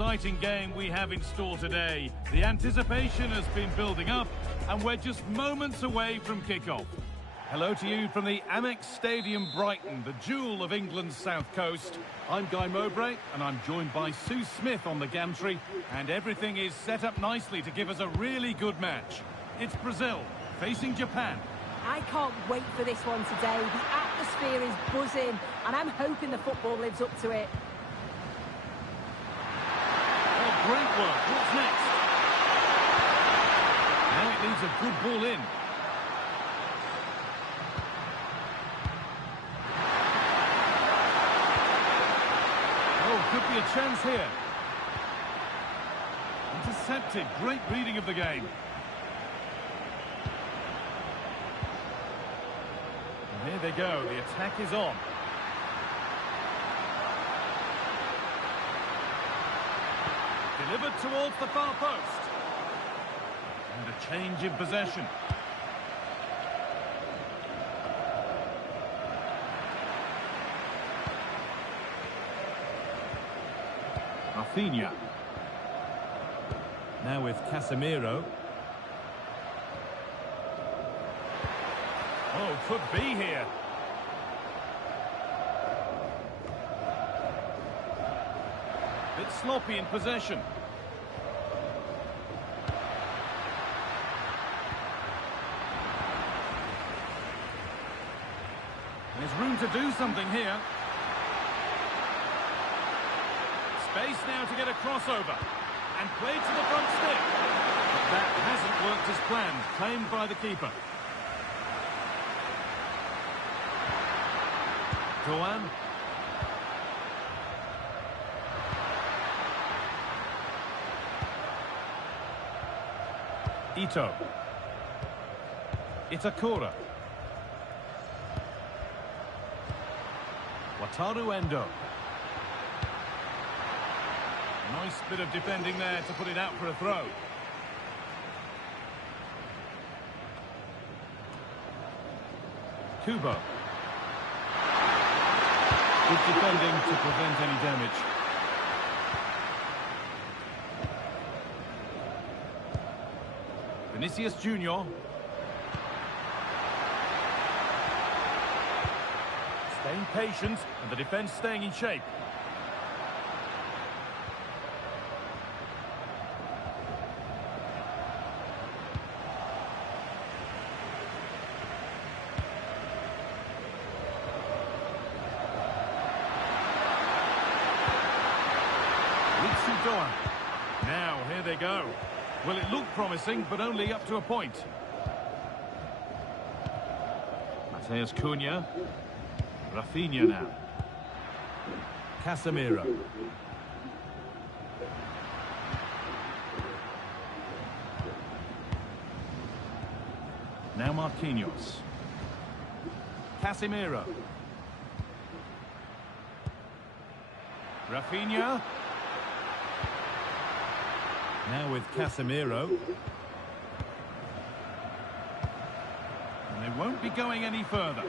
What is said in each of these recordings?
exciting game we have in store today. The anticipation has been building up, and we're just moments away from kick-off. Hello to you from the Amex Stadium, Brighton, the jewel of England's south coast. I'm Guy Mowbray, and I'm joined by Sue Smith on the gantry, and everything is set up nicely to give us a really good match. It's Brazil facing Japan. I can't wait for this one today. The atmosphere is buzzing, and I'm hoping the football lives up to it. Oh, great work. What's next? Now it leaves a good ball in. Oh, could be a chance here. Intercepted. Great reading of the game. And here they go. The attack is on. Delivered towards the far post. And a change in possession. Rafinha. Now with Casemiro. Oh, could be here. Bit sloppy in possession. There's room to do something here. Space now to get a crossover. And played to the front stick. But that hasn't worked as planned. Claimed by the keeper. Doan. Ito. Itakura. Wataru Endo. Nice bit of defending there to put it out for a throw. Kubo. Good defending to prevent any damage. Vinicius Junior. Staying patient, and the defence staying in shape. Now, here they go. Well, it looked promising, but only up to a point. Mateus Cunha. Rafinha now. Casemiro. Now Marquinhos. Casemiro. Rafinha. Now with Casemiro. And they won't be going any further.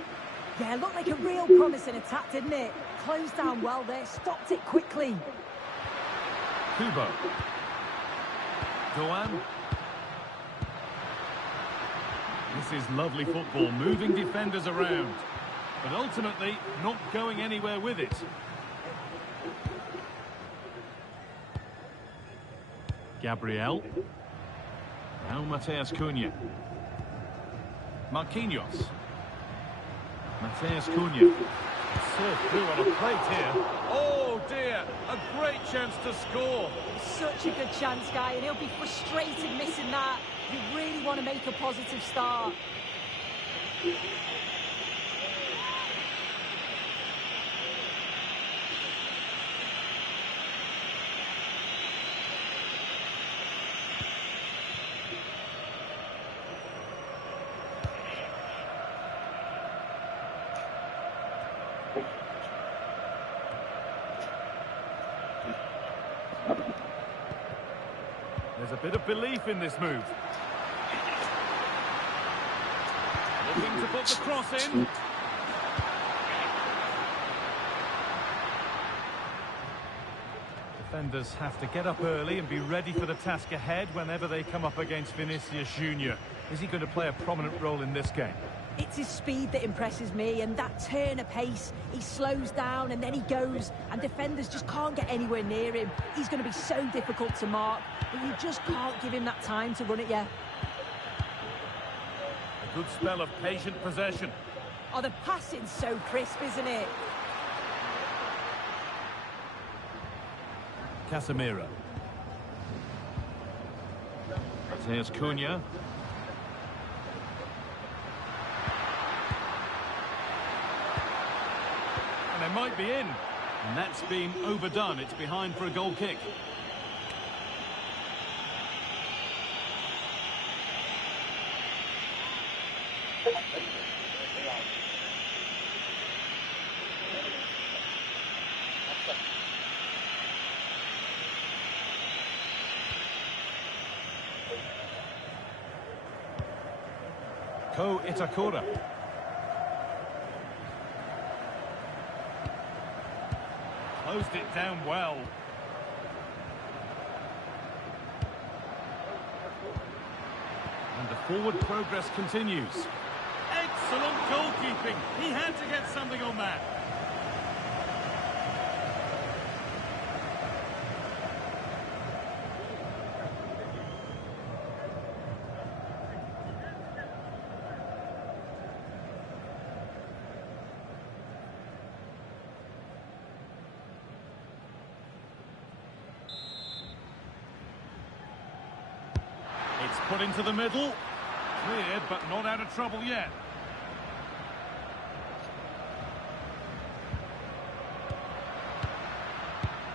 Yeah, looked like a real promising attack, didn't it? Closed down well there, stopped it quickly. Kubo. Doan. This is lovely football, moving defenders around. But ultimately, not going anywhere with it. Gabriel. Now Mateus Cunha. Marquinhos. Mateus Cunha. Served through on a plate here. Oh dear, a great chance to score. Such a good chance, Guy, and he'll be frustrated missing that. You really want to make a positive start. There's a bit of belief in this move. Looking to put the cross in. Defenders have to get up early and be ready for the task ahead whenever they come up against Vinicius Junior. Is he going to play a prominent role in this game? It's his speed that impresses me, and that turn of pace. He slows down and then he goes, and defenders just can't get anywhere near him. He's going to be so difficult to mark, but you just can't give him that time to run it yet. A good spell of patient possession. Oh, the passing's so crisp, isn't it? Casemiro. Here's Cunha. And they might be in. And that's been overdone. It's behind for a goal kick. Itakura. Closed it down well. And the forward progress continues. Excellent goalkeeping. He had to get something on that. It's put into the middle. Cleared, but not out of trouble yet.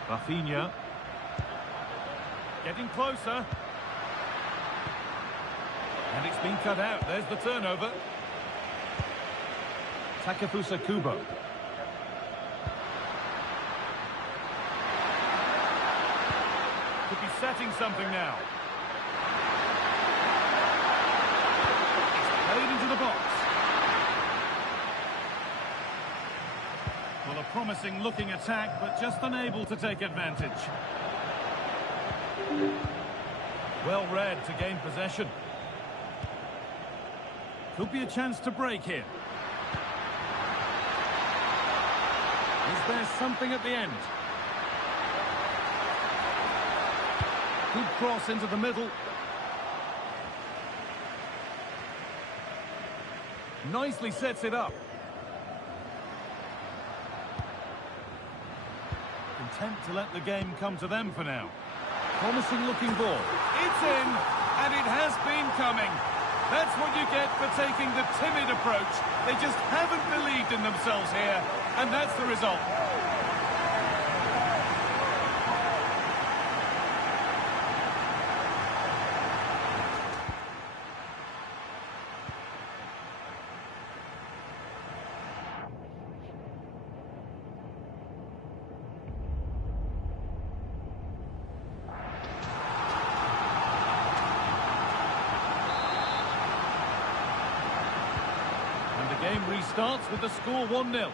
Rafinha. Getting closer. And it's been cut out. There's the turnover. Takefusa Kubo. Could be setting something now. Played into the box. Well, a promising looking attack, but just unable to take advantage. Well read to gain possession. Could be a chance to break here. Is there something at the end? Good cross into the middle. Nicely sets it up. Content to let the game come to them for now. Promising looking ball. It's in, and it has been coming. That's what you get for taking the timid approach. They just haven't believed in themselves here, and that's the result. Game restarts with the score 1-0.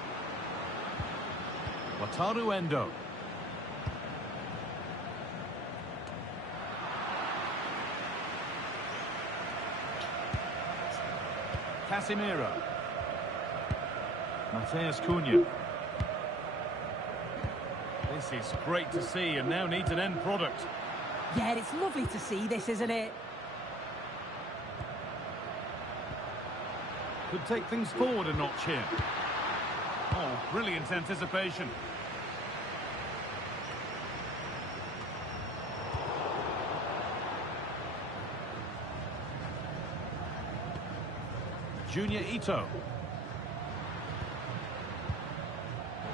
Wataru Endo. Casemiro. Mateus Cunha. This is great to see and now needs an end product. Yeah, it's lovely to see this, isn't it? Could take things forward a notch here. Oh, brilliant anticipation. Junior Ito.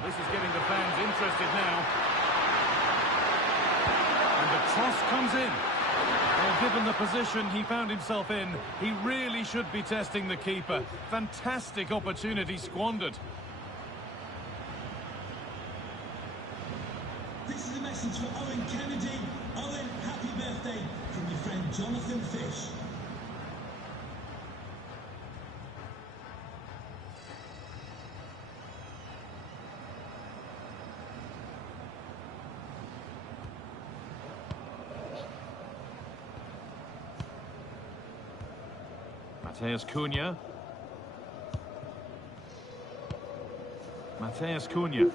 This is getting the fans interested now. And the cross comes in. Well, given the position he found himself in, he really should be testing the keeper. Fantastic opportunity squandered. This is a message for Owen Kennedy. Owen, happy birthday from your friend Jonathan Fish. Mateus Cunha. Mateus Cunha.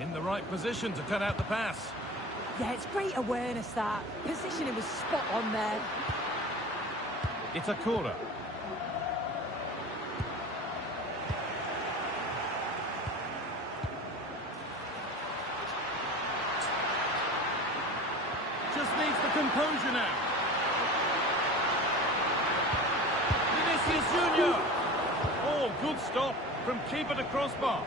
In the right position to cut out the pass. Yeah, it's great awareness, that. Positioning was spot on there. Itakura. Just needs the composure now. Vinicius Junior. Oh, good stop from keeper to crossbar.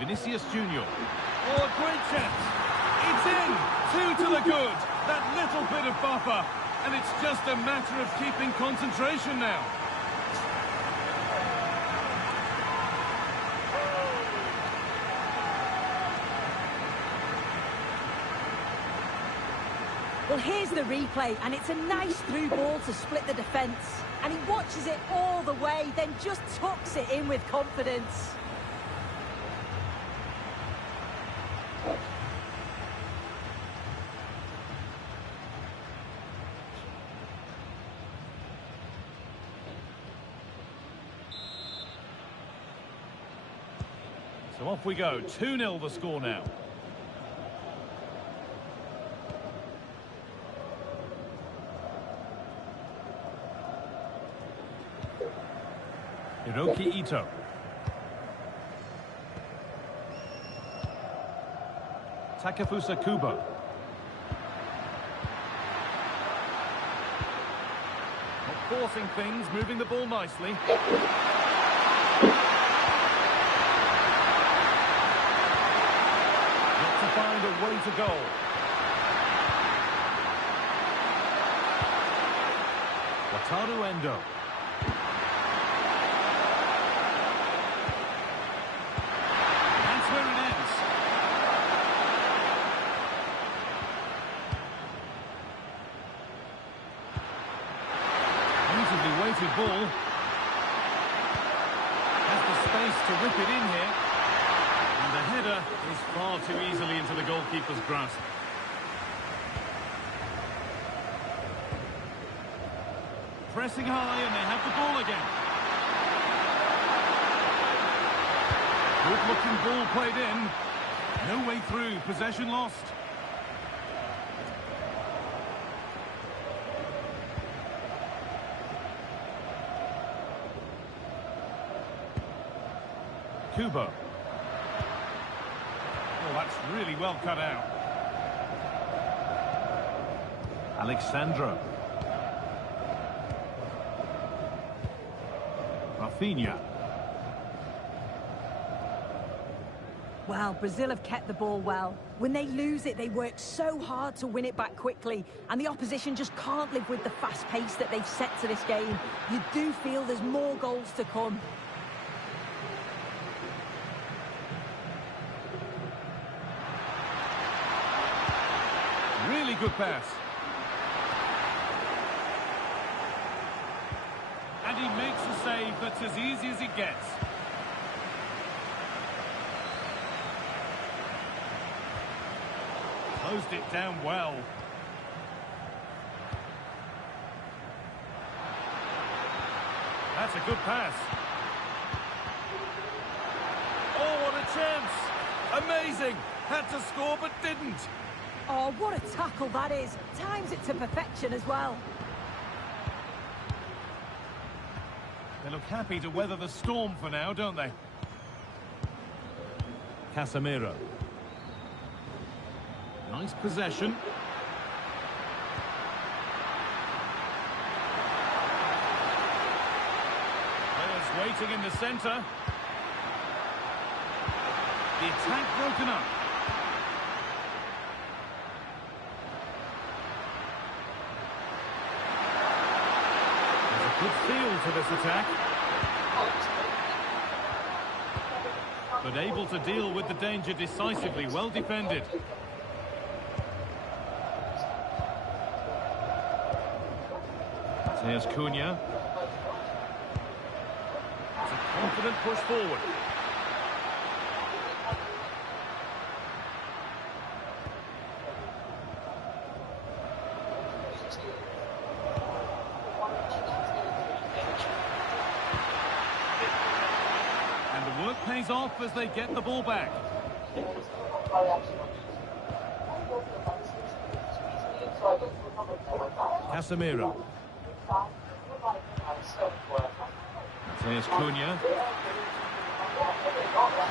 Vinicius Junior. Oh, a great chance. It's in. 2 to the good. That little bit of buffer. And it's just a matter of keeping concentration now. Well, here's the replay, and it's a nice through ball to split the defence. And he watches it all the way, then just tucks it in with confidence. So off we go. 2-0 the score now. Hiroki Ito. Takefusa Kubo. Not forcing things, moving the ball nicely. Yet to find a way to goal. Wataru Endo. Weighted ball. Has the space to whip it in here. And the header is far too easily into the goalkeeper's grasp. Pressing high and they have the ball again. Good looking ball played in. No way through. Possession lost. Kubo. Oh, that's really well cut out. Alexandro. Rafinha. Well, Brazil have kept the ball well. When they lose it, they work so hard to win it back quickly, and the opposition just can't live with the fast pace that they've set to this game. You do feel there's more goals to come. Really good pass. And he makes a save that's as easy as it gets. Closed it down well. That's a good pass. Oh, what a chance. Amazing. Had to score but didn't. Oh, what a tackle that is. Times it to perfection as well. They look happy to weather the storm for now, don't they? Casemiro. Nice possession. Players waiting in the centre. The attack broken up. Good feel to this attack. But able to deal with the danger decisively. Well defended. Mateus Cunha. It's a confident push forward. Work pays off as they get the ball back. Casemiro. Matheus Cunha.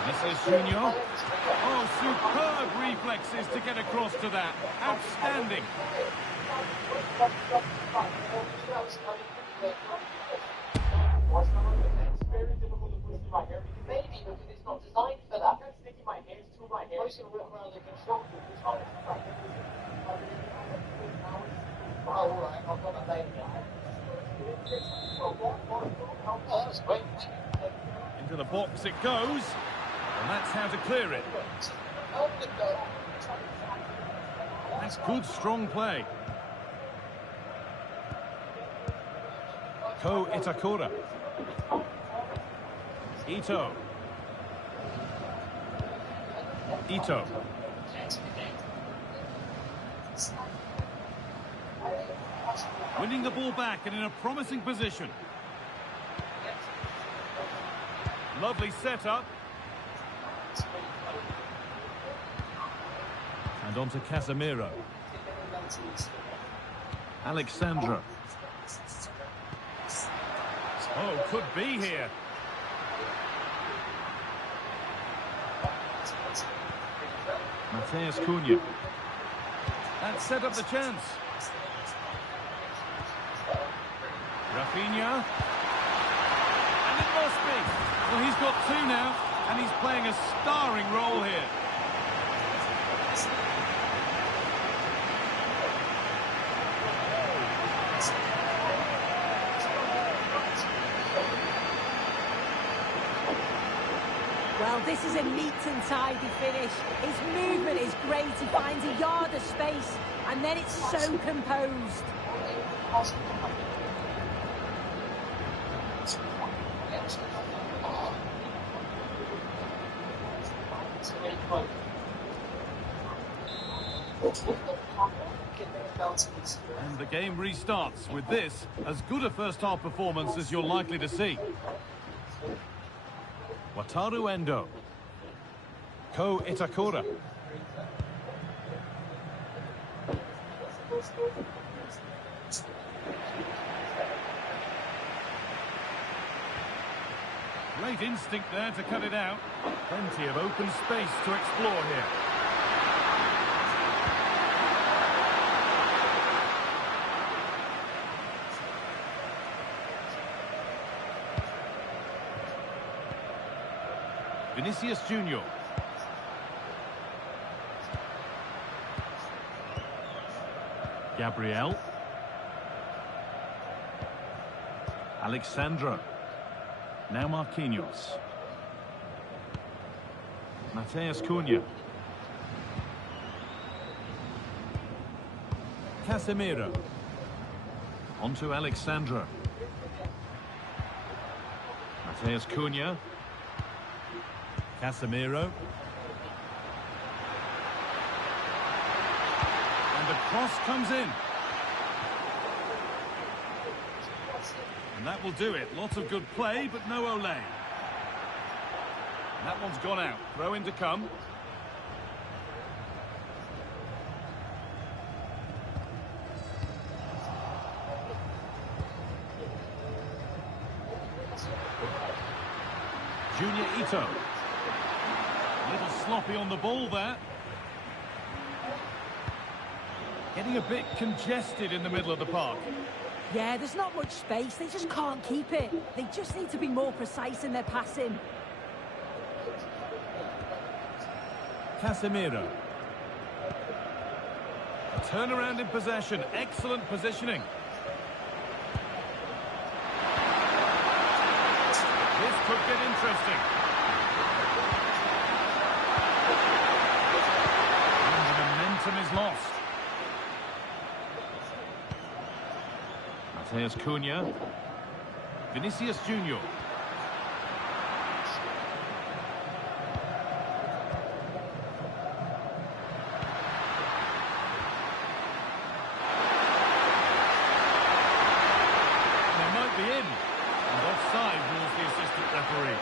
Vinicius Junior. Oh, superb reflexes to get across to that. Outstanding. Maybe because it's not designed for that. I'm sticking my hands to my hair. Oh, right. I've got a lady. Oh, that's great. Into the box it goes. And that's how to clear it. That's good, strong play. Ko Itakura. Ito. Winning the ball back and in a promising position. Lovely setup. And on to Casemiro. Alexandra. Oh, could be here. Matheus Cunha. That set up the chance. Rafinha. And it must be. Well, he's got two now, and he's playing a starring role here. Well, this is a neat and tidy finish. His movement is great. He finds a yard of space, and then it's so composed. And the game restarts with this, as good a first-half performance as you're likely to see. Wataru Endo. Ko Itakura. Great instinct there to cut it out. Plenty of open space to explore here. Vinicius Junior. Gabriel. Alexandra. Now Marquinhos. Matheus Cunha. Casemiro. On to Alexandra. Matheus Cunha. Casemiro. And the cross comes in. And that will do it. Lots of good play, but no Ole. And that one's gone out. Throw in to come. Junior Ito. A little sloppy on the ball there. Getting a bit congested in the middle of the park. Yeah, there's not much space. They just can't keep it. They just need to be more precise in their passing. Casemiro. A turnaround in possession. Excellent positioning. This could get interesting. And the momentum is lost. Matheus Cunha. Vinicius Junior. They might be in. And offside rules the assistant referee.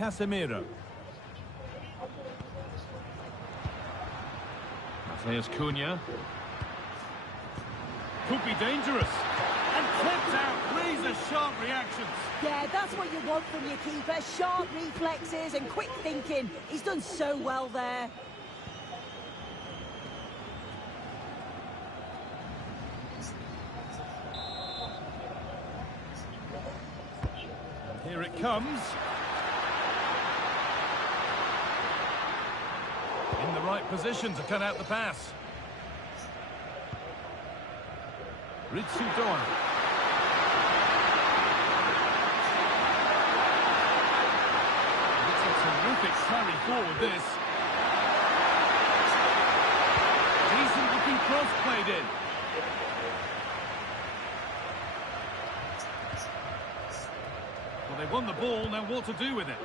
Casemiro. Mateus Cunha. Could be dangerous. And clipped out. Razor-sharp reactions. Yeah, that's what you want from your keeper. Sharp reflexes and quick thinking. He's done so well there. Here it comes. In the right position to cut out the pass. Ritsu-Doan. It's a terrific carry forward, this. Decent looking cross played in. Well, they've won the ball, now what to do with it?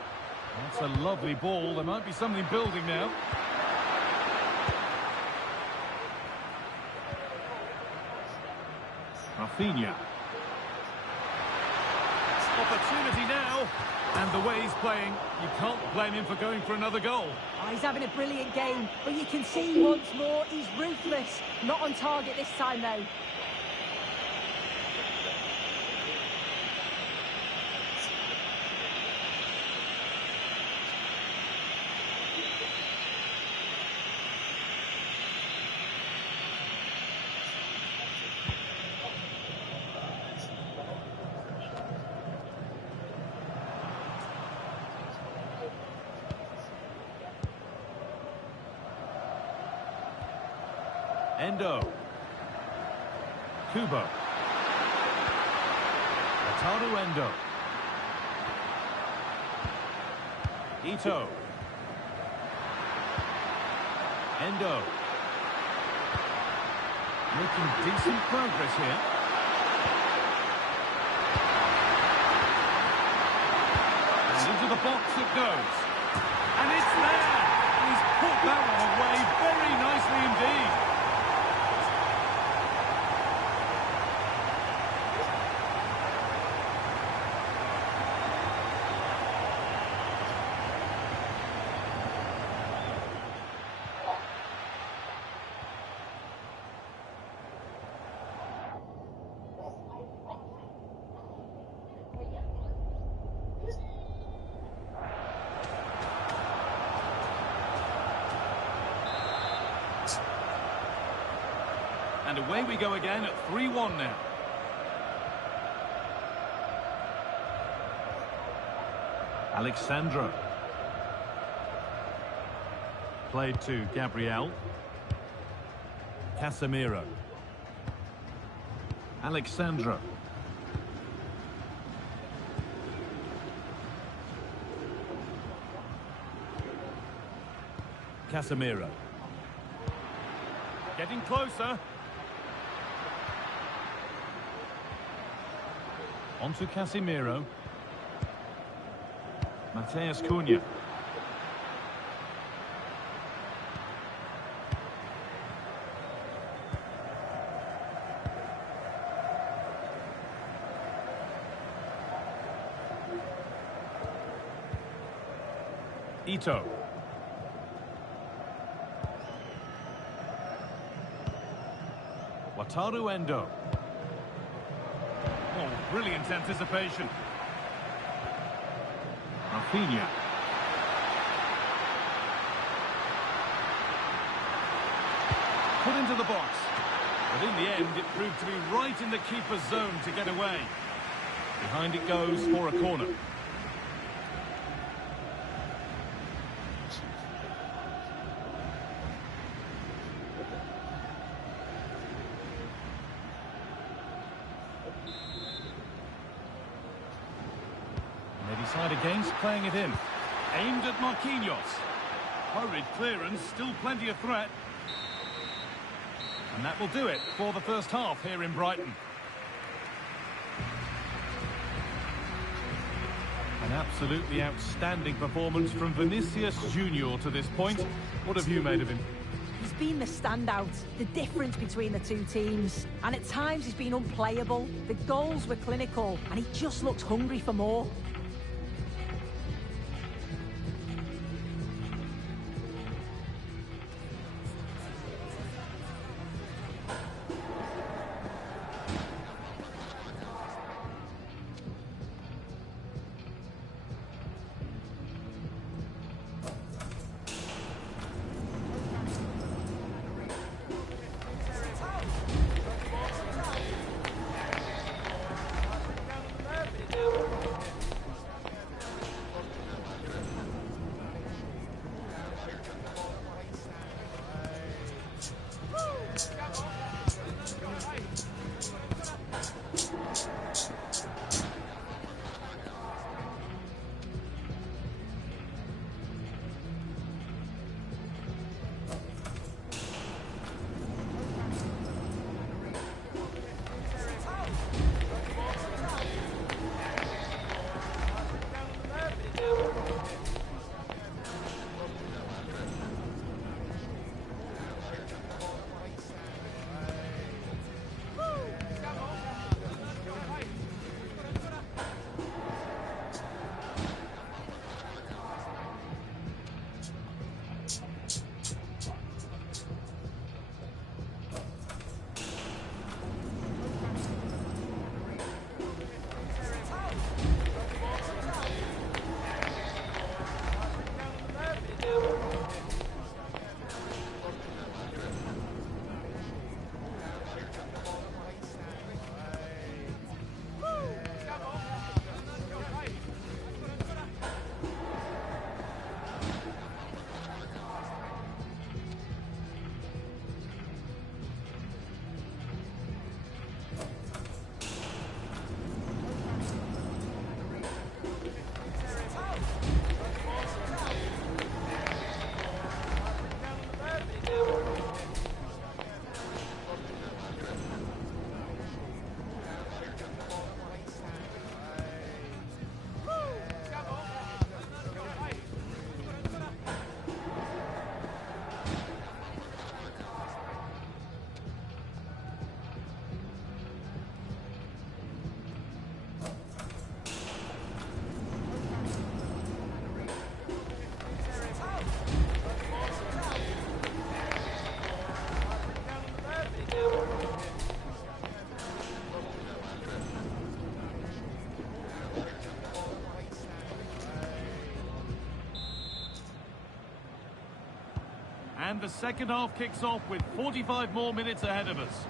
That's a lovely ball, there might be something building now. Rafinha. Opportunity now. And the way he's playing, you can't blame him for going for another goal. Oh, he's having a brilliant game, but you can see once more he's ruthless. Not on target this time, though. Endo. Kubo. Wataru Endo. Ito. Endo. Making decent progress here. And into the box it goes. And it's there! He's put that one away very nicely indeed. And away we go again at 3-1 now. Alexandra. Played to Gabriel. Casemiro. Alexandra. Casemiro. Getting closer. Onto Casemiro. Mateus Cunha. Ito. Wataru Endo. Oh, brilliant anticipation. Rafinha. Put into the box. But in the end, it proved to be right in the keeper's zone to get away. Behind it goes for a corner. Decide against playing it in. Aimed at Marquinhos. Hurried clearance, still plenty of threat. And that will do it for the first half here in Brighton. An absolutely outstanding performance from Vinicius Junior to this point. What have you made of him? He's been the standout, the difference between the two teams. And at times he's been unplayable. The goals were clinical and he just looks hungry for more. And the second half kicks off with 45 more minutes ahead of us.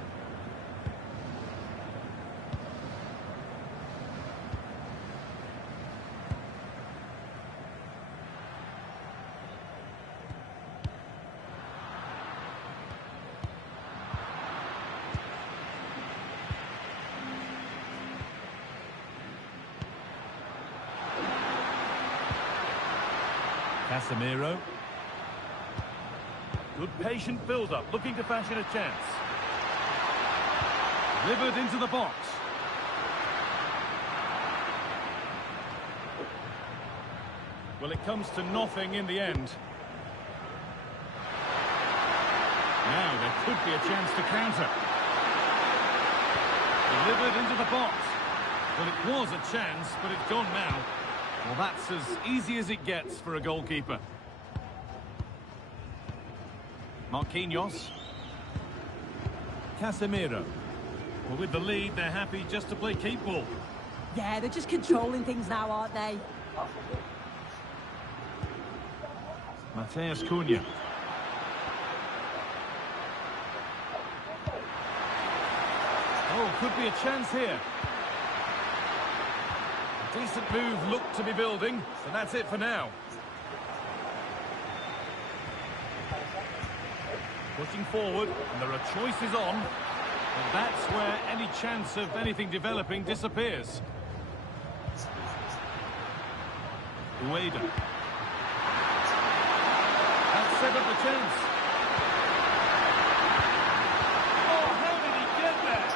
Casemiro. Good patient build-up, looking to fashion a chance. Delivered into the box. Well, it comes to nothing in the end. Now there could be a chance to counter. Delivered into the box. Well, it was a chance, but it's gone now. Well, that's as easy as it gets for a goalkeeper. Marquinhos. Casemiro. Well, with the lead, they're happy just to play keep ball. Yeah, they're just controlling things now, aren't they? Mateus Cunha. Oh, could be a chance here. A decent move looked to be building, so that's it for now. Pushing forward, and there are choices on. And that's where any chance of anything developing disappears. Ueda. That set up the chance. Oh, how did he get there?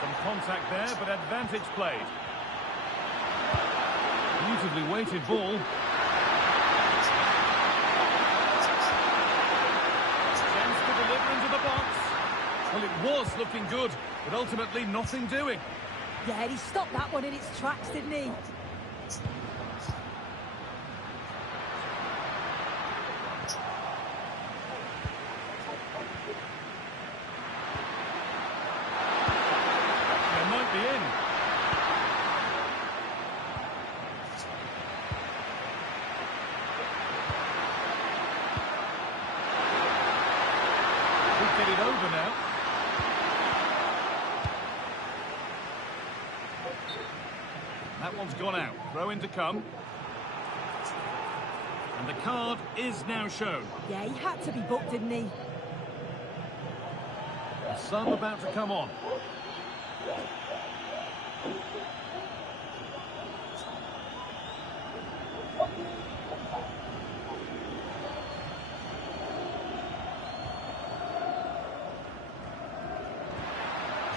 Some contact there, but advantage played. Beautifully weighted ball. Chance to deliver into the box. Well, it was looking good, but ultimately nothing doing. Yeah, he stopped that one in its tracks, didn't he? They might be in. Could get it over now. That one's gone out. Throw in to come. And the card is now shown. Yeah, he had to be booked, didn't he? A sub about to come on.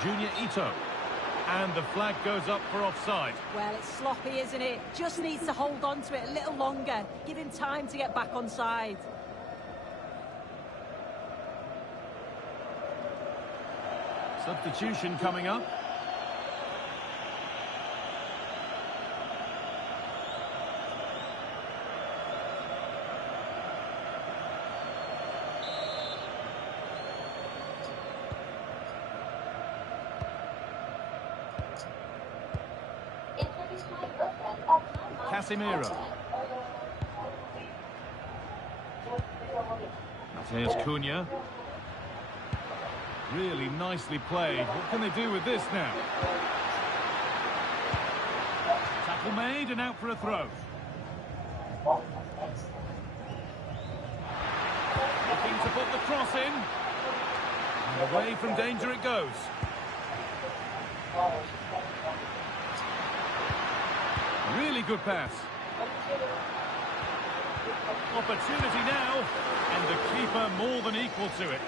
Junior Ito. And the flag goes up for offside. Well, it's sloppy, isn't it? Just needs to hold on to it a little longer. Give him time to get back on side. Substitution coming up. Casemiro. Mateus Cunha. Really nicely played. What can they do with this now? Tackle made and out for a throw. Looking to put the cross in. And away from danger it goes. Really good pass. Opportunity now, and the keeper more than equal to it.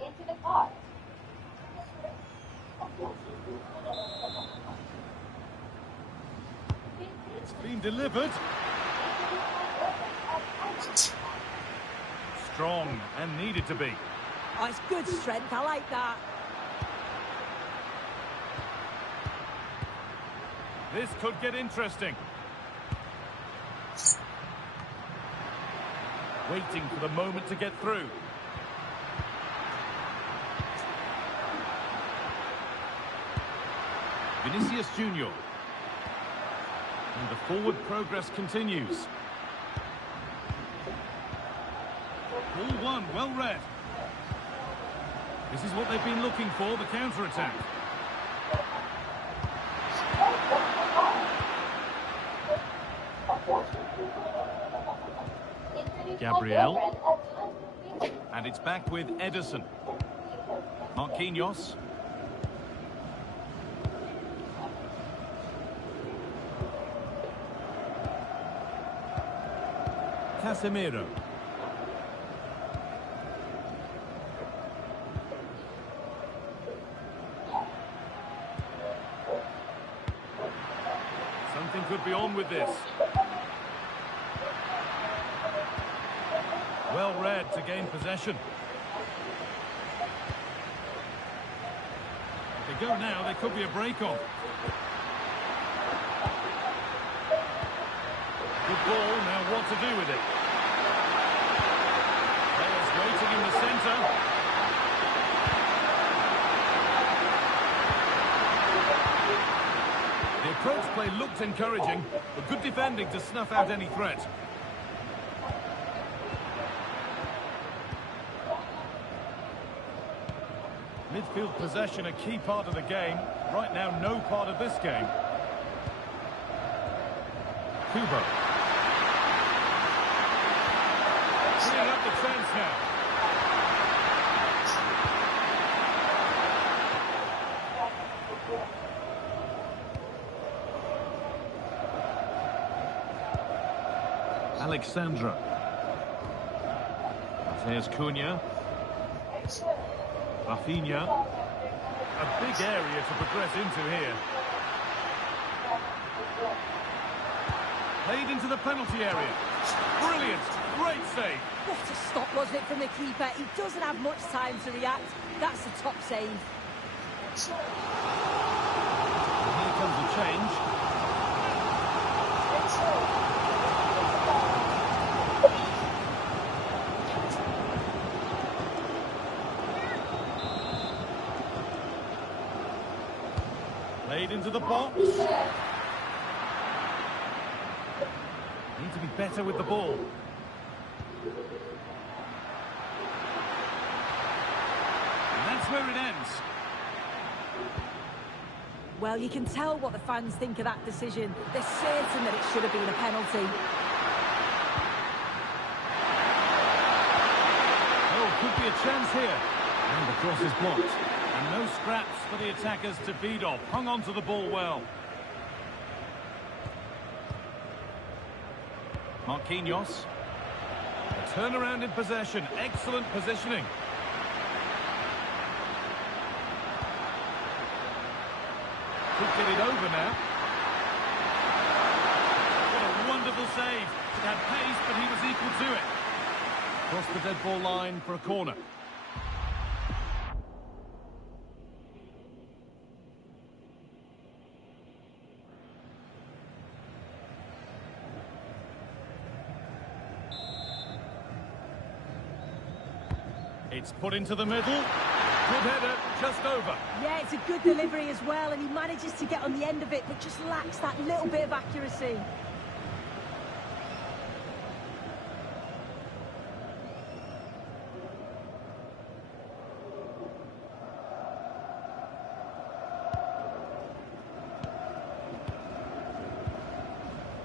Into the car. It's been delivered. Strong and needed to be. Oh, it's good strength. I like that. This could get interesting. Waiting for the moment to get through. Vinicius Junior. And the forward progress continues. Ball one, well read. This is what they've been looking for, the counter-attack. Gabriel. And it's back with Edison. Marquinhos. Casemiro. Something could be on with this. Well read to gain possession. If they go now, there could be a break-on. Good ball, now what to do with it? Players waiting in the centre. The approach play looked encouraging, but good defending to snuff out any threat. Midfield possession a key part of the game. Right now, no part of this game. Kubo. Clearing up the chance now. Alexandra. There's Cunha. Rafinha. A big area to progress into here. Played into the penalty area. Brilliant. Great save. What a stop, wasn't it, from the keeper? He doesn't have much time to react. That's a top save. And here comes a change. Played into the box. Need to be better with the ball. And that's where it ends. Well, you can tell what the fans think of that decision. They're certain that it should have been a penalty. Oh, could be a chance here. And the cross is blocked. And no scraps for the attackers to feed off. Hung on to the ball well. Marquinhos. A turnaround in possession. Excellent positioning. Could get it over now. What a wonderful save. It had pace, but he was equal to it. Across the dead ball line for a corner. It's put into the middle. Good header, just over. Yeah, it's a good delivery as well, and he manages to get on the end of it, but just lacks that little bit of accuracy.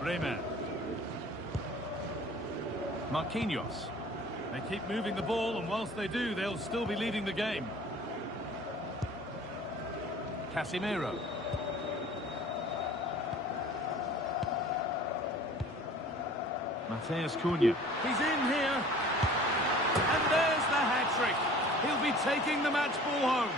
Bremer. Marquinhos. They keep moving the ball, and whilst they do, they'll still be leading the game. Casemiro. Matheus Cunha. He's in here. And there's the hat-trick. He'll be taking the match ball home.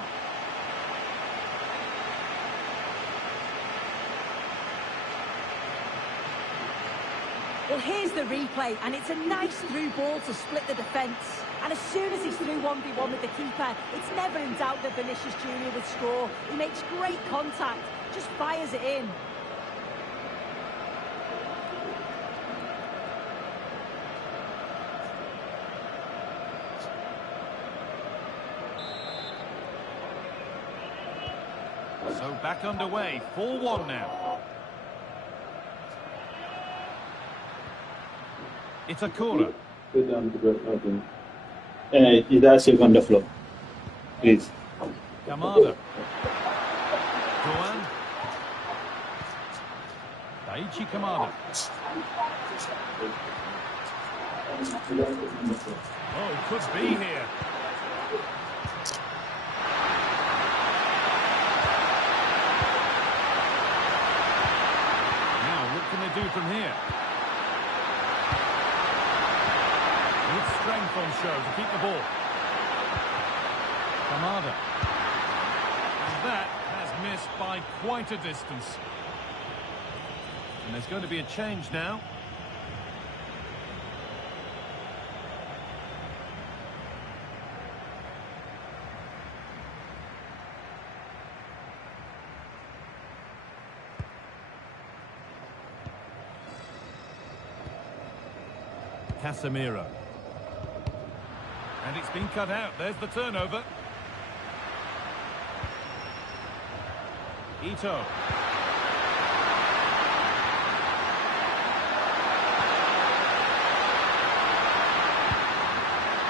Well, here's the replay, and it's a nice through ball to split the defence. And as soon as he's through 1v1 with the keeper, it's never in doubt that Vinicius Junior would score. He makes great contact, just fires it in. So back underway, 4-1 now. It's a corner. That's second floor. Please. Kamada. Goan. Daichi Kamada. Oh, could be here. Now, what can they do from here? With strength on show to keep the ball. Kamada. And that has missed by quite a distance. And there's going to be a change now. Casemiro. And it's been cut out. There's the turnover. Ito.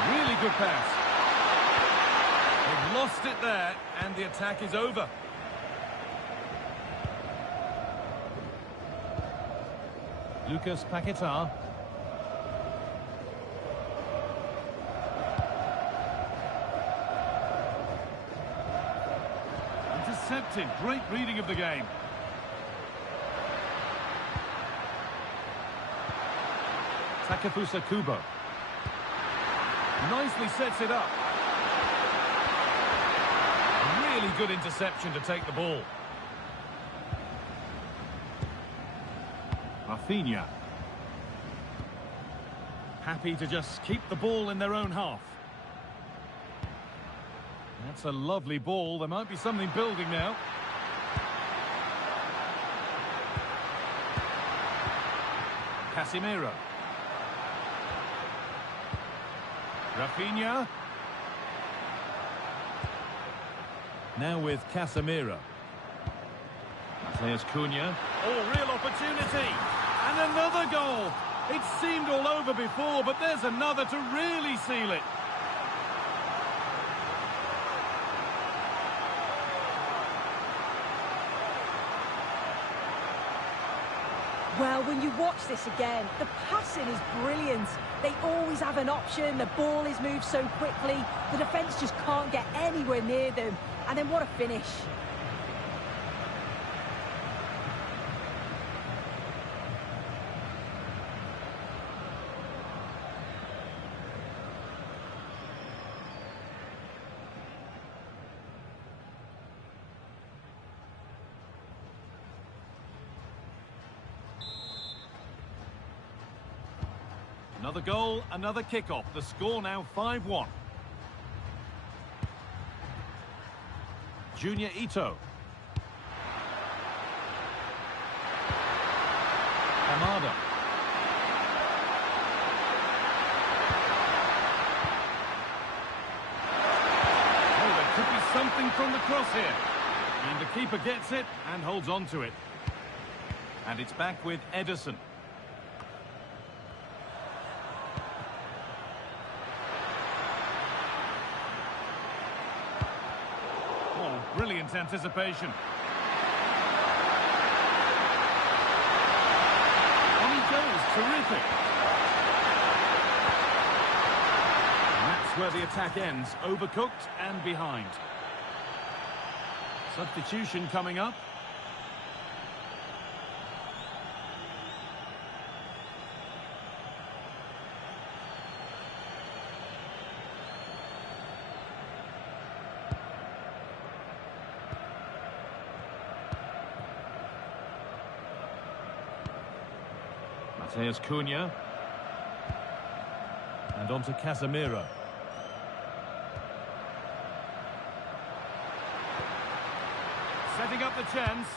Really good pass. They've lost it there, and the attack is over. Lucas Paquetá. Intercepted. Great reading of the game. Takefusa Kubo. Nicely sets it up. A really good interception to take the ball. Rafinha. Happy to just keep the ball in their own half. That's a lovely ball. There might be something building now. Casemiro. Rafinha. Now with Casemiro. Mateus Cunha. Oh, real opportunity. And another goal. It seemed all over before, but there's another to really seal it. Well, when you watch this again, the passing is brilliant. They always have an option, the ball is moved so quickly, the defence just can't get anywhere near them. And then what a finish. Another goal, another kick-off. The score now 5-1. Junior Ito. Kamada. Oh, there could be something from the cross here. And the keeper gets it and holds on to it. And it's back with Ederson. Brilliant anticipation. On he goes, terrific. And that's where the attack ends, overcooked and behind. Substitution coming up. Mateus Cunha. And on to Casemiro. Setting up the chance.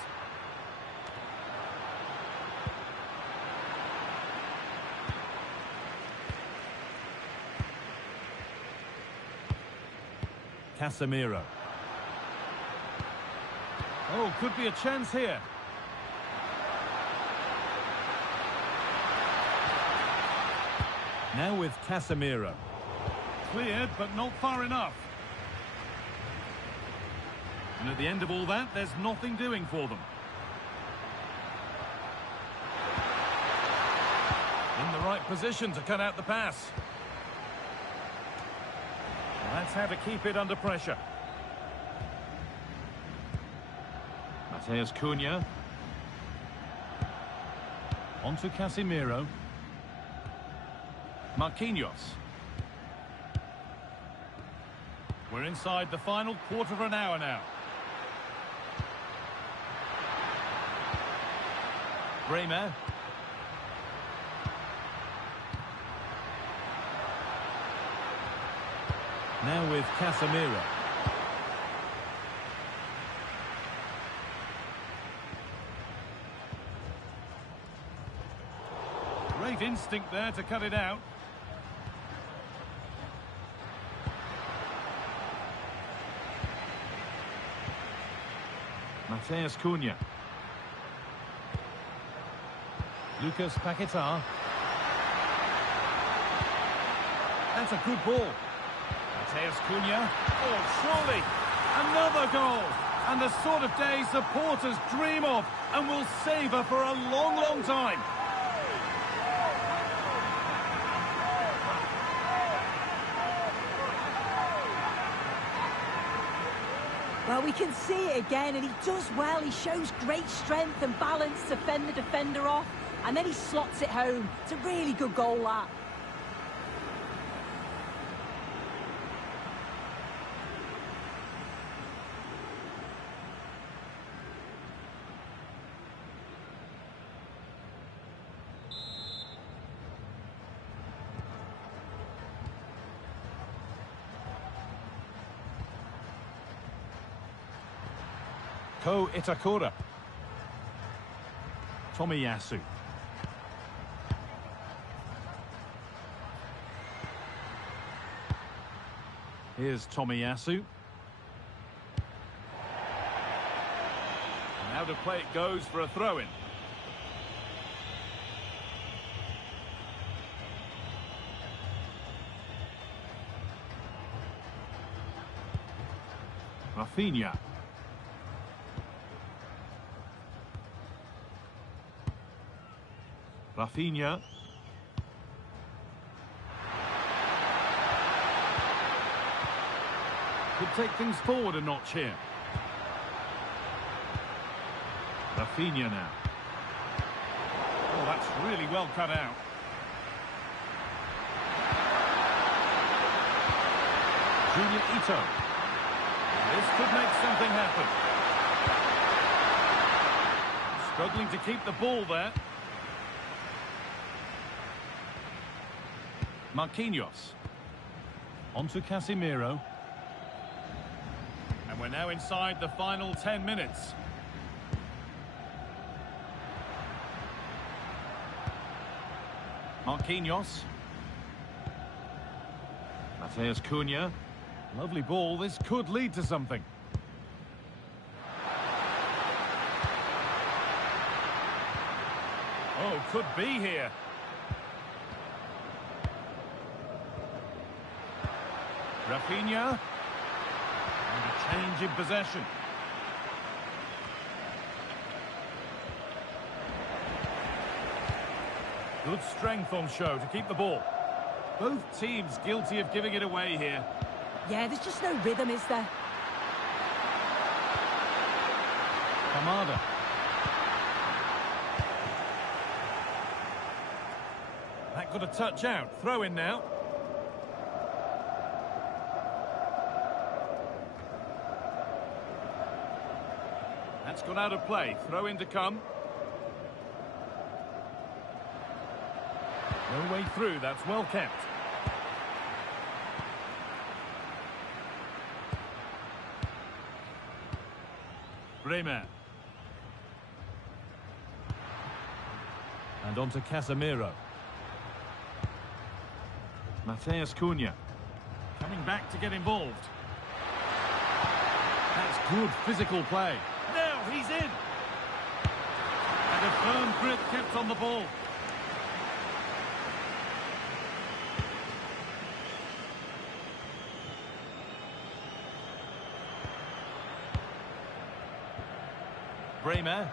Casemiro. Oh, could be a chance here. Now with Casemiro. Cleared, but not far enough. And at the end of all that, there's nothing doing for them. In the right position to cut out the pass. Well, that's how to keep it under pressure. Mateus Cunha. On to Casemiro. Marquinhos. We're inside the final quarter of an hour now. Bremer. Now with Casemiro. Great instinct there to cut it out. Mateus Cunha. Lucas Paquetá. That's a good ball. Mateus Cunha. Oh, surely another goal. And the sort of day supporters dream of and will savour for a long, long time. Well, we can see it again, and he does well. He shows great strength and balance to fend the defender off, and then he slots it home. It's a really good goal, that. Ko Itakura. Tomiyasu. Here's Tomiyasu. Now to play it goes for a throw-in. Rafinha. Rafinha. Could take things forward a notch here. Rafinha now. Oh, that's really well cut out. Junior Ito. This could make something happen. Struggling to keep the ball there. Marquinhos. On to Casemiro. And we're now inside the final 10 minutes. Marquinhos. Mateus Cunha. Lovely ball. This could lead to something. Oh, could be here. Rafinha. And a change in possession. Good strength on show to keep the ball. Both teams guilty of giving it away here. Yeah, there's just no rhythm, is there? Kamada. That got a touch out. Throw in now. That's got out of play. Throw in to come. No way through. That's well kept. Bremer. And on to Casemiro. Mateus Cunha. Coming back to get involved. That's good physical play. Now Now he's in. And a firm grip kept on the ball. Bremer.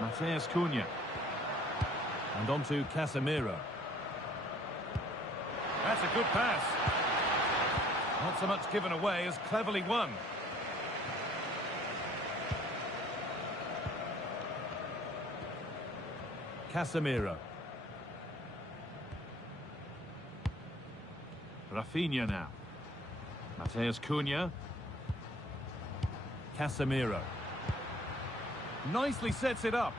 Mateus Cunha. And on to Casemiro. That's a good pass. Not so much given away as cleverly won. Casemiro. Rafinha now. Mateus Cunha. Casemiro. Nicely sets it up.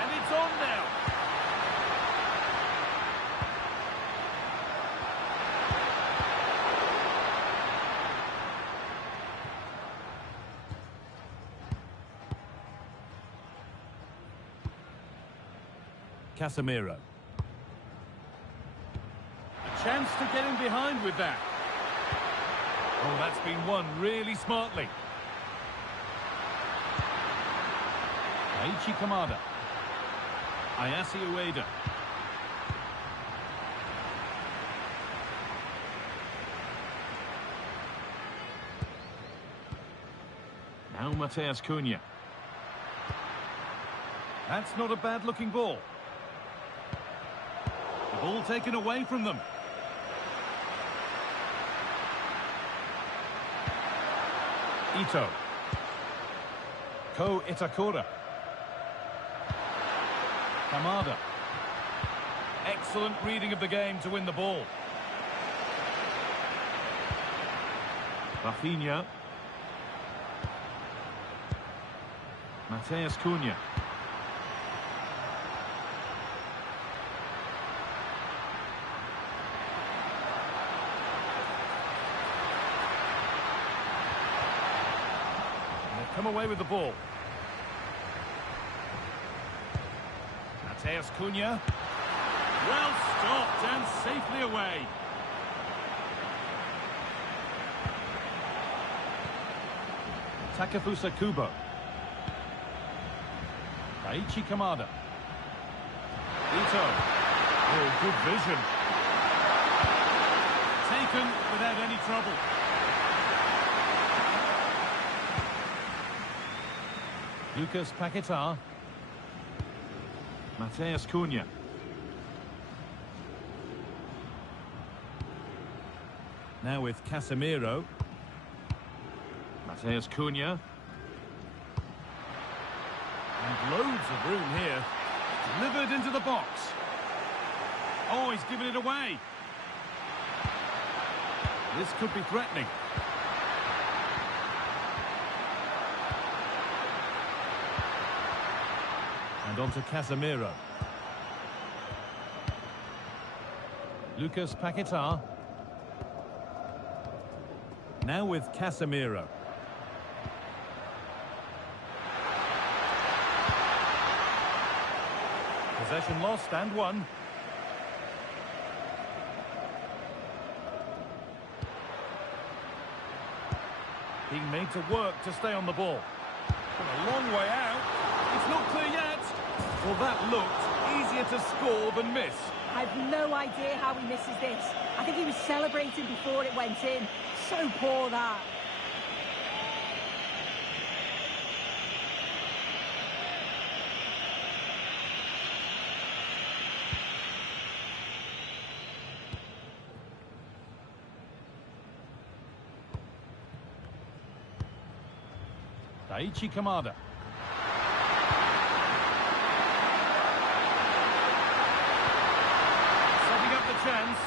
And it's on now. Casemiro. Chance to get in behind with that. Oh, that's been won really smartly. Aichi Kamada. Ayase Ueda. Now Mateus Cunha. That's not a bad-looking ball. The ball taken away from them. Ito. Ko Itakura. Kamada. Excellent reading of the game to win the ball. Rafinha. Mateus Cunha. Come away with the ball. Mateus Cunha. Well stopped and safely away. Takefusa Kubo. Aichi Kamada. Ito. Oh, good vision. Taken without any trouble. Lucas Paquetá. Mateus Cunha. Now with Casemiro. Mateus Cunha. And loads of room here. Delivered into the box. Oh, he's given it away. This could be threatening. And on to Casemiro. Lucas Paquetá. Now with Casemiro. Possession lost and won. Being made to work to stay on the ball. From a long way out. It's not clear yet. Well, that looked easier to score than miss. I've no idea how he misses this. I think he was celebrating before it went in. So poor, that. Aichi Kamada. Setting up the chance.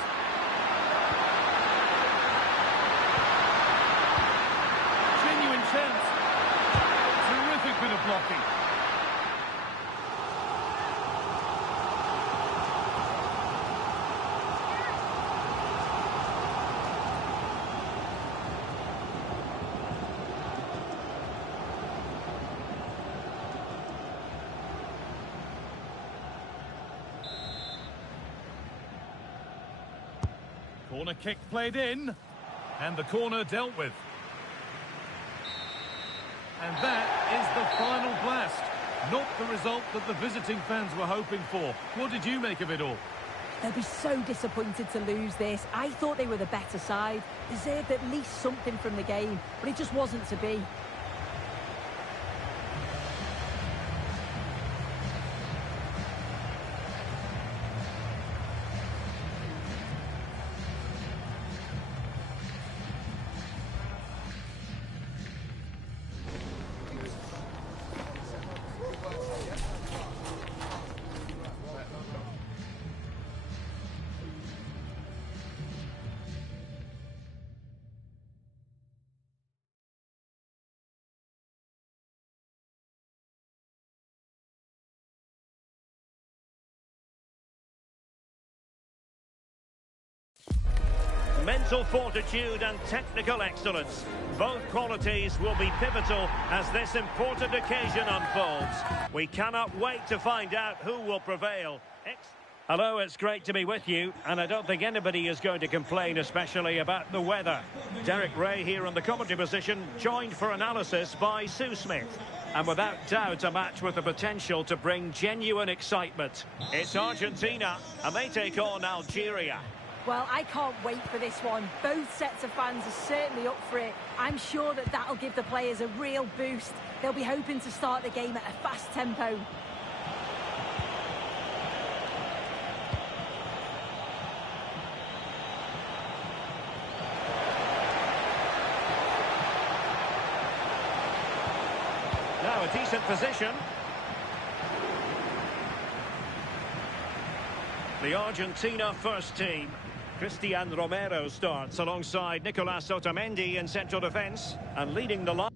Genuine chance. Terrific bit of blocking. Corner kick played in. And the corner dealt with. And that is the final blast. Not the result that the visiting fans were hoping for. What did you make of it all? They'll be so disappointed to lose this. I thought they were the better side. Deserved at least something from the game, but it just wasn't to be. Mental fortitude and technical excellence. Both qualities will be pivotal as this important occasion unfolds. We cannot wait to find out who will prevail. Hello, it's great to be with you, and I don't think anybody is going to complain, especially about the weather. Derek Ray here in the commentary position, joined for analysis by Sue Smith. And without doubt, a match with the potential to bring genuine excitement. It's Argentina, and they take on Algeria. Well, I can't wait for this one. Both sets of fans are certainly up for it. I'm sure that that'll give the players a real boost. They'll be hoping to start the game at a fast tempo. Now a decent position. The Argentina first team. Christian Romero starts alongside Nicolas Otamendi in central defence and leading the line.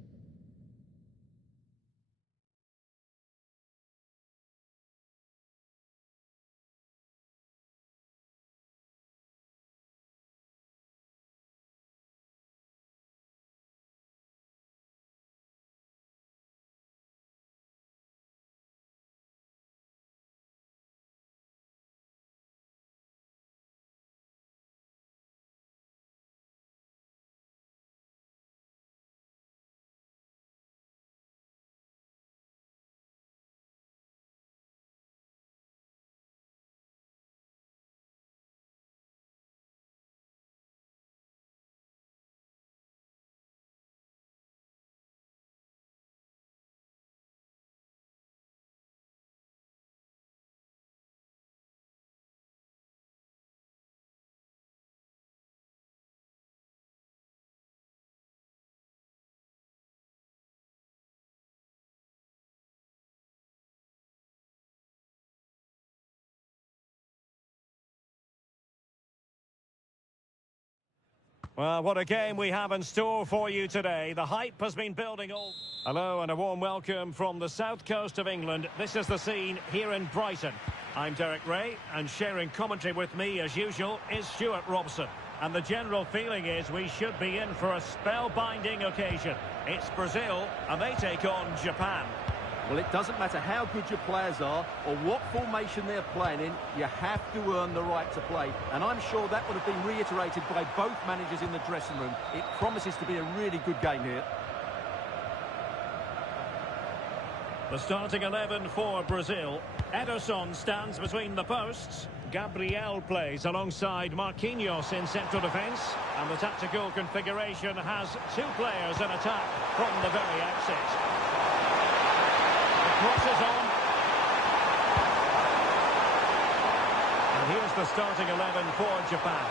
Well, what a game we have in store for you today. The hype has been building all... Hello and a warm welcome from the south coast of England. This is the scene here in Brighton. I'm Derek Ray, and sharing commentary with me, as usual, is Stuart Robson. And the general feeling is we should be in for a spellbinding occasion. It's Brazil, and they take on Japan. Well, it doesn't matter how good your players are or what formation they're playing in, you have to earn the right to play. And I'm sure that would have been reiterated by both managers in the dressing room. It promises to be a really good game here. The starting 11 for Brazil. Ederson stands between the posts. Gabriel plays alongside Marquinhos in central defence. And the tactical configuration has two players in attack from the very outset. Crosses on. And here's the starting 11 for Japan.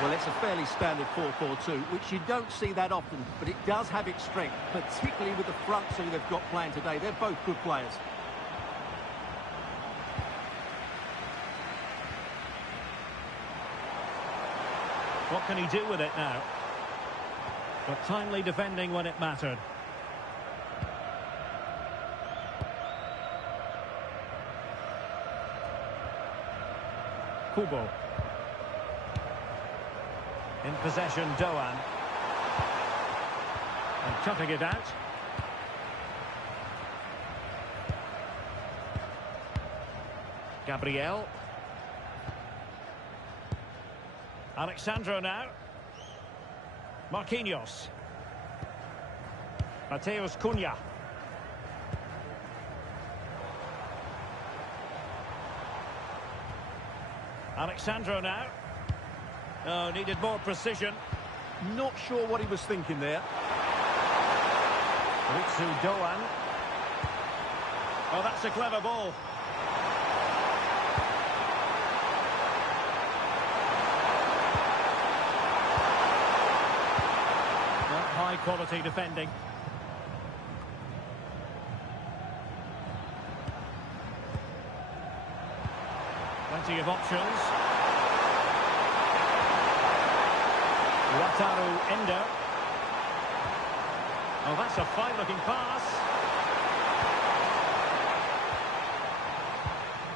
Well, it's a fairly standard 4-4-2, which you don't see that often, but it does have its strength, particularly with the front two they've got playing today. They're both good players. What can he do with it now? But timely defending when it mattered. Kubo. In possession, Doan. And cutting it out. Gabriel. Alexandro now. Marquinhos. Mateus Cunha. Alexandro now. Oh, needed more precision. Not sure what he was thinking there. Ritsu Doan. Oh, that's a clever ball. High quality defending. Plenty of options. Wataru Endo. Oh, that's a fine-looking pass.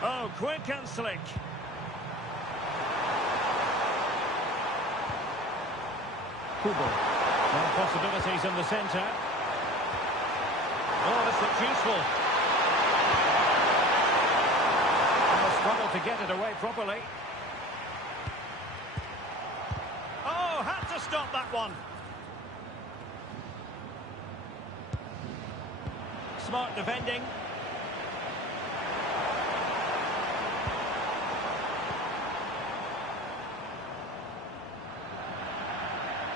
Oh, quick and slick. Kubo. More possibilities in the centre. Oh, this looks useful. Struggle to get it away properly. Oh, had to stop that one. Smart defending.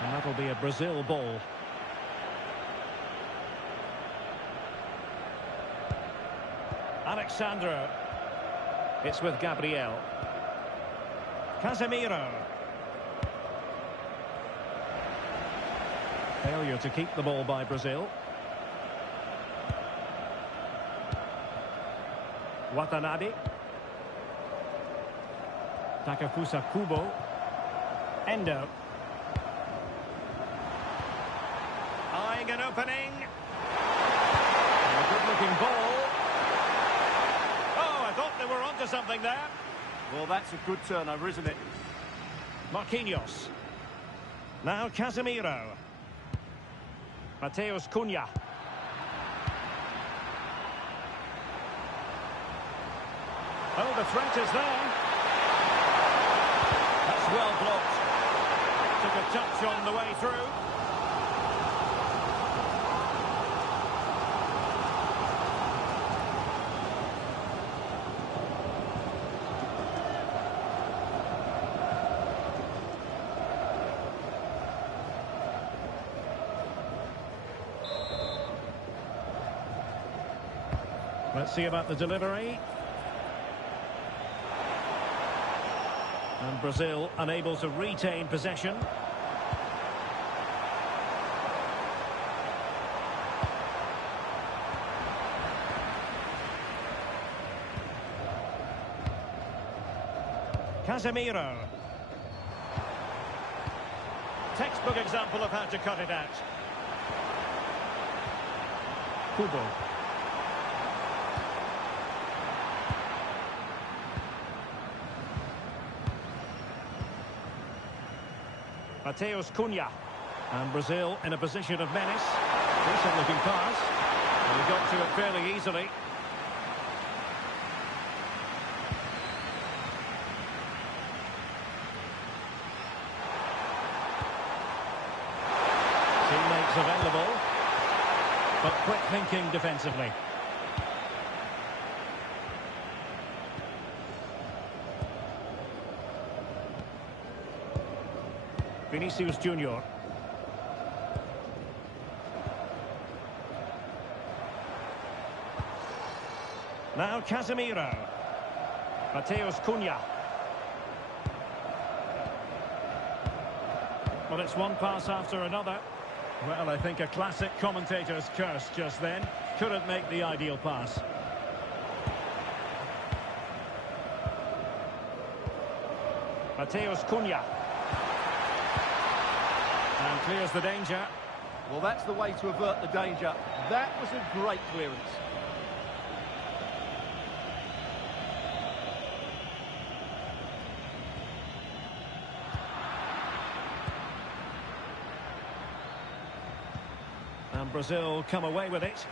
And that'll be a Brazil ball. Alexandro. It's with Gabriel. Casemiro. Failure to keep the ball by Brazil. Watanabe. Takafusa Kubo. Endo. Eyeing an opening. A good-looking ball. Oh, I thought they were onto something there. Well, that's a good turnover, isn't it? Marquinhos. Now Casemiro. Mateus Cunha. Oh, the threat is there. That's well blocked. Took a touch on the way through. Let's see about the delivery. And Brazil unable to retain possession. Casemiro. Textbook example of how to cut it out. Kubo. Mateus Cunha. And Brazil in a position of menace. Decent looking pass. And he got to it fairly easily. Teammates available. But quick thinking defensively. Vinicius Junior. Now Casemiro. Mateus Cunha. Well, it's one pass after another. Well, I think a classic commentator's curse just then. Couldn't make the ideal pass. Mateus Cunha. And clears the danger. Well, that's the way to avert the danger. That was a great clearance. And Brazil come away with it.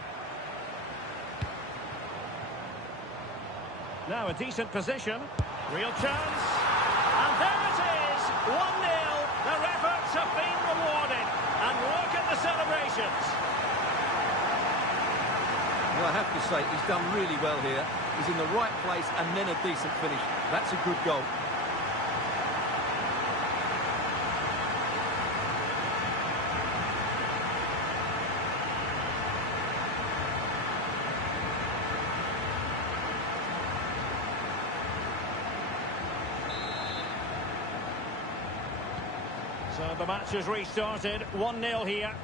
Now a decent position. Real chance. And there it is. Their efforts have been rewarded. And look at the celebrations. Well, I have to say, he's done really well here. He's in the right place and then a decent finish. That's a good goal. So the match has restarted. 1-0 here.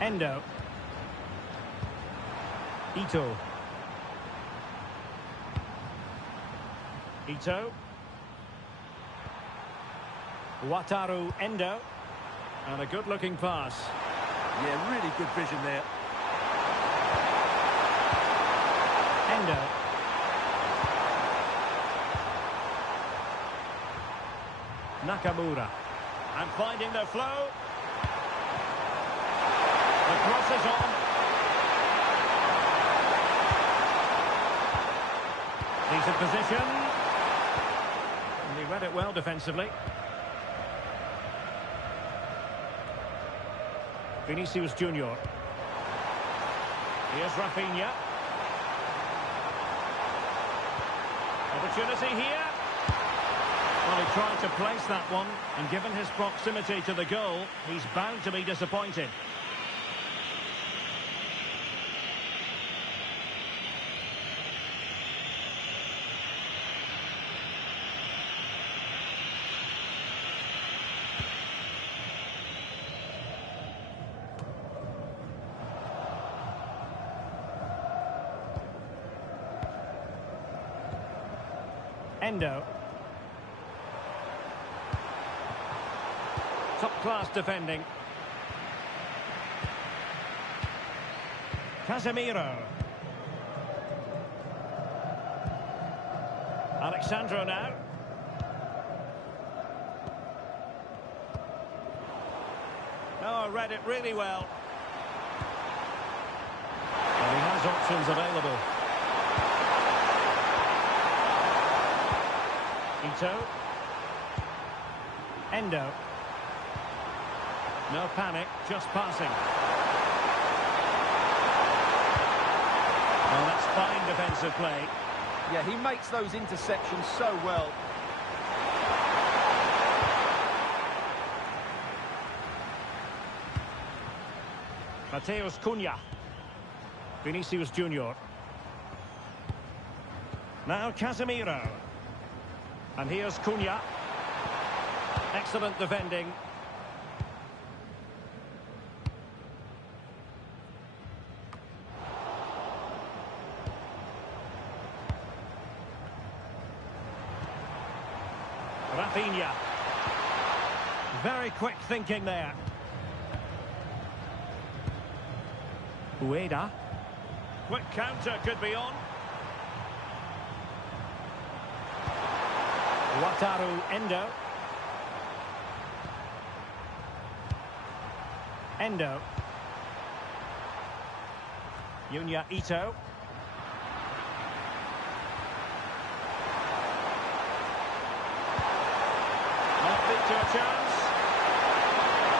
Endo. Ito. Wataru Endo. And a good-looking pass. Yeah, really good vision there. Endo. Nakamura. And finding the flow. The cross is on. Decent position. And he read it well defensively. Vinicius Junior. Here's Rafinha. Opportunity here. Well, he tried to place that one, and given his proximity to the goal, he's bound to be disappointed. Endo. Top-class defending. Casemiro. Alexandro now. Oh, read it really well. And he has options available. Ito. Endo. No panic, just passing. Well, that's fine defensive play. Yeah, he makes those interceptions so well. Mateus Cunha. Vinicius Junior. Now Casemiro. And here's Cunha. Excellent defending. Rafinha. Very quick thinking there. Ueda. Quick counter could be on. Wataru Endo. Endo. Junya Ito. To a chance.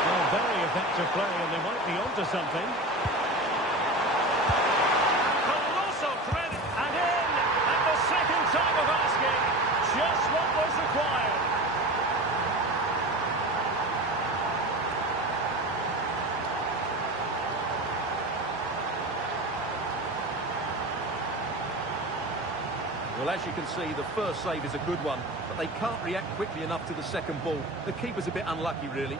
Well, very effective play, and they might be onto something. Colossal threat, and in at the second time of asking, just what was required. Well, as you can see, the first save is a good one, but they can't react quickly enough to the second ball. The keeper's a bit unlucky, really.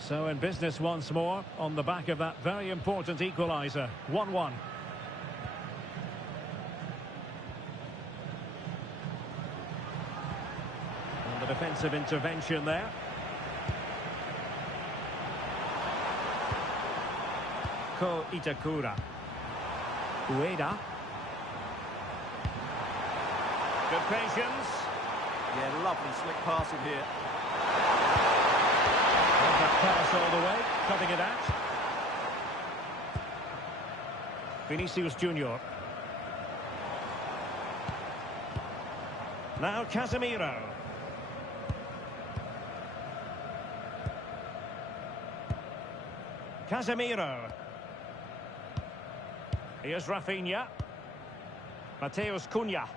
So in business once more, on the back of that very important equaliser. 1-1. Defensive intervention there. Ko Itakura. Ueda. Good patience. Yeah, lovely slick passing here. That pass all the way, cutting it out. Vinicius Junior. Now Casemiro. Casemiro. Here's Rafinha. Mateus Cunha.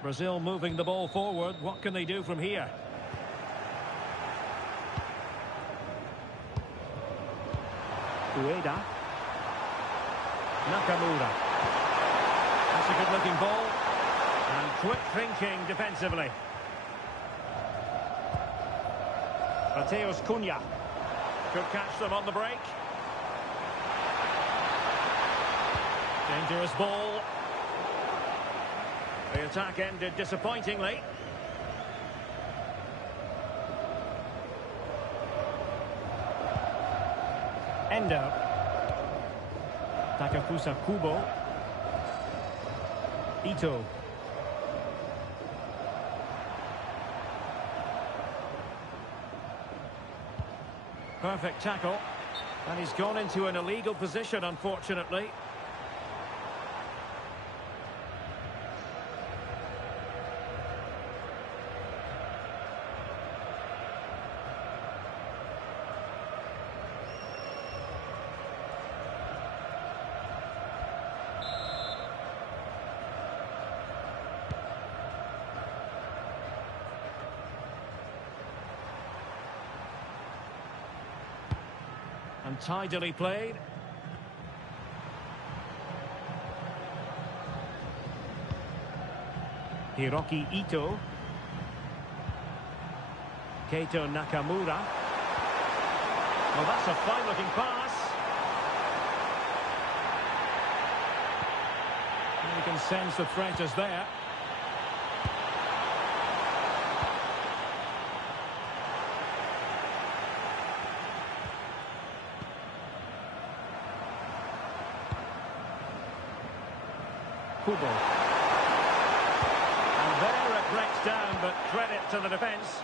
Brazil moving the ball forward. What can they do from here? Ueda. Nakamura. That's a good-looking ball. And quick thinking defensively. Mateus Cunha. Could catch them on the break. Dangerous ball. The attack ended disappointingly. Endo. Takafusa Kubo. Ito. Perfect tackle. And he's gone into an illegal position, unfortunately. And tidily played. Hiroki Ito. Keito Nakamura. Well, that's a fine-looking pass. And you can sense the threat is there. Kubo. And there it breaks down, but credit to the defence.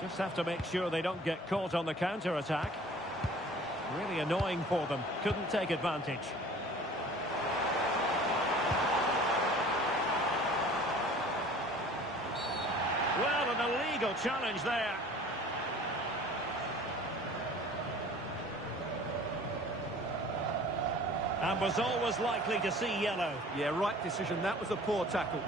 Just have to make sure they don't get caught on the counter-attack. Really annoying for them. Couldn't take advantage. Well, an illegal challenge there. And was always likely to see yellow. Yeah, right decision. That was a poor tackle.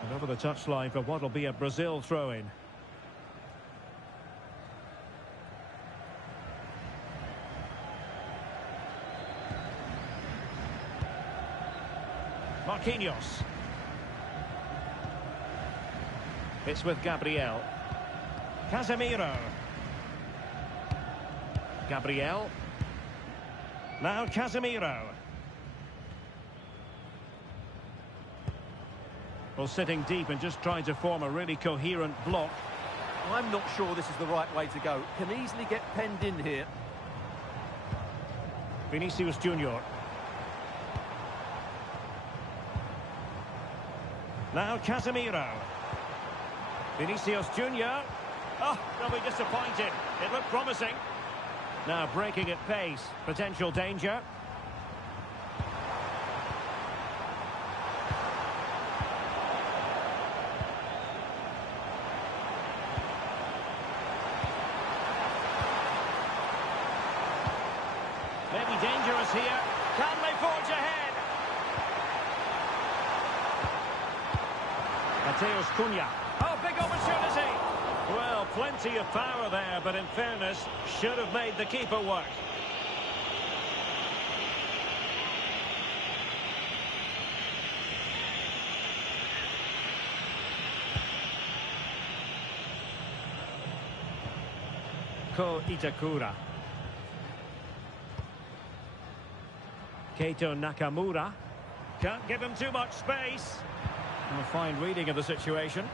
And over the touchline for what will be a Brazil throw-in. Marquinhos. It's with Gabriel. Casemiro. Gabriel. Now Casemiro. Well, sitting deep and just trying to form a really coherent block. I'm not sure this is the right way to go. Can easily get penned in here. Vinicius Junior. Now Casemiro. Vinicius Junior. Oh, they'll be disappointed. It looked promising. Now breaking at pace. Potential danger. Maybe dangerous here. Can they forge ahead? Mateus Cunha. Oh, big opportunity. Well, plenty of power there, but in fairness, should have made the keeper work. Ko Itakura. Keito Nakamura. Can't give him too much space. A fine reading of the situation.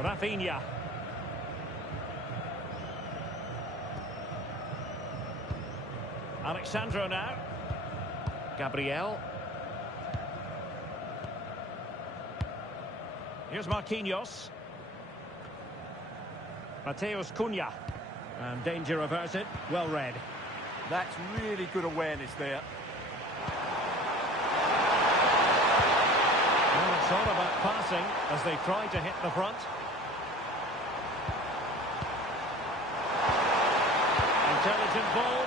Rafinha. Alexandro now. Gabriel. Here's Marquinhos. Mateus Cunha. And danger averted. Well read. That's really good awareness there. Well, it's all about passing as they try to hit the front. Intelligent ball.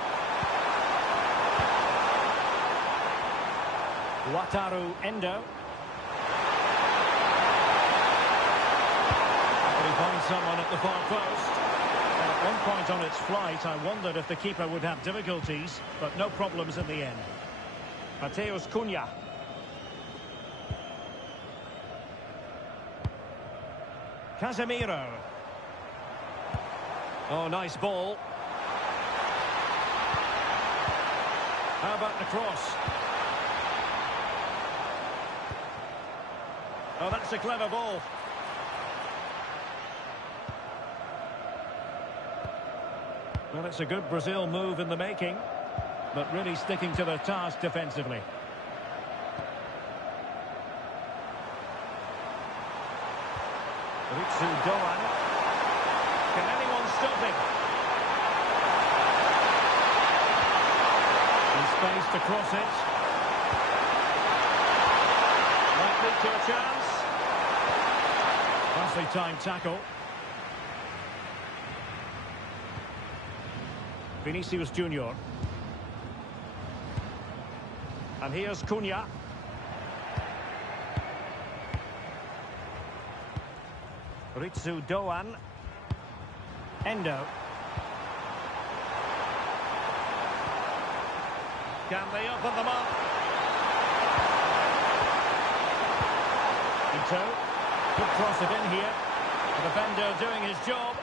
Wataru Endo. But he finds someone at the far post. And at one point on its flight, I wondered if the keeper would have difficulties, but no problems in the end. Mateus Cunha. Casemiro. Oh, nice ball. How about the cross? Oh, that's a clever ball. Well, it's a good Brazil move in the making, but really sticking to their task defensively. Ritsu Doan. Can anyone stop him? In space to cross it. Might lead to a chance. Nicely timed tackle. Vinicius Junior. And here's Cunha. Ritsu Doan. Endo. Can they open them up? Ito. Could cross it in here. The defender doing his job.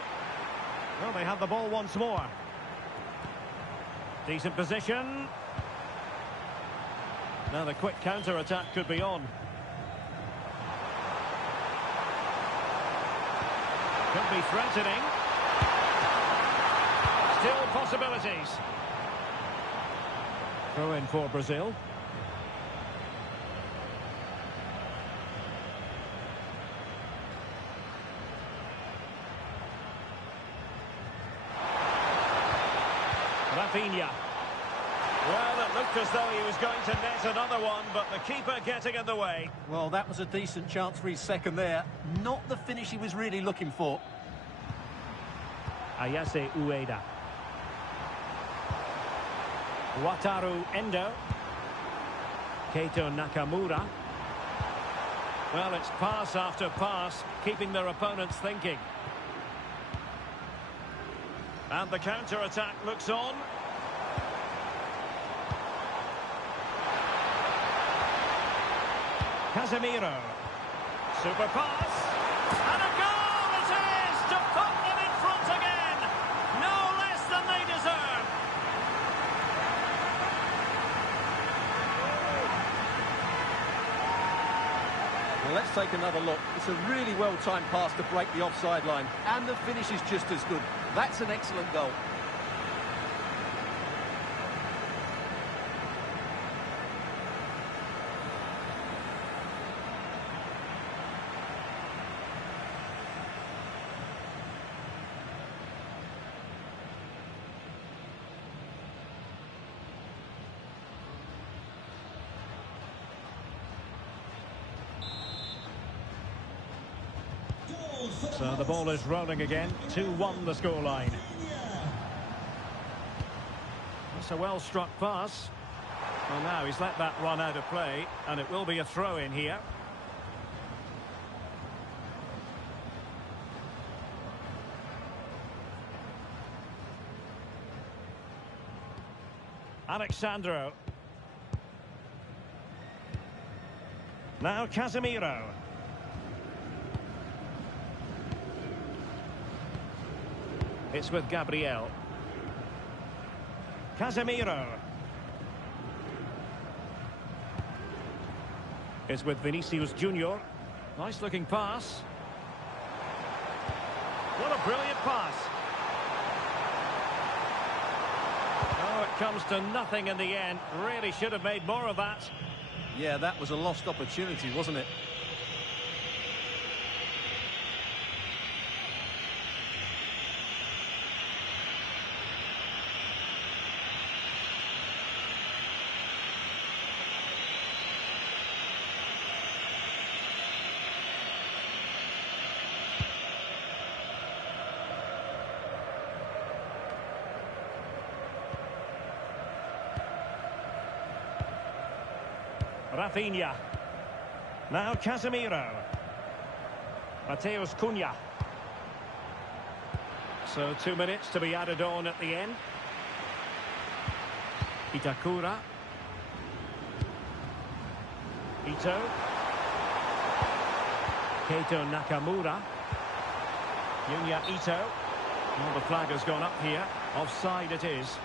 Well, they have the ball once more. Decent position. Now the quick counter-attack could be on. Could be threatening. Still possibilities. Throw in for Brazil. Rafinha. Well, it looked as though he was going to net another one, but the keeper getting in the way. Well, that was a decent chance for his second there. Not the finish he was really looking for. Ayase Ueda. Wataru Endo. Keito Nakamura. Well, it's pass after pass, keeping their opponents thinking. And the counter-attack looks on. Casemiro. Super pass. And a goal it is to put them in front again. No less than they deserve. Well, let's take another look. It's a really well-timed pass to break the offside line. And the finish is just as good. That's an excellent goal. So the ball is rolling again. 2-1 the scoreline. That's a well-struck pass. Well, now he's let that run out of play, and it will be a throw-in here. Alexandro. Now Casemiro. It's with Gabriel. Casemiro. It's with Vinicius Junior. Nice looking pass. What a brilliant pass. Oh, it comes to nothing in the end. Really should have made more of that. Yeah, that was a lost opportunity, wasn't it? Rafinha. Now Casemiro. Mateus Cunha. So 2 minutes to be added on at the end. Itakura. Ito. Keito Nakamura. Yunya Ito. Well, the flag has gone up here. Offside it is.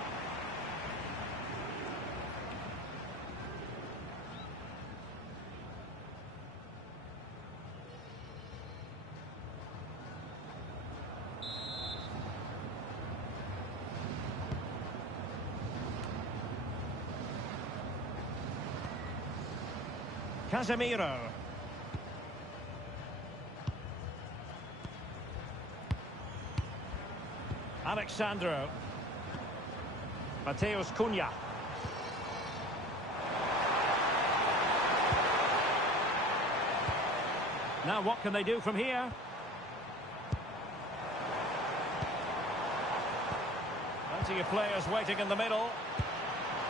Casemiro. Alexandro. Mateus Cunha. Now what can they do from here? Plenty of players waiting in the middle.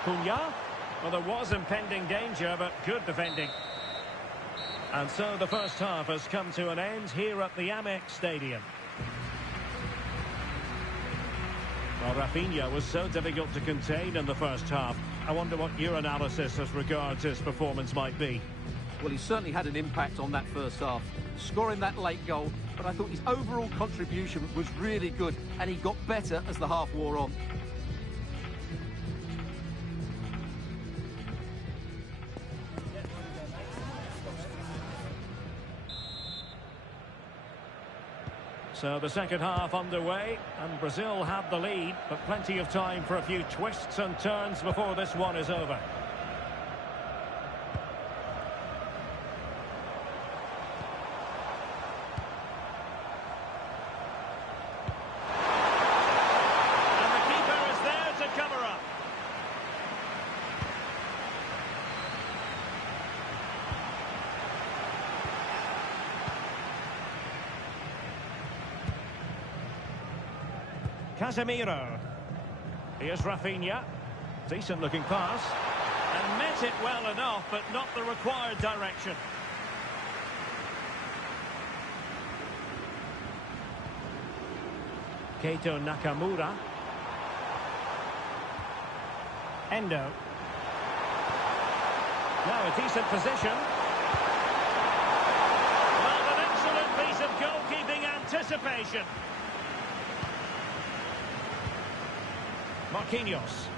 Cunha. Well, there was impending danger, but good defending. And so the first half has come to an end here at the Amex Stadium. Well, Rafinha was so difficult to contain in the first half. I wonder what your analysis as regards his performance might be. Well, he certainly had an impact on that first half, scoring that late goal, but I thought his overall contribution was really good, and he got better as the half wore on. So the second half underway, and Brazil have the lead, but plenty of time for a few twists and turns before this one is over. And the keeper is there to cover up. Casemiro. Here's Rafinha. Decent looking pass. And met it well enough, but not the required direction. Keito Nakamura. Endo. Now a decent position. Well, an excellent piece of goalkeeping anticipation. Marquinhos.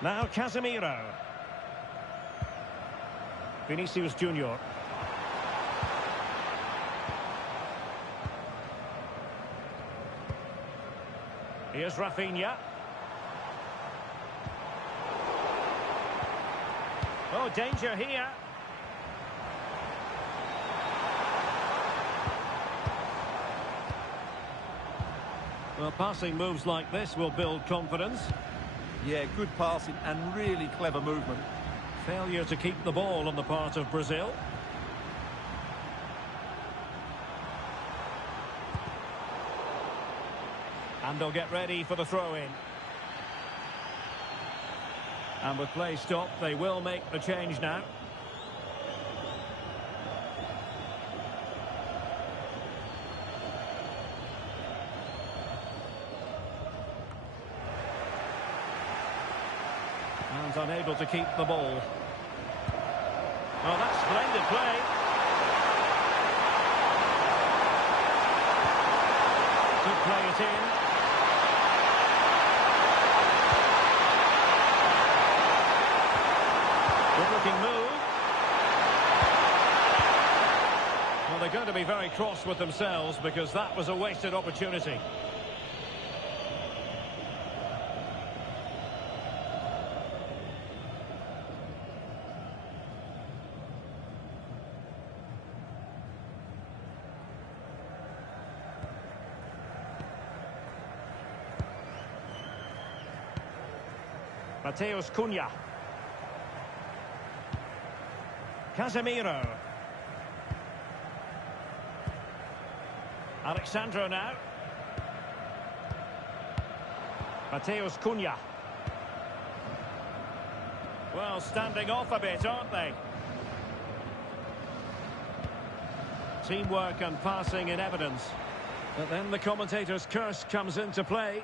Now Casemiro. Vinicius Junior. Here's Rafinha. Oh, danger here. Well, passing moves like this will build confidence. Yeah, good passing and really clever movement. Failure to keep the ball on the part of Brazil. And they'll get ready for the throw-in. And with play stopped, they will make the change now. And unable to keep the ball. Oh, that's splendid play. Could play it in. Good-looking move. Well, they're going to be very cross with themselves because that was a wasted opportunity. Mateus Cunha. Casemiro. Alexandro now. Mateus Cunha. Well, standing off a bit, aren't they? Teamwork and passing in evidence. But then the commentator's curse comes into play.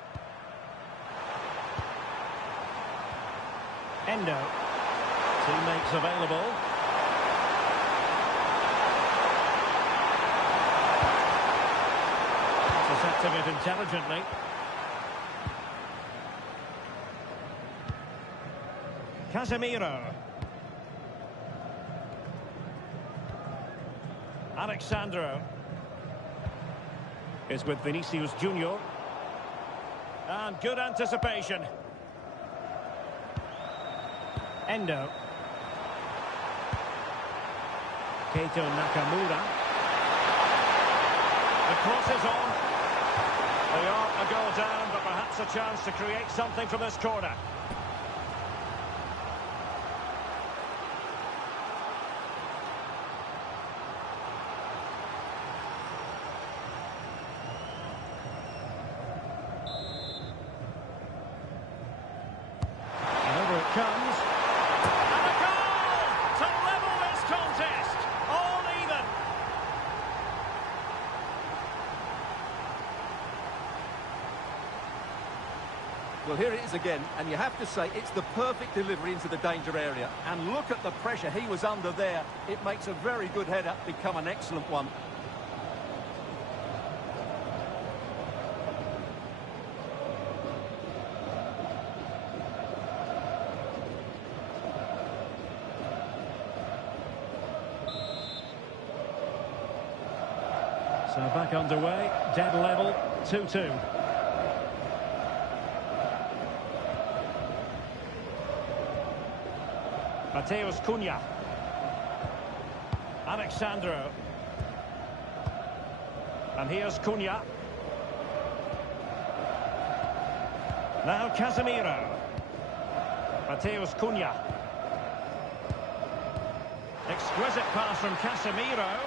Endo. Teammates available. Intercepting it intelligently. Casemiro. Alexandro is with Vinicius Junior. And good anticipation. Endo. Keito Nakamura. The cross is on. They are a goal down, but perhaps a chance to create something from this corner. And over it comes. Well, here it is again, and you have to say it's the perfect delivery into the danger area. And look at the pressure he was under there. It makes a very good header become an excellent one. So back underway, dead level, 2-2. Mateus Cunha. Alexandro. And here's Cunha. Now Casemiro. Mateus Cunha. Exquisite pass from Casemiro.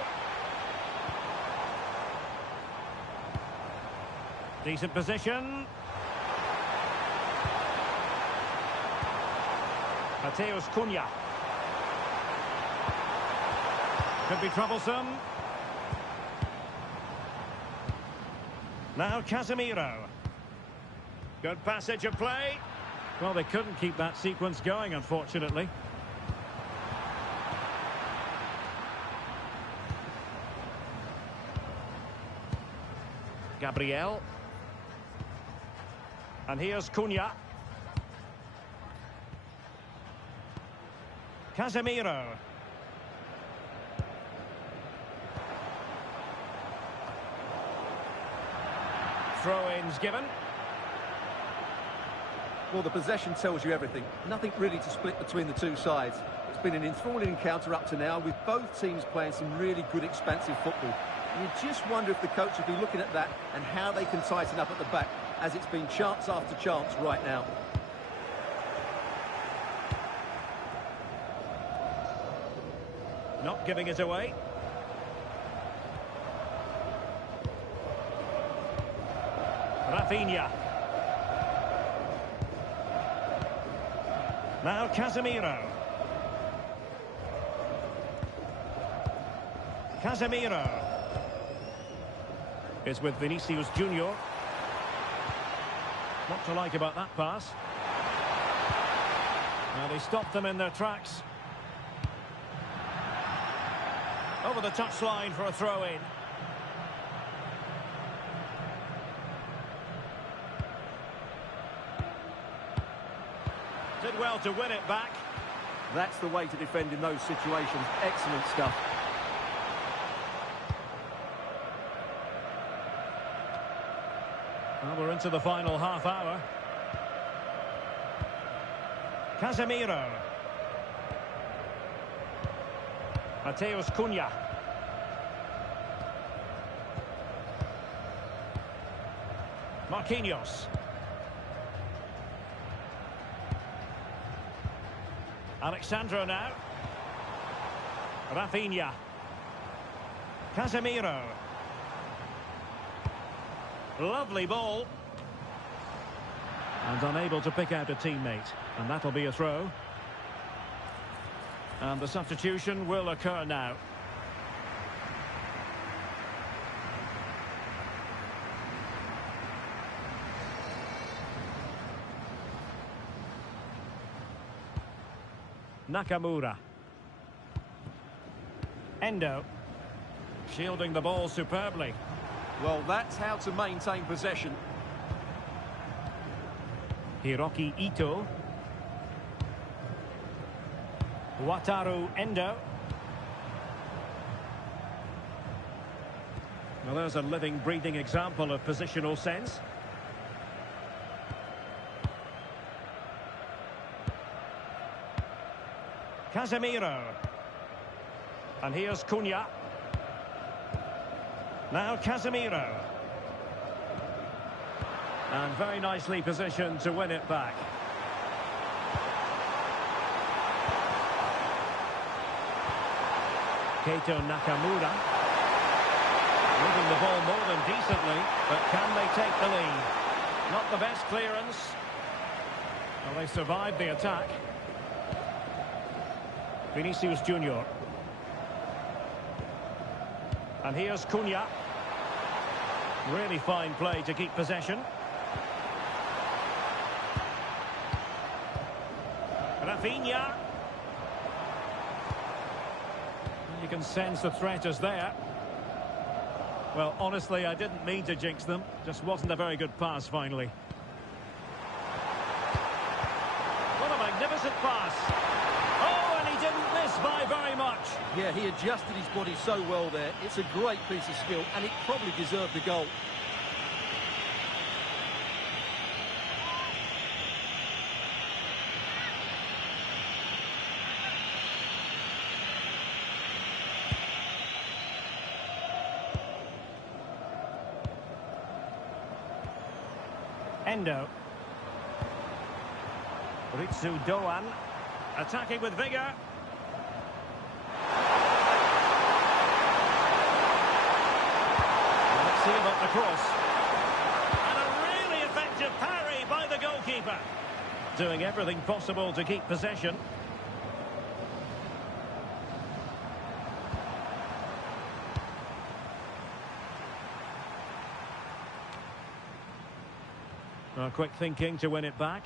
Decent position. Mateus Cunha. Could be troublesome. Now Casemiro. Good passage of play. Well, they couldn't keep that sequence going, unfortunately. Gabriel. And here's Cunha. Casemiro. Throw-ins given. Well, the possession tells you everything. Nothing really to split between the two sides. It's been an enthralling encounter up to now, with both teams playing some really good expansive football. You just wonder if the coach will be looking at that and how they can tighten up at the back, as it's been chance after chance right now. Not giving it away. Rafinha. Now Casemiro. Casemiro is with Vinicius Junior. What to like about that pass? Now they stopped them in their tracks. Over the touchline for a throw-in. Did well to win it back. That's the way to defend in those situations. Excellent stuff. Well, we're into the final half hour. Casemiro. Mateus Cunha. Marquinhos. Alexandro now. Rafinha. Casemiro. Lovely ball. And unable to pick out a teammate. And that'll be a throw. And the substitution will occur now. Nakamura. Endo. Shielding the ball superbly. Well, that's how to maintain possession. Hiroki Ito. Wataru Endo. Well, there's a living, breathing example of positional sense. Casemiro. And here's Cunha. Now Casemiro. And very nicely positioned to win it back. Keito Nakamura. Moving the ball more than decently, but can they take the lead? Not the best clearance. Well, they survived the attack. Vinicius Junior. And here's Cunha. Really fine play to keep possession. Rafinha. You can sense the threat is there. Well, honestly, I didn't mean to jinx them. Just wasn't a very good pass, finally. What a magnificent pass. Oh, and he didn't miss by very much. Yeah, he adjusted his body so well there. It's a great piece of skill, and it probably deserved the goal. Endo. Ritsu Doan. Attacking with vigour. Let's see about the cross. And a really effective parry by the goalkeeper. Doing everything possible to keep possession. Quick thinking to win it back.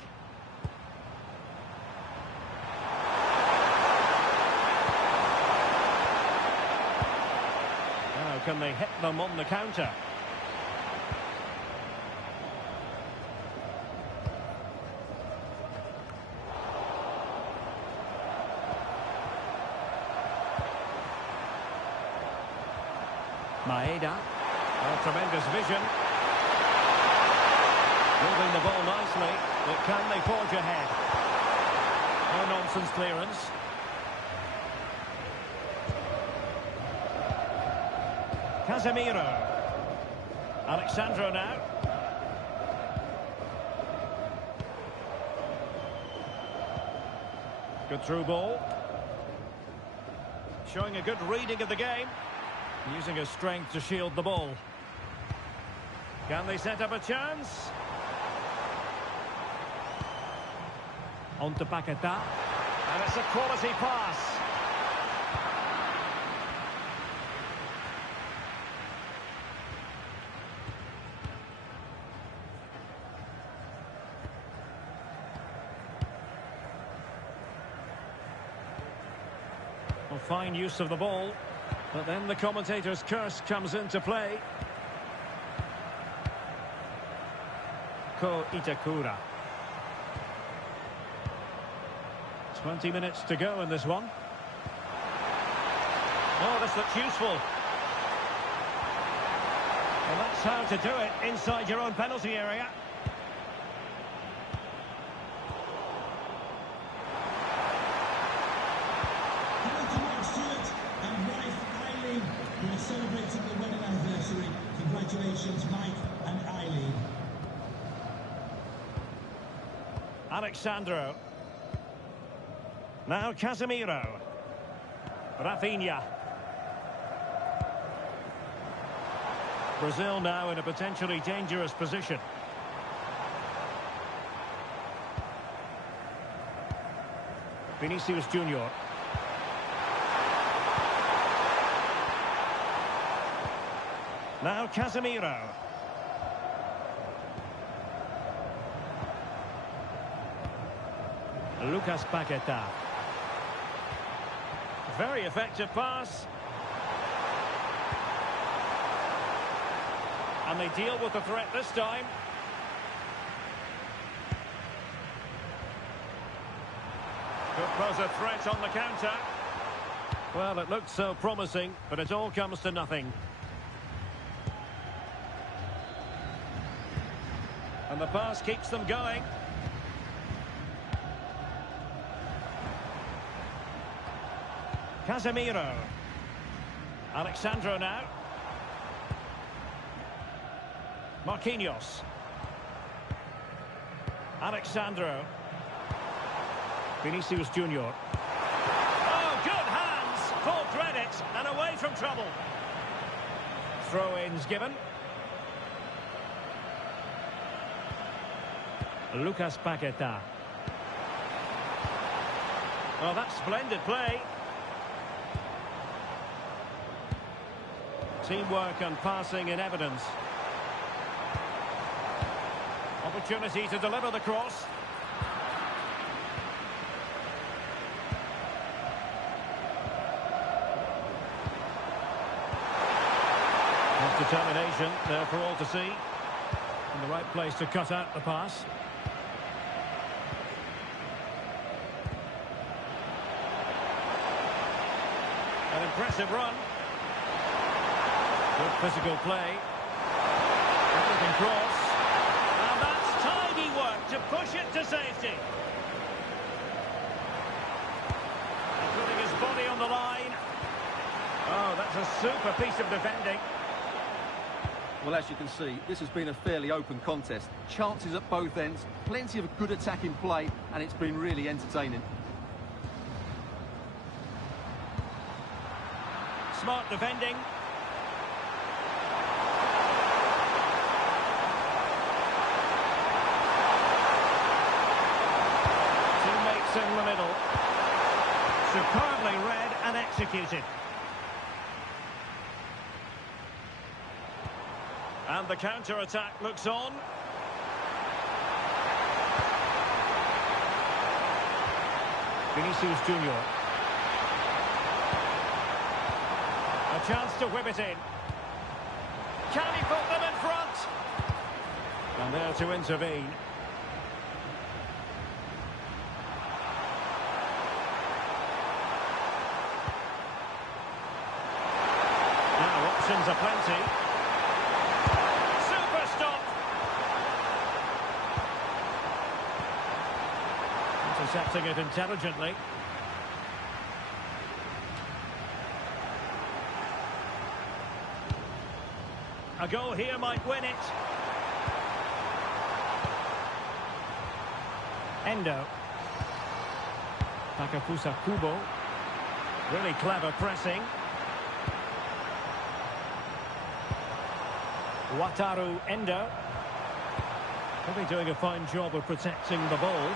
Now can they hit them on the counter? Maeda. Oh, tremendous vision. Moving the ball nicely, but can they forge ahead? No nonsense clearance. Casemiro. Alexandro now. Good through ball. Showing a good reading of the game. Using his strength to shield the ball. Can they set up a chance? On to Paquetá. And it's a quality pass. Well, fine use of the ball. But then the commentator's curse comes into play. Ko Itakura. 20 minutes to go in this one. Oh, this looks useful. Well, that's how to do it inside your own penalty area. And wife Eileen, who are celebrating the wedding anniversary. Congratulations, Mike and Eileen. Alexandro. Now Casemiro. Rafinha. Brazil now in a potentially dangerous position. Vinicius Junior. Now Casemiro. Lucas Paqueta. Very effective pass. And they deal with the threat this time. Could pose a threat on the counter. Well, it looked so promising, but it all comes to nothing. And the pass keeps them going. Casemiro. Alexandro now. Marquinhos. Alexandro. Vinicius Junior. Oh, good hands. Full credit and away from trouble. Throw-ins given. Lucas Paqueta. Oh, that's splendid play. Teamwork and passing in evidence. Opportunity to deliver the cross. With determination there for all to see. In the right place to cut out the pass. An impressive run. Good physical play. Looking cross. And that's tidy work to push it to safety. And putting his body on the line. Oh, that's a super piece of defending. Well, as you can see, this has been a fairly open contest. Chances at both ends, plenty of good attacking play, and it's been really entertaining. Smart defending. Teammates in the middle. Superbly read and executed. And the counter-attack looks on. Vinicius Junior. A chance to whip it in. Can he put them in front? And there to intervene. Now options are plenty. Super stop. Intercepting it intelligently. A goal here might win it. Endo. Takafusa Kubo. Really clever pressing. Wataru Endo. Really doing a fine job of protecting the ball.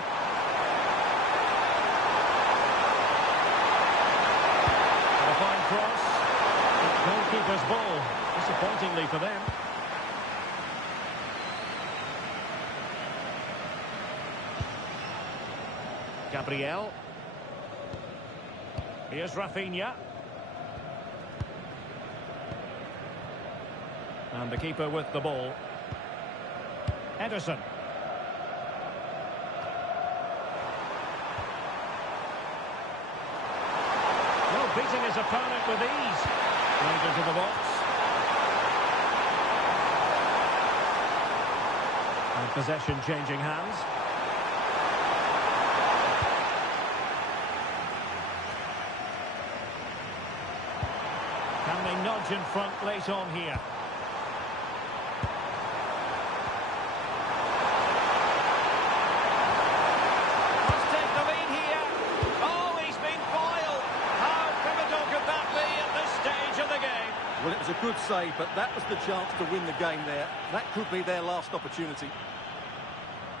And a fine cross. Goalkeeper's ball. Disappointingly for them. Gabriel. Here's Rafinha. And the keeper with the ball. Ederson. Well, beating his opponent with ease. Right into the box. And possession changing hands. Can they nudge in front late on here? Must take the lead here. Oh, he's been foiled. How pivotal could that be at this stage of the game? Well, it was a good save, but that was the chance to win the game there. That could be their last opportunity.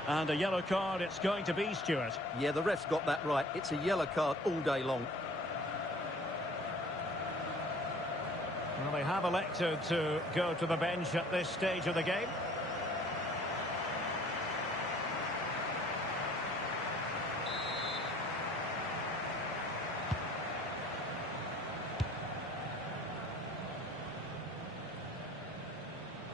And a yellow card it's going to be, Stuart. Yeah, the ref's got that right. It's a yellow card all day long. Well, they have elected to go to the bench at this stage of the game.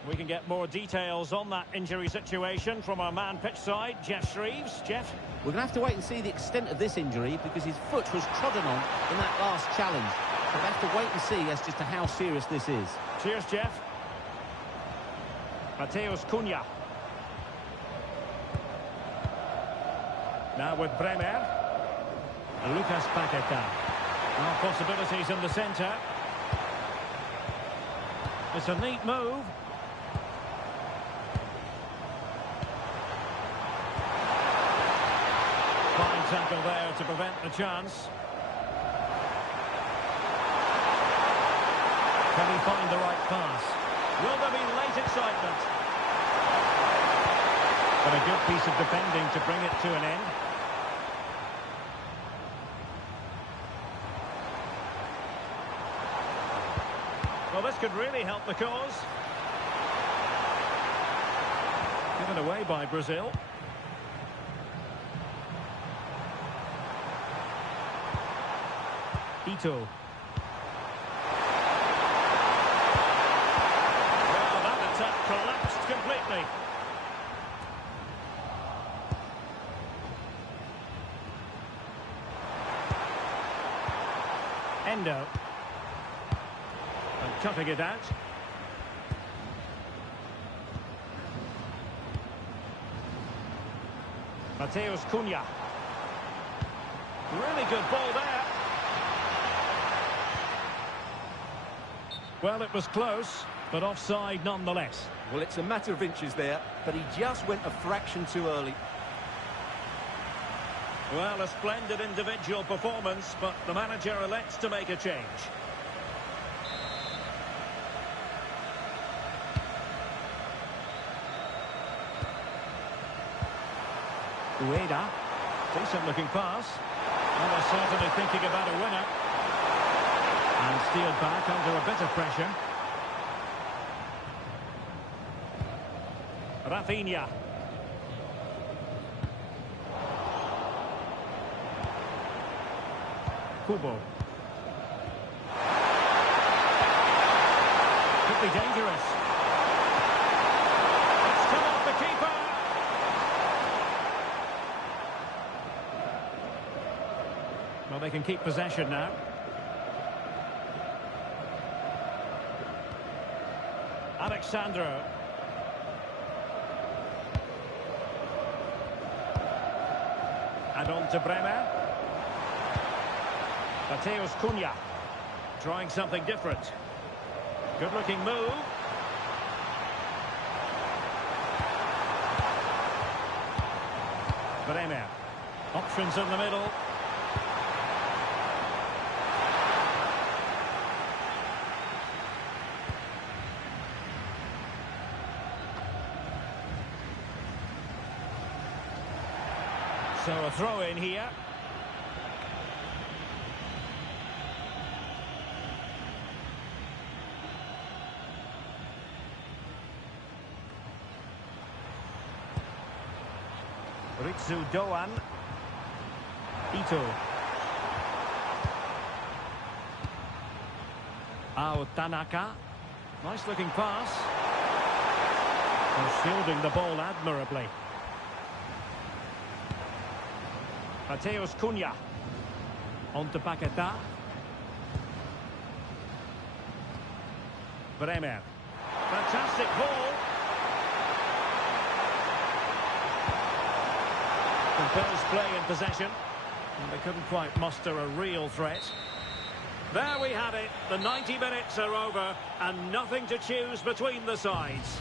We can get more details on that injury situation from our man pitch side, Jeff Shreves. Jeff? We're going to have to wait and see the extent of this injury because his foot was trodden on in that last challenge. So we'll have to wait and see as to how serious this is. Cheers, Jeff. Mateus Cunha. Now with Bremer. Lucas Paqueta. Now possibilities in the centre. It's a neat move. Fine tackle there to prevent the chance. Can he find the right pass? Will there be late excitement? But a good piece of defending to bring it to an end. Well, this could really help the cause. Given away by Brazil. Ito. Well, that attack collapsed completely. Endo. And cutting it out. Mateus Cunha. Really good ball there. Well, it was close, but offside nonetheless. Well, it's a matter of inches there, but he just went a fraction too early. Well, a splendid individual performance, but the manager elects to make a change. Ueda. Decent looking pass. Well, they're certainly thinking about a winner. And steered back under a bit of pressure. Rafinha. Kubo. Could be dangerous. It's come off the keeper. Well, they can keep possession now. Alexandro. And on to Bremer. Mateus Cunha. Trying something different. Good looking move. Bremer. Options in the middle. So a throw in here. Ritsu Doan. Ito. Ao Tanaka. Nice looking pass. And shielding the ball admirably. Mateus Cunha. On to Paquetá. Bremer. Fantastic ball. Composed play in possession. And they couldn't quite muster a real threat. There we have it. The 90 minutes are over and nothing to choose between the sides.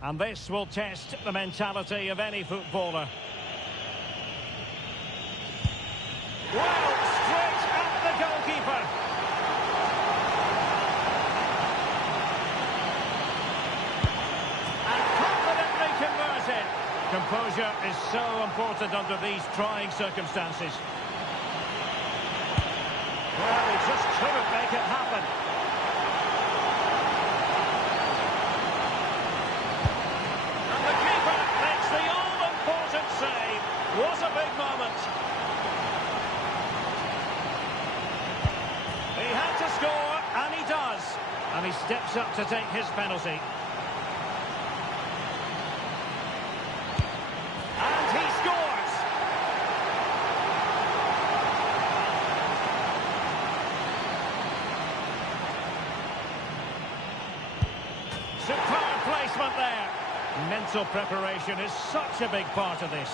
And this will test the mentality of any footballer. Well, straight at the goalkeeper. And confidently converted. Composure is so important under these trying circumstances. Well, he just couldn't make it happen. Was a big moment. He had to score, and he does. And he steps up to take his penalty. And he scores. Superb placement there. Mental preparation is such a big part of this.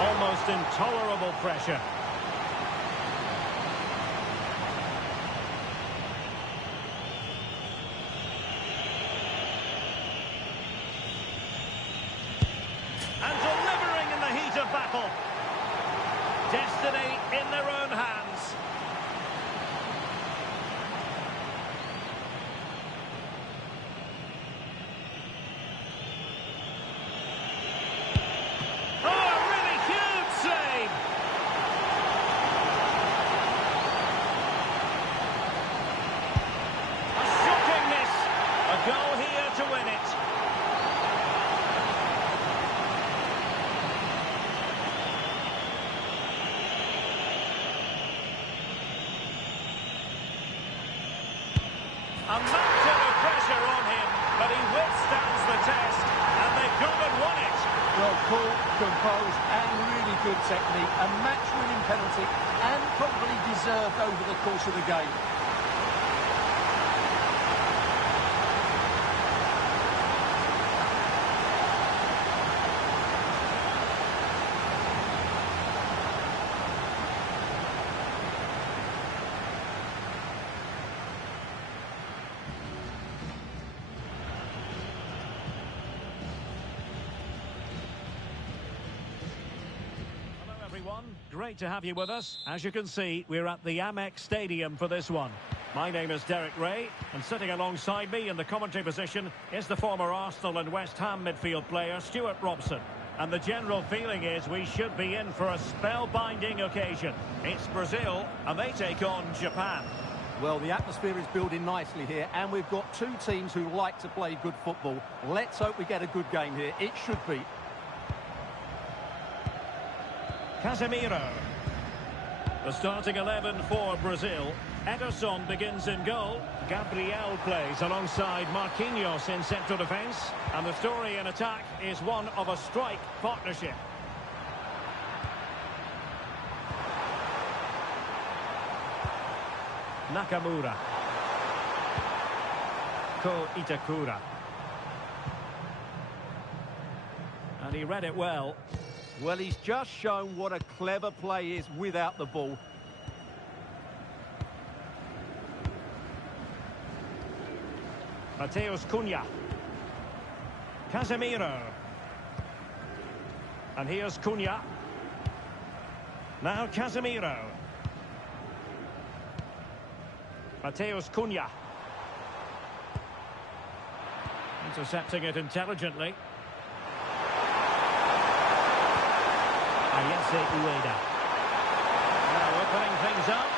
Almost intolerable pressure. And delivering in the heat of battle. Destiny in their own hands. Goal here to win it. A mountain of pressure on him, but he withstands the test, and they've gone and won it. Well, cool, composed, and really good technique. A match-winning penalty, and probably deserved over the course of the game. Great to have you with us. As you can see, we're at the Amex Stadium for this one. My name is Derek Ray, and sitting alongside me in the commentary position is the former Arsenal and West Ham midfield player Stuart Robson. And the general feeling is we should be in for a spellbinding occasion. It's Brazil, and they take on Japan. Well, the atmosphere is building nicely here, and we've got two teams who like to play good football. Let's hope we get a good game here. It should be. Casemiro. The starting 11 for Brazil. Ederson begins in goal. Gabriel plays alongside Marquinhos in central defence. And the story in attack is one of a strike partnership. Nakamura. Ko Itakura. And he read it well. Well, he's just shown what a clever play is without the ball. Mateus Cunha. Casemiro. And here's Cunha. Now Casemiro. Mateus Cunha. Intercepting it intelligently. Ayase Ueda. Now opening things up.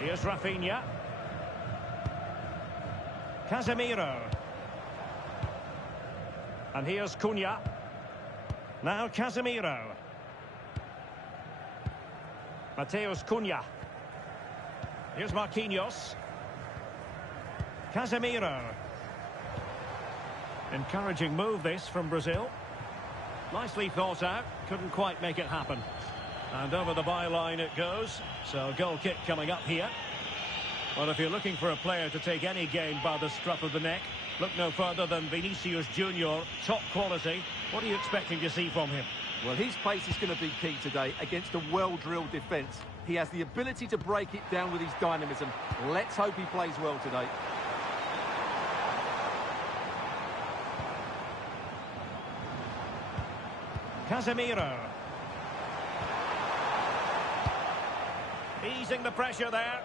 Here's Rafinha. Casemiro. And here's Cunha. Now Casemiro. Mateus Cunha. Here's Marquinhos. Casemiro. Encouraging move this from Brazil. Nicely thought out. Couldn't quite make it happen. And over the byline it goes. So goal kick coming up here. Well, if you're looking for a player to take any game by the scruff of the neck, look no further than Vinicius Junior. Top quality. What are you expecting to see from him? Well, his pace is going to be key today against a well-drilled defence. He has the ability to break it down with his dynamism. Let's hope he plays well today. Casemiro. Easing the pressure there.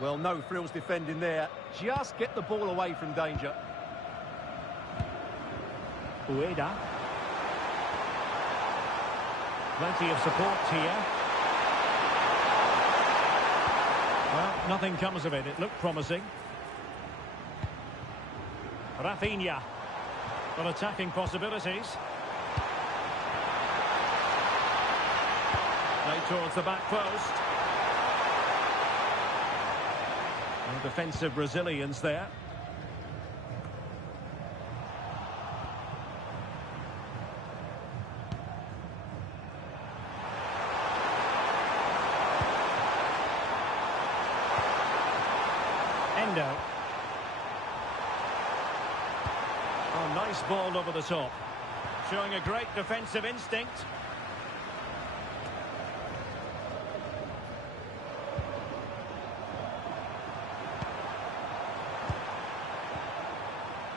Well, no frills defending there. Just get the ball away from danger. Ueda. Plenty of support here. Well, nothing comes of it. It looked promising. Rafinha. Got attacking possibilities. Played towards the back post. And defensive Brazilians there. Endo. Oh, nice ball over the top. Showing a great defensive instinct.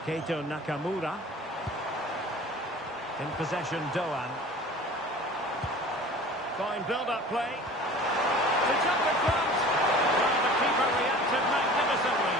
Keito Nakamura. In possession, Doan. Fine build-up play. To jump in front. Well, the keeper reacted magnificently.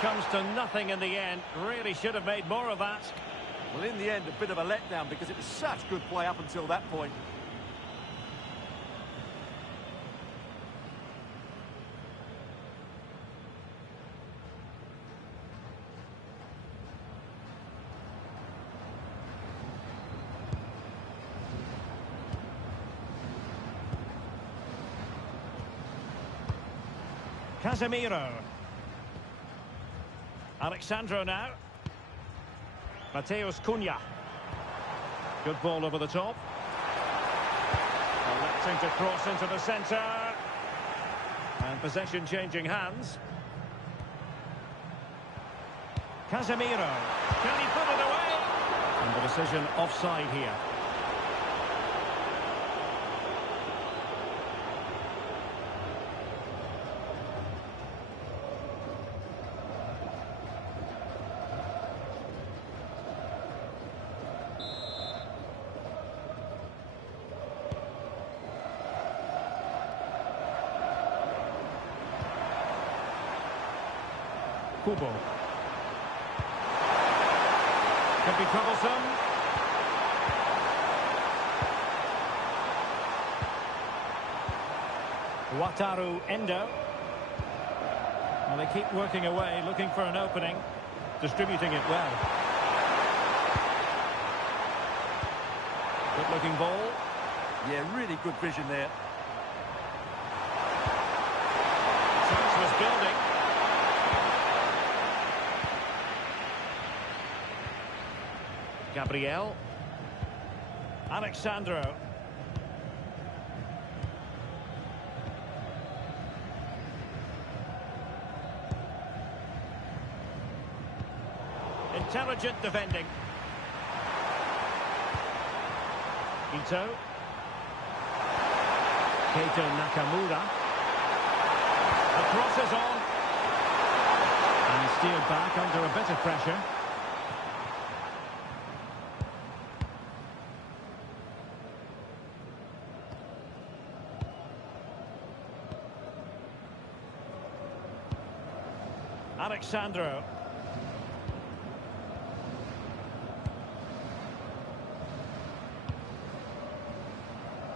Comes to nothing in the end. Really should have made more of that. Well, in the end, a bit of a letdown because it was such good play up until that point. Casemiro. Alexandro now. Mateus Cunha. Good ball over the top. Electing to cross into the centre. And possession changing hands. Casemiro. Can he put it away? And the decision offside here. Kubo. Could be troublesome. Wataru Endo. Well, they keep working away, looking for an opening, distributing it well. Good-looking ball. Yeah, really good vision there. Chance was building. Gabriel. Alexandro. Intelligent defending. Ito. Keito Nakamura. The cross is on. And steered back under a bit of pressure. Alexandro.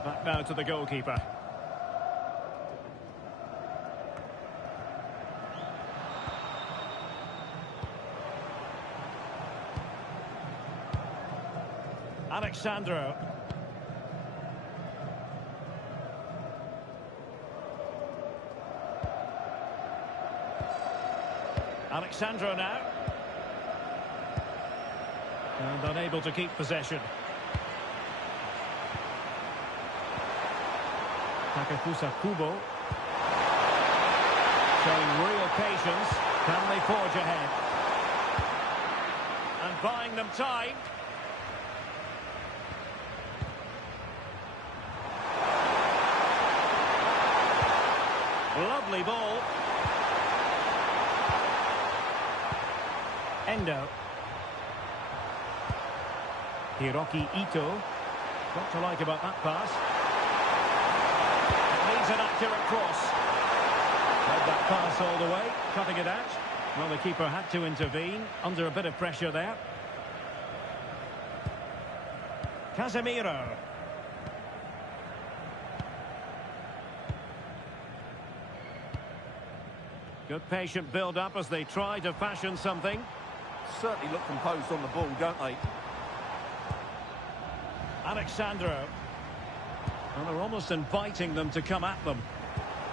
Back now to the goalkeeper. Alexandro. Alexandro now. And unable to keep possession. Takefusa Kubo. Showing real patience. Can they forge ahead? And buying them time. Lovely ball. Endo. Hiroki Ito. What to like about that pass? It needs an accurate cross. Read that pass all the way, cutting it out. Well, the keeper had to intervene, under a bit of pressure there. Casemiro. Good patient build-up as they try to fashion something. Certainly look composed on the ball, don't they? Alexandro. Well, they're almost inviting them to come at them.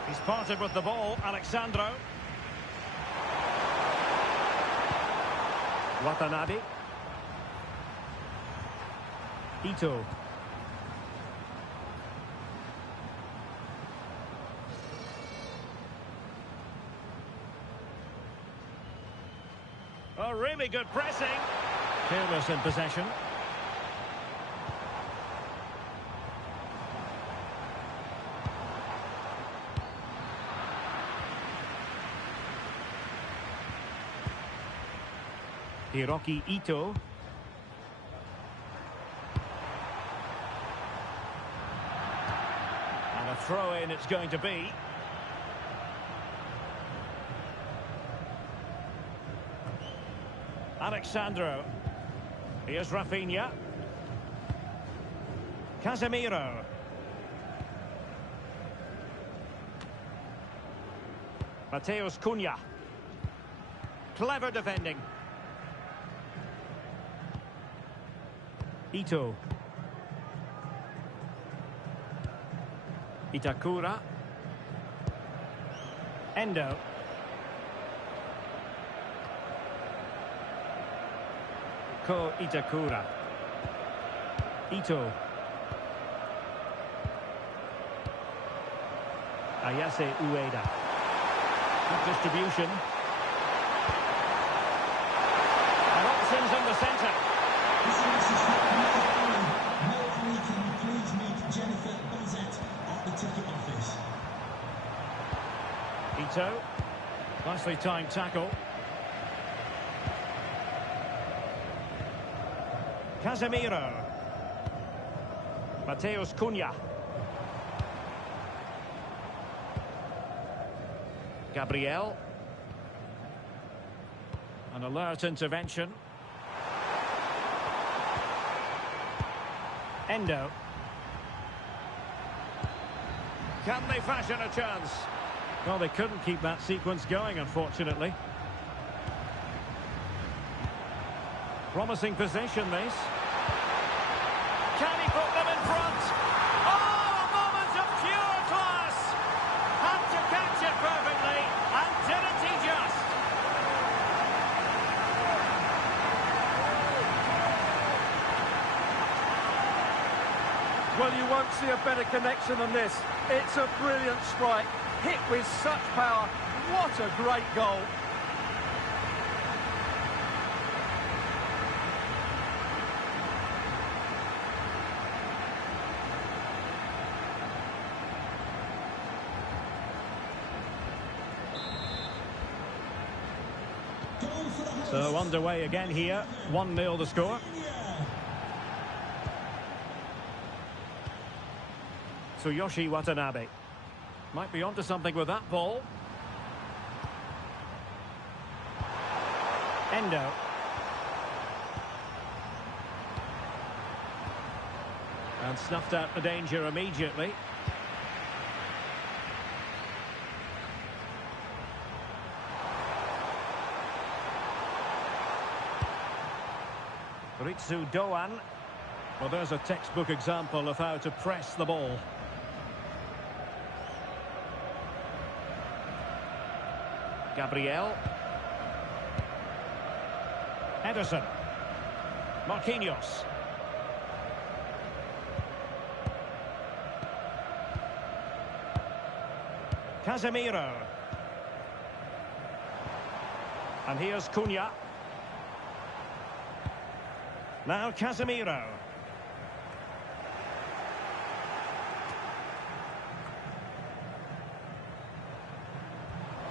He's parted with the ball, Alexandro. Watanabe. Ito. Oh, really good pressing. Careless in possession. Hiroki Ito. And a throw-in it's going to be. Alexandro. Here's Rafinha. Casemiro. Mateus Cunha. Clever defending. Ito. Itakura. Endo. Ko Itakura. Ito. Ayase Ueda. Good distribution. And options in the centre. This is no Ali, can you please meet Jennifer Bazette at the ticket office? Ito. Nicely timed tackle. Casemiro. Mateus Cunha. Gabriel. An alert intervention. Endo. Can they fashion a chance? Well, they couldn't keep that sequence going, unfortunately. Promising position, this. Can he put them in front? Oh, a moment of pure class! Had to catch it perfectly, and didn't he just? Well, you won't see a better connection than this. It's a brilliant strike, hit with such power. What a great goal. So underway again here, 1-0 the score. Tsuyoshi Watanabe might be onto something with that ball. Endo. And snuffed out the danger immediately. Ritsu Doan. Well, there's a textbook example of how to press the ball. Gabriel. Ederson. Marquinhos. Casemiro. And here's Cunha. Now Casemiro.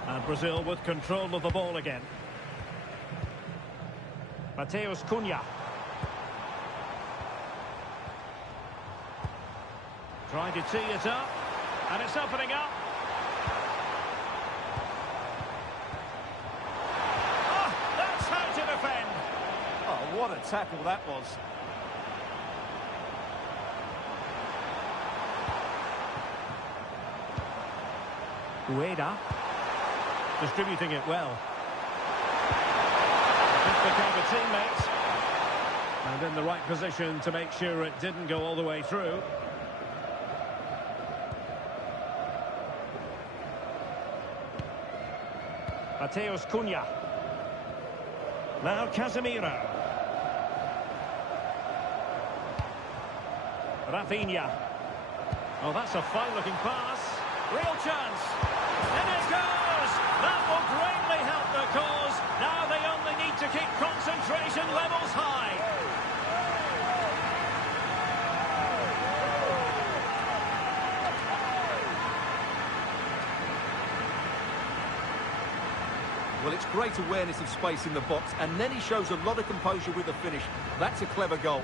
And Brazil with control of the ball again. Mateus Cunha. Trying to tee it up. And it's opening up. Oh, that's how to defend. Oh, what a tackle that was. Ueda. Distributing it well. Became a teammate. And in the right position to make sure it didn't go all the way through. Mateus Cunha. Now Casemiro. Rafinha. Oh, that's a fine-looking pass. Real chance. And it goes! That will greatly help their cause. Now they only need to keep concentration levels high. Well, it's great awareness of space in the box, and then he shows a lot of composure with the finish. That's a clever goal.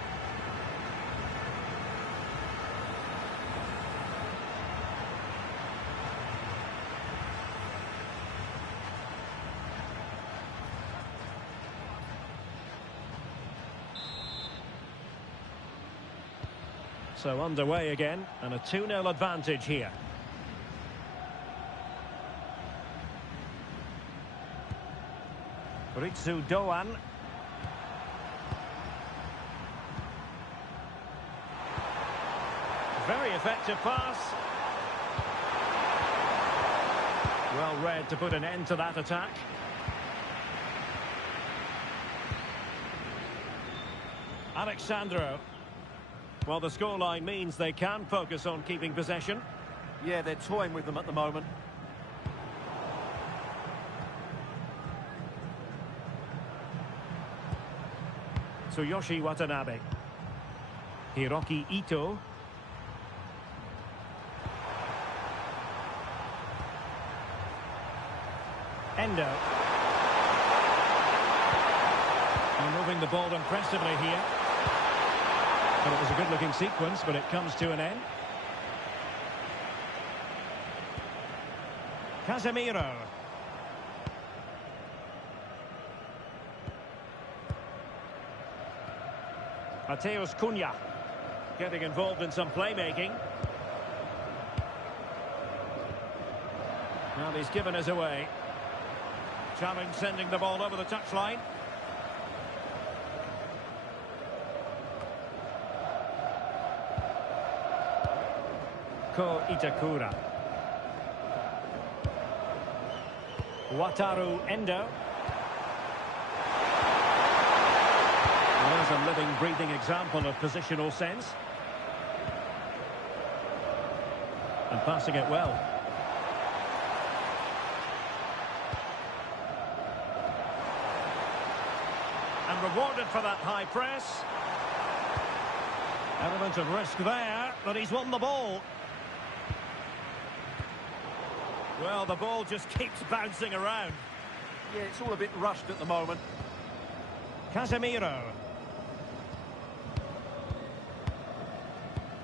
So underway again, and a 2-0 advantage here. Ritsu Doan. Very effective pass. Well read to put an end to that attack. Alexandro. Well, the scoreline means they can focus on keeping possession. Yeah, they're toying with them at the moment. Tsuyoshi Watanabe. Hiroki Ito. Endo. And moving the ball impressively here. Well, it was a good-looking sequence, but it comes to an end. Casemiro. Mateus Cunha getting involved in some playmaking. Now he's given us away. Challenge sending the ball over the touchline. Ko Itakura. Wataru Endo. There's a living, breathing example of positional sense. And passing it well. And rewarded for that high press. Element of risk there, but he's won the ball. Well, the ball just keeps bouncing around. Yeah, it's all a bit rushed at the moment. Casemiro.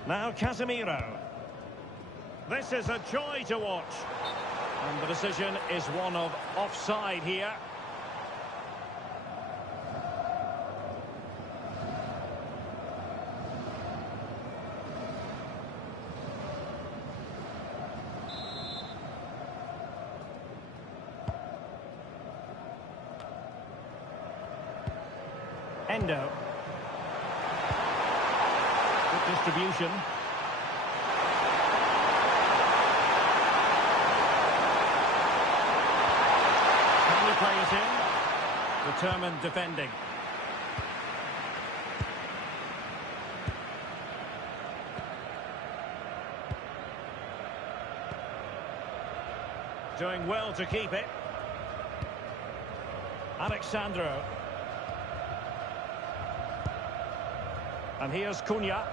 Now Casemiro. This is a joy to watch. And the decision is one of offside here. Endo. Good distribution. Can we play it in? Determined defending. Doing well to keep it. Alexandro. And here's Cunha.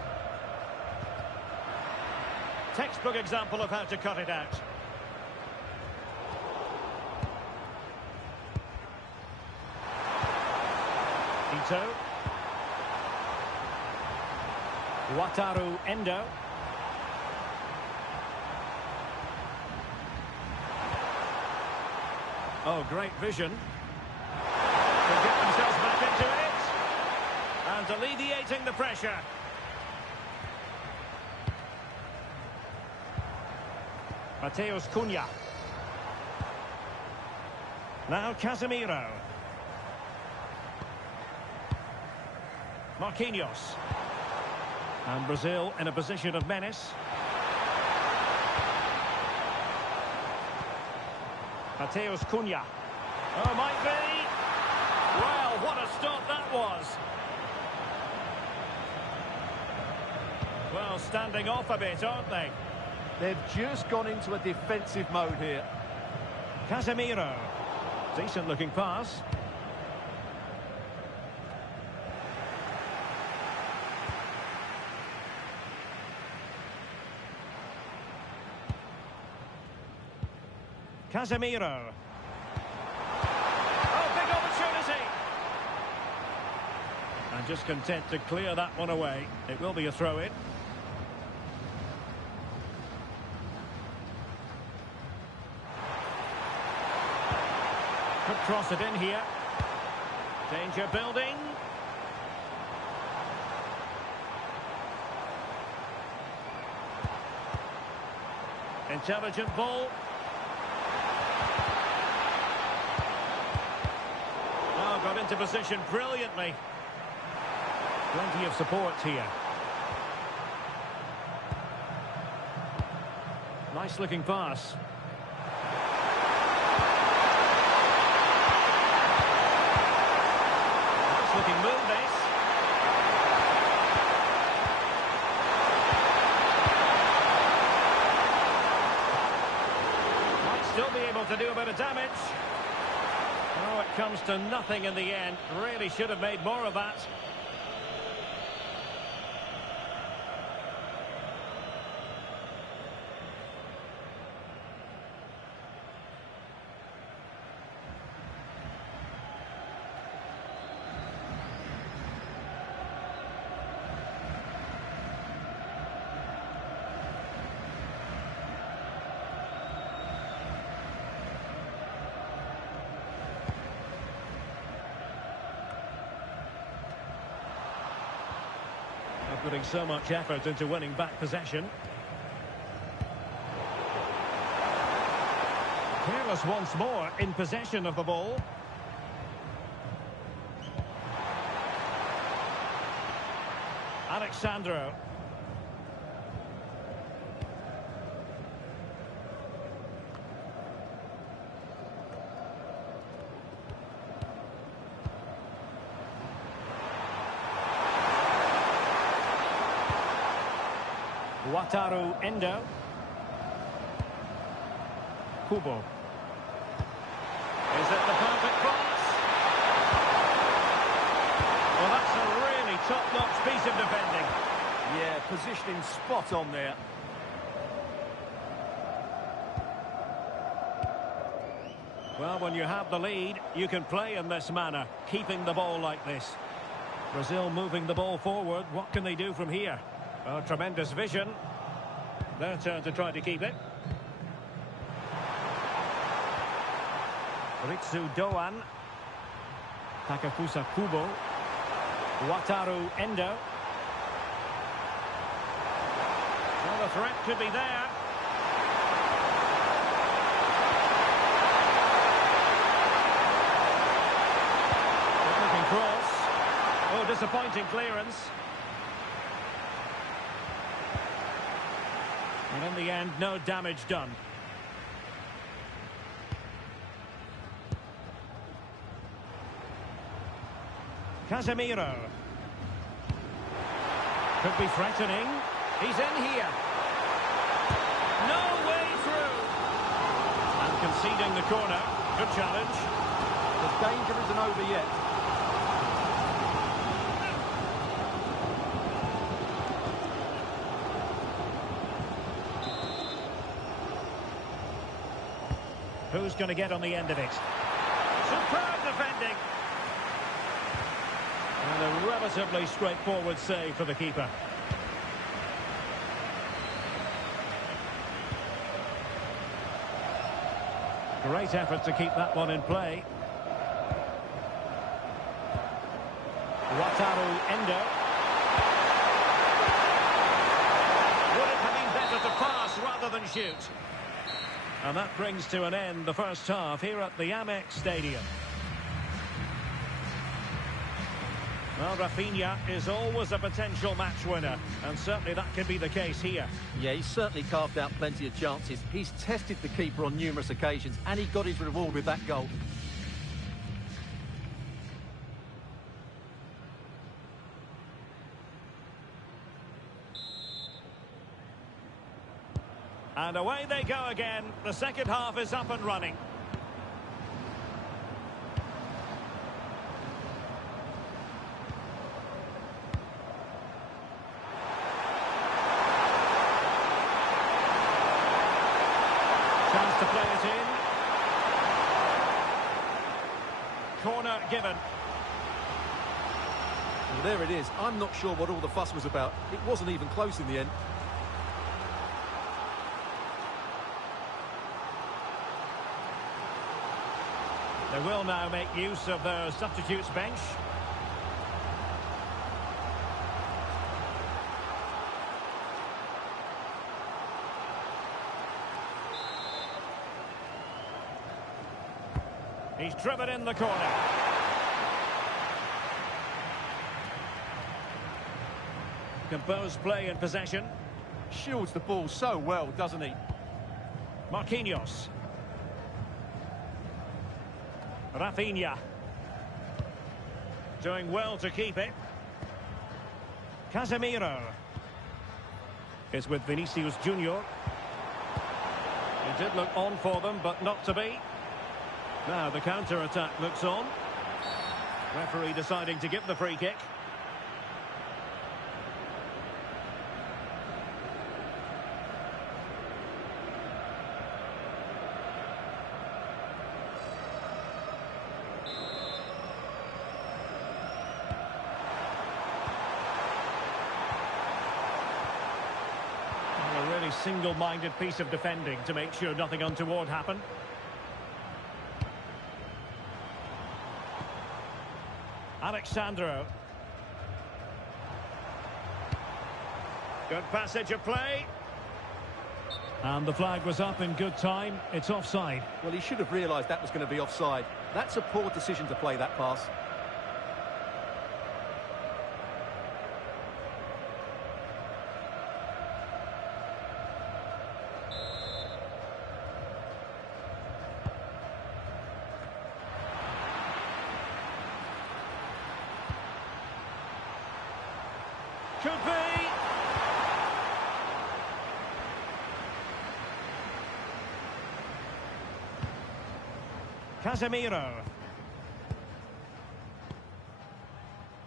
Textbook example of how to cut it out. Ito. Wataru Endo. Oh, great vision. They get themselves back into it. And alleviating the pressure. Mateus Cunha. Now Casemiro. Marquinhos. And Brazil in a position of menace. Mateus Cunha. Oh, might be. Well, what a stop that was. Well, standing off a bit, aren't they? They've just gone into a defensive mode here. Casemiro. Decent looking pass. Casemiro. Oh, big opportunity. And just content to clear that one away. It will be a throw-in. Could cross it in here. Danger building. Intelligent ball. Oh, got into position brilliantly. Plenty of support here. Nice looking pass. Looking move this. Might still be able to do a bit of damage. Oh, it comes to nothing in the end. Really should have made more of that. Putting so much effort into winning back possession. Careless once more in possession of the ball. Alexandro. Wataru Endo. Kubo. Is it the perfect cross? Well, that's a really top-notch piece of defending. Yeah, positioning spot on there. Well, when you have the lead, you can play in this manner, keeping the ball like this. Brazil moving the ball forward. What can they do from here? Oh, tremendous vision. Their turn to try to keep it. Ritsu Doan. Takafusa Kubo. Wataru Endo. Well, the threat could be there. Good-looking cross. Oh, disappointing clearance. And in the end, no damage done. Casemiro. Could be threatening. He's in here. No way through. And conceding the corner. Good challenge. The danger isn't over yet. Who's going to get on the end of it? Superb defending. And a relatively straightforward save for the keeper. Great effort to keep that one in play. Wataru Endo. Would it have been better to pass rather than shoot? And that brings to an end the first half here at the Amex Stadium. Well, Rafinha is always a potential match winner, and certainly that could be the case here. Yeah, he's certainly carved out plenty of chances. He's tested the keeper on numerous occasions, and he got his reward with that goal. And away they go again. The second half is up and running. Chance to play it in. Corner given. Well, there it is. I'm not sure what all the fuss was about. It wasn't even close in the end. They will now make use of their substitutes bench. He's driven in the corner. Composed play in possession. Shields the ball so well, doesn't he? Marquinhos. Rafinha. Doing well to keep it. Casemiro. Is with Vinicius Junior. It did look on for them, but not to be. Now the counter-attack looks on. Referee deciding to give the free kick. A really single-minded piece of defending to make sure nothing untoward happened. Alexandro. Good passage of play. And the flag was up in good time. It's offside. Well, he should have realised that was going to be offside. That's a poor decision to play that pass. Could be. Casemiro.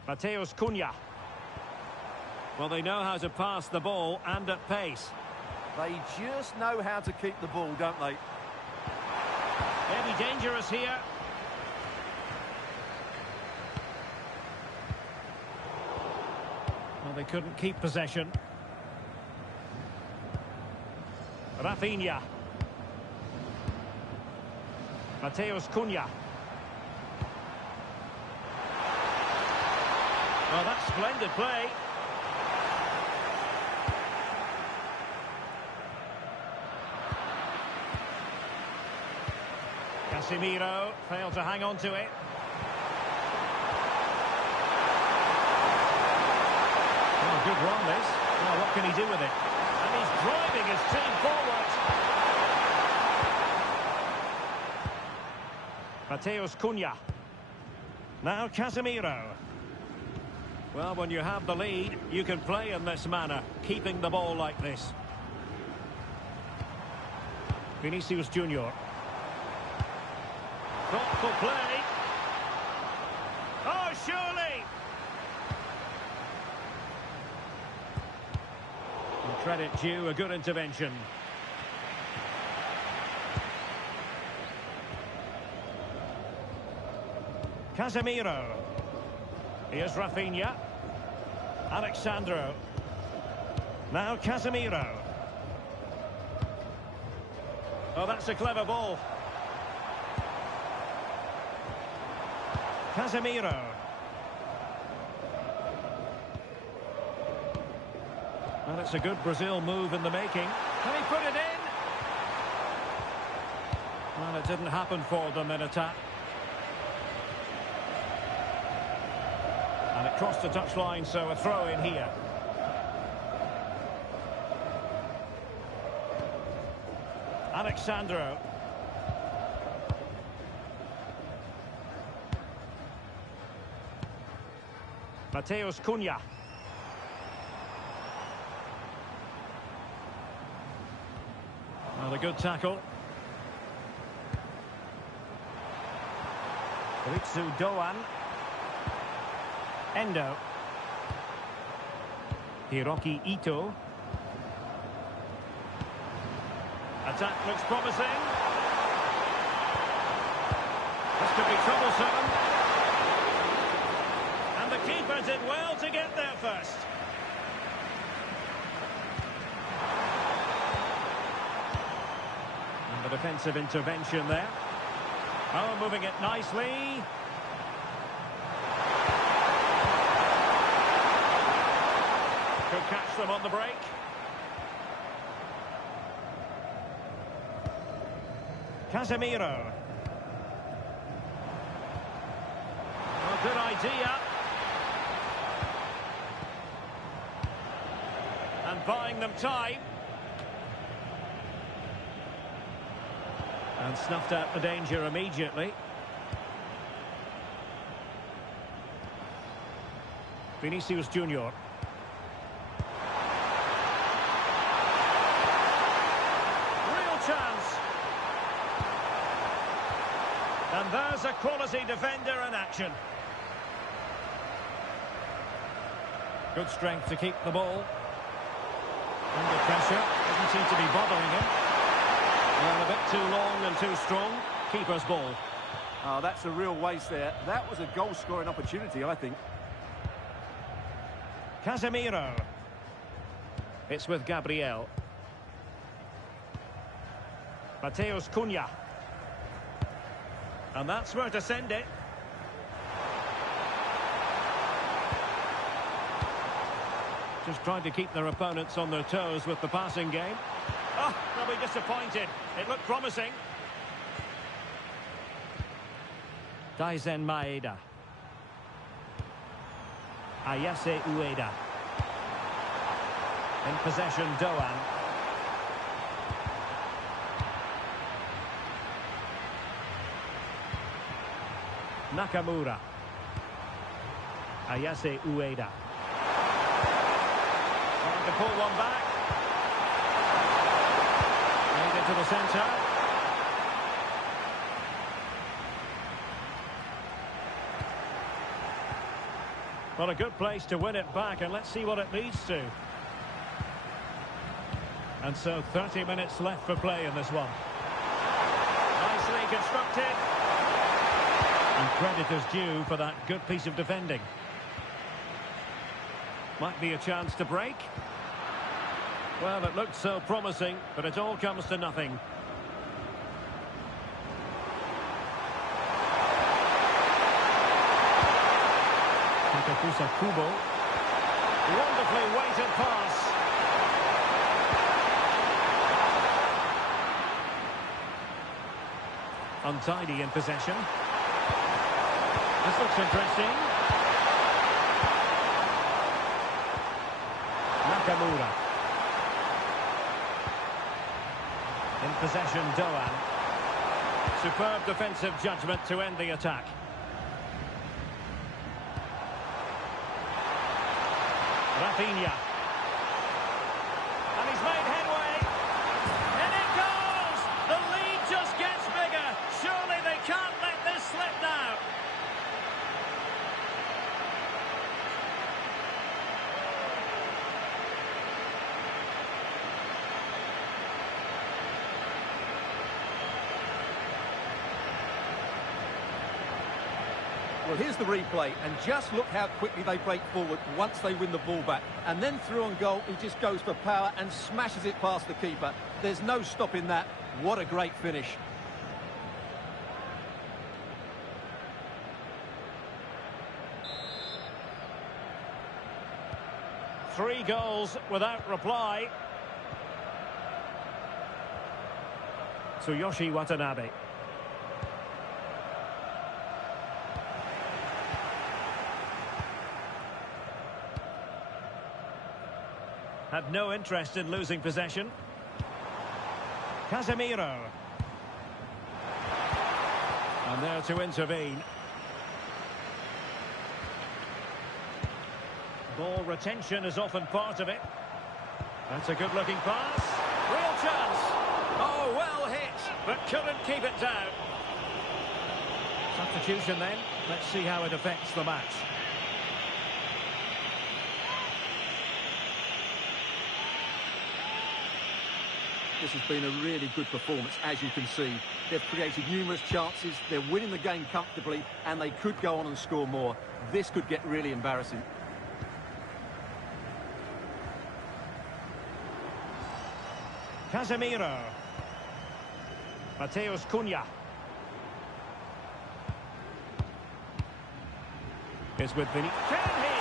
Mateus Cunha. Well, they know how to pass the ball and at pace. They just know how to keep the ball, don't they? Maybe dangerous here. Well, they couldn't keep possession. Rafinha. Mateus Cunha. Well, that's splendid play. Casemiro failed to hang on to it. Oh, good run, this. Well, what can he do with it? And he's driving his team forward. Mateus Cunha. Now Casemiro. Well, when you have the lead, you can play in this manner, keeping the ball like this. Vinicius Junior. Thoughtful play. Oh, surely! And credit due, a good intervention. Casemiro. Here's Rafinha. Alexandro. Now Casemiro. Oh, that's a clever ball. Casemiro. Well, it's a good Brazil move in the making. Can he put it in? Well, it didn't happen for them in attack. And it crossed the touchline, so a throw in here. Alexandro. Mateus Cunha. Well, a good tackle. Ritsu Doan. Endo. Hiroki Ito. Attack looks promising. This could be troublesome. And the keeper did well to get there first. And the defensive intervention there. Oh, moving it nicely. Could catch them on the break. Casemiro. Oh, good idea. And buying them time. And snuffed out the danger immediately. Vinicius Junior. Chance. And there's a quality defender in action. Good strength to keep the ball. Under pressure. Doesn't seem to be bothering him. Well, a bit too long and too strong. Keeper's ball. Oh, that's a real waste there. That was a goal-scoring opportunity, I think. Casemiro. It's with Gabriel. Mateus Cunha. And that's where to send it. Just trying to keep their opponents on their toes with the passing game. Oh, they'll be disappointed. It looked promising. Daizen Maeda. Ayase Ueda. In possession, Doan. Nakamura. Ayase Ueda. Trying to pull one back. Made it to the centre. Well, a good place to win it back, and let's see what it leads to. And so 30 minutes left for play in this one. Nicely constructed. And credit is due for that good piece of defending. Might be a chance to break. Well, it looked so promising, but it all comes to nothing. Takafusa Kubo. Wonderfully weighted pass. Untidy in possession. This looks interesting. Nakamura. In possession, Doan. Superb defensive judgment to end the attack. Rafinha. And he's made headway. And it goes! The lead just gets bigger. Surely they can't let this slip now. Well, here's the replay, and just look how quickly they break forward once they win the ball back. And then through on goal, he just goes for power and smashes it past the keeper. There's no stopping that. What a great finish. Three goals without reply. Tsuyoshi Watanabe. Had no interest in losing possession. Casemiro. And there to intervene. Ball retention is often part of it. That's a good-looking pass. Real chance. Oh, well hit, but couldn't keep it down. Substitution then. Let's see how it affects the match. This has been a really good performance, as you can see. They've created numerous chances, they're winning the game comfortably, and they could go on and score more. This could get really embarrassing. Casemiro. Mateus Cunha. Is with Vinny. Can he?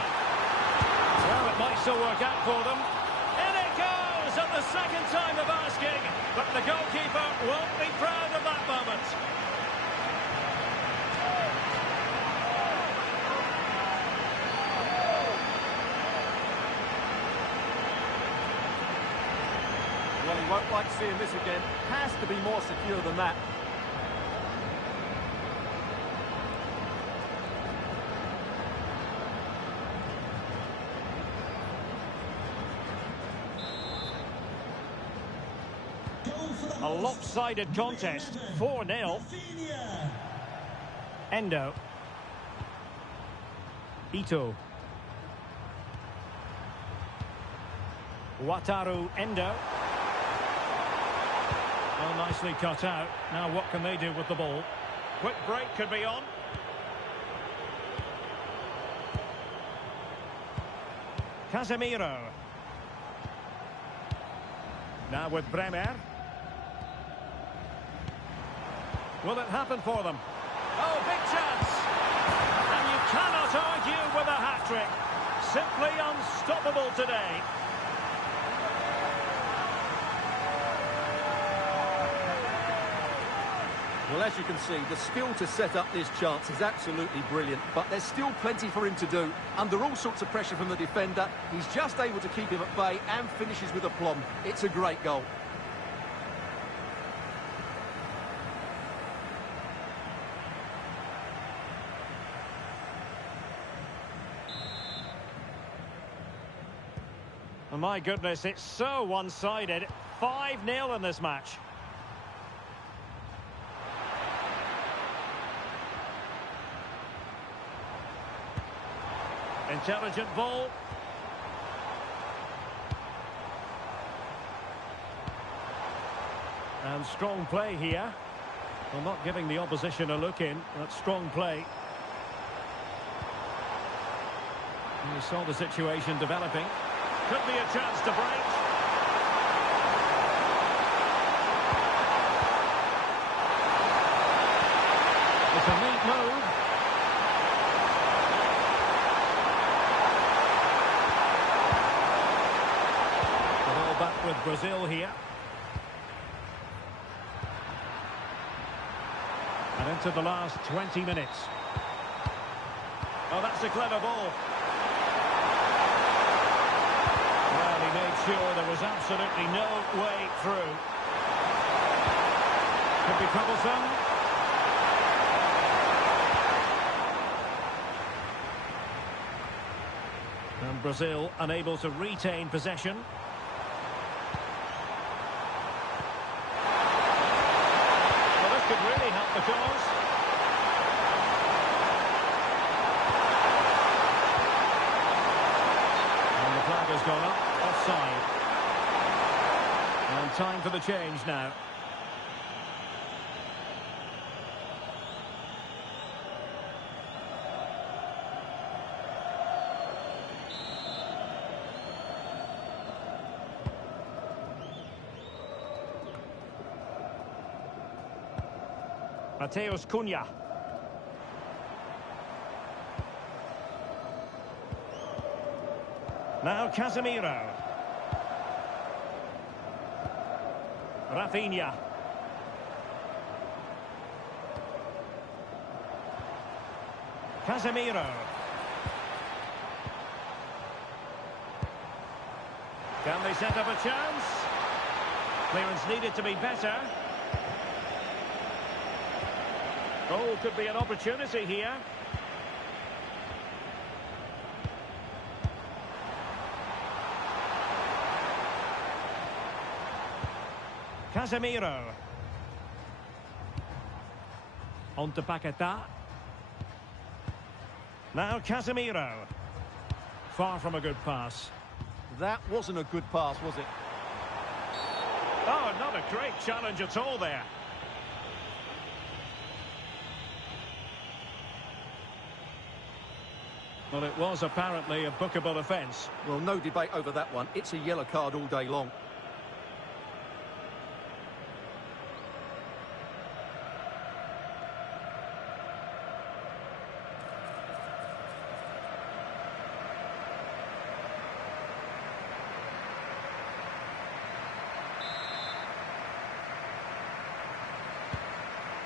Well, it might still work out for them. In it goes at the second time of asking, but the goalkeeper won't be proud of that moment. Well, he won't like seeing this again. Has to be more secure than that. A lopsided contest, 4-0. Endo. Ito. Wataru Endo. Well, nicely cut out. Now what can they do with the ball? Quick break could be on. Casemiro. Now with Bremer. Will it happen for them? Oh, big chance! And you cannot argue with a hat-trick. simply unstoppable today. Well, as you can see, the skill to set up this chance is absolutely brilliant, but there's still plenty for him to do. Under all sorts of pressure from the defender, he's just able to keep him at bay and finishes with aplomb. It's a great goal. Oh, my goodness, it's so one-sided. 5-0 in this match. Intelligent ball. And strong play here. Well, not giving the opposition a look in. That's strong play. You saw the situation developing. Could be a chance to break. It's a neat move. Back with Brazil here. And into the last 20 minutes. Oh, that's a clever ball. Well, he made sure there was absolutely no way through. Could be troublesome. And Brazil unable to retain possession. Could really help the cause. And the flag has gone up, offside. And time for the change now. Mateus Cunha. Now Casemiro. Rafinha. Casemiro. Can they set up a chance? Clearance needed to be better. Oh, could be an opportunity here. Casemiro. On to Paquetá. Now Casemiro. Far from a good pass. That wasn't a good pass, was it? Oh, not a great challenge at all there. Well, it was apparently a bookable offence. Well, no debate over that one. It's a yellow card all day long.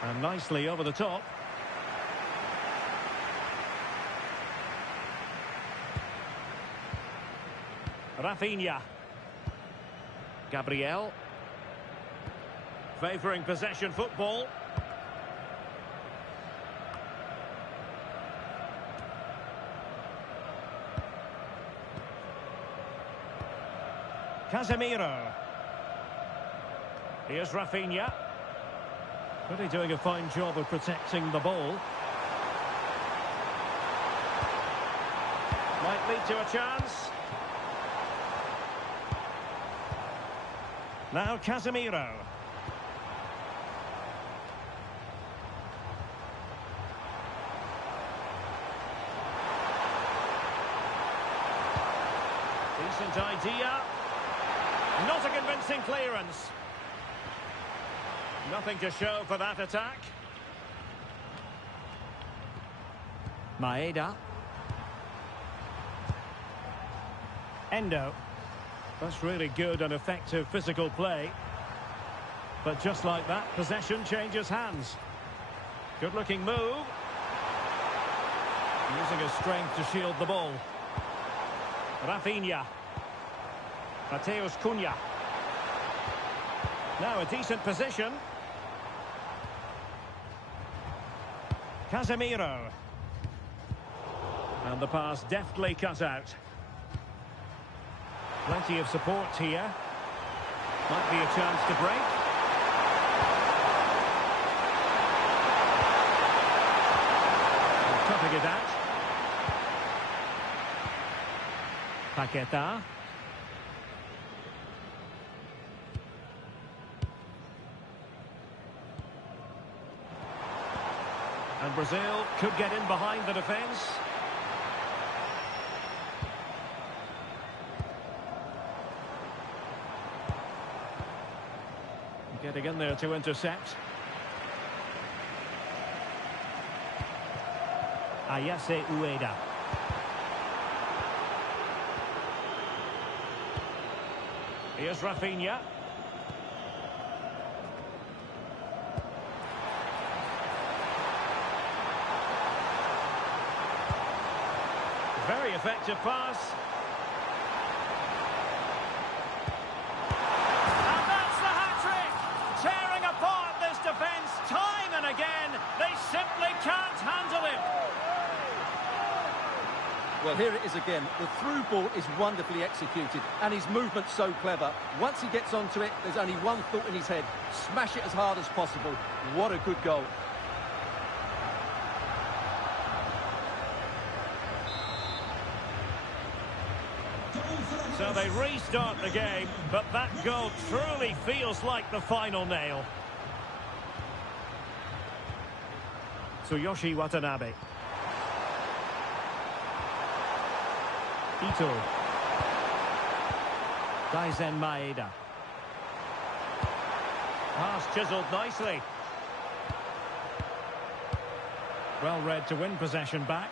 And nicely over the top. Rafinha. Gabriel. Favouring possession football. Casemiro. Here's Rafinha. Really doing a fine job of protecting the ball. Might lead to a chance. Now Casemiro. Decent idea. Not a convincing clearance. Nothing to show for that attack. Maeda. Endo. That's really good and effective physical play. But just like that, possession changes hands. Good-looking move. Using his strength to shield the ball. Rafinha. Mateus Cunha. Now a decent position. Casemiro. And the pass deftly cut out. Plenty of support here. Might be a chance to break. Cutting it out. Paqueta. And Brazil could get in behind the defence. Getting in there to intercept. Ayase Ueda. Here's Rafinha. Very effective pass. And that's the hat-trick! Tearing apart this defence time and again. They simply can't handle him. Well, here it is again. The through ball is wonderfully executed, and his movement's so clever. Once he gets onto it, there's only one thought in his head. Smash it as hard as possible. What a good goal. So they restart the game, but that goal truly feels like the final nail. Tsuyoshi Watanabe. Ito. Daizen Maeda. Pass chiseled nicely. Well read to win possession back.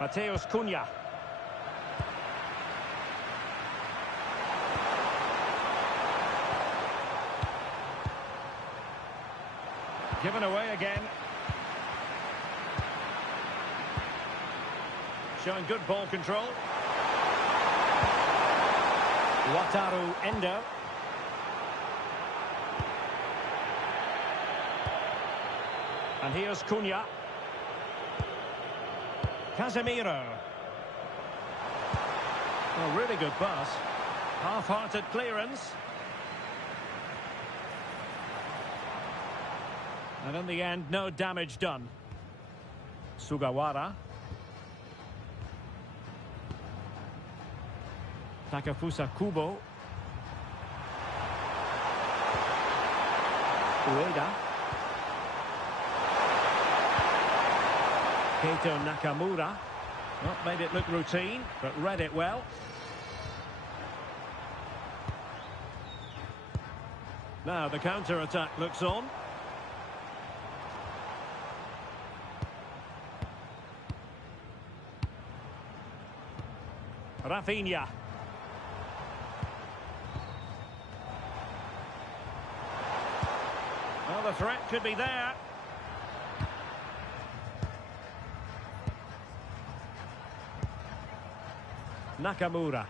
Mateus Cunha. Given away again. Showing good ball control. Wataru Endo. And here's Cunha. Casemiro. Oh, really good pass. Half-hearted clearance. And in the end, no damage done. Sugawara. Takafusa Kubo. Ueda. Keito Nakamura. Well, made it look routine, but read it well. Now the counter-attack looks on. Rafinha. Well, the threat could be there. Nakamura.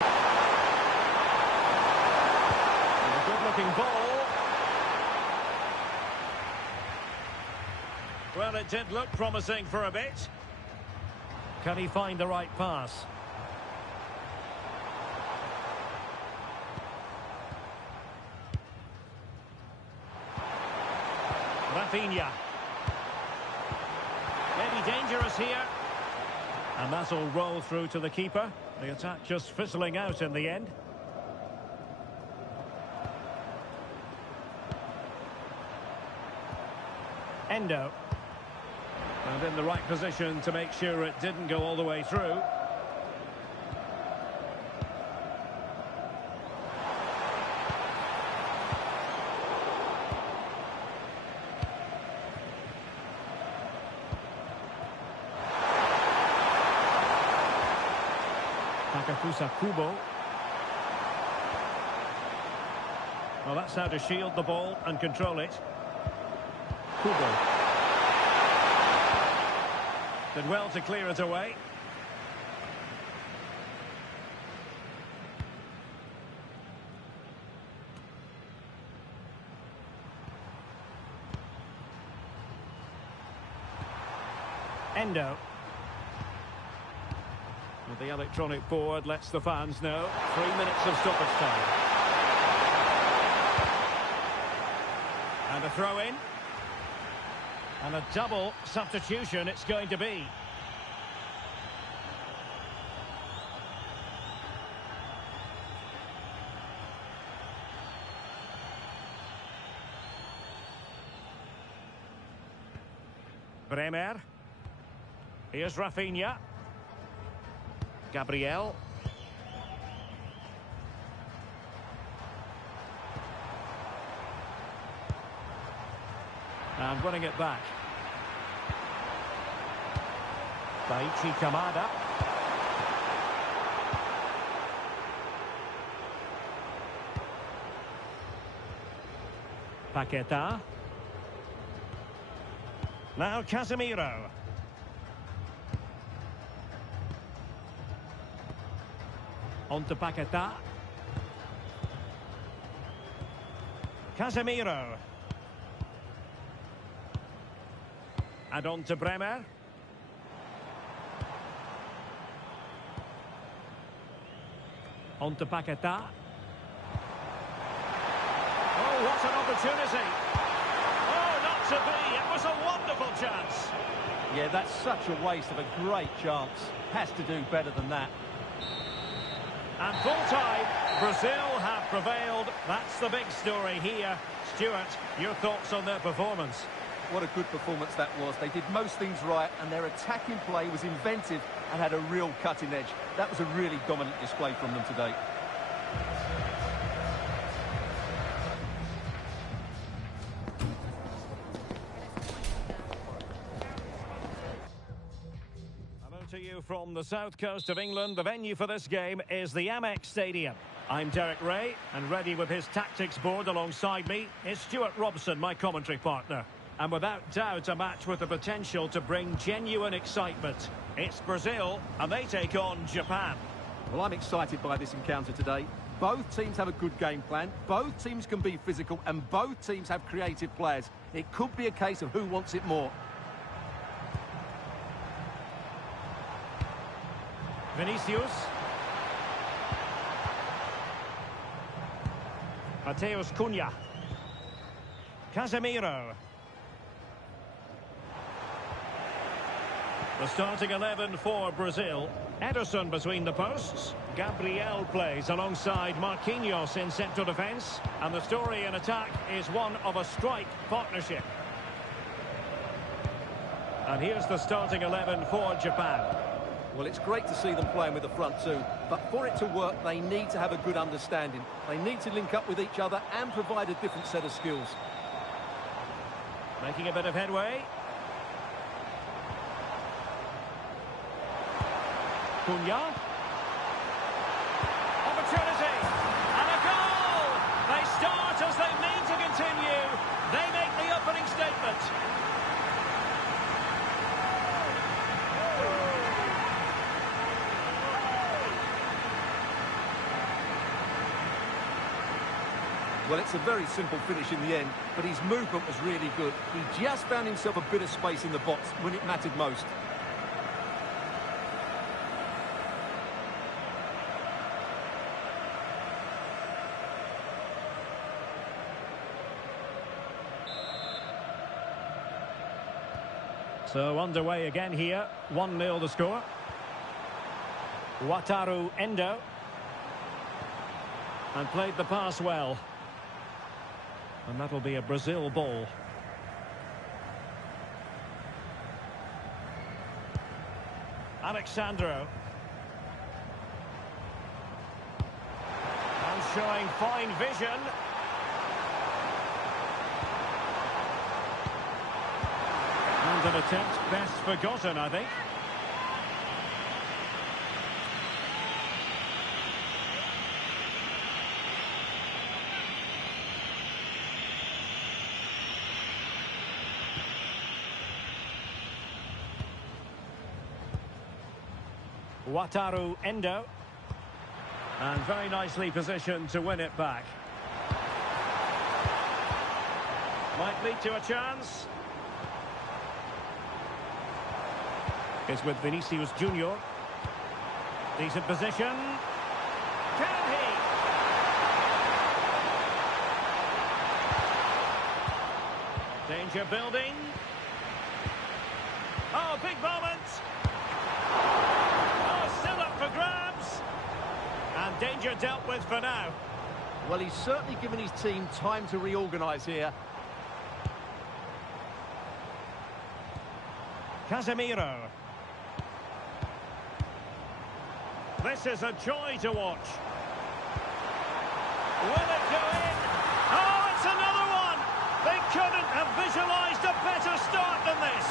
A good-looking ball. Well, it did look promising for a bit. Can he find the right pass? Rafinha. Maybe dangerous here. And that'll roll through to the keeper. The attack just fizzling out in the end. Endo. And in the right position to make sure it didn't go all the way through. Takafusa Kubo. Well, that's how to shield the ball and control it. Kubo. Did well to clear it away. Endo. Well, the electronic board lets the fans know. 3 minutes of stoppage time. And a throw in. And a double substitution it's going to be. Bremer. Here's Rafinha. Gabriel. And winning it back. Daichi Kamada. Paqueta. Now Casemiro. On to Paqueta. Casemiro. And on to Bremer. On to Paqueta. Oh, what an opportunity. Oh, not to be. It was a wonderful chance. Yeah, that's such a waste of a great chance. Has to do better than that. And full time, Brazil have prevailed. That's the big story here. Stuart, your thoughts on their performance? What a good performance that was. They did most things right, and their attacking play was inventive and had a real cutting edge. That was a really dominant display from them today. To you from the south coast of England. The venue for this game is the Amex Stadium. I'm Derek Ray, and ready with his tactics board alongside me is Stuart Robson, my commentary partner. And without doubt, a match with the potential to bring genuine excitement. It's Brazil, and they take on Japan. Well, I'm excited by this encounter today. Both teams have a good game plan, both teams can be physical, and both teams have creative players. It could be a case of who wants it more. Vinicius. Mateus Cunha. Casemiro. The starting 11 for Brazil. Ederson between the posts. Gabriel plays alongside Marquinhos in central defence. And the story in attack is one of a strike partnership. And here's the starting 11 for Japan. Well, it's great to see them playing with the front two, but for it to work, they need to have a good understanding. They need to link up with each other and provide a different set of skills. Making a bit of headway. Cunha. Opportunity. And a goal! They start as they mean to continue. They make the opening statement. Well, it's a very simple finish in the end, but his movement was really good. He just found himself a bit of space in the box when it mattered most. So underway again here. 1-0 the score. Wataru Endo. And played the pass well. And that'll be a Brazil ball. Alexandro. And showing fine vision. And an attempt best forgotten, I think. Wataru Endo. And very nicely positioned to win it back. Might lead to a chance. It's with Vinicius Junior. Decent position. Can he? Danger building. Oh, big moment. Oh, still up for grabs. And danger dealt with for now. Well, he's certainly given his team time to reorganise here. Casemiro. This is a joy to watch. Will it go in? Oh, it's another one! They couldn't have visualised a better start than this.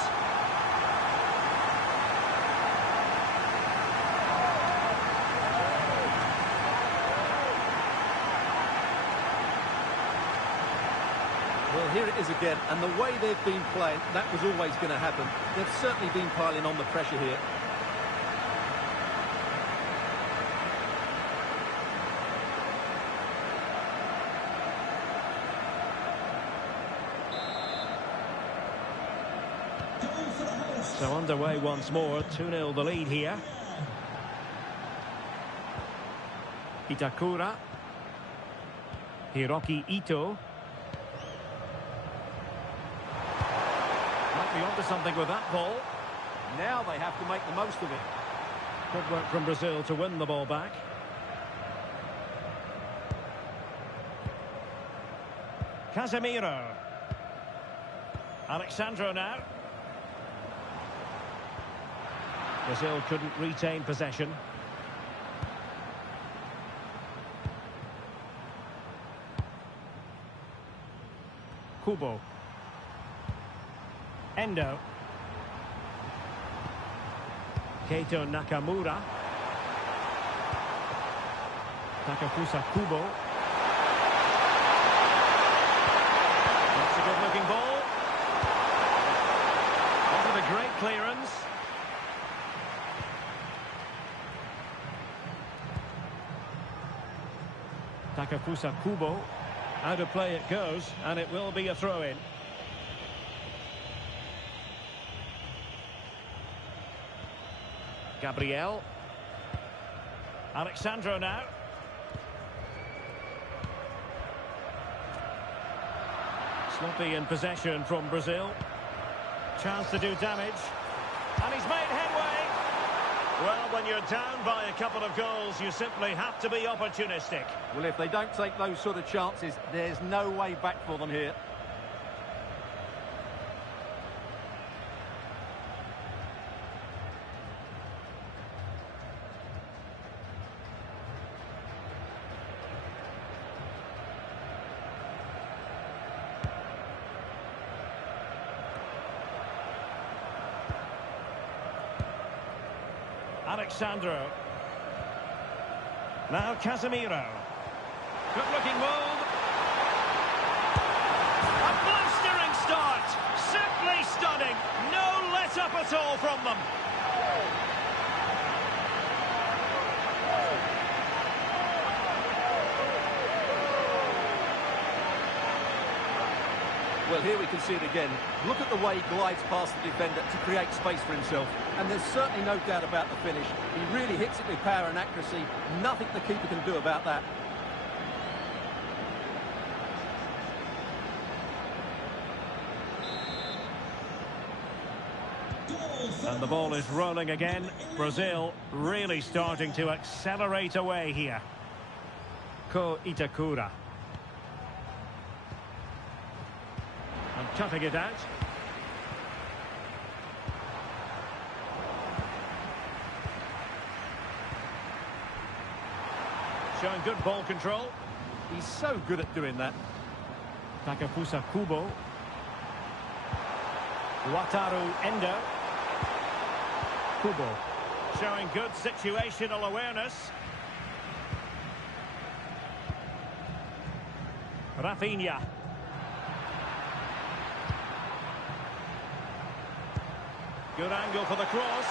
Well, here it is again, and the way they've been playing, that was always going to happen. They've certainly been piling on the pressure here. So underway once more, 2-0 the lead here. Itakura. Hiroki Ito. Might be onto something with that ball. Now they have to make the most of it. Good work from Brazil to win the ball back. Casemiro. Alexandro now. Brazil couldn't retain possession. Kubo. Endo. Keito Nakamura. Takafusa Kubo. That's a good-looking ball. What a great clearance. Takafusa Kubo. Out of play it goes, and it will be a throw-in. Gabriel. Alexandro now. Sloppy in possession from Brazil. Chance to do damage. And he's made headway. Well, when you're down by a couple of goals, you simply have to be opportunistic. Well, if they don't take those sort of chances, there's no way back for them here. Alexandro. Now Casemiro. Good-looking move. A blistering start. Simply stunning. No let-up at all from them. Well, here we can see it again. Look at the way he glides past the defender to create space for himself. And there's certainly no doubt about the finish. He really hits it with power and accuracy. Nothing the keeper can do about that. And the ball is rolling again. Brazil really starting to accelerate away here. Ko Itakura. And cutting it out. Showing good ball control. He's so good at doing that. Takafusa Kubo. Wataru Endo. Kubo. Showing good situational awareness. Rafinha. Good angle for the cross.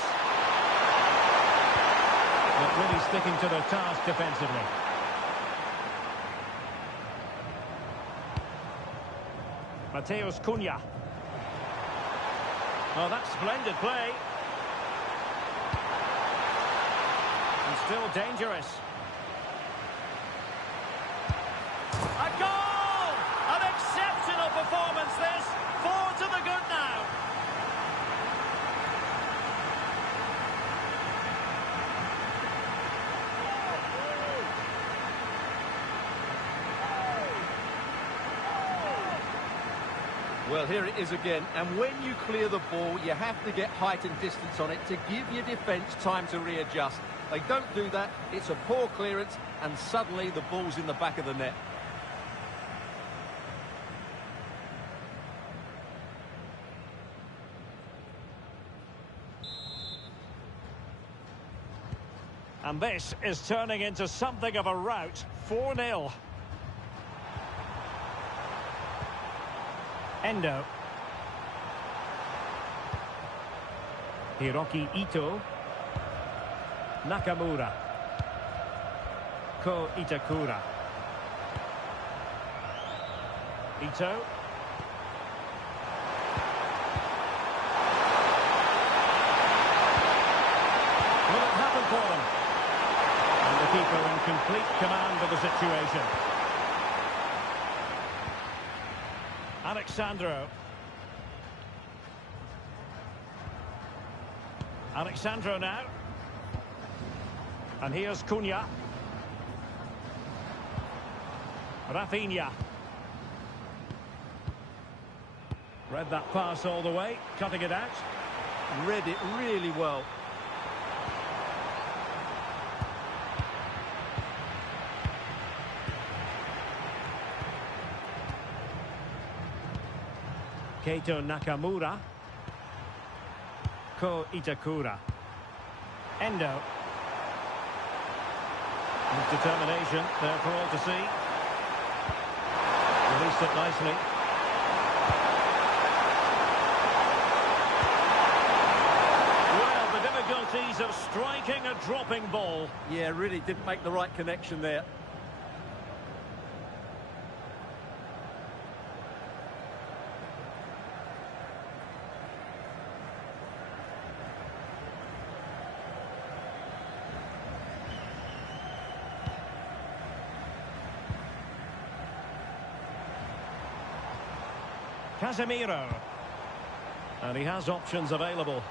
but really sticking to their task defensively. Mateus Cunha. Oh, that's splendid play. And still dangerous. A goal! An exceptional performance this. 4 to the good now. Well, here it is again, and when you clear the ball, you have to get height and distance on it to give your defence time to readjust. They don't do that, it's a poor clearance, and suddenly the ball's in the back of the net. And this is turning into something of a rout. 4-0. Endo. Hiroki Ito. Nakamura. Ko Itakura. Ito. Will it happen for them? And the keeper in complete command of the situation. Alexandro. Alexandro now. And here's Cunha. Rafinha. Read that pass all the way, cutting it out. Read it really well. Keito Nakamura. Ko Itakura. Endo. With determination there for all to see. Released it nicely. Well, the difficulties of striking a dropping ball. Yeah, really didn't make the right connection there. Casemiro. And he has options available.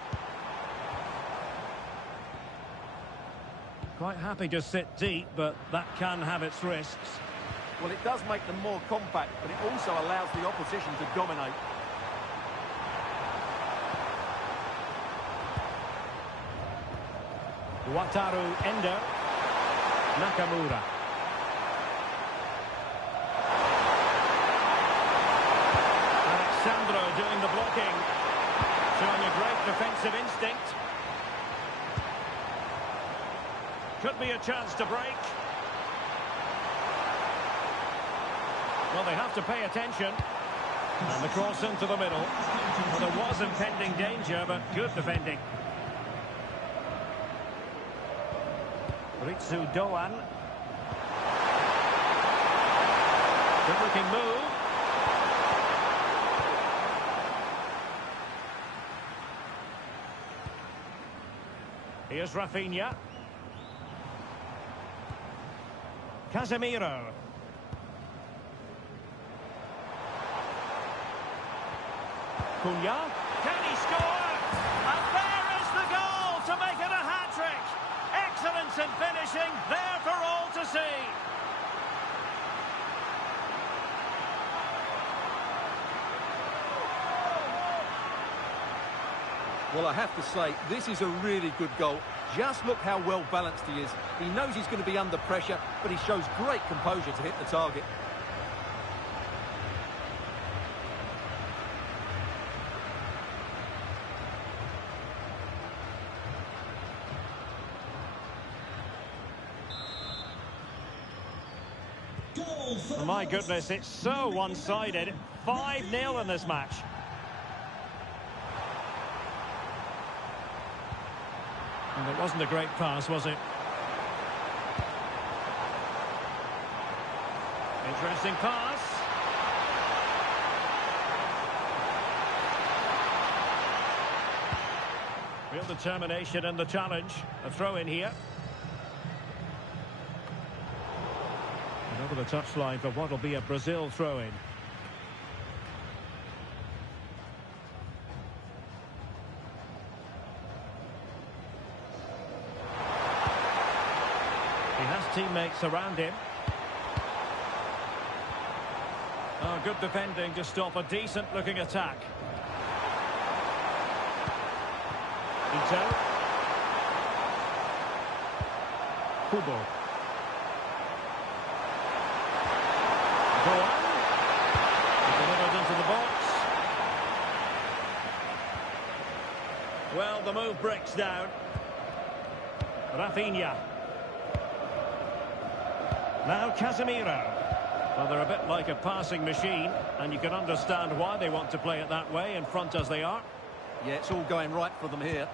Quite happy to sit deep, but that can have its risks. Well, it does make them more compact, but it also allows the opposition to dominate. Wataru Endo. Nakamura. Alexandro doing the blocking. Showing a great defensive instinct. Could be a chance to break. Well, they have to pay attention. And the cross into the middle. Well, there was impending danger, but good defending. Ritsu Doan. Good looking move. Here's Rafinha. Casemiro. Cunha. Can he score? And there is the goal to make it a hat-trick. Excellence in finishing, there for all to see. Well, I have to say, this is a really good goal. Just look how well balanced he is. He knows he's going to be under pressure, but he shows great composure to hit the target. Oh my goodness, it's so one-sided. 5-0 in this match. And it wasn't a great pass, was it? Interesting pass. Real determination in the challenge. A throw in here. And over the touchline for what will be a Brazil throw in. He has teammates around him. Oh, good defending to stop a decent-looking attack. Ito. Kubo. Go on. Delivered into the box. Well, the move breaks down. Rafinha. Now Casemiro. Well, they're a bit like a passing machine, and you can understand why they want to play it that way, in front as they are. Yeah, it's all going right for them here.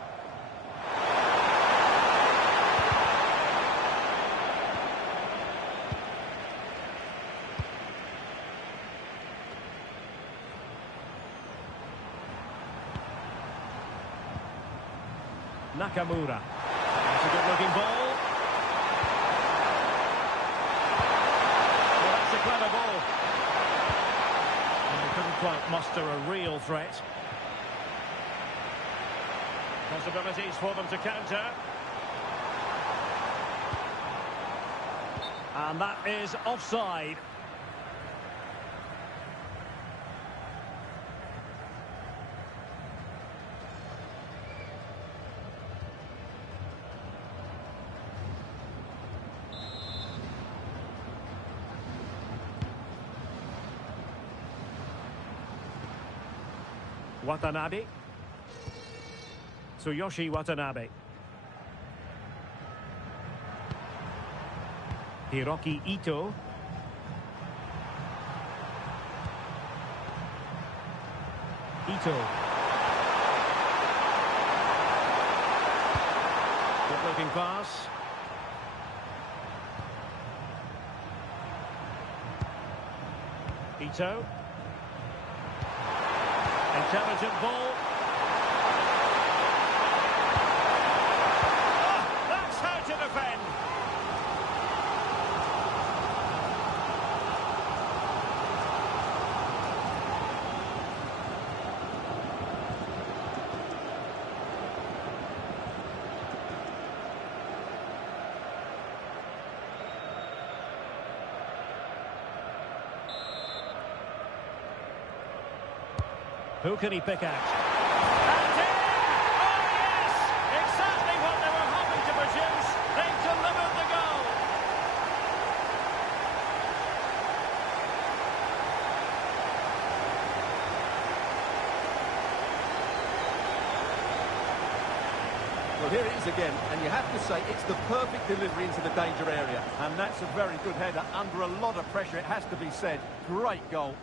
Nakamura. That's a good-looking ball. Well, that's a clever ball. And they couldn't quite muster a real threat. Possibilities for them to counter. And that is offside. Watanabe. Tsuyoshi Watanabe. Hiroki Ito. Ito. Good-looking pass. Ito. Intelligent ball. Oh, that's how to defend. Who can he pick out? And in! Oh, yes! Exactly what they were hoping to produce. They've delivered the goal. Well, here it is again, and you have to say it's the perfect delivery into the danger area. And that's a very good header under a lot of pressure, it has to be said. Great goal.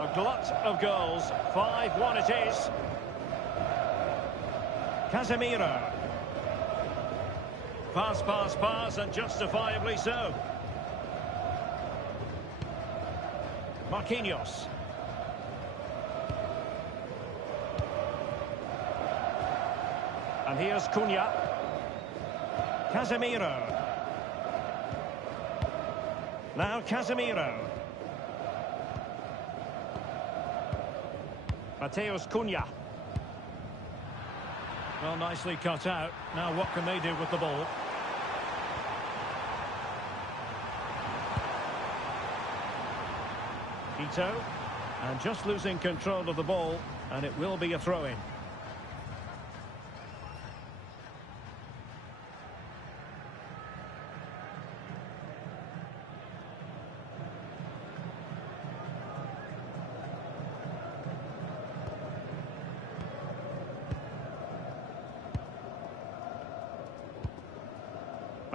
A glut of goals. 5-1 it is. Casemiro. Pass, pass, pass, and justifiably so. Marquinhos. And here's Cunha. Casemiro. Now Casemiro. Mateus Cunha. Well, nicely cut out. Now what can they do with the ball? Ito. And just losing control of the ball, and it will be a throw-in.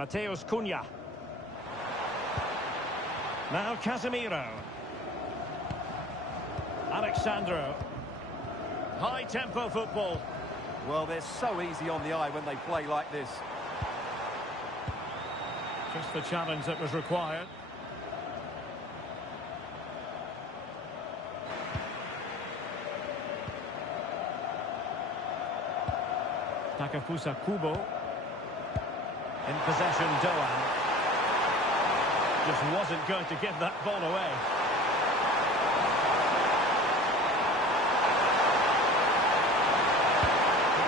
Mateus Cunha. Now Casemiro. Alexandro. High-tempo football. Well, they're so easy on the eye when they play like this. Just the challenge that was required. Takafusa Kubo. In possession, Doan. Just wasn't going to give that ball away.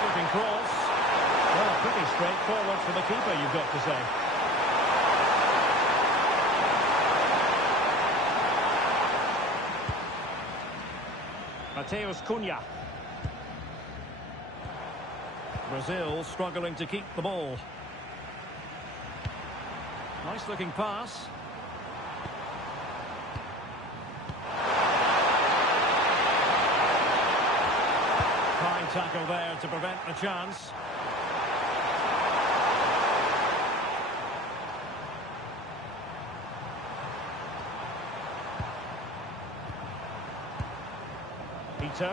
Looking cross. Well, pretty straightforward for the keeper, you've got to say. Mateus Cunha. Brazil struggling to keep the ball. Nice looking pass. Fine tackle there to prevent a chance. Ito.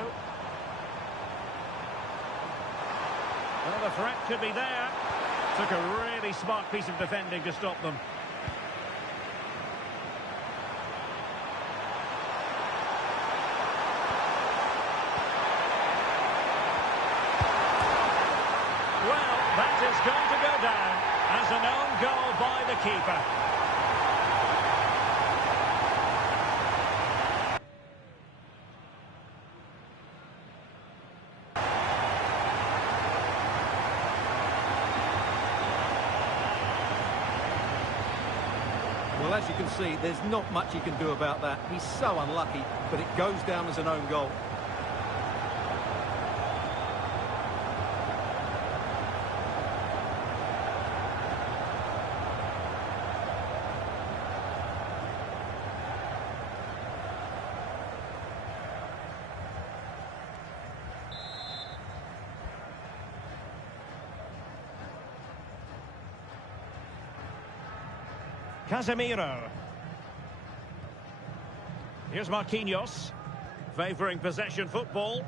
Well, the threat could be there. Took a really smart piece of defending to stop them. Well, that is going to go down as an own goal by the keeper. Well, as you can see, there's not much he can do about that. He's so unlucky, but it goes down as an own goal. Casemiro. Here's Marquinhos, favouring possession football.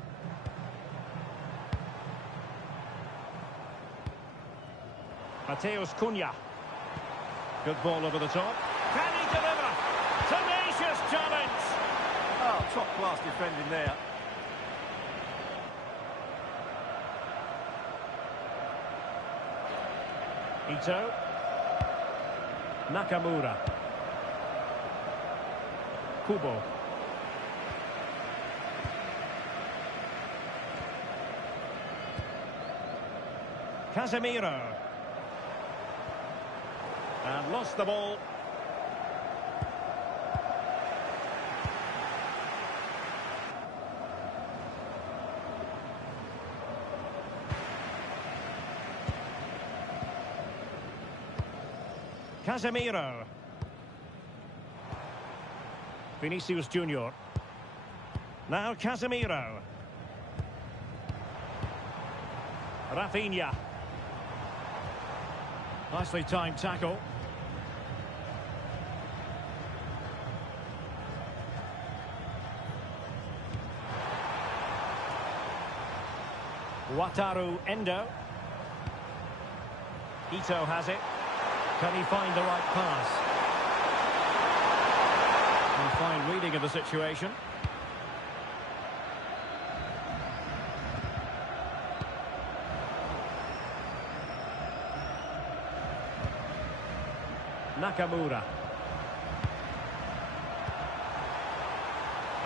Mateus Cunha. Good ball over the top. Can he deliver? Tenacious challenge. Oh, top-class defending there. Ito. Nakamura. Kubo. Casemiro. And lost the ball. Casemiro. Vinicius Junior. Now Casemiro. Rafinha. Nicely timed tackle. Wataru Endo. Ito has it. Can he find the right pass? And fine reading of the situation. Nakamura.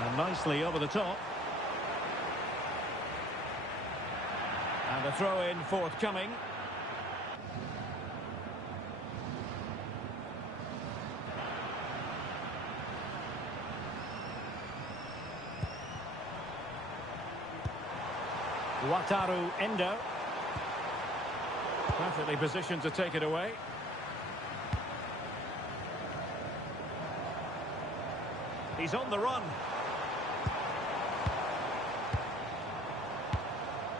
And nicely over the top. And a throw-in forthcoming. Wataru Endo. Perfectly positioned to take it away. He's on the run.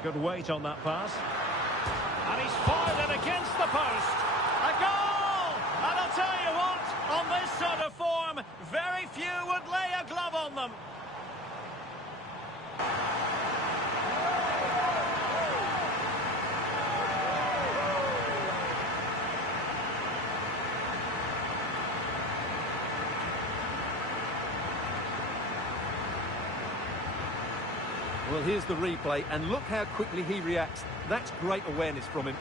Good weight on that pass. And he's fired it against the post. A goal! On this sort of form, very few would lay a glove on them. Well, here's the replay, and look how quickly he reacts. That's great awareness from him.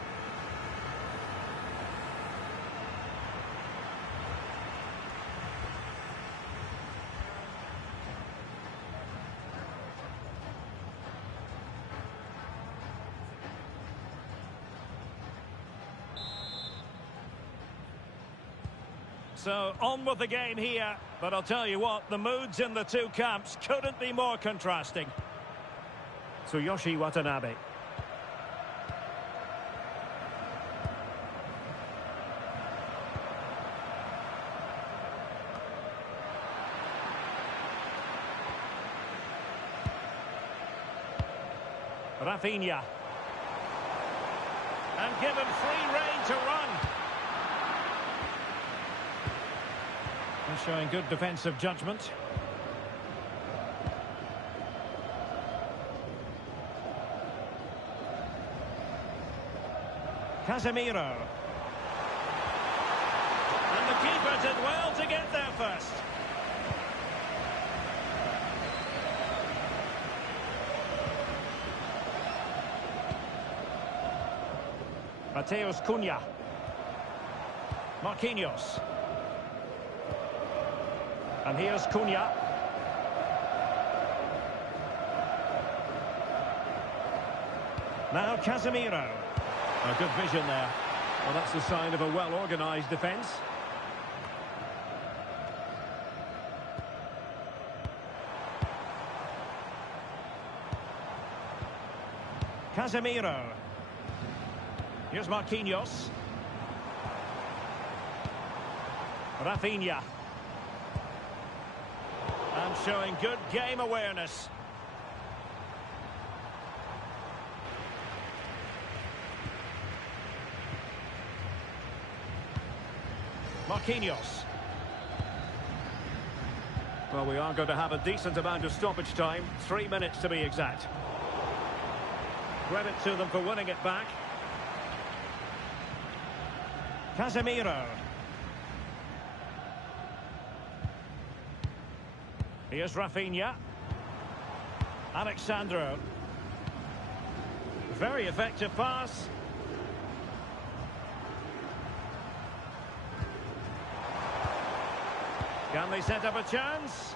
So, on with the game here, but I'll tell you what, the moods in the two camps couldn't be more contrasting. Tsuyoshi Watanabe. Rafinha. And given free rein to run. And showing good defensive judgment. Casemiro. And the keeper did well to get there first. Mateus Cunha. Marquinhos. And here's Cunha. Now Casemiro. A good vision there. Well, that's a sign of a well-organised defence. Casemiro. Here's Marquinhos. Rafinha. And showing good game awareness. Marquinhos. Well, we are going to have a decent amount of stoppage time. 3 minutes to be exact. Credit to them for winning it back. Casemiro. Here's Rafinha. Alexandro. Very effective pass. Can they set up a chance?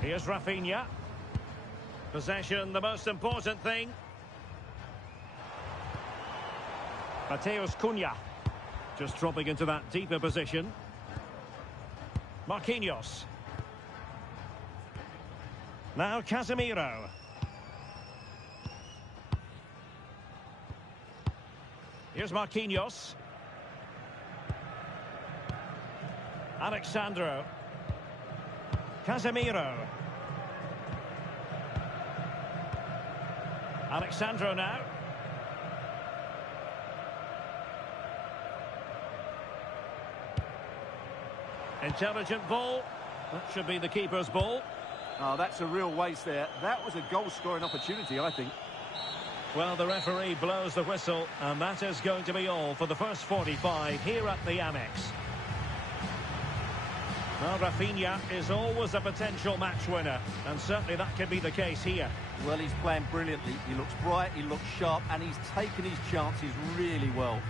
Here's Rafinha. Possession, the most important thing. Mateus Cunha. Just dropping into that deeper position. Marquinhos. Now Casemiro. Here's Marquinhos. Alexandro. Casemiro. Alexandro now. Intelligent ball. That should be the keeper's ball. Oh, that's a real waste there. That was a goal-scoring opportunity, I think. Well, the referee blows the whistle, and that is going to be all for the first 45 here at the Amex. Well, Rafinha is always a potential match winner, and certainly that could be the case here. Well, he's playing brilliantly. He looks bright, he looks sharp, and he's taken his chances really well.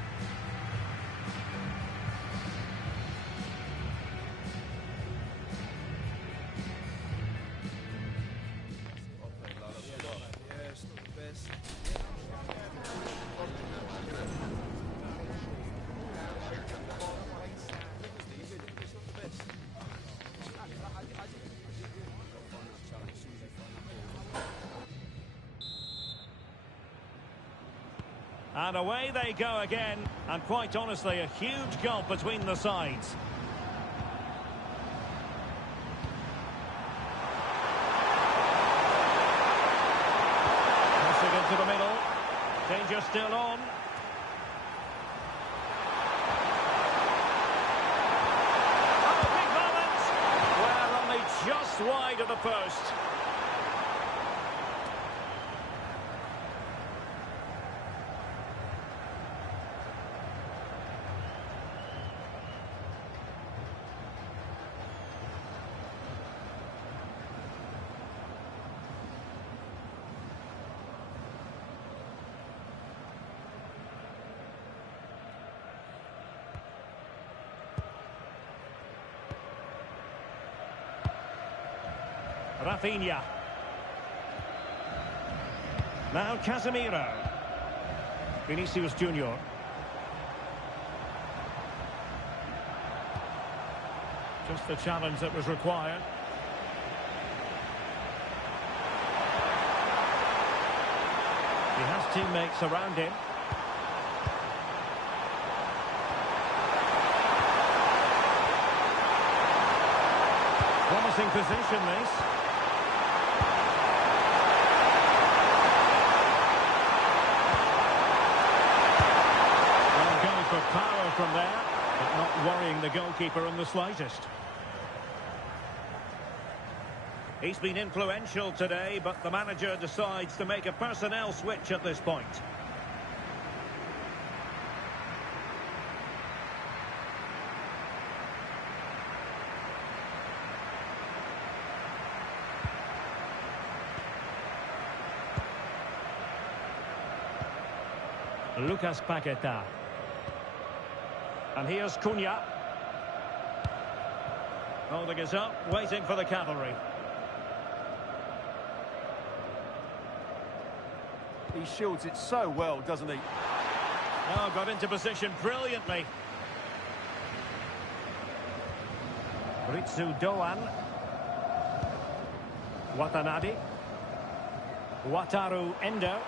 And away they go again. And quite honestly, a huge gulf between the sides. Passing into the middle. Danger still on. Oh, big moment! Well, only just wide of the post. Rafinha. Now Casemiro. Vinicius Junior. Just the challenge that was required. He has teammates around him. Promising position, this. For power from there, but not worrying the goalkeeper in the slightest. He's been influential today, but the manager decides to make a personnel switch at this point. Lucas Paqueta. And here's Cunha. Holding us up, waiting for the cavalry. He shields it so well, doesn't he? Oh, got into position brilliantly. Ritsu Doan. Watanabe. Wataru Endo.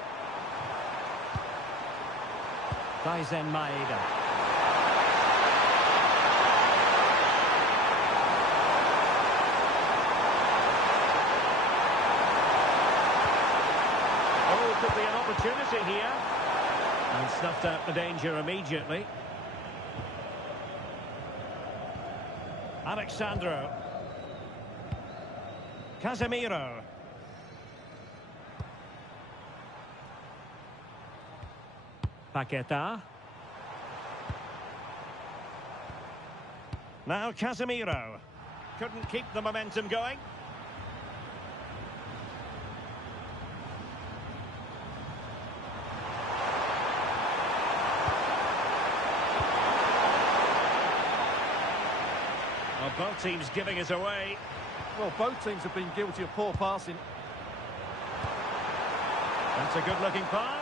Taizen Maeda. Could be an opportunity here. And snuffed out the danger immediately. Alexandro. Casemiro. Paqueta. Now Casemiro. Couldn't keep the momentum going. Well, both teams giving it away. Well, both teams have been guilty of poor passing. That's a good-looking pass.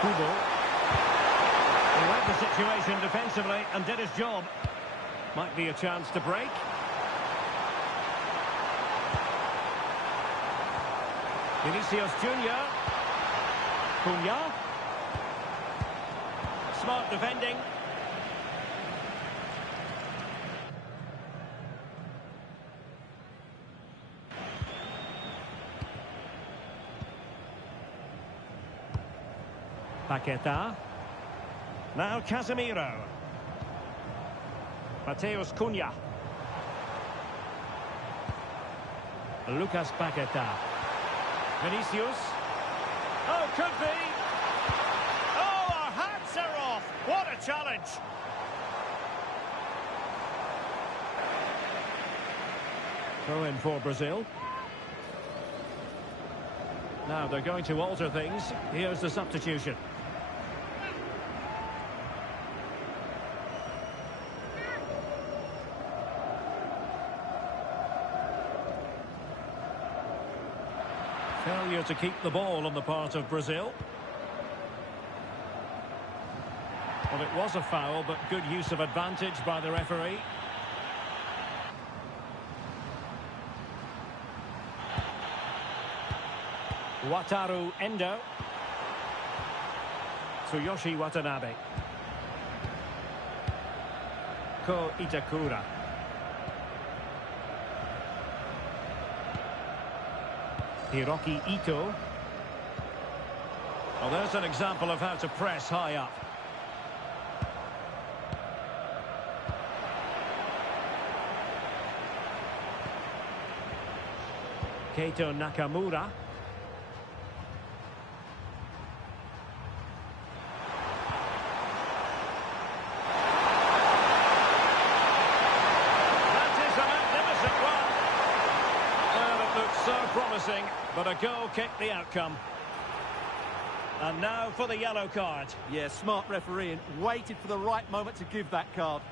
Kubo. He read the situation defensively and did his job. Might be a chance to break. Vinicius Junior. Cunha. Smart defending. Paqueta. Now Casemiro. Mateus Cunha. Lucas Paqueta. Vinicius. Oh, could be. Oh, our hats are off. What a challenge. Throw in for Brazil. Now they're going to alter things. Here's the substitution. Failure to keep the ball on the part of Brazil. Well, it was a foul, but good use of advantage by the referee. Wataru Endo. Tsuyoshi Watanabe. Ko Itakura. Hiroki Ito. Well, there's an example of how to press high up. Keito Nakamura. So promising, but a goal kicked the outcome. And now for the yellow card. Yeah, smart refereeing. Waited for the right moment to give that card.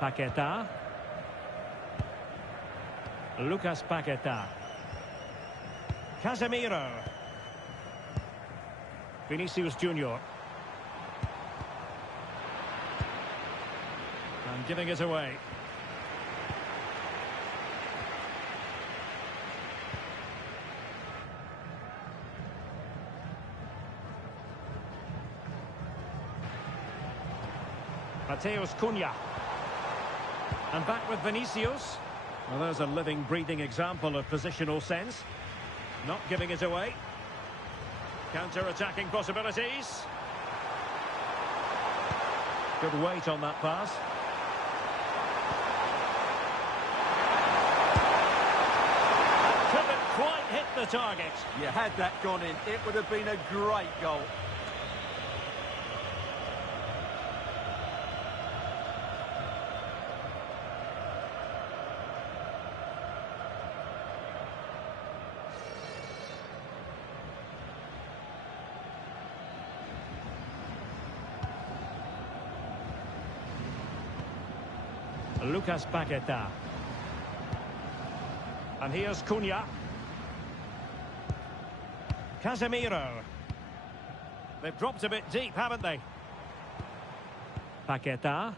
Paqueta. Lucas Paqueta. Casemiro. Vinicius Junior. And giving it away. Mateus Cunha. And back with Vinicius. Well, there's a living, breathing example of positional sense. Not giving it away. Counter-attacking possibilities. Good weight on that pass. Couldn't quite hit the target. Yeah, had that gone in, it would have been a great goal. Lucas Paqueta. And here's Cunha. Casemiro. They've dropped a bit deep, haven't they? Paqueta.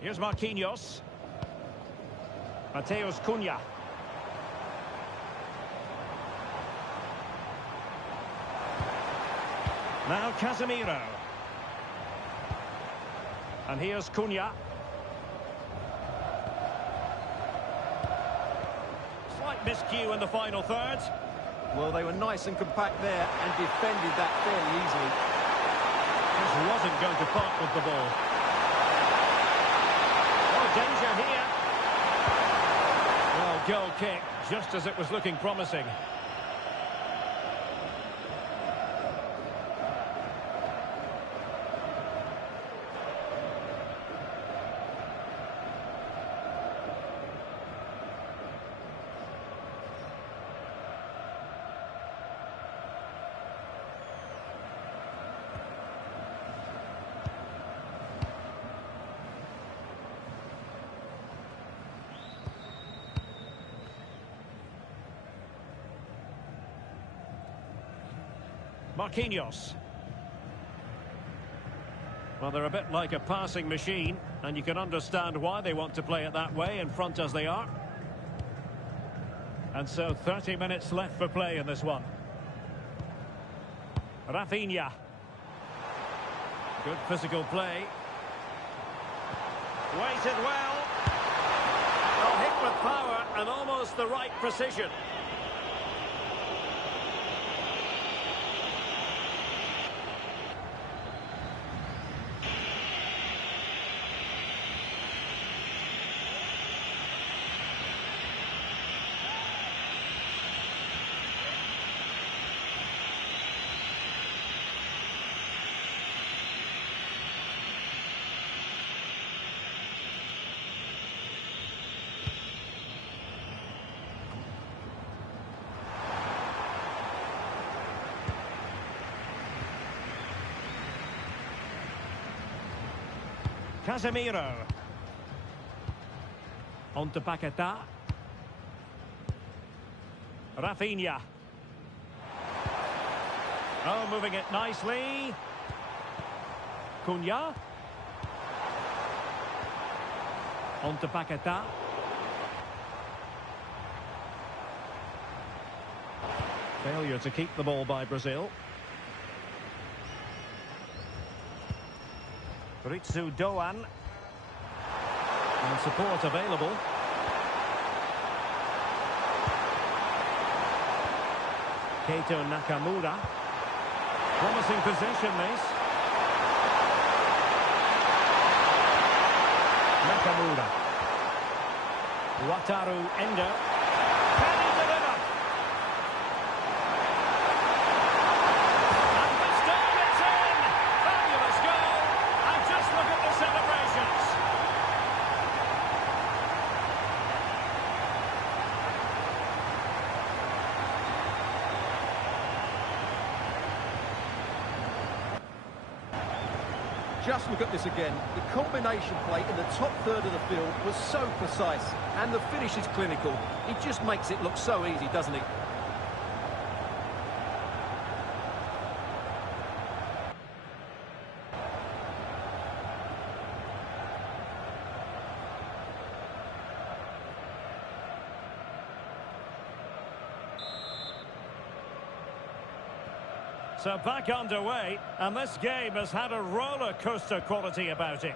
Here's Marquinhos. Mateus Cunha. Now Casemiro. And here's Cunha. Slight miscue in the final third. Well, they were nice and compact there and defended that fairly easily. This wasn't going to part with the ball. Oh, danger here. Well, goal kick, just as it was looking promising. Marquinhos. Well, they're a bit like a passing machine, and you can understand why they want to play it that way, in front as they are. And so 30 minutes left for play in this one. Rafinha. Good physical play. Weighted well. Well, hit with power and almost the right precision. Casemiro. On to Paquetá. Rafinha. Oh, moving it nicely. Cunha. On to Paquetá. Failure to keep the ball by Brazil. Ritsu Doan. And support available. Keito Nakamura. Promising possession, this. Nakamura. Wataru Endo. Can he deliver? And this goal is in! Fabulous goal! And just look at the celebrations. Just look at this again. The combination play in the top third of the field was so precise, and the finish is clinical. He just makes it look so easy, doesn't he? So back underway, and this game has had a roller coaster quality about it.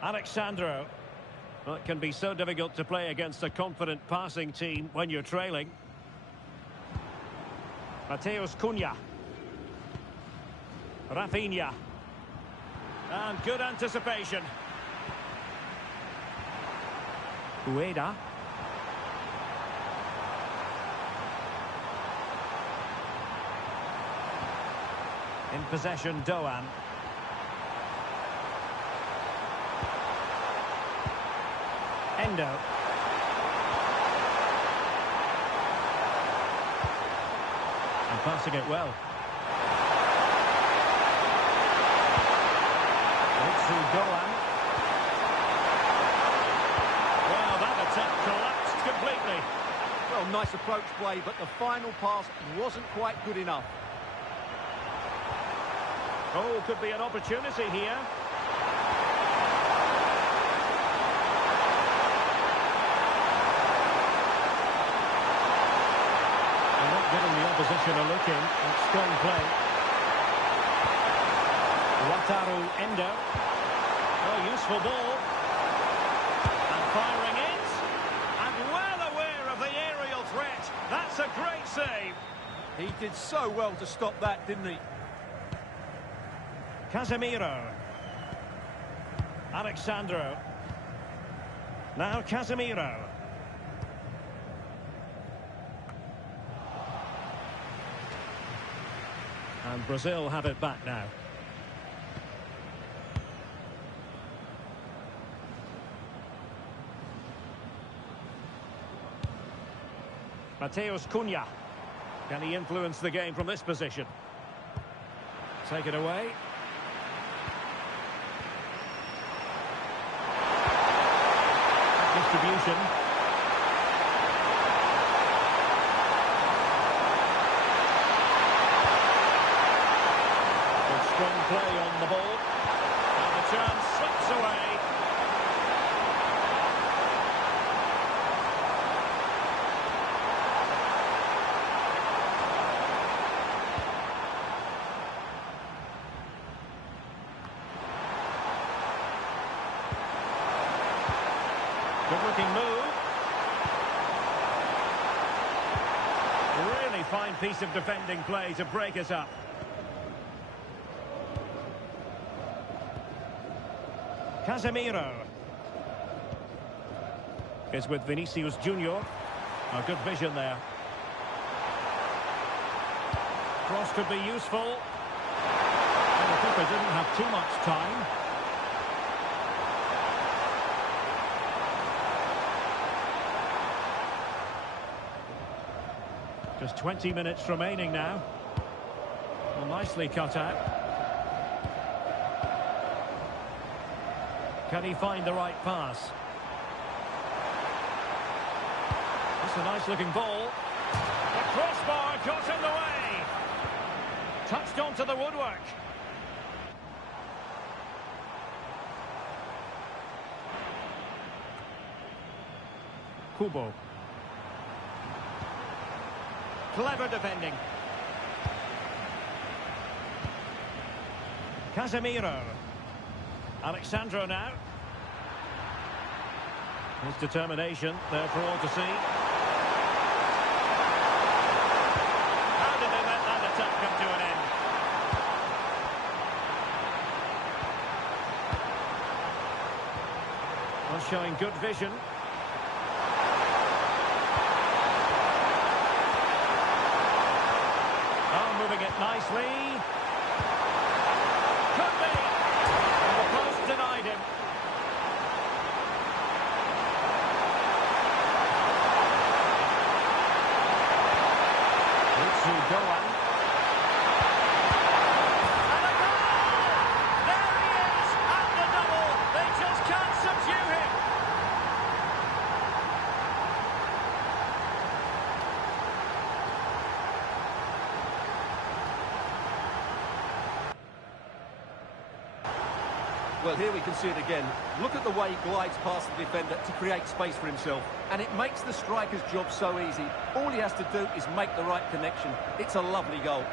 Alexandro. Well, it can be so difficult to play against a confident passing team when you're trailing. Mateus Cunha. Rafinha. And good anticipation. Ueda. In possession, Doan. Endo. And passing it well. Ritsu Doan. Well, that attack collapsed completely. Well, nice approach play, but the final pass wasn't quite good enough. Oh, could be an opportunity here. And not giving the opposition a look in. It's strong play. Wataru Endo. Oh, useful ball. And firing it. And well aware of the aerial threat. That's a great save. He did so well to stop that, didn't he? Casemiro. Alexandro. Now Casemiro. And Brazil have it back now. Mateus Cunha. Can he influence the game from this position? Take it away. Distribution. Good strong play on the ball. And the chance slips away. Good-looking move. Really fine piece of defending play to break us up. Casemiro is with Vinicius Junior. A good vision there. Cross could be useful. And the keeper didn't have too much time. Just 20 minutes remaining now. Well, nicely cut out. Can he find the right pass? That's a nice-looking ball. The crossbar got in the way. Touched onto the woodwork. Kubo. Clever defending. Casemiro. Alexandro now. His determination there for all to see. How did they let that attack come to an end? Well, showing good vision. Oh, moving it nicely. Could be. And the post denied him. It's Doan. And a goal! There he is at the double. They just can't subdue him. Well, here we can see it again. Look at the way he glides past the defender to create space for himself. And it makes the striker's job so easy. All he has to do is make the right connection. It's a lovely goal.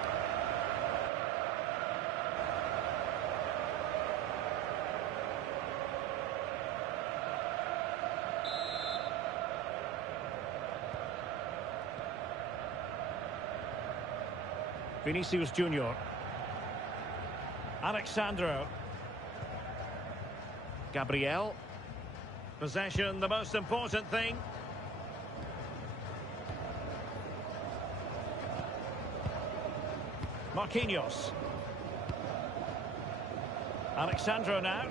Vinicius Junior. Alexandro. Gabriel. Possession, the most important thing. Marquinhos. Alexandro now.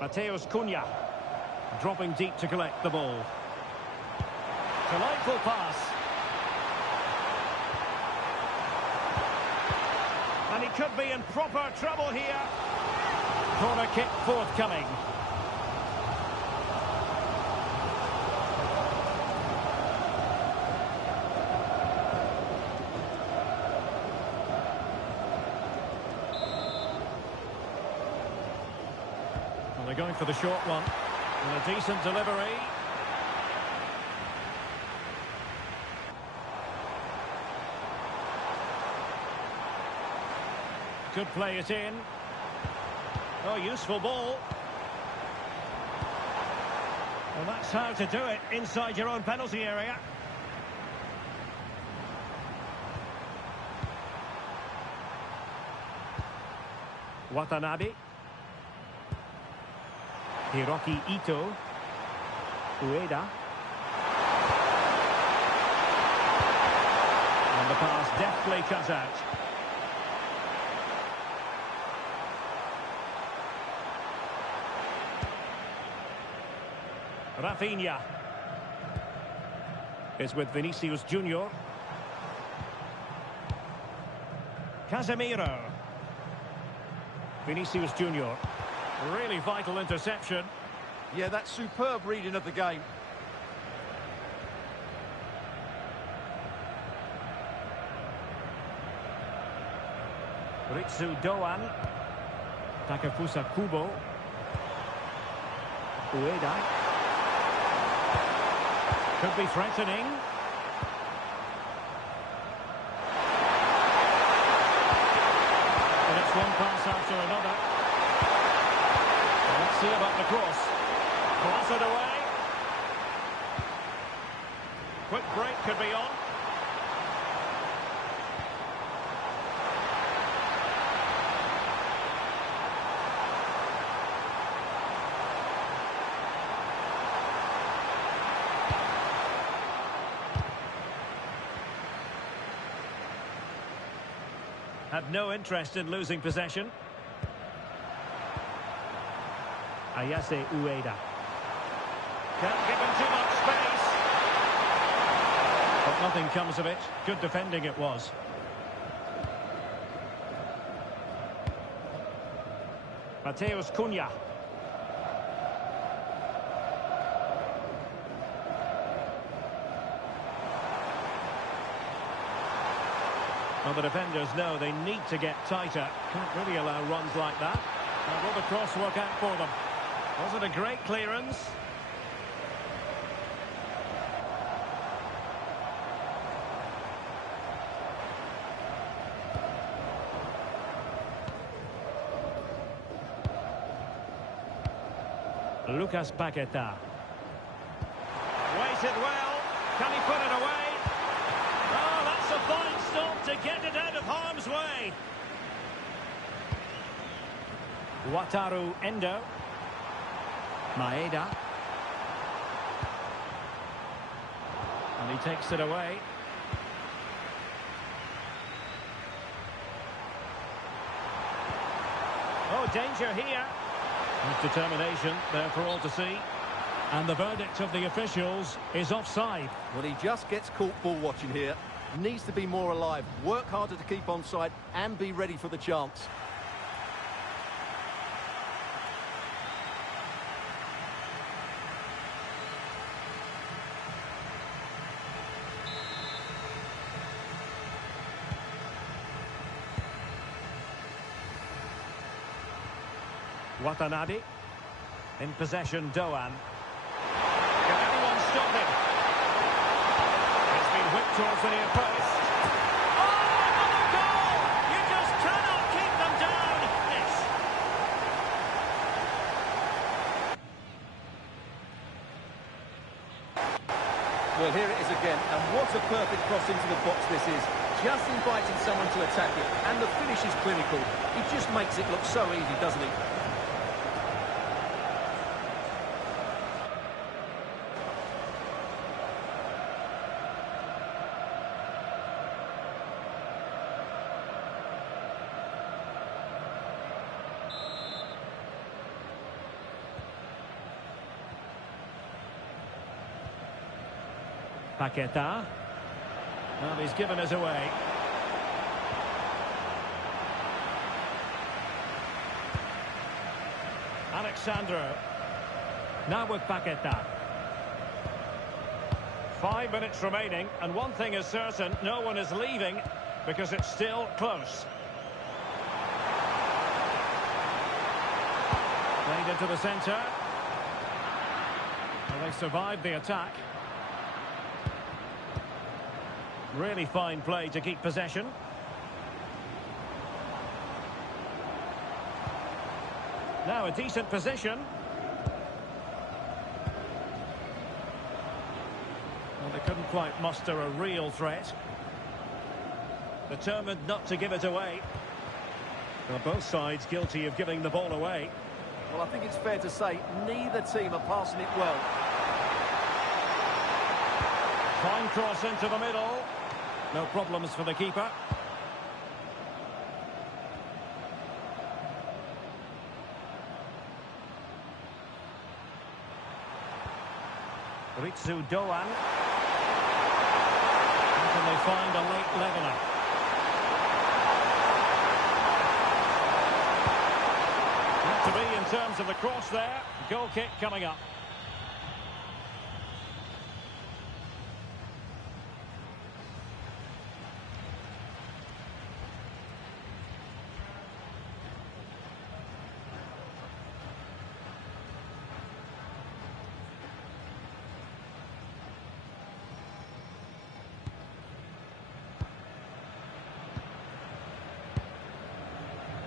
Mateus Cunha. Dropping deep to collect the ball. Delightful pass. And he could be in proper trouble here. Corner kick forthcoming. Well, they're going for the short one. And a decent delivery. Could play it in. Oh, useful ball. Well, that's how to do it inside your own penalty area. Watanabe. Hiroki Ito. Ueda. And the pass deftly cut out. Rafinha is with Vinicius Junior. Casemiro. Vinicius Junior. Really vital interception. Yeah, that's superb reading of the game. Ritsu Doan. Takefusa Kubo. Ueda. Could be threatening. And it's one pass after another. Let's see about the cross. Cross it away. Quick break could be on. Have no interest in losing possession. Ayase Ueda. Can't give him too much space. But nothing comes of it. Good defending it was. Mateus Cunha. Well, the defenders know they need to get tighter. Can't really allow runs like that. Now, will the cross work out for them? Was it a great clearance? Lucas Paqueta. Waited well. Can he put it away? Oh, that's a fine stop to get it out of harm's way. Wataru Endo. Maeda. And he takes it away. Oh, danger here. His determination there for all to see. And the verdict of the officials is offside. Well, he just gets caught ball watching here. Needs to be more alive, work harder to keep onside and be ready for the chance. Watanabe. In possession, Doan. Can anyone stop him? It's been whipped towards the near post. Oh, another goal! You just cannot keep them down. Yes. Well, here it is again, and what a perfect cross into the box this is. Just inviting someone to attack it, and the finish is clinical. He just makes it look so easy, doesn't he? Paqueta. Well, he's given us away. Alexandro. Now with Paqueta. 5 minutes remaining, and one thing is certain, no one is leaving because it's still close. Played into the centre. Well, they survived the attack. Really fine play to keep possession. Now a decent position. Well, they couldn't quite muster a real threat. Determined not to give it away. Well, both sides guilty of giving the ball away. Well, I think it's fair to say neither team are passing it well. Fine cross into the middle. No problems for the keeper. Ritsu Doan. Can they find a late leveller? Not to be in terms of the cross there. Goal kick coming up.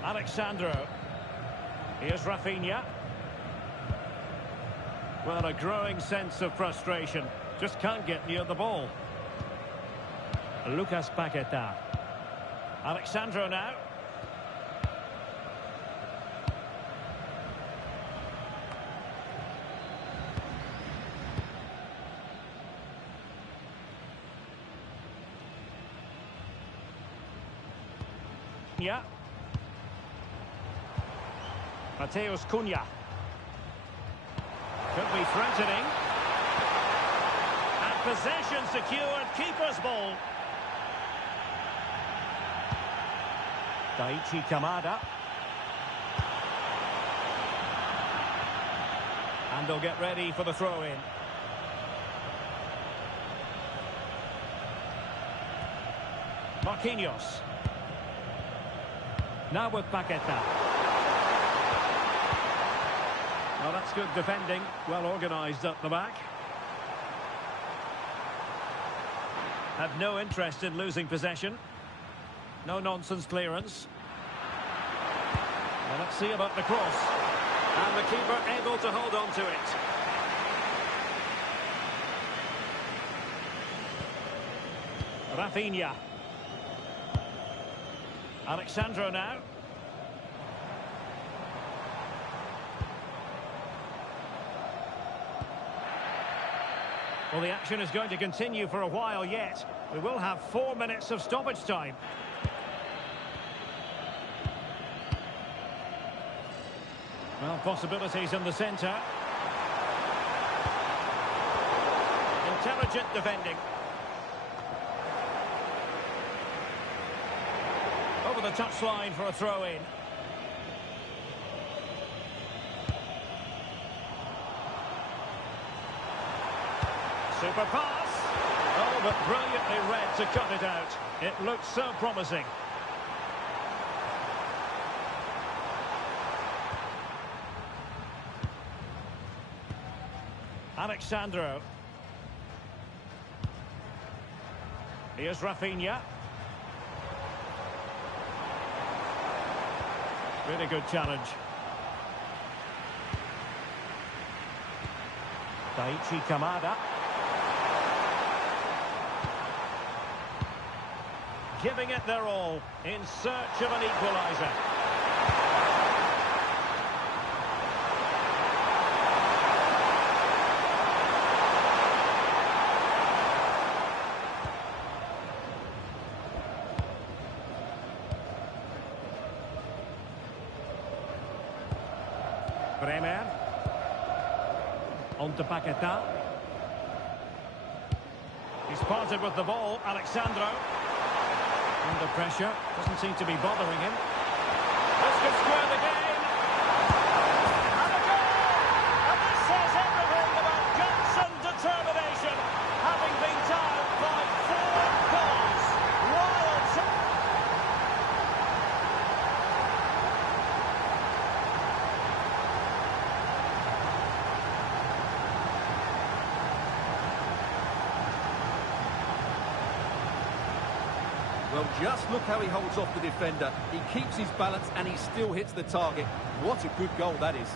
Alexandro. Here's Rafinha. Well, a growing sense of frustration. Just can't get near the ball. Lucas Paqueta. Alexandro now. Yeah. Mateus Cunha. Could be threatening. And possession secured, keeper's ball. Daichi Kamada. And they'll get ready for the throw-in. Marquinhos. Now with Paqueta. Well, that's good defending. Well organised up the back. Have no interest in losing possession. No nonsense clearance. Well, let's see about the cross. And the keeper able to hold on to it. Rafinha. Alexandro now. Well, the action is going to continue for a while yet. We will have 4 minutes of stoppage time. Well, possibilities in the centre. Intelligent defending. Over the touchline for a throw-in. Super pass. Oh, but brilliantly read to cut it out. It looks so promising. Alexandro. Here's Rafinha. Really good challenge. Daichi Kamada. Giving it their all in search of an equaliser. Bremer. On to Paqueta. He's parted with the ball, Alexandro. Under pressure, doesn't seem to be bothering him. This could square the game. And a goal! And this says everything about guts and determination, having been down by 4 goals. Wild. Well, just look how he holds off the defender. He keeps his balance and he still hits the target. What a good goal that is.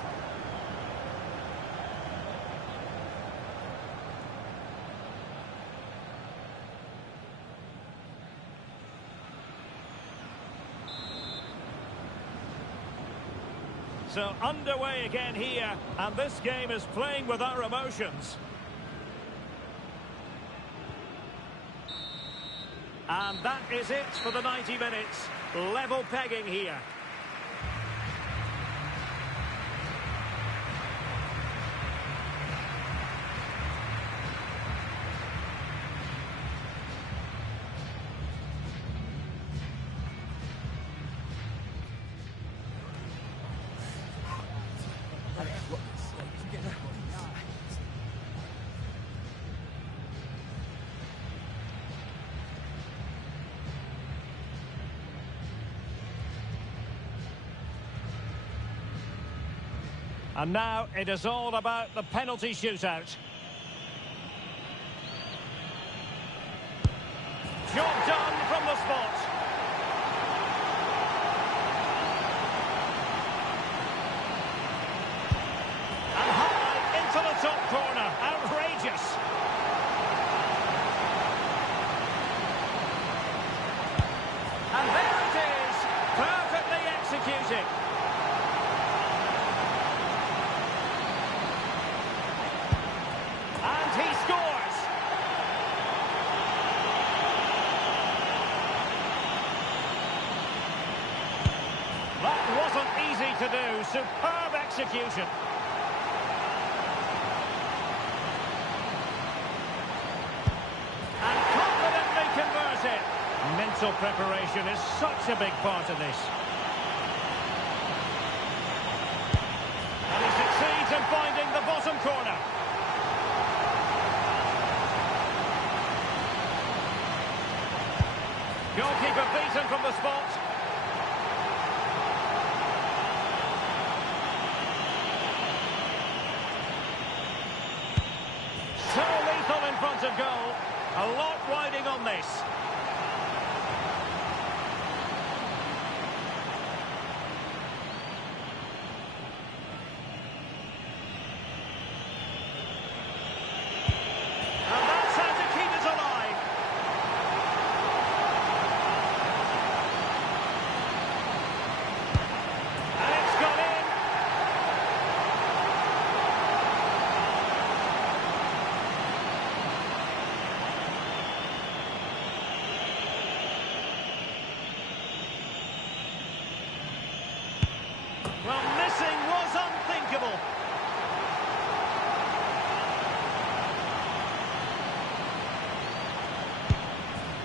So underway again here, and this game is playing with our emotions. And that is it for the 90 minutes. Level pegging here. And now it is all about the penalty shootout. Job done from the spot. And high into the top corner. Outrageous. And there it is. Perfectly executed. He scores! That wasn't easy to do. Superb execution. And confidently converted. Mental preparation is such a big part of this. And he succeeds in finding the bottom. bottom corner. Goalkeeper beaten from the spot. So lethal in front of goal. A lot riding on this. And that's how to keep it alive. And it's gone in. Well, missing was unthinkable.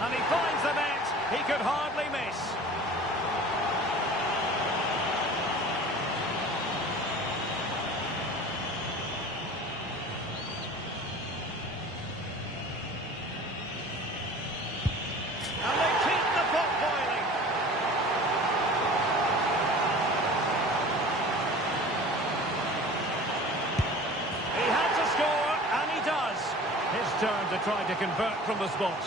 And he finds the net. He could hardly miss. And they keep the pot boiling. He had to score, and he does. His turn to try to convert from the spot.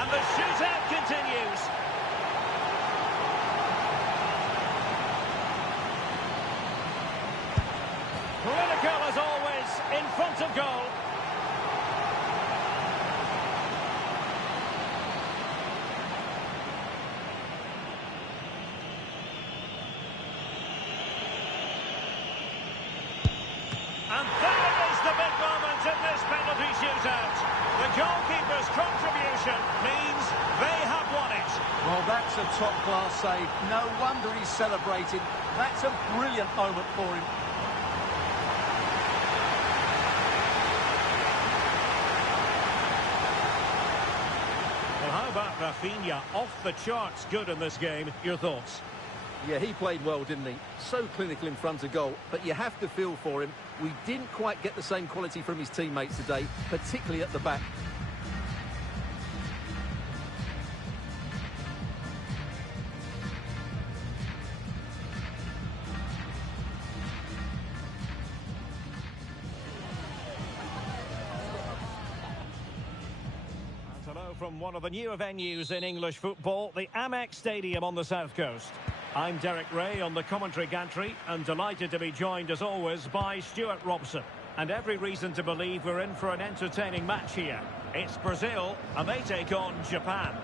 And the shootout continues. Critical as always, in front of goal. And there is the big moment in this penalty shootout. The goalkeeper's contribution means they have won it. Well, that's a top-class save. No wonder he's celebrating. That's a brilliant moment for him. Well, how about Rafinha? Off the charts good in this game. Your thoughts? Yeah, he played well, didn't he? So clinical in front of goal, but you have to feel for him. We didn't quite get the same quality from his teammates today, particularly at the back. Hello from one of the newer venues in English football, the Amex Stadium on the south coast. I'm Derek Ray on the commentary gantry and delighted to be joined as always by Stuart Robson. And every reason to believe we're in for an entertaining match here. It's Brazil and they take on Japan.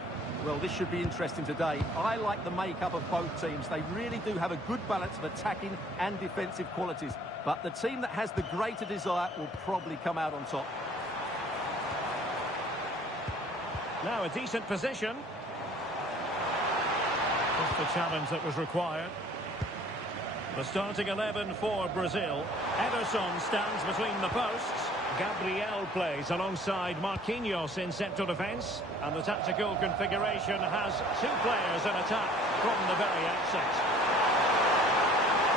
Well, this should be interesting today. I like the makeup of both teams. They really do have a good balance of attacking and defensive qualities. But the team that has the greater desire will probably come out on top. Now a decent position. Just the challenge that was required. The starting 11 for Brazil. Ederson stands between the posts. Gabriel plays alongside Marquinhos in central defence. And the tactical configuration has two players in attack from the very outset.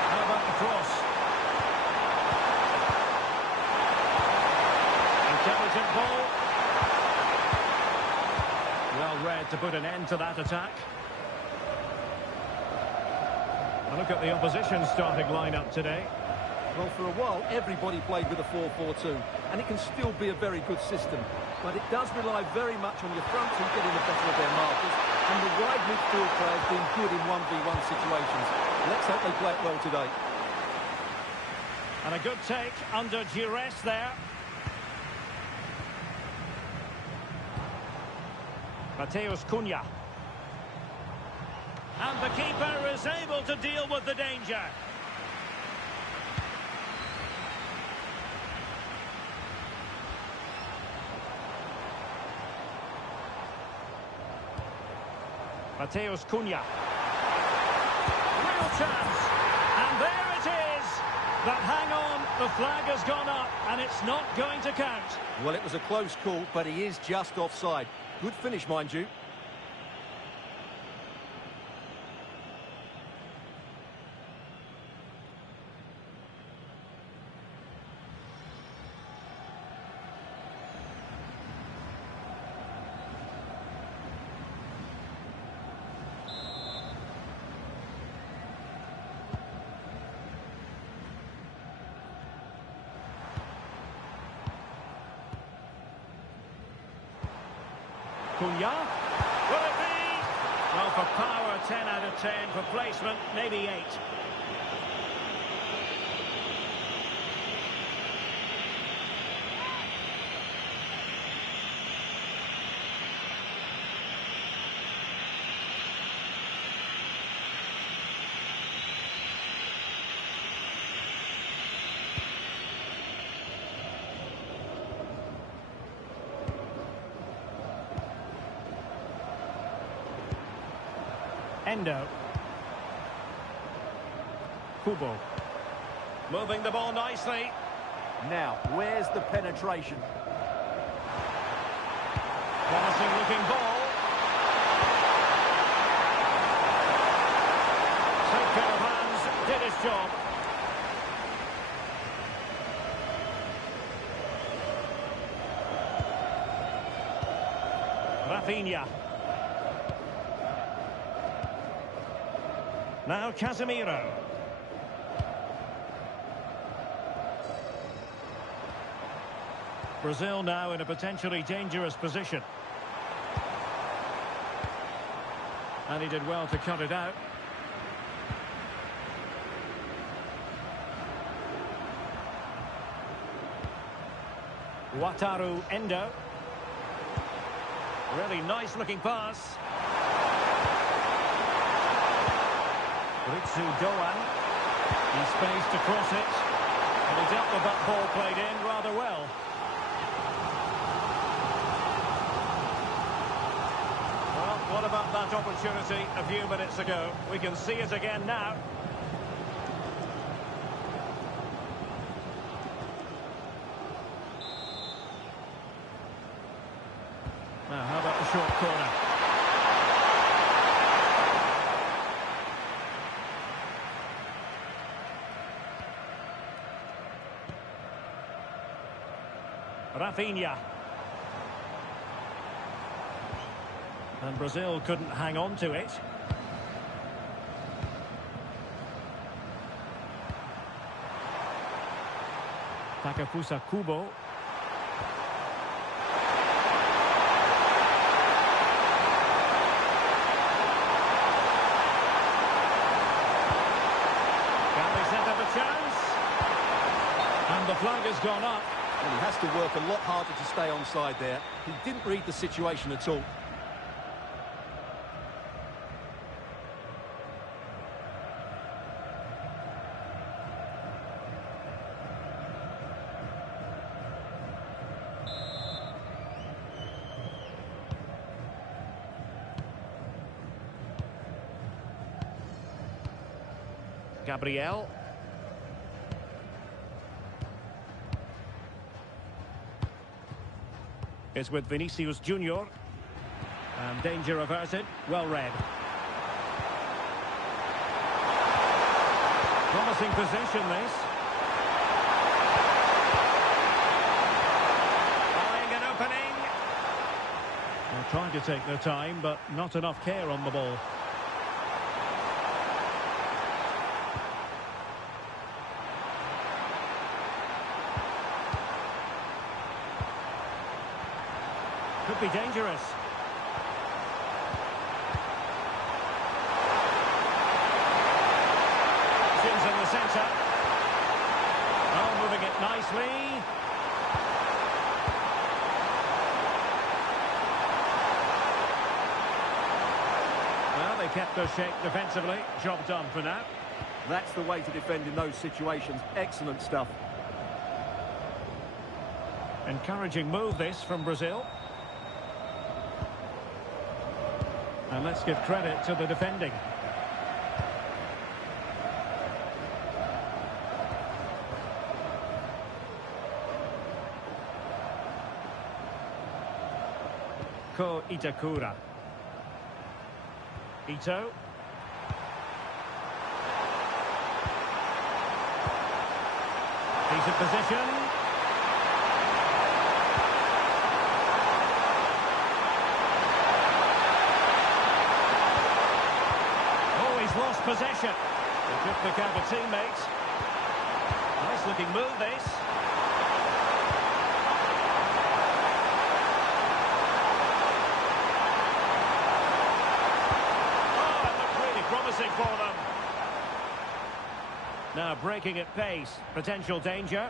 How about the cross? Intelligent ball. Well read to put an end to that attack. And look at the opposition starting lineup today. Well, for a while, everybody played with a 4-4-2, and it can still be a very good system. But it does rely very much on your front two getting the better of their markers, and the wide midfield players being good in 1v1 situations. Let's hope they play it well today. And a good take under duress there. Mateus Cunha. And the keeper is able to deal with the danger. Mateus Cunha. Real chance. And there it is. But hang on, the flag has gone up and it's not going to count. Well, it was a close call, but he is just offside. Good finish, mind you. Cunha. Will it be? Well, for power, 10 out of 10. For placement, maybe 8. Endo. Kubo. Moving the ball nicely. Now, where's the penetration? Promising looking ball. Safe pair of hands, did his job. Rafinha. Now Casemiro. Brazil now in a potentially dangerous position. And he did well to cut it out. Wataru Endo. Really nice looking pass. Ritsu Doan. He's spaced to cross it. And he dealt with that ball played in rather well. Well, what about that opportunity a few minutes ago? We can see it again now. Now, how about the short corner? Rafinha. And Brazil couldn't hang on to it. Takefusa Kubo. Can they set up a chance? And the flag has gone up. And he has to work a lot harder to stay onside there. He didn't read the situation at all. Gabriel. Is with Vinicius Junior. And danger averted. Well read. Promising possession, this. Finding an opening. They're trying to take their time, but not enough care on the ball. Could be dangerous. Sins in the centre. Oh, moving it nicely. Well, they kept their shape defensively. Job done for now. That's the way to defend in those situations. Excellent stuff. Encouraging move this from Brazil. And let's give credit to the defending. Ko Itakura. Ito. Decent position. Oh, he's lost possession. He took the count of teammates. Nice looking move, this. Oh, it looked really promising for them. Now breaking at pace. Potential danger.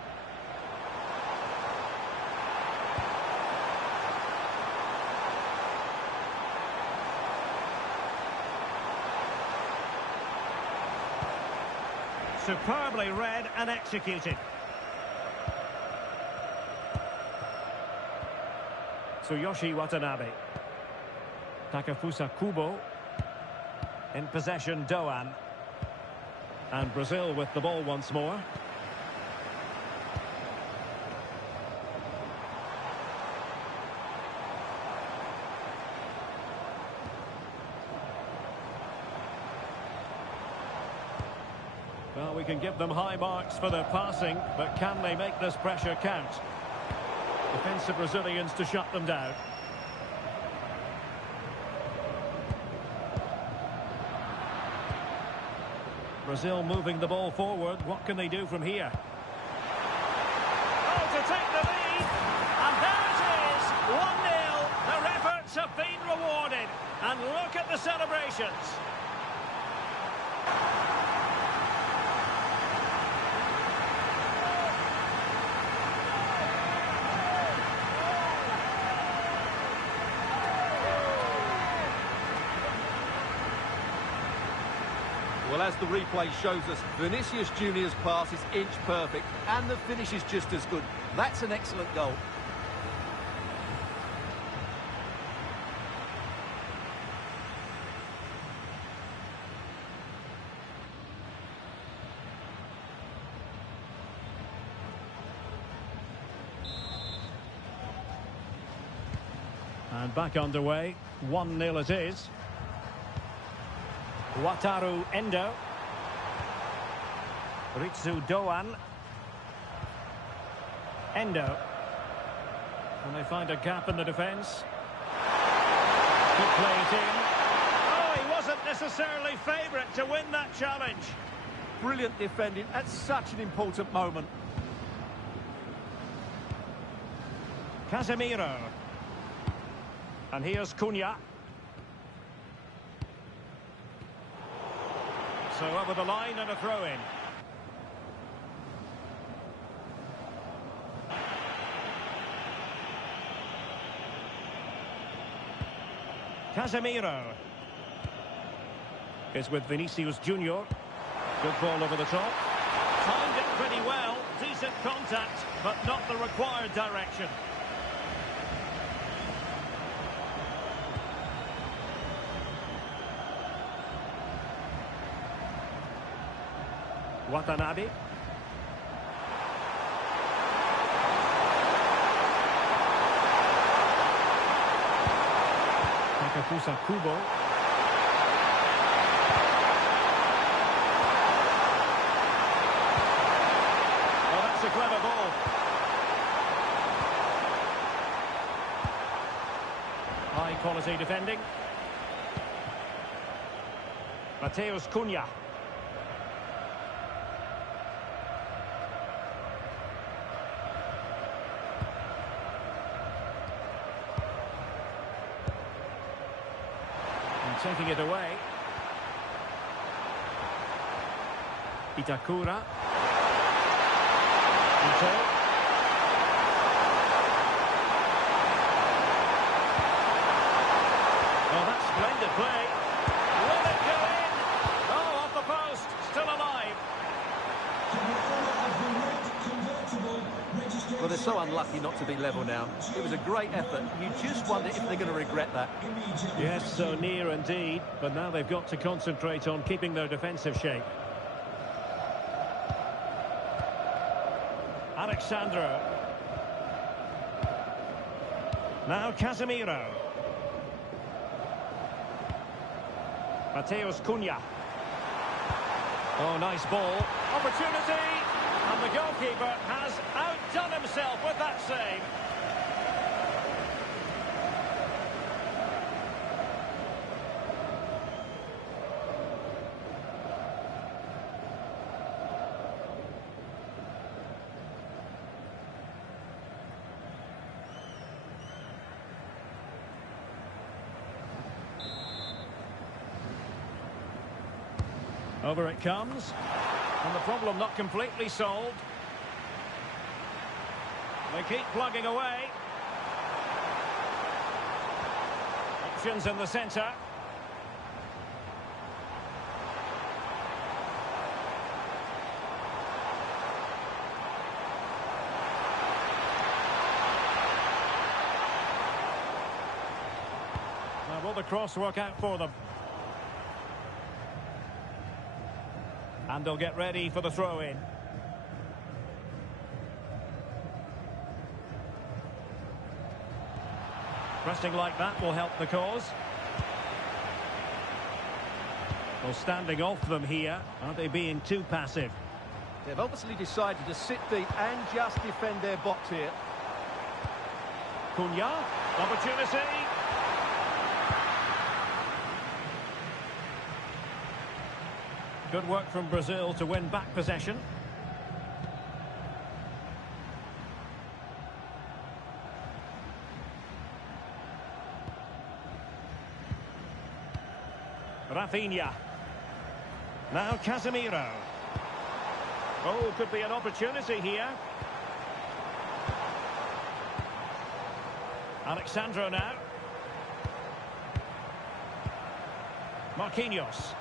Superbly read and executed. Tsuyoshi Watanabe. Takafusa Kubo. In possession, Doan. And Brazil with the ball once more. Well, we can give them high marks for their passing, but can they make this pressure count? Defensive Brazilians to shut them down. Brazil moving the ball forward. What can they do from here? Oh, to take the lead. And there it is. 1-0. Their efforts have been rewarded. And look at the celebrations. Well, as the replay shows us, Vinicius Junior's pass is inch perfect, and the finish is just as good. That's an excellent goal. And back underway. 1-0 it is. Wataru Endo. Ritsu Doan. Endo. Can they find a gap in the defence? Good play it in. Oh, he wasn't necessarily favourite to win that challenge. Brilliant defending at such an important moment. Casemiro. And here's Cunha. So over the line and a throw-in. Casemiro is with Vinicius Junior. Good ball over the top. Timed it pretty well. Decent contact, but not the required direction. Watanabe. Takafusa Kubo. Oh, that's a clever ball. High quality defending. Mateus Cunha. Taking it away. Itakura. Ito. Oh, that's splendid play. Will it go in? Oh, off the post. Still alive. Well, they're so unlucky not to be level now. It was a great effort. You just wonder if they're going to regret that. Yes, so near indeed. But now they've got to concentrate on keeping their defensive shape. Alexandro. Now Casemiro. Mateus Cunha. Oh, nice ball. Opportunity. And the goalkeeper has outdone himself with that save. Over it comes. And the problem not completely solved. They keep plugging away. Options in the centre. Now will the cross work out for them? And they'll get ready for the throw-in. Pressing like that will help the cause. Well, standing off them here. Aren't they being too passive? They've obviously decided to sit deep and just defend their box here. Cunha, opportunity. Good work from Brazil to win back possession. Rafinha. Now Casemiro. Oh, could be an opportunity here. Alexandro now. Marquinhos.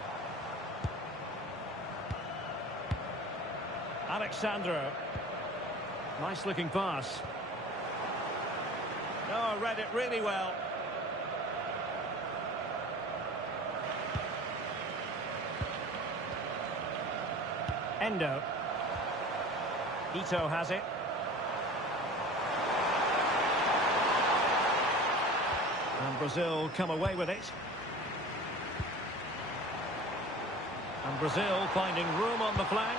Alexandro. Nice looking pass. Oh, read it really well. Endo. Ito has it. And Brazil come away with it. And Brazil finding room on the flank.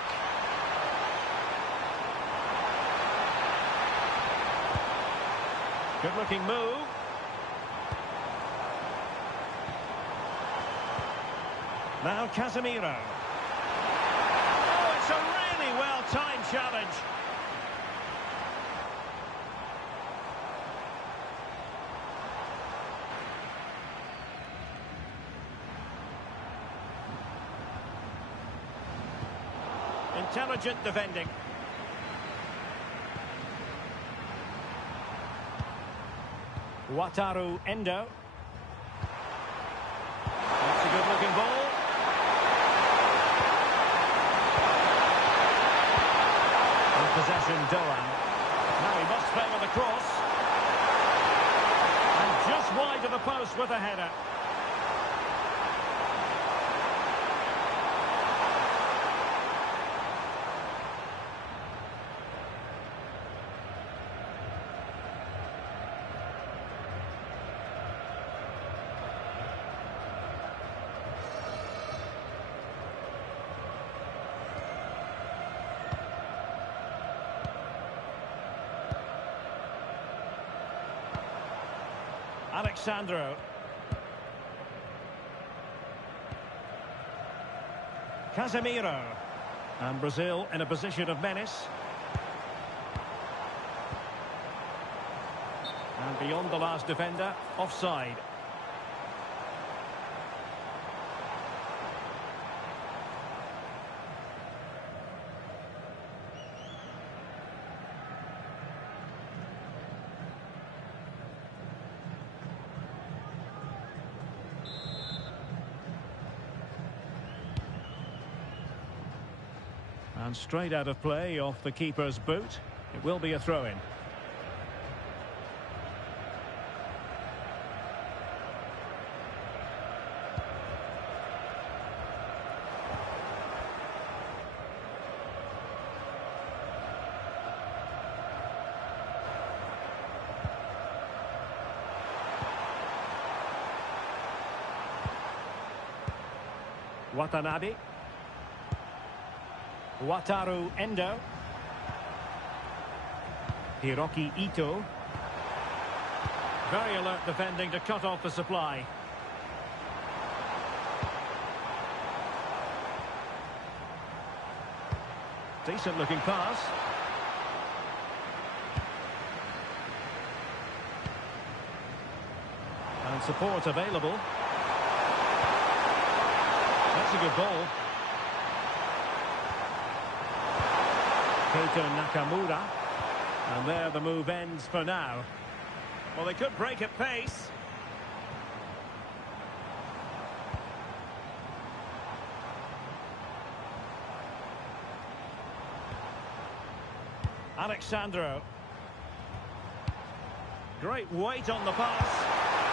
Good looking move. Now Casemiro. Oh, it's a really well-timed challenge. Intelligent defending. Wataru Endo. That's a good-looking ball. In possession, Doan. Now he must favour the cross. And just wide of the post with a header. Alexandro. Casemiro. And Brazil in a position of menace. And beyond the last defender, offside. And straight out of play off the keeper's boot. It will be a throw-in. Watanabe. Wataru Endo. Hiroki Ito. Very alert defending to cut off the supply. Decent looking pass. And support available. That's a good ball. Keita Nakamura. And there the move ends for now. Well, they could break at pace. Alexandro. Great weight on the pass.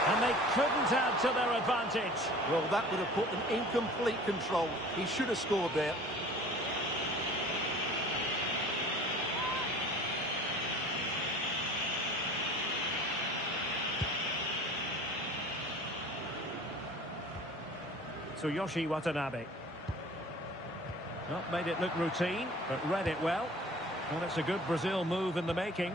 And they couldn't add to their advantage. Well, that would have put them in complete control. He should have scored there. Tsuyoshi Watanabe. Not made it look routine, but read it well. And it's a good Brazil move in the making.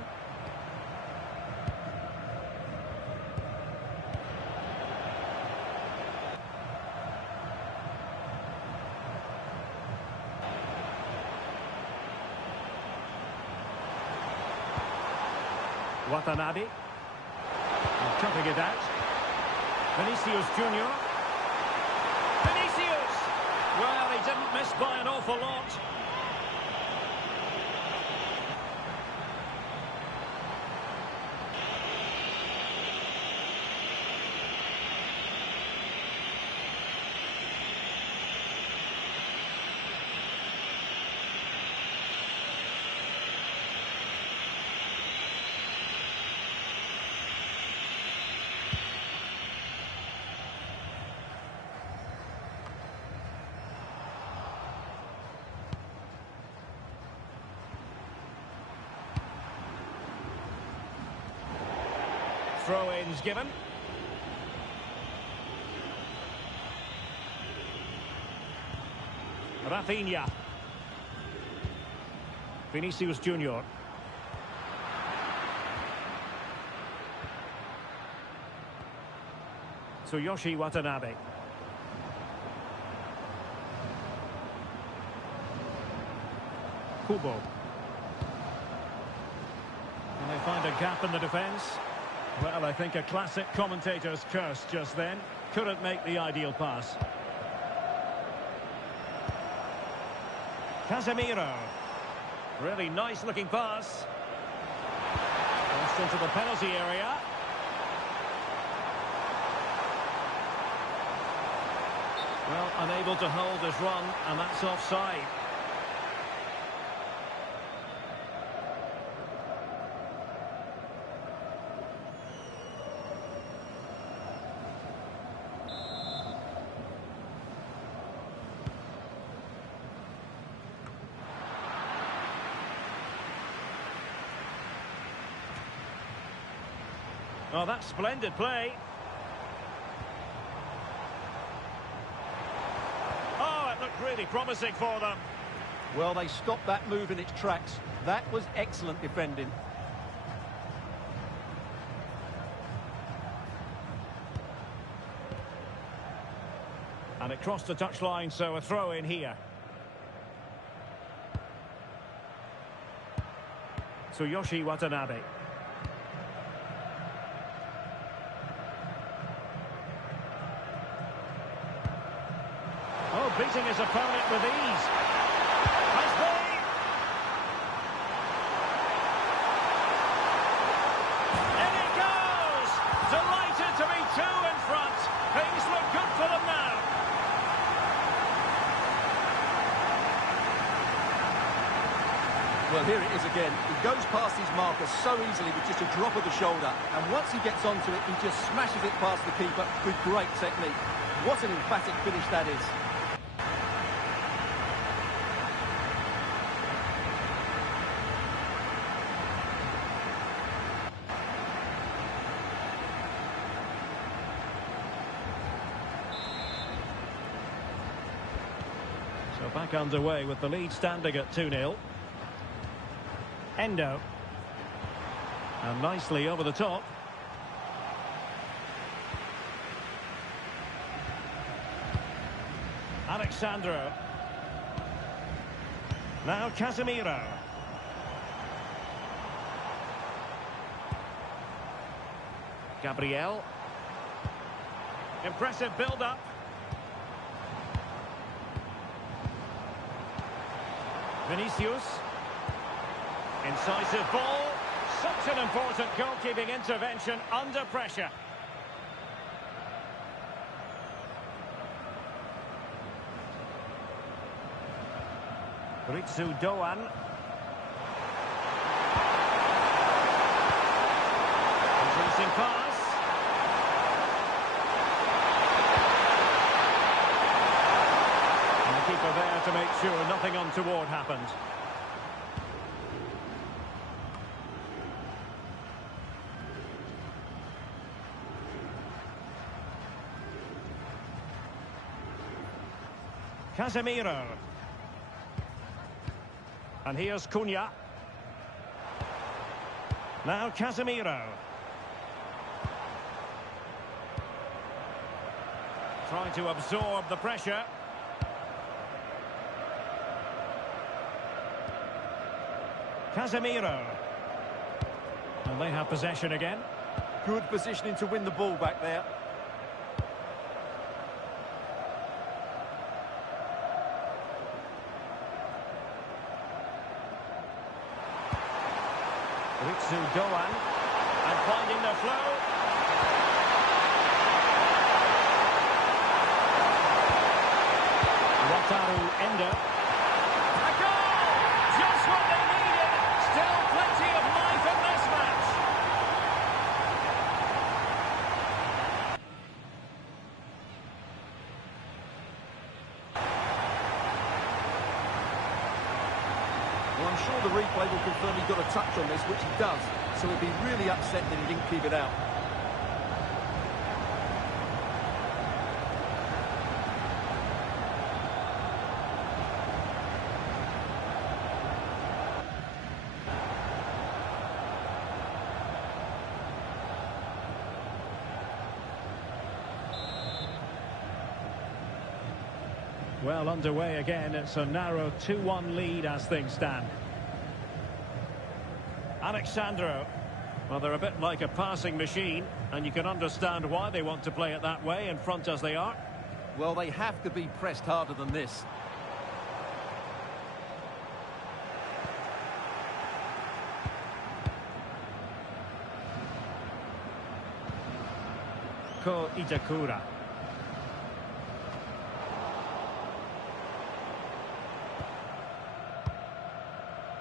Watanabe. And cutting it out. Vinicius Junior. Vinicius! Well, he didn't miss by an awful lot. Throw-ins given. Rafinha. Vinicius Junior. Tsuyoshi Watanabe. Kubo. And they find a gap in the defence. Well, I think a classic commentator's curse just then. Couldn't make the ideal pass. Casemiro. Really nice looking pass. Crossed into the penalty area. Well, unable to hold his run, and that's offside. Oh, that's splendid play. Oh, it looked really promising for them. Well, they stopped that move in its tracks. That was excellent defending. And it crossed the touchline, so a throw in here. Tsuyoshi Watanabe. Oh, beating his opponent with ease. Has been. In it goes! Delighted to be two in front. Things look good for them now. Well, here it is again. He goes past his marker so easily with just a drop of the shoulder. And once he gets onto it, he just smashes it past the keeper with great technique. What an emphatic finish that is. We're back underway with the lead standing at 2-0. Endo. And nicely over the top. Alexandro. Now Casemiro. Gabriel. Impressive build-up. Vinicius. Incisive ball. Such an important goalkeeping intervention under pressure. Ritsu Doan. Interesting pass. And the keeper there to make sure nothing untoward happened. Casemiro. And here's Cunha. Now Casemiro. Trying to absorb the pressure. Casemiro. And they have possession again. Good positioning to win the ball back there. Ritsu Doan. And finding the flow. Wataru Endo. A goal! Just what they needed. Still plenty of life in this match. Well, I'm sure the replay will confirm he got a touch on this, which he does. So he'll be really upset that he didn't keep it out. Well, underway again. It's a narrow 2-1 lead as things stand. Alexandro. Well, they're a bit like a passing machine, and you can understand why they want to play it that way, in front as they are. Well, they have to be pressed harder than this. Ko Itakura.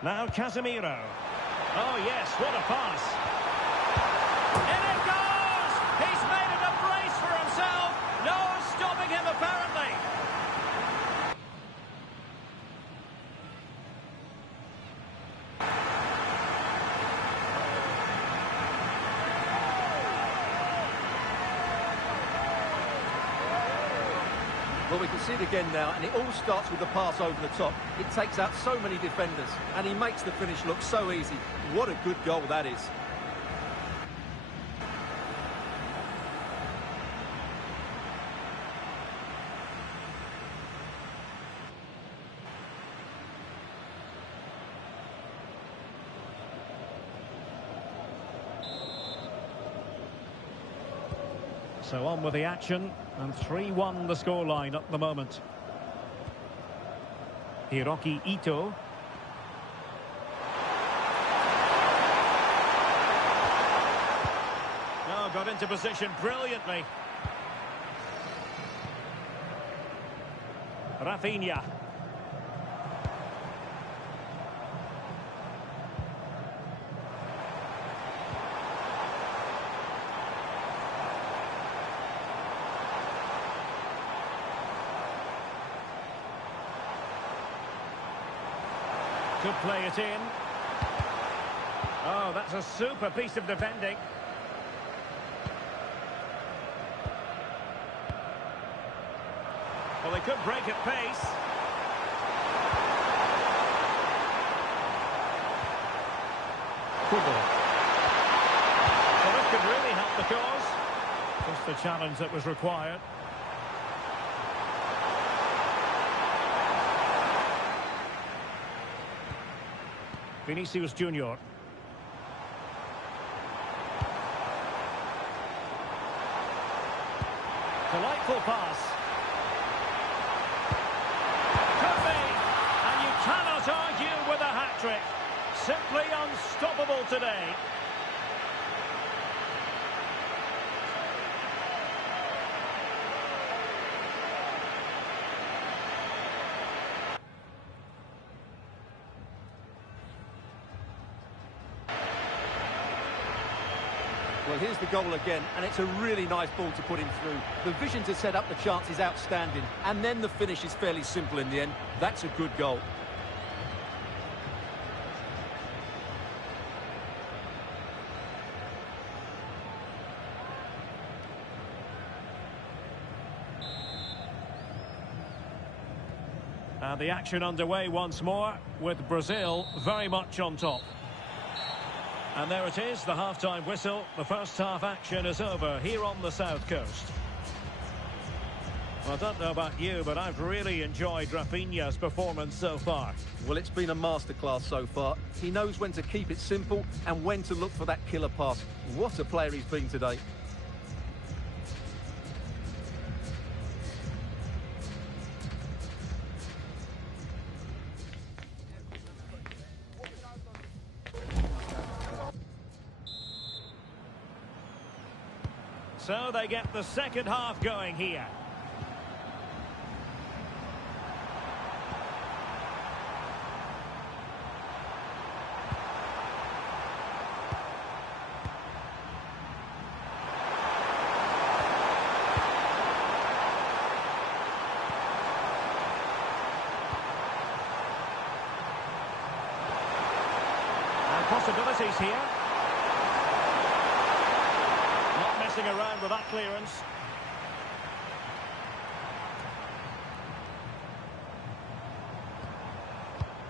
Now Casemiro. Oh yes, what a pass. In it goes! He's made it a brace for himself. No stopping him apparently. Well, we can see it again now, and it all starts with the pass over the top. It takes out so many defenders, and he makes the finish look so easy. What a good goal that is. So on with the action, and 3-1 the scoreline at the moment. Hiroki Ito. Oh, got into position brilliantly. Rafinha. Could play it in. Oh, that's a super piece of defending. Well, they could break at pace. Kubo. So this could really help the cause. Just the challenge that was required. Vinicius Junior. Delightful pass. Could be. And you cannot argue with a hat-trick. Simply unstoppable today. Well, here's the goal again, and it's a really nice ball to put him through. The vision to set up the chance is outstanding, and then the finish is fairly simple in the end. That's a good goal. And the action underway once more, with Brazil very much on top. And there it is, the half-time whistle. The first half action is over here on the south coast. Well, I don't know about you, but I've really enjoyed Rafinha's performance so far. Well, it's been a masterclass so far. He knows when to keep it simple and when to look for that killer pass. What a player he's been today. So they get the second half going here. And possibilities here. Around with that clearance.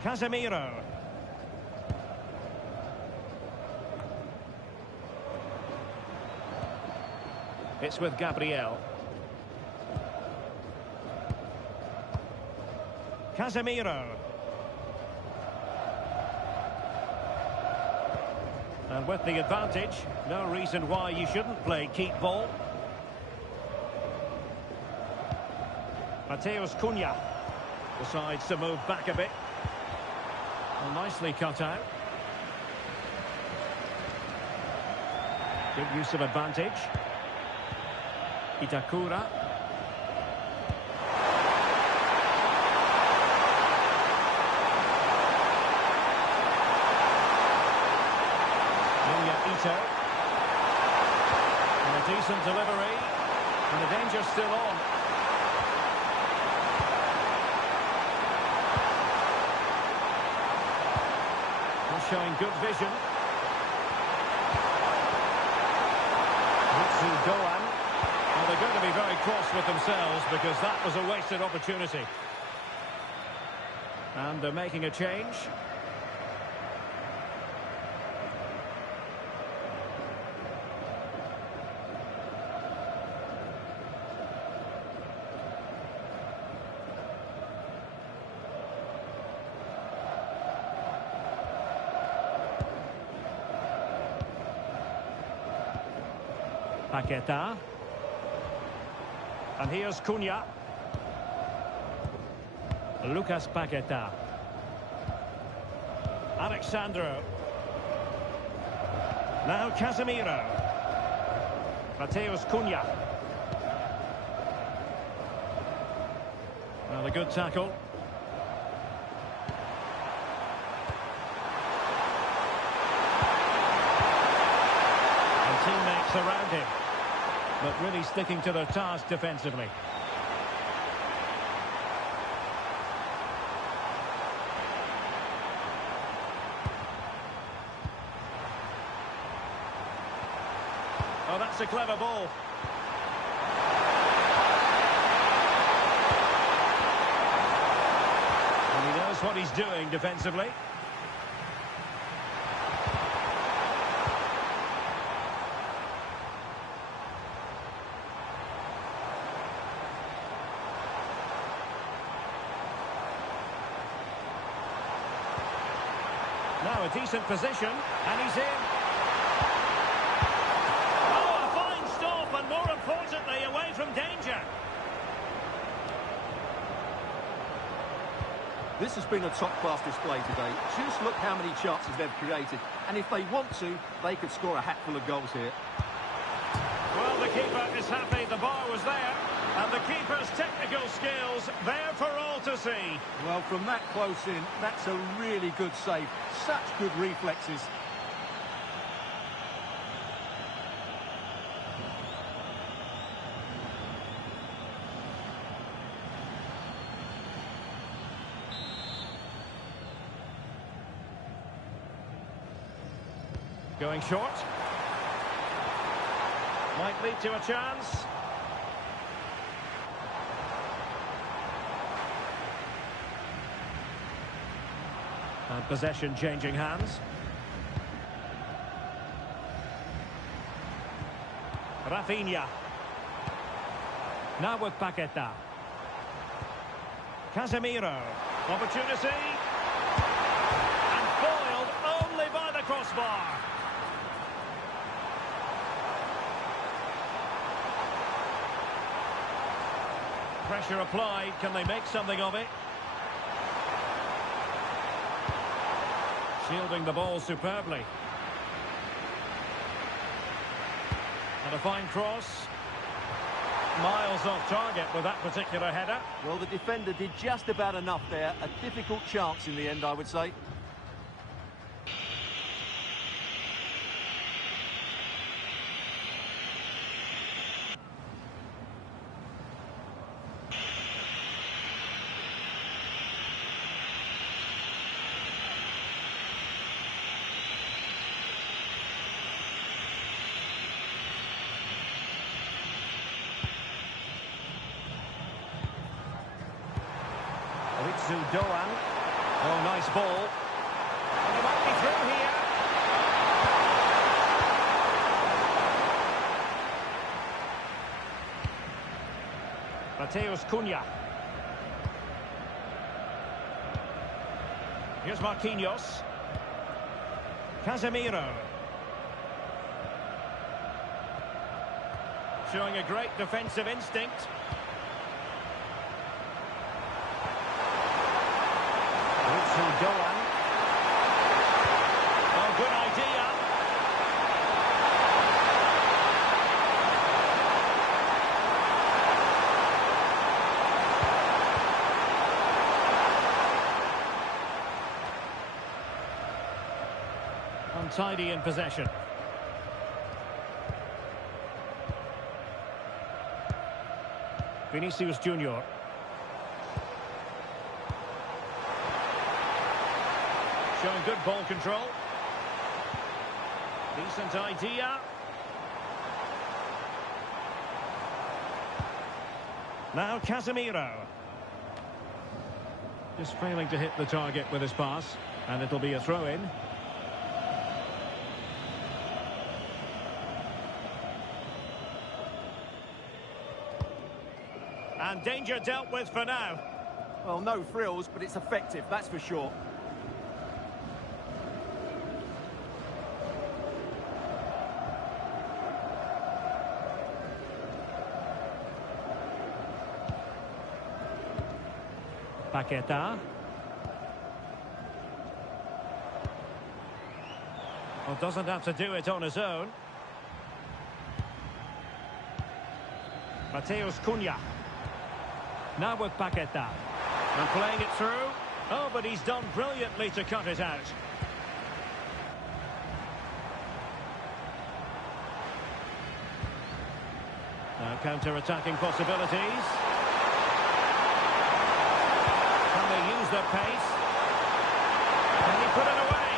Casemiro. It's with Gabriel. Casemiro. And with the advantage, no reason why you shouldn't play keep ball. Mateus Cunha decides to move back a bit. Well, nicely cut out. Good use of advantage. Itakura. And a decent delivery, and the danger's still on. They're showing good vision. Mitsu Doan. Well, they're going to be very cross with themselves because that was a wasted opportunity. And they're making a change. Paqueta. And here's Cunha. Lucas Paqueta. Alexandro. Now Casemiro. Mateus Cunha. Well, a good tackle. And teammates around him, but really sticking to their task defensively. Oh, that's a clever ball. And he knows what he's doing defensively. Now a decent position, and he's in. Oh, a fine stop, and more importantly, away from danger. This has been a top-class display today. Just look how many chances they've created. And if they want to, they could score a hatful of goals here. Well, the keeper is happy the bar was there. And the keeper's technical skills there for all to see. Well, from that close in, that's a really good save. Such good reflexes. Going short. Might lead to a chance. And possession changing hands. Rafinha. Now with Paqueta. Casemiro. Opportunity. And foiled only by the crossbar. Pressure applied. Can they make something of it? Shielding the ball superbly. And a fine cross. Miles off target with that particular header. Well, the defender did just about enough there. A difficult chance in the end, I would say. Doan. Oh, nice ball. And he might be through here. Mateus Cunha. Here's Marquinhos. Casemiro. Showing a great defensive instinct. Doan. Oh, good idea. Untidy in possession. Vinicius Junior. Showing good ball control. Decent idea. Now Casemiro. Just failing to hit the target with his pass. And it'll be a throw-in. And danger dealt with for now. Well, no frills, but it's effective, that's for sure. Paqueta. Well, doesn't have to do it on his own. Mateus Cunha. Now with Paqueta. And playing it through. Oh, but he's done brilliantly to cut it out. Now counter-attacking possibilities. Can they use their pace? Can he put it away?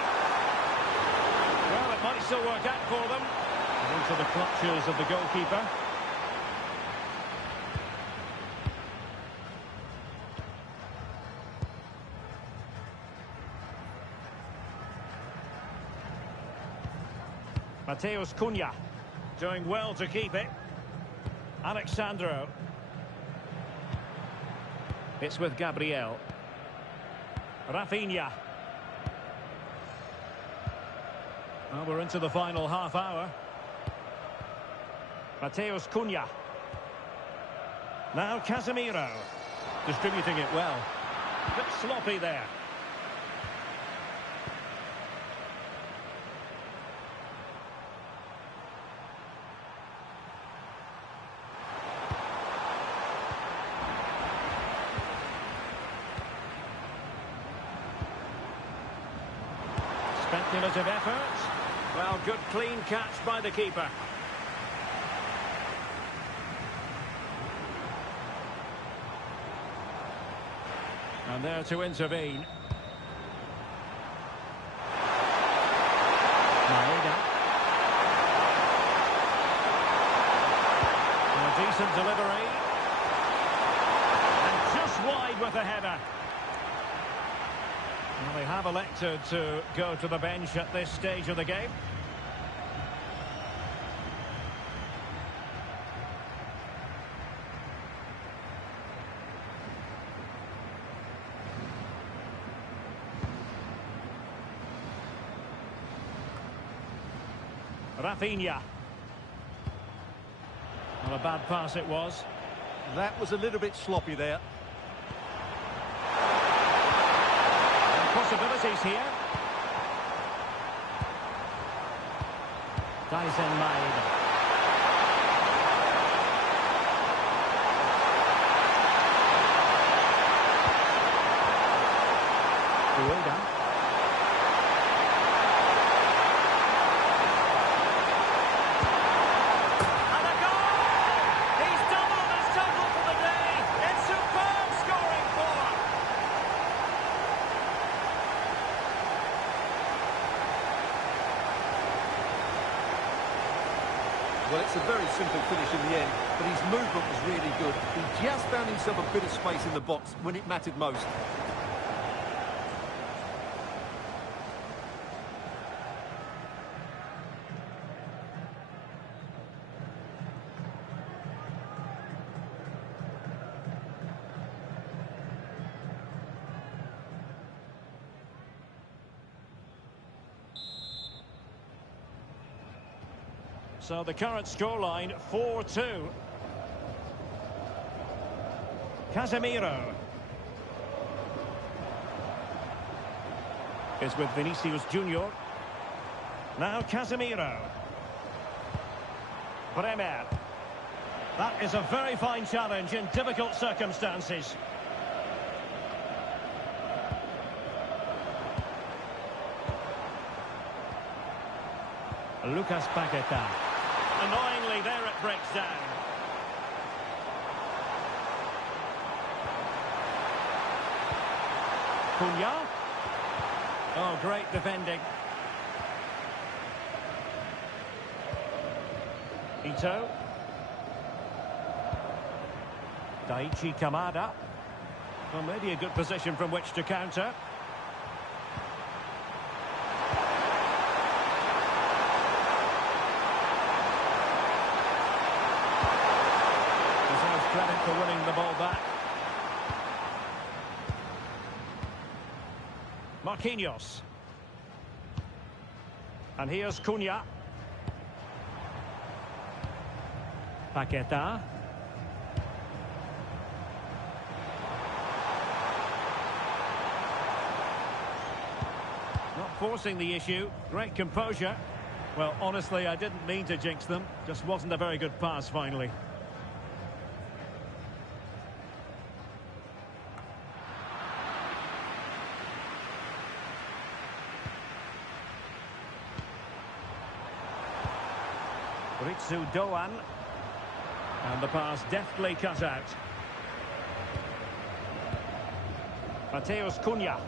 Well, it might still work out for them. Into the clutches of the goalkeeper. Mateus Cunha doing well to keep it. Alexandro. It's with Gabriel. Rafinha. Well, we're into the final half hour. Mateus Cunha. Now Casemiro. Distributing it well. A bit sloppy there. Speculative effort. Well, good clean catch by the keeper. And there to intervene. Maeda. A decent delivery. And just wide with the header. Well, they have elected to go to the bench at this stage of the game. Rafinha. Well, a bad pass it was. That was a little bit sloppy there. Possibilities here. Dyson Maeda. Ueda. And a goal! He's doubled his total for the day. It's superb scoring form. Well, it's a very simple finish in the end, but his movement was really good. He just found himself a bit of space in the box when it mattered most. So the current scoreline, 4-2. Casemiro is with Vinicius Junior. Now Casemiro. Bremer. That is a very fine challenge in difficult circumstances. Lucas Paqueta. Annoyingly, there it breaks down. Cunha. Oh, great defending. Ito. Daichi Kamada. Well, maybe a good position from which to counter. Deserves credit for winning the ball back. Marquinhos. And here's Cunha. Paqueta. Not forcing the issue. Great composure. Well, honestly, I didn't mean to jinx them. Just wasn't a very good pass, finally. Ritsu Doan. And the pass deftly cut out. Mateus Cunha.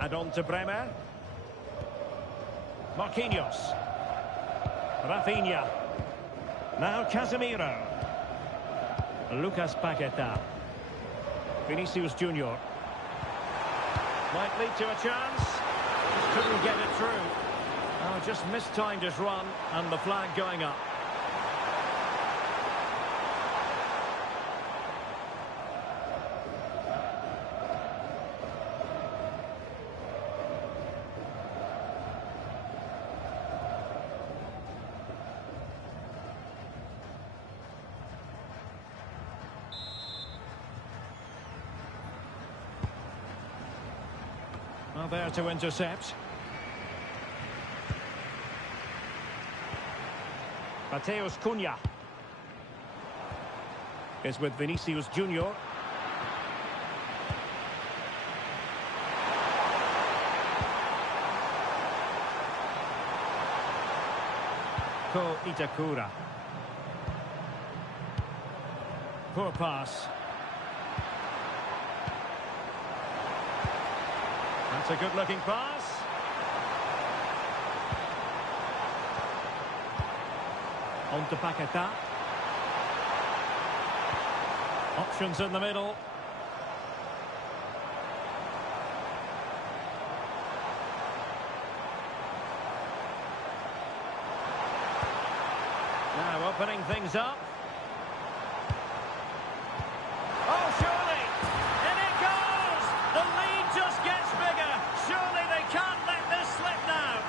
And on to Bremer. Marquinhos. Rafinha. Now Casemiro. Lucas Paqueta. Vinicius Junior. Might lead to a chance. Just couldn't get it through. Oh, just mistimed his run, and the flag going up. there to intercept. Mateus Cunha is with Vinicius Junior. Ko Itakura. Poor pass. That's a good-looking pass. On to Paquetá. Options in the middle. Now opening things up. Oh, surely! In it goes! The lead just gets bigger. Surely they can't let this slip now.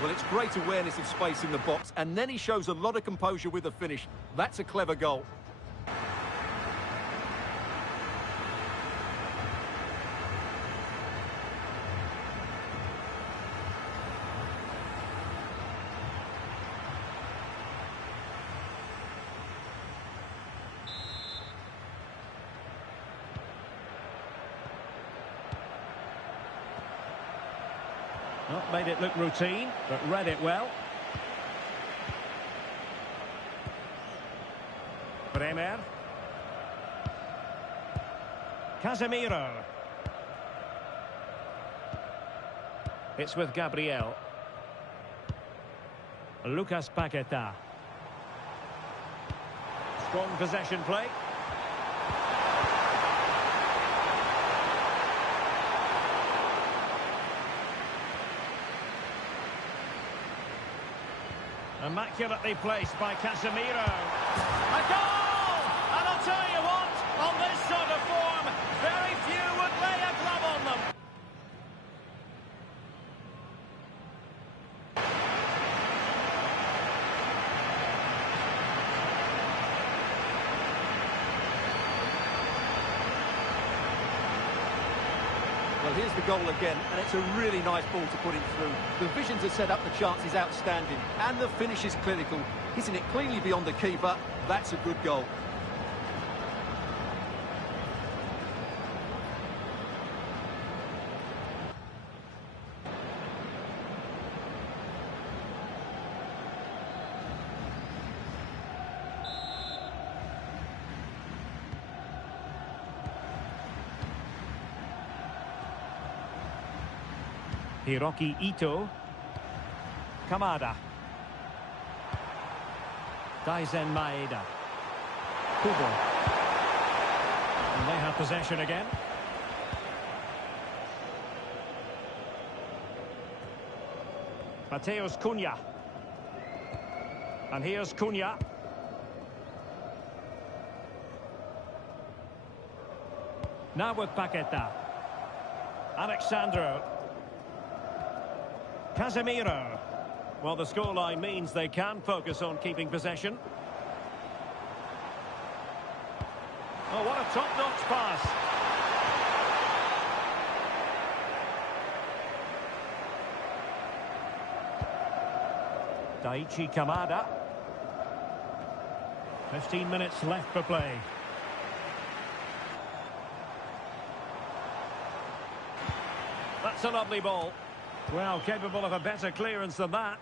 Well, it's great awareness of space in the box, and then he shows a lot of composure with the finish. That's a clever goal. Not made it look routine, but read it well. Bremer. Casemiro. It's with Gabriel. Lucas Paquetá. Strong possession play. Immaculately placed by Casemiro. A goal! And I'll tell you what, on this sort of form, very few would lay a glove on them. Well, here's the goal again, and it's a really nice ball to put him through. The vision to set up the chance is outstanding, and the finish is clinical. Hitting it cleanly beyond the keeper, that's a good goal. Hiroki Ito. Kamada. Daizen Maeda. Kubo. And they have possession again. Mateus Cunha. And here's Cunha. Now with Paquetá. Alexandro. Casemiro. Well, the scoreline means they can focus on keeping possession. Oh, what a top-notch pass. Daichi Kamada. 15 minutes left for play. That's a lovely ball. Well, capable of a better clearance than that.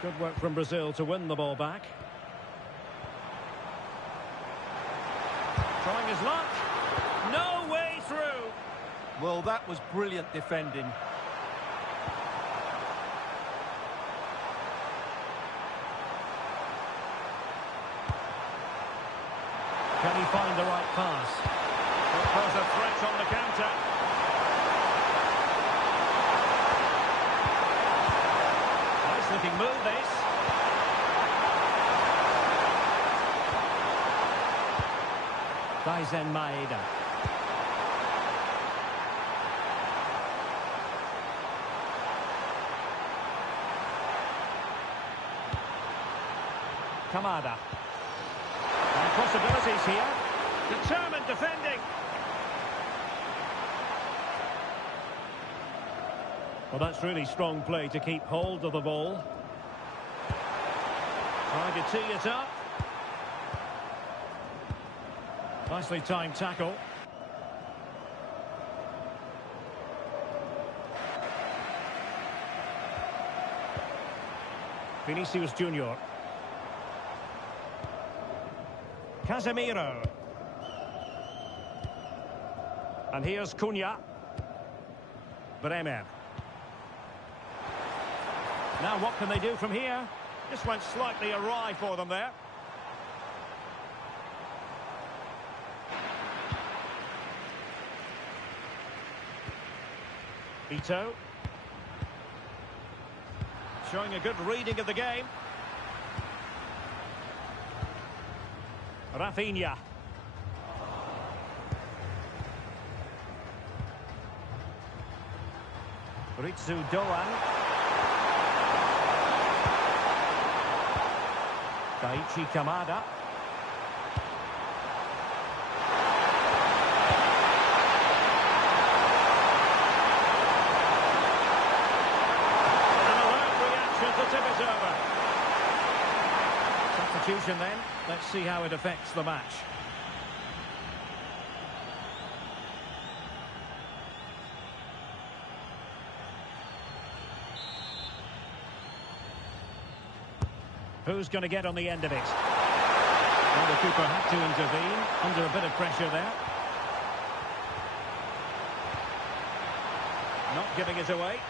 Good work from Brazil to win the ball back. Trying his luck. No way through. Well, that was brilliant defending. Can he find the right pass? There's a threat on the counter. Nice looking move, this. Daizen Maeda. Kamada. And possibilities here. Determined defending. Well, that's really strong play to keep hold of the ball. Trying to tee it up. Nicely timed tackle. Vinicius Junior. Casemiro. And here's Cunha. Bremer. Now what can they do from here? Just went slightly awry for them there. Ito. Showing a good reading of the game. Rafinha. Ritsu Doan. Daichi Kamada. An alert reaction to tip it over. Substitution then. Let's see how it affects the match. Who's going to get on the end of it? Well, the keeper had to intervene under a bit of pressure there. Not giving it away.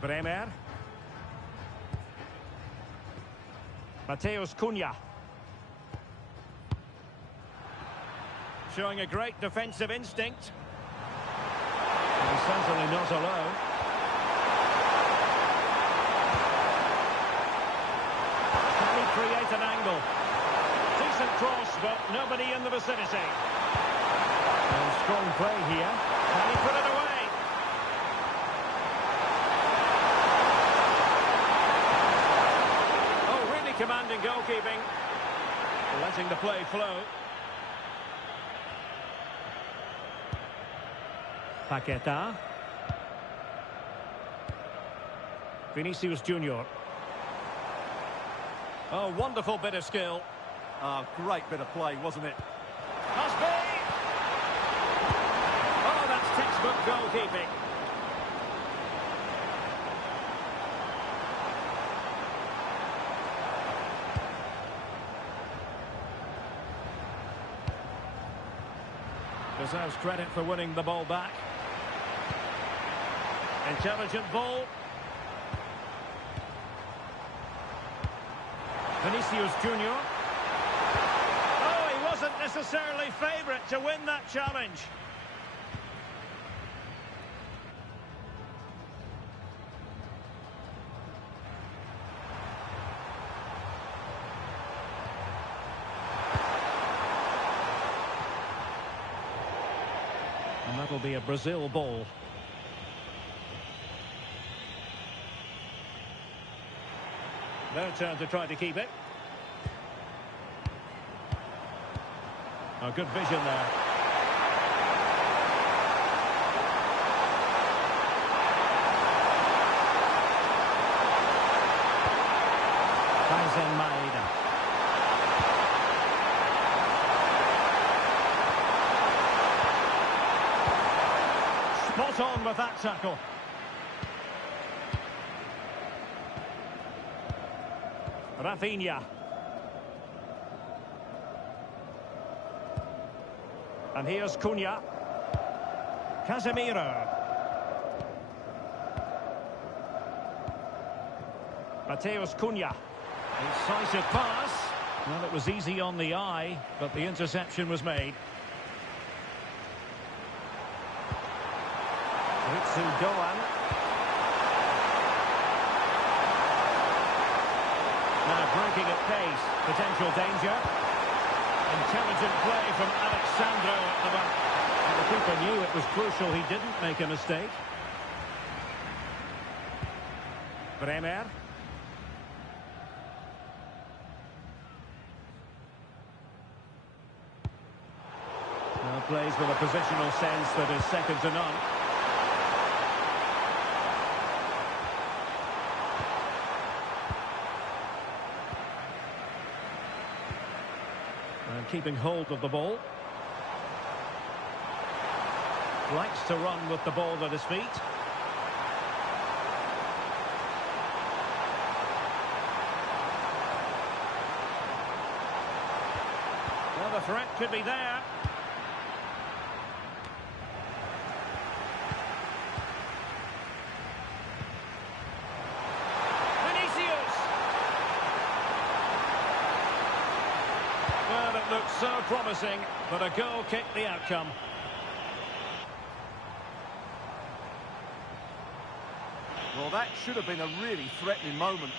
Bremer. Mateus Cunha. Showing a great defensive instinct. He's certainly not alone. Can he create an angle? Decent cross, but nobody in the vicinity. And strong play here. Can he put it away? Oh, really commanding goalkeeping. Letting the play flow. Paqueta. Vinicius Junior. Oh, wonderful bit of skill. Oh, great bit of play, wasn't it? Must be! Oh, that's textbook goalkeeping. Deserves credit for winning the ball back. Intelligent ball. Vinicius Junior. Oh, he wasn't necessarily favourite to win that challenge. And that'll be a Brazil ball. Their turn to try to keep it. Oh, good vision there. Kaizen Maeda. Spot on with that tackle. Rafinha. And here's Cunha. Casemiro. Mateus Cunha. Incisive pass. Well, it was easy on the eye, but the interception was made. Ritsu Doan. Now breaking at pace. Potential danger. Intelligent play from Alexandro at the back. And the keeper knew it was crucial he didn't make a mistake. Bremer. Now plays with a positional sense that is second to none. And keeping hold of the ball. Likes to run with the ball at his feet. Well, the threat could be there. Vinicius! Well, it looked so promising, but a goal kicked the outcome. Well, that should have been a really threatening moment.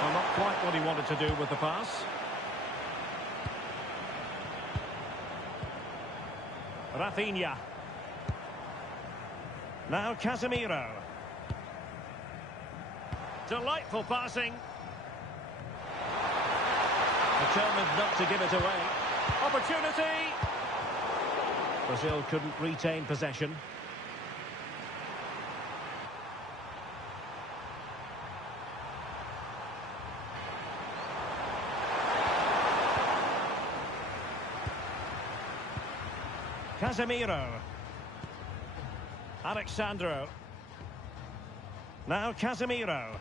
Well, not quite what he wanted to do with the pass. Rafinha. Now Casemiro. Delightful passing. Determined not to give it away. Opportunity! Brazil couldn't retain possession. Casemiro. Alexandro. Now Casemiro.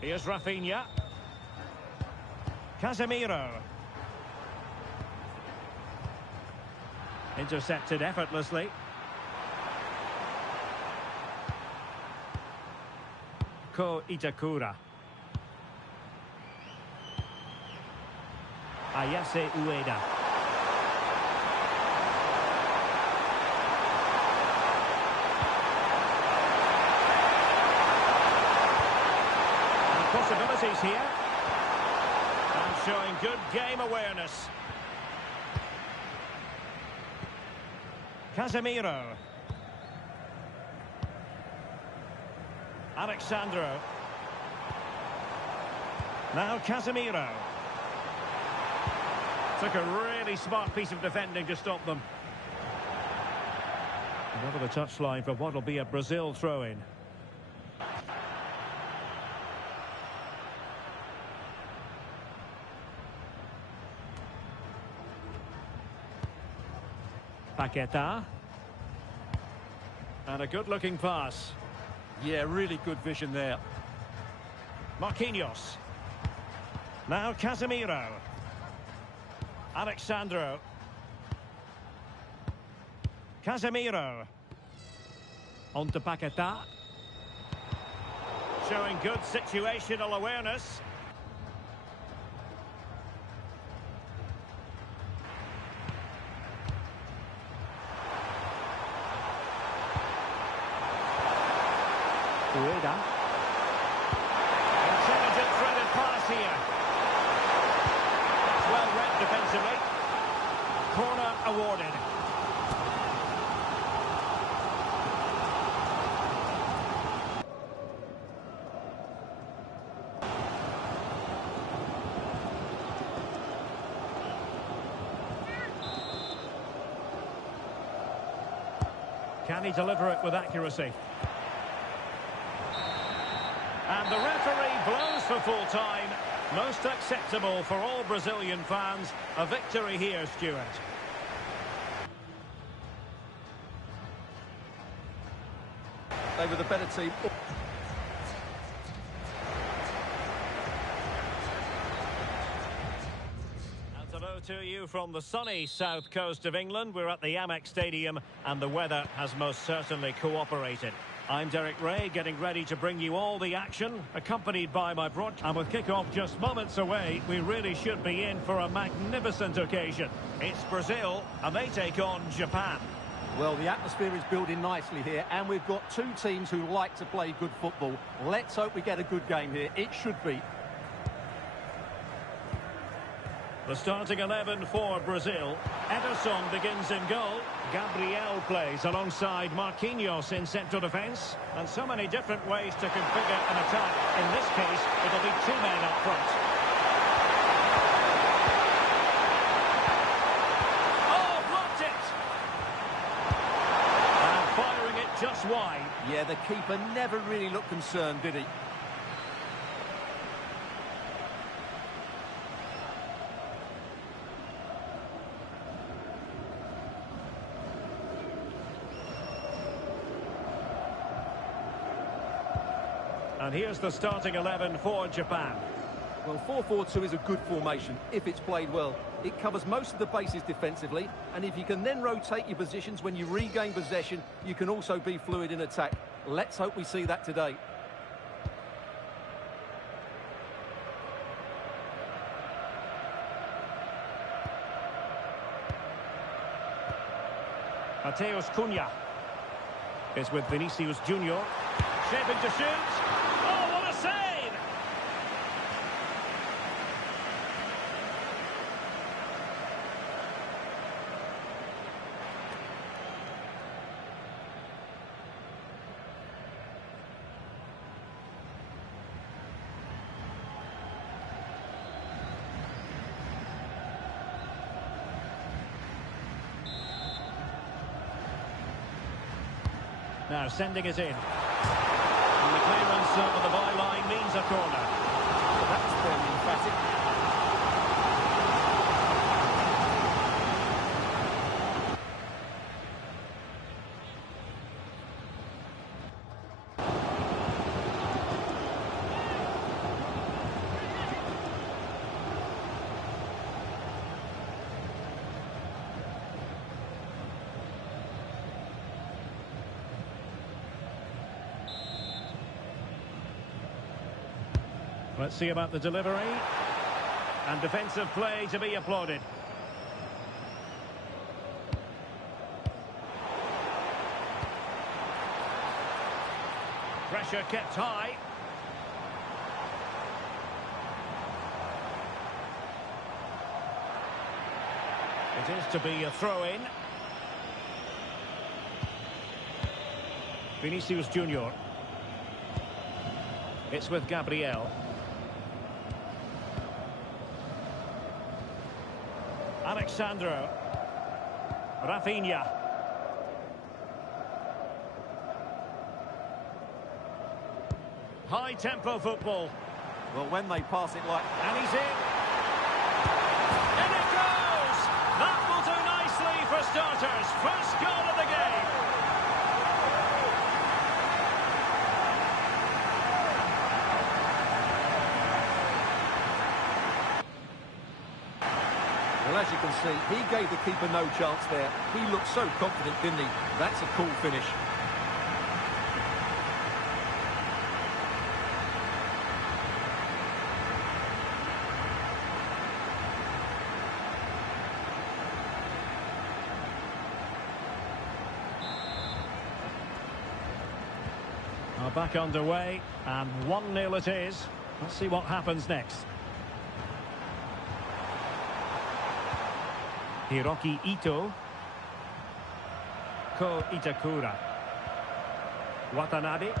Here's Rafinha. Casemiro. Intercepted effortlessly. Ko Itakura. Ayase Ueda. And possibilities here. And showing good game awareness. Casemiro. Alexandro. Now Casemiro. Took a really smart piece of defending to stop them. And over the touchline for what will be a Brazil throw-in. Paqueta. And a good-looking pass. Yeah, really good vision there. Marquinhos. Now Casemiro. Alexandro. Casemiro. On to Paqueta. Showing good situational awareness. Ueda. Intelligent threaded pass here. Well read defensively. Corner awarded. Can he deliver it with accuracy? And the referee blows for full time. Most acceptable for all Brazilian fans. A victory here, Stuart. They were the better team. to you from the sunny south coast of England. We're at the Amex Stadium and the weather has most certainly cooperated. I'm Derek Ray, getting ready to bring you all the action, accompanied by my broadcast. And with kick-off just moments away, we really should be in for a magnificent occasion. It's Brazil, and they take on Japan. Well, the atmosphere is building nicely here, and we've got two teams who like to play good football. Let's hope we get a good game here. It should be. The starting 11 for Brazil. Ederson begins in goal. Gabriel plays alongside Marquinhos in central defence. And so many different ways to configure an attack. In this case, it'll be two men up front. Oh, blocked it! And firing it just wide. Yeah, the keeper never really looked concerned, did he? And here's the starting 11 for Japan. Well, 4-4-2 is a good formation if it's played well. It covers most of the bases defensively, and if you can then rotate your positions when you regain possession, you can also be fluid in attack. Let's hope we see that today. Mateus Cunha is with Vinicius Junior, shaping to shoot. Oh, what a save! Now sending it in. And the clearance over the byline means a corner. That's very emphatic. Let's see about the delivery. And defensive play to be applauded. Pressure kept high. It is to be a throw-in. Vinicius Junior. It's with Gabriel. Alexandro. Rafinha. High tempo football. Well, when they pass it like... And he's in. In it goes! That will do nicely for starters. First goal of the game. Well, as you can see, he gave the keeper no chance there. He looked so confident, didn't he? That's a cool finish. Are back underway, and 1-0 it is. Let's see what happens next. Hiroki Ito. Ko Itakura. Watanabe.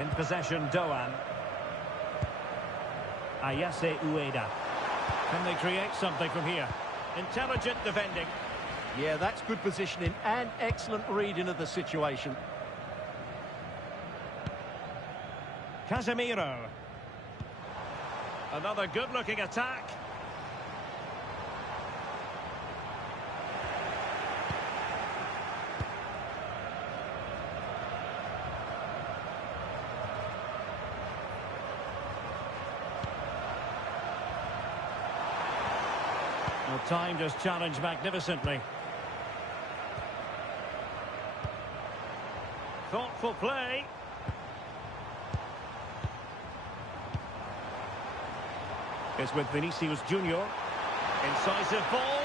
In possession, Doan. Ayase Ueda. Can they create something from here? Intelligent defending. Yeah, that's good positioning and excellent reading of the situation. Casemiro. Another good-looking attack. Well, timed his challenge magnificently. Thoughtful play. It's with Vinicius Junior. Incisive ball.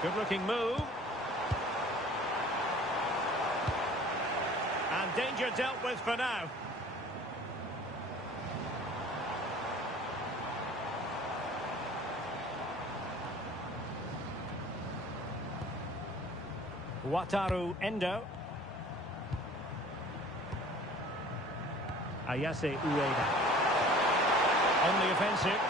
Good-looking move. And danger dealt with for now. Wataru Endo. Ayase Ueda. On the offensive.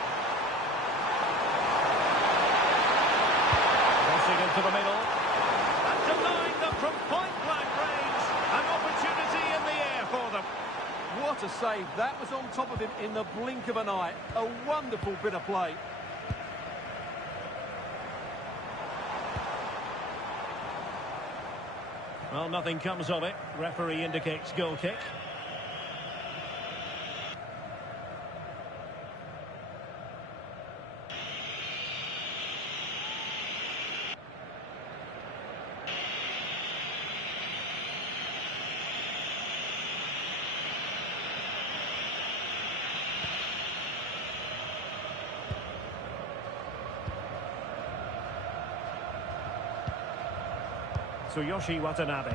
Crossing into the middle. And denying them from point-blank range. An opportunity in the air for them. What a save. That was on top of him in the blink of an eye. A wonderful bit of play. Well, nothing comes of it. Referee indicates goal kick. Tsuyoshi Watanabe.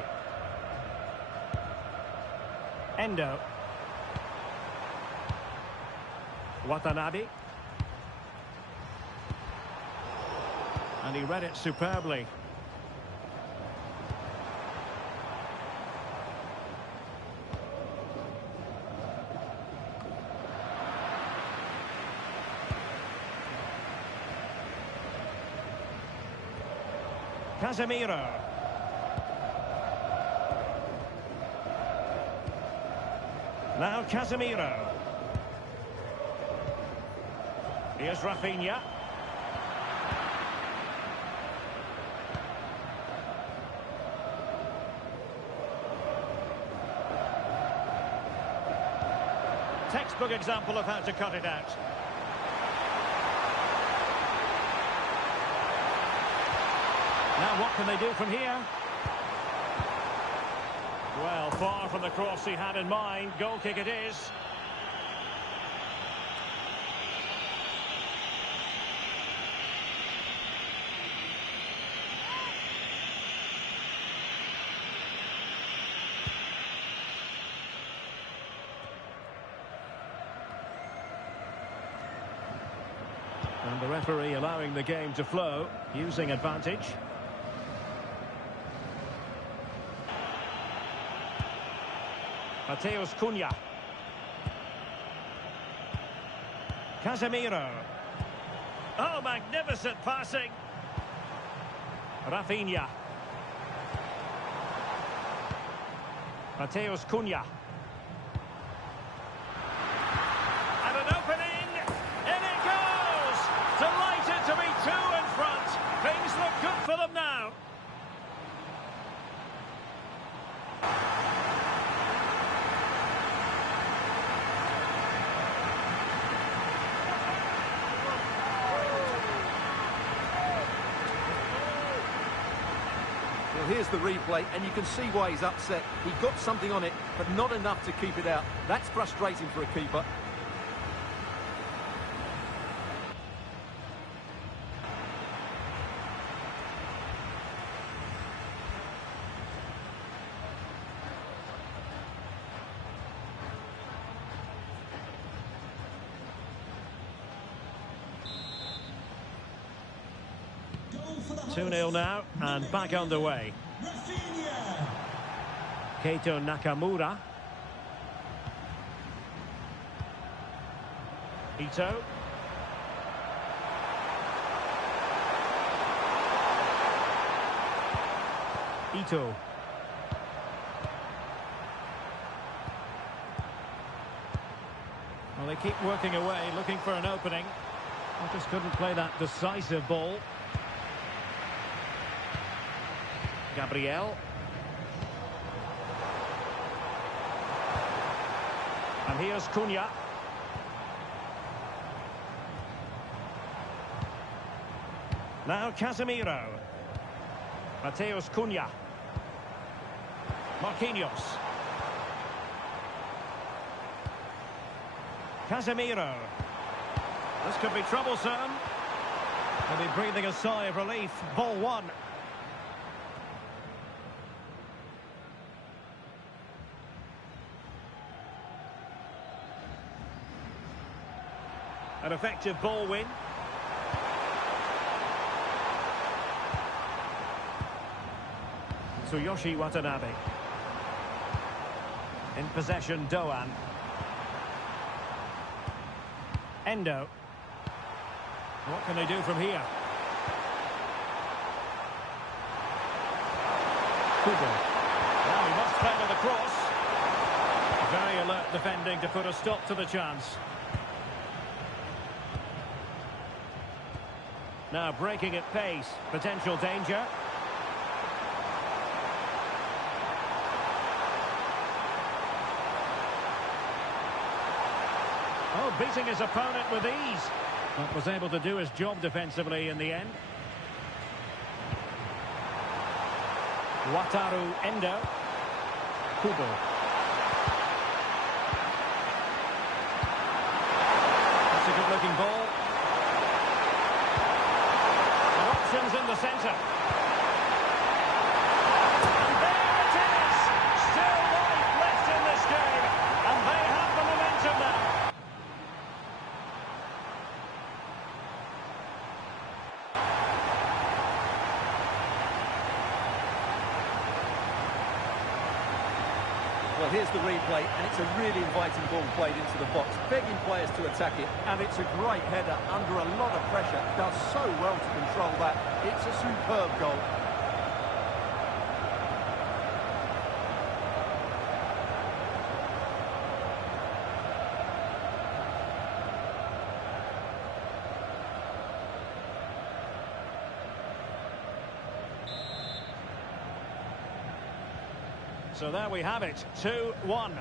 Endo. Watanabe. And he read it superbly. Casemiro. Now Casemiro. Here's Rafinha. Textbook example of how to cut it out. Now what can they do from here? Well, far from the cross he had in mind. Goal kick it is. And the referee allowing the game to flow, using advantage. Mateus Cunha. Casemiro. Oh, magnificent passing. Rafinha. Mateus Cunha. And an opening. In it goes. Delighted to be two in front. Things look good for them now. Well, here's the replay, and you can see why he's upset. He got something on it, but not enough to keep it out. That's frustrating for a keeper. Goal for the 2-0 now, and back underway. Rafinha. Keito Nakamura. Ito. Ito. Well, they keep working away, looking for an opening. They just couldn't play that decisive ball. Gabriel. And here's Cunha. Now Casemiro. Mateus Cunha. Marquinhos. Casemiro. This could be troublesome. They'll be breathing a sigh of relief. Ball one. An effective ball win. Tsuyoshi Watanabe. In possession, Doan. Endo. What can they do from here? Kubo. Now he must play with the cross. Very alert defending to put a stop to the chance. Now breaking at pace. Potential danger. Oh, beating his opponent with ease. But was able to do his job defensively in the end. Wataru Endo. Kubo. That's a good-looking ball. And options in the centre. And there it is! Still life left in this game. And they have the momentum now. Well, here's the replay, and it's a really inviting ball played into the box, begging players to attack it, and it's a great header under a lot of pressure. Does so well to control that. It's a superb goal. So there we have it, 2-1.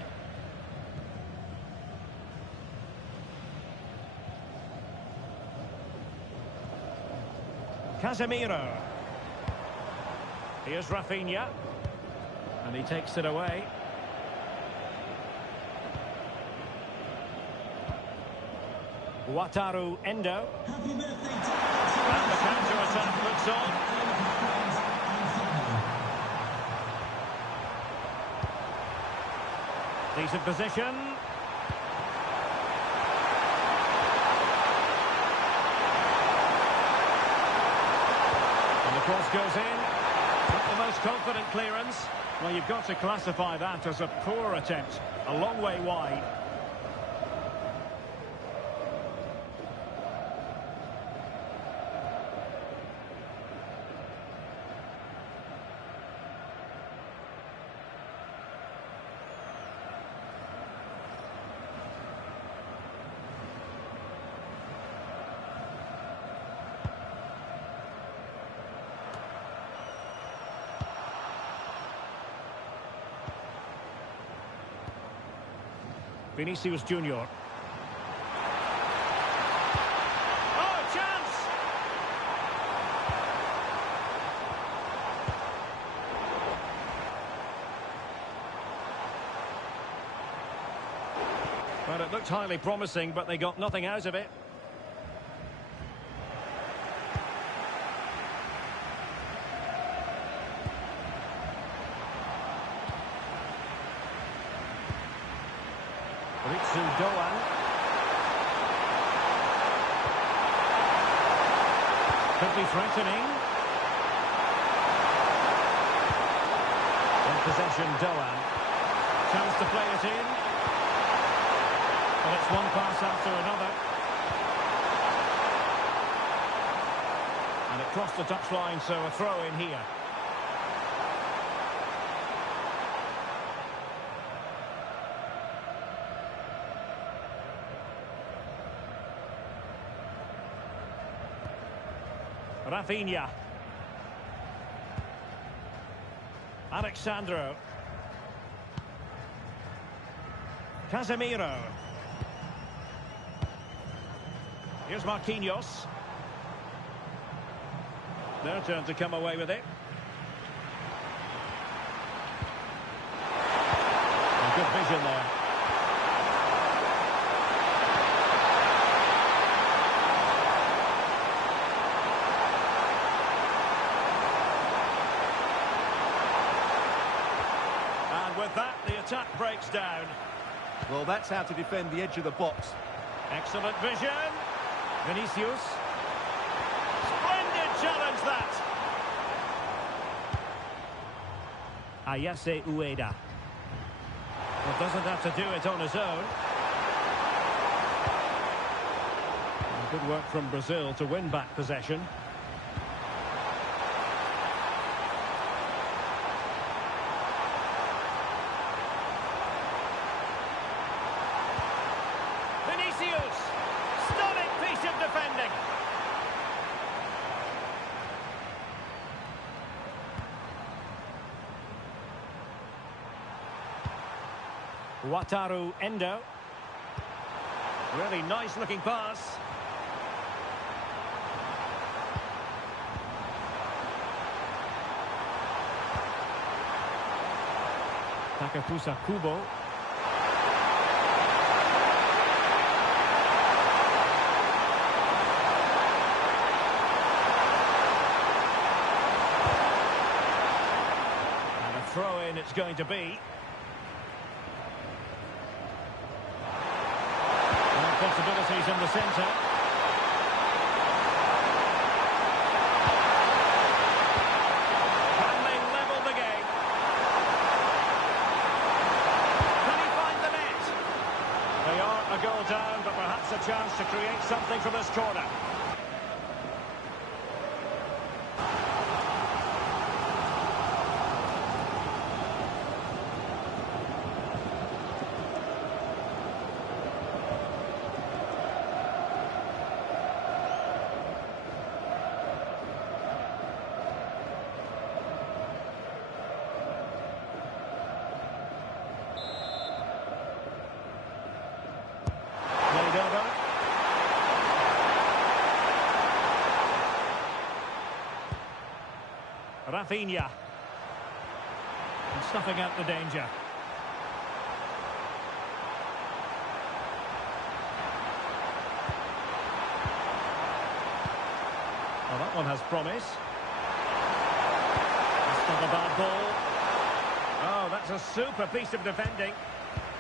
Casemiro. Here's Rafinha. And he takes it away. Wataru Endo. Happy birthday to And the counter-attack looks on. Decent position. And the cross goes in. Not the most confident clearance. Well, you've got to classify that as a poor attempt. A long way wide. Vinicius Junior. Oh, chance! Well, it looked highly promising, but they got nothing out of it. Doan. Could be threatening. In possession, Doan. Chance to play it in. But it's one pass after another. And it crossed the touchline, so a throw in here. Rafinha. Alexandro. Casemiro. Here's Marquinhos. Their turn to come away with it. Good vision there. And with that, the attack breaks down. Well, that's how to defend the edge of the box. Excellent vision. Vinicius. Splendid challenge, that. Ayase Ueda. Well, doesn't have to do it on his own. And good work from Brazil to win back possession. Vinicius! Stunning piece of defending. Wataru Endo. Really nice looking pass. Takafusa Kubo. And a throw-in it's going to be. Possibilities in the centre. Can they level the game? Can he find the net? They are a goal down, but perhaps a chance to create something from this corner. Rafinha. And snuffing out the danger. Well, that one has promise. That's not a bad ball. Oh, that's a super piece of defending.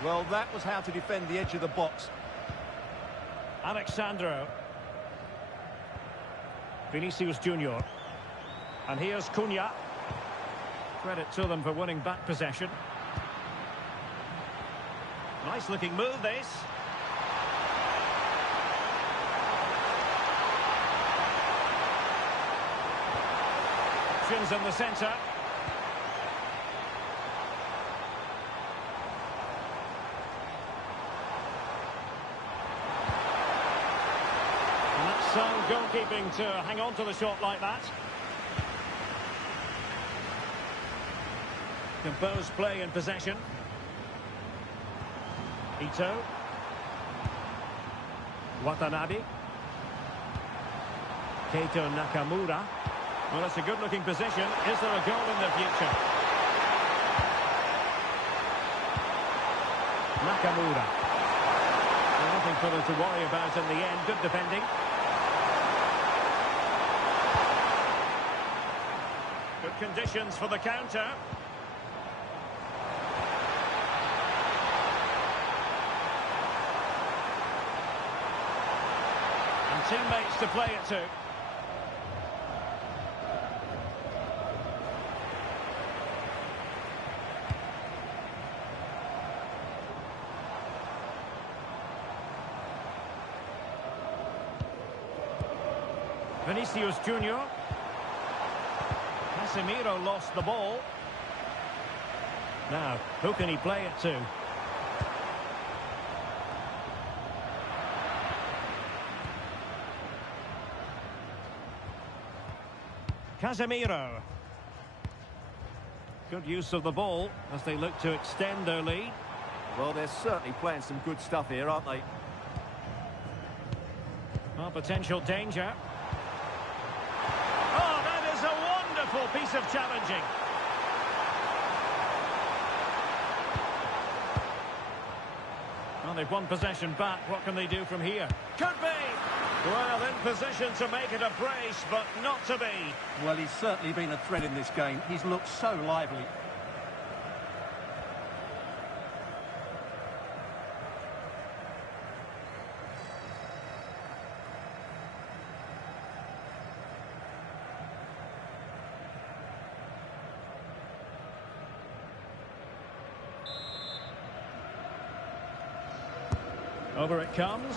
Well, that was how to defend the edge of the box. Alexandro. Vinicius Junior. And here's Cunha. Credit to them for winning back possession. Nice looking move, this. Options in the centre. And that's sound goalkeeping to hang on to the shot like that. Composed play in possession. Ito. Watanabe. Keito Nakamura. Well, it's a good-looking position. Is there a goal in the future? Nakamura. Well, nothing for them to worry about in the end. Good defending. Good conditions for the counter. And teammates to play it to. Vinicius Junior. Casemiro lost the ball. Now, who can he play it to? Casemiro. Good use of the ball as they look to extend their lead. Well, they're certainly playing some good stuff here, aren't they? Oh, potential danger. Oh, that is skillful piece of challenging. Well, they've won possession back. What can they do from here? Could be! Well, in position to make it a brace, but not to be. Well, he's certainly been a threat in this game. He's looked so lively. Over it comes.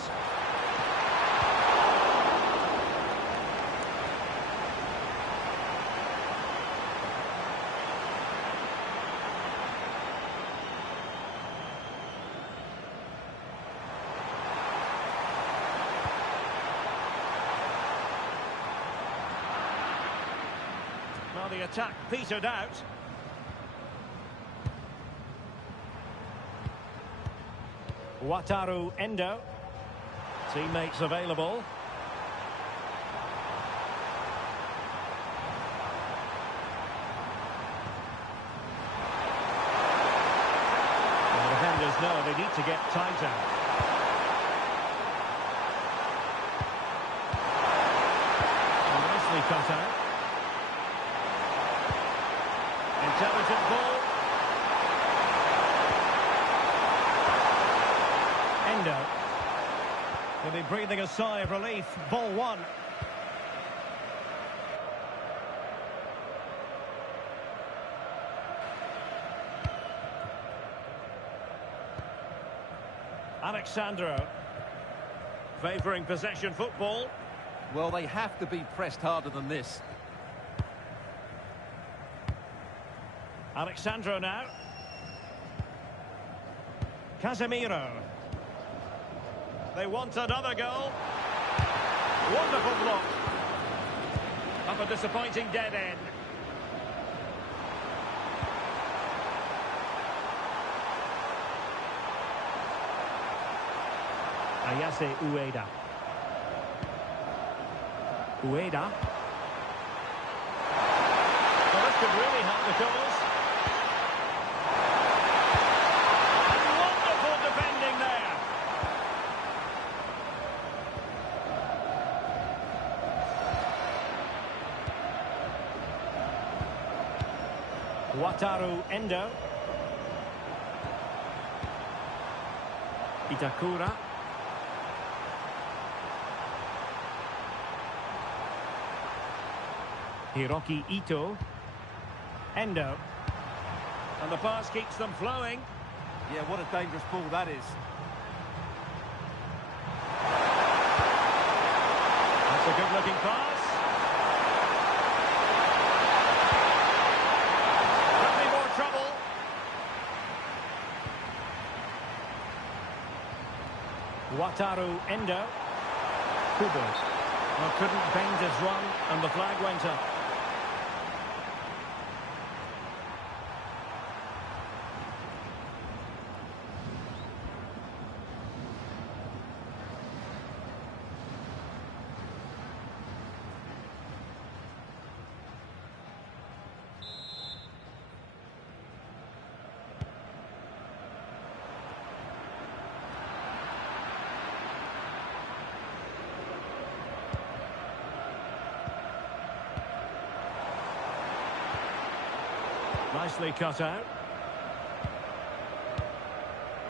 Well, the attack petered out. Wataru Endo. Teammates available. Well, the defenders know they need to get tighter. Nicely cut out. Intelligent ball. Endo. He'll be breathing a sigh of relief. Ball one. Alexandro. Favouring possession football. Well, they have to be pressed harder than this. Alexandro now. Casemiro. They want another goal. Wonderful block. Up a disappointing dead end. Ayase Ueda. Ueda. Well, this could really help the cause. Wonderful defending there. Wataru Endo. Itakura. Hiroki Ito. Endo. And the pass keeps them flowing. Yeah, what a dangerous ball that is. That's a good-looking pass. Could be more trouble. Wataru Endo. Kubos. Well, couldn't bend his run, and the flag went up. Nicely cut out.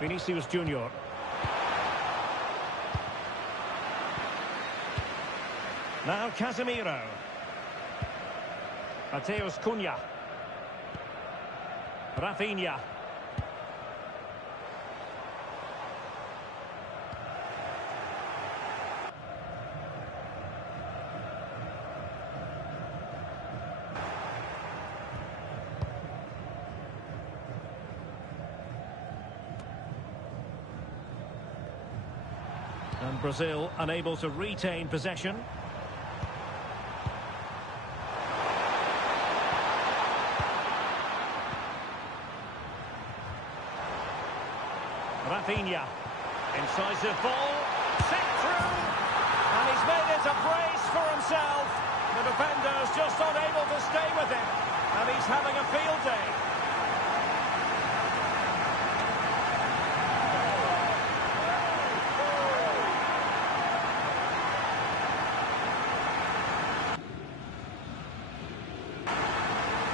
Vinicius Junior. Now Casemiro. Mateus Cunha. Rafinha. And Brazil unable to retain possession. Rafinha. Incisive ball. Set through. And he's made it a brace for himself. The defender's just unable to stay with him, and he's having a field day.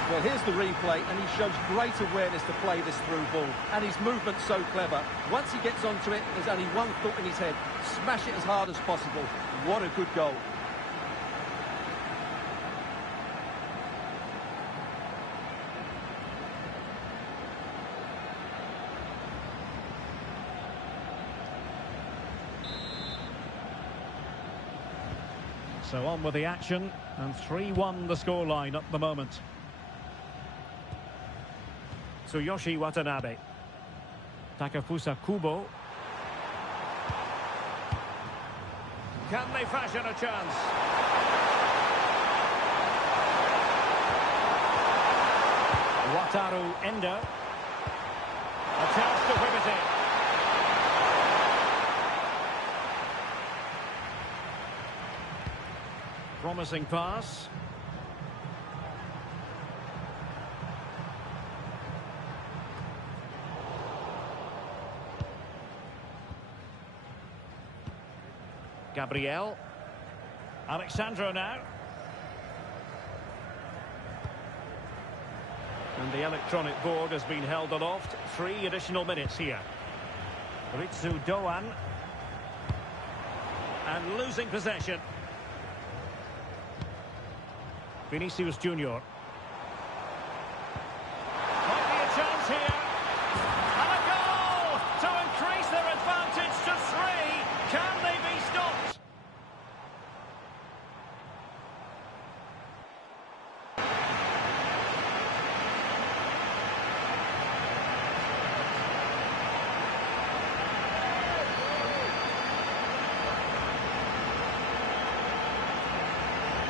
Well, here's the replay, and he shows great awareness to play this through ball. And his movement's so clever. Once he gets onto it, there's only one thought in his head. Smash it as hard as possible. What a good goal. So on with the action, and 3-1 the scoreline at the moment. Tsuyoshi Watanabe. Takefusa Kubo. Can they fashion a chance? Wataru Endo. A chance to whip it in. Promising pass. Gabriel. Alexandro now. And the electronic board has been held aloft. 3 additional minutes here. Ritsu Doan. And losing possession. Vinicius Junior. Might be a chance here. And a goal to increase their advantage to 3. Can they be stopped?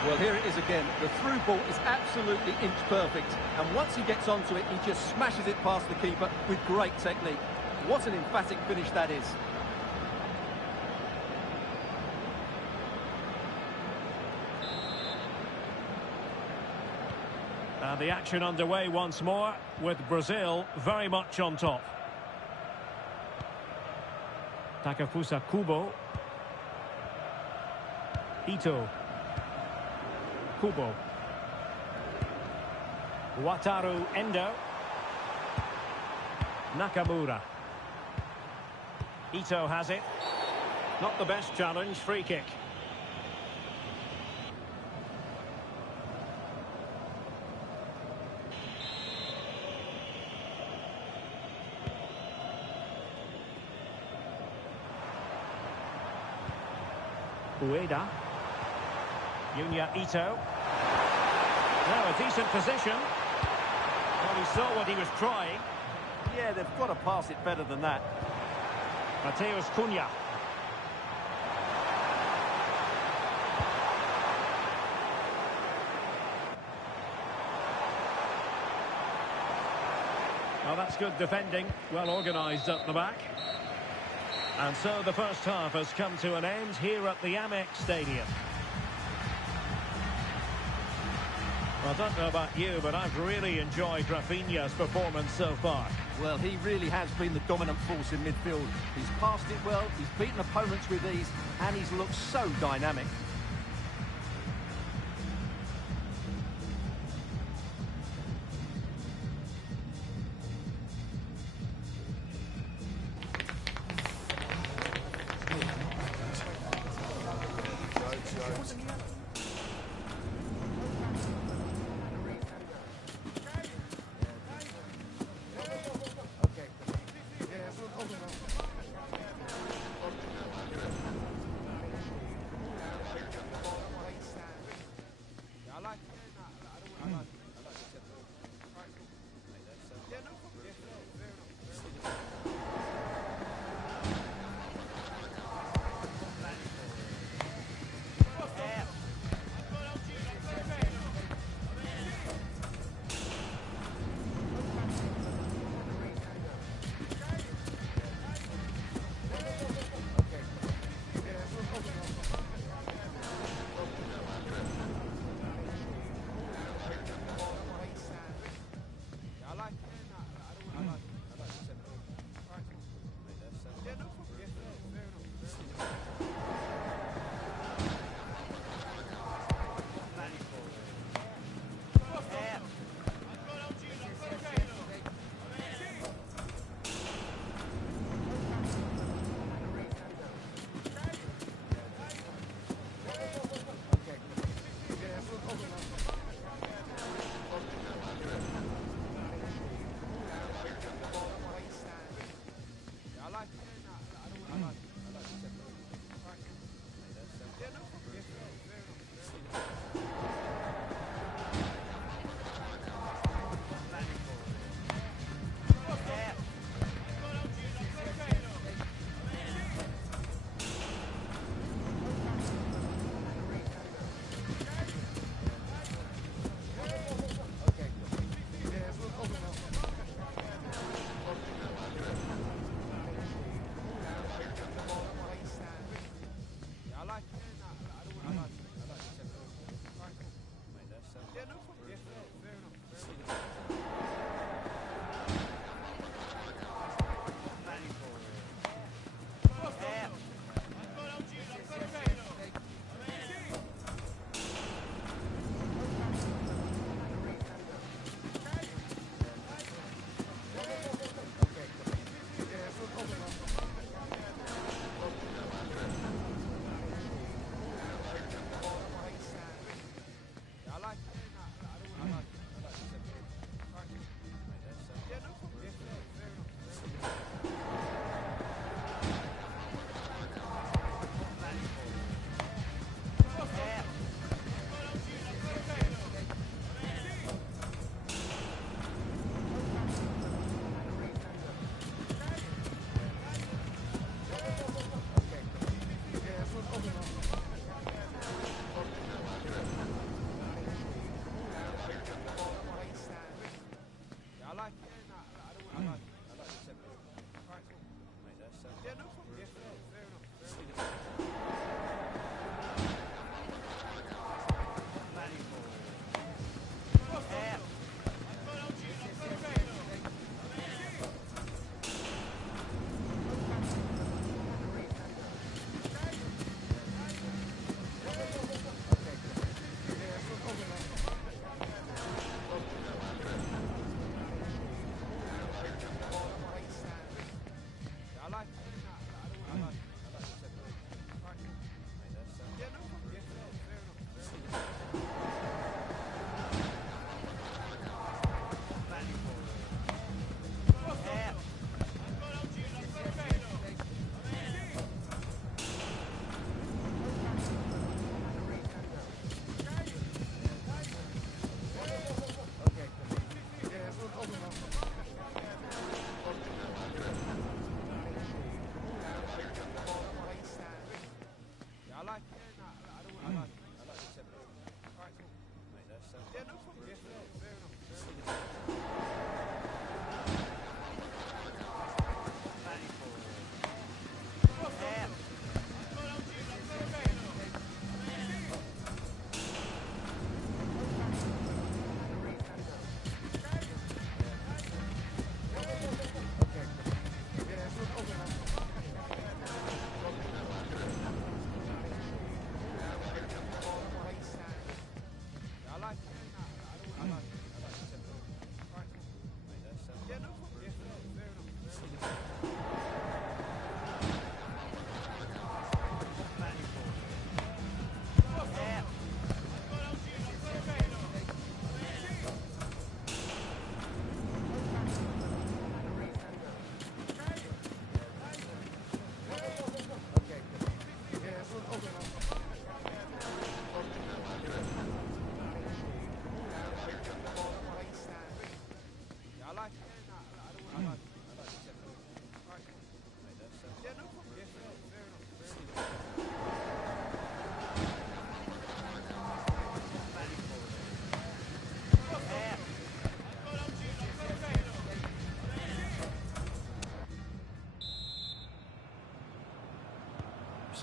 Well, here it is again. The through ball is absolutely inch perfect. And once he gets onto it, he just smashes it past the keeper with great technique. What an emphatic finish that is. And the action underway once more, with Brazil very much on top. Takefusa Kubo. Ito. Kubo. Wataru Endo. Nakamura. Ito has it. Not the best challenge, free kick. Ueda. Yunya Ito. Now a decent position. Well, he saw what he was trying. Yeah, they've got to pass it better than that. Mateus Cunha. Well, that's good defending. Well organised at the back. And so the first half has come to an end here at the Amex Stadium. Well, I don't know about you, but I've really enjoyed Rafinha's performance so far. Well, he really has been the dominant force in midfield. He's passed it well, he's beaten opponents with ease, and he's looked so dynamic.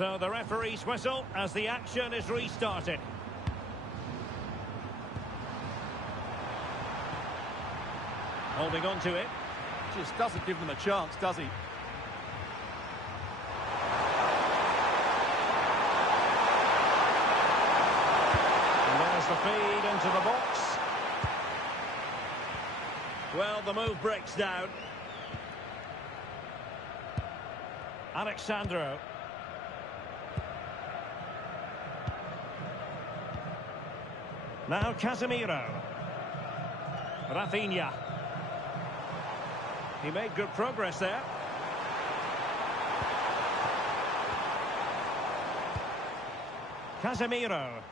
So the referee's whistle as the action is restarted. Holding on to it. Just doesn't give them a chance, does he? And there's the feed into the box. Well, the move breaks down. Alexandro. Now Casemiro. Rafinha. He made good progress there. Casemiro.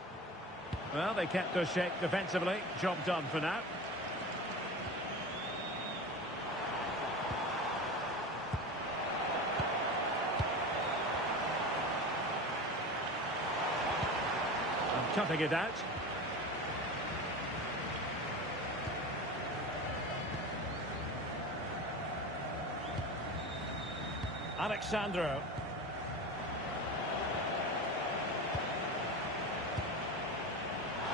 Well, they kept their shape defensively. Job done for now. And toughing it out. Alexandro.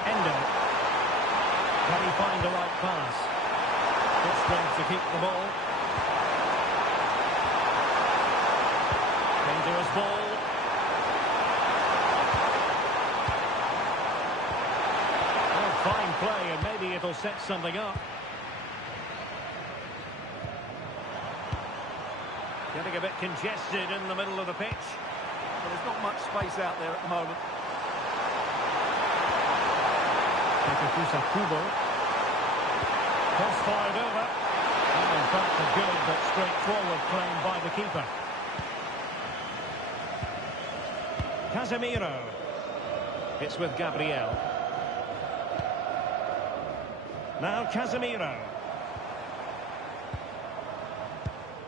Endo. Can he find the right pass? Good strength to keep the ball. Into his ball. Oh, fine play, and maybe it'll set something up. Getting a bit congested in the middle of the pitch. Well, there's not much space out there at the moment. Takefusa Kubo. Cross fired over. And in fact, a good but straightforward claim by the keeper. Casemiro. It's with Gabriel. Now Casemiro.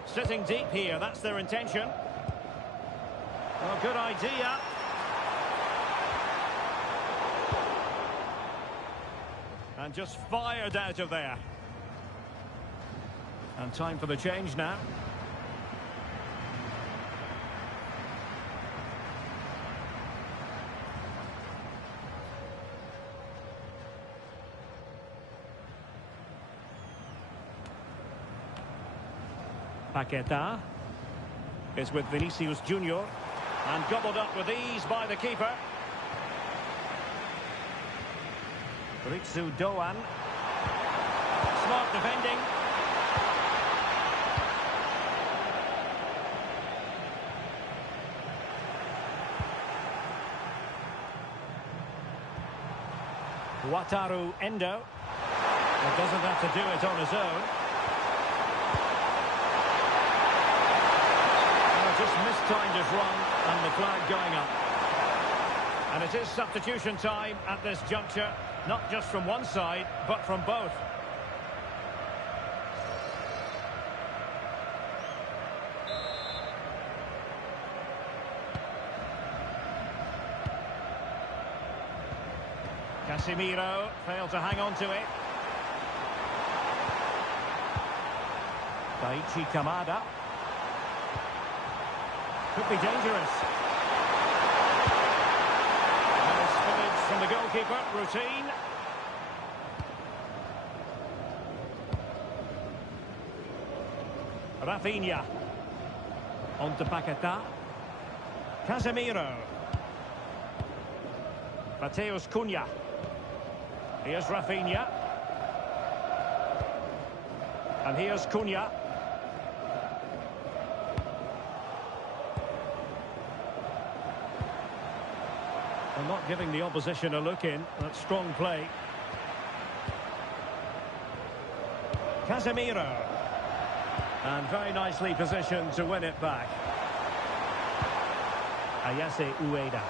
Sitting deep here, that's their intention. Well, good idea. And just fired out of there. And time for the change now. Paqueta is with Vinicius Junior and gobbled up with ease by the keeper. Ritsu Doan. Smart defending. Wataru Endo. He doesn't have to do it on his own. Just mistimed his run and the flag going up. And it is substitution time at this juncture, not just from one side, but from both. Casemiro failed to hang on to it. Daichi Kamada. Could be dangerous. And spillage from the goalkeeper. Routine. Rafinha. On to Paqueta. Casemiro. Mateus Cunha. Here's Rafinha. And here's Cunha. And not giving the opposition a look in. That's strong play. Casemiro. And very nicely positioned to win it back. Ayase Ueda.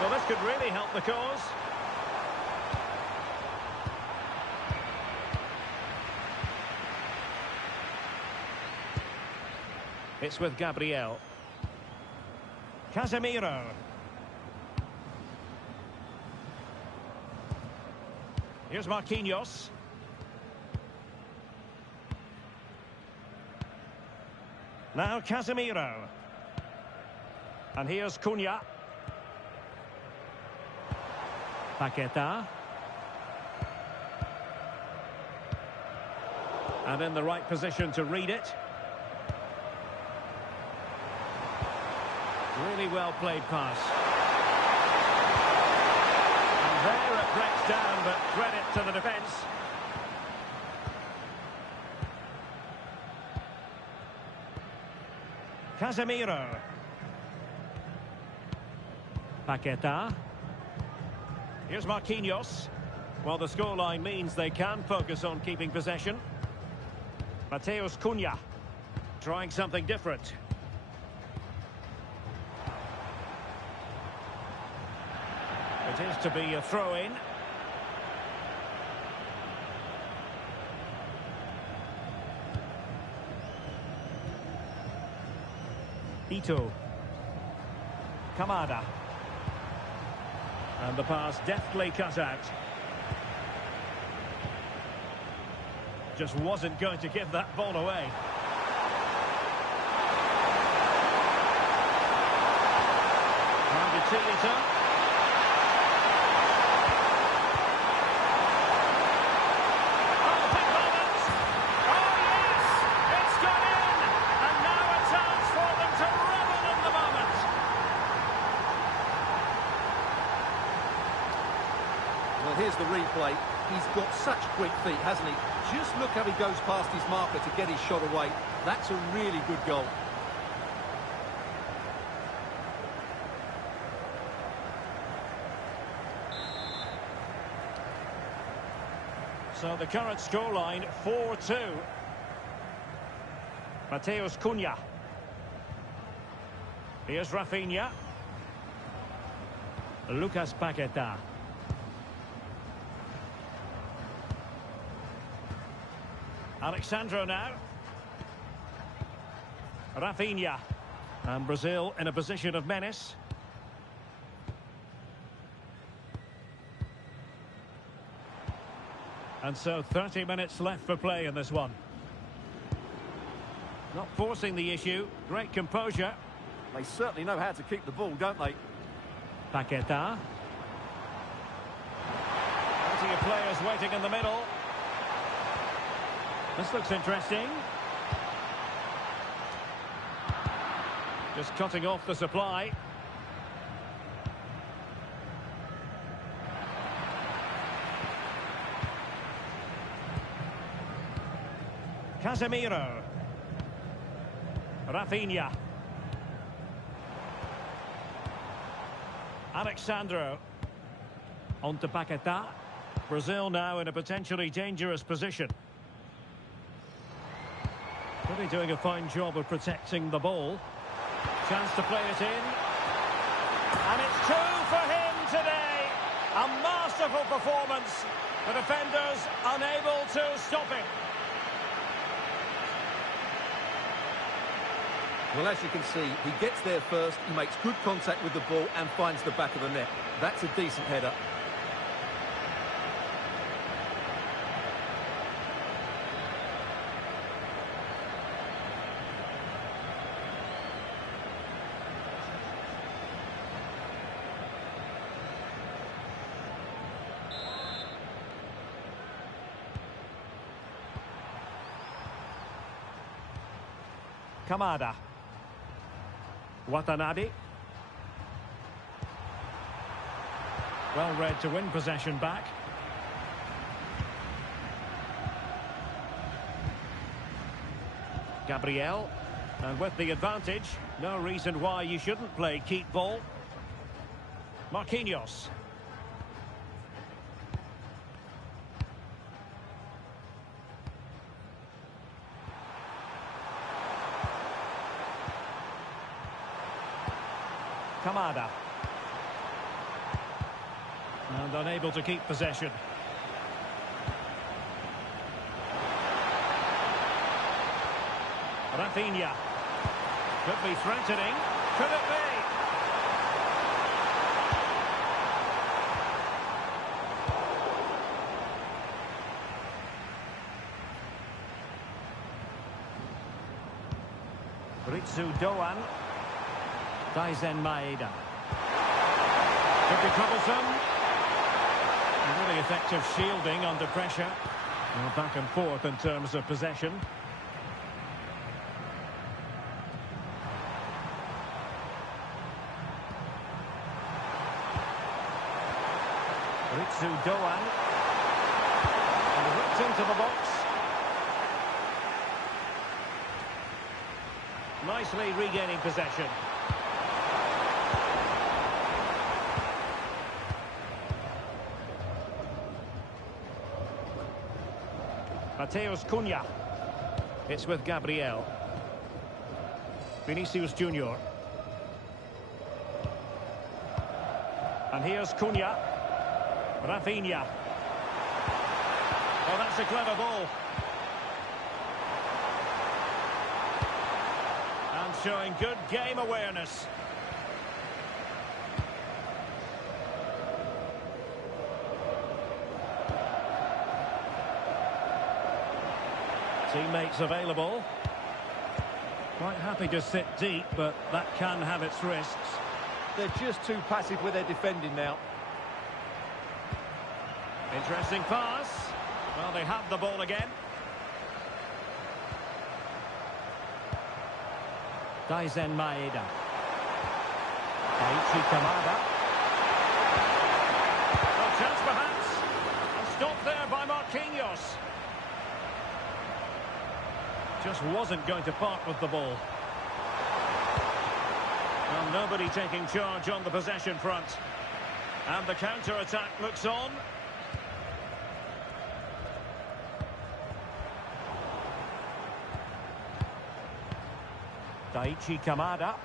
Well, this could really help the cause. It's with Gabriel. Casemiro. Here's Marquinhos. Now Casemiro. And here's Cunha. Paqueta. And in the right position to read it. Really well played pass. And there it breaks down, but credit to the defence. Casemiro. Paqueta. Here's Marquinhos. Well, the scoreline means they can focus on keeping possession. Matheus Cunha. Trying something different. It is to be a throw-in. Ito. Kamada. And the pass deftly cut out. Just wasn't going to give that ball away. And Utilita. Here's the replay. He's got such quick feet, hasn't he? Just look how he goes past his marker to get his shot away. That's a really good goal. So the current scoreline, 4-2. Matheus Cunha. Here's Rafinha. Lucas Paqueta. Alexandro now. Rafinha. And Brazil in a position of menace. And so 30 minutes left for play in this one. Not forcing the issue. Great composure. They certainly know how to keep the ball, don't they? Paqueta. Plenty of players waiting in the middle. This looks interesting. Just cutting off the supply. Casemiro. Rafinha. Alexandro. On to Paqueta. Brazil now in a potentially dangerous position. Really doing a fine job of protecting the ball. Chance to play it in. And it's two for him today. A masterful performance. The defenders unable to stop him. Well, as you can see, he gets there first, he makes good contact with the ball and finds the back of the net. That's a decent header. Kamada. Watanabe. Well read to win possession back. Gabriel. And with the advantage, no reason why you shouldn't play keep ball. Marquinhos. Kamada. And unable to keep possession. Rafinha. Could be threatening. Could it be? Ritsu Doan. Daisen Maeda. Could be troublesome. Really effective shielding under pressure. Well, back and forth in terms of possession. Ritsu Doan. And ripped into the box. Nicely regaining possession. Mateus Cunha. It's with Gabriel. Vinicius Junior. And here's Cunha. Rafinha. Oh, that's a clever ball. And showing good game awareness. Teammates available. Quite happy to sit deep, but that can have its risks. They're just too passive with their defending now. Interesting pass. Well, they have the ball again. Daisen Maeda. Daichi Kamada. A chance perhaps. And stopped there by Marquinhos. Just wasn't going to part with the ball. Well, nobody taking charge on the possession front. And the counter-attack looks on. Daichi Kamada.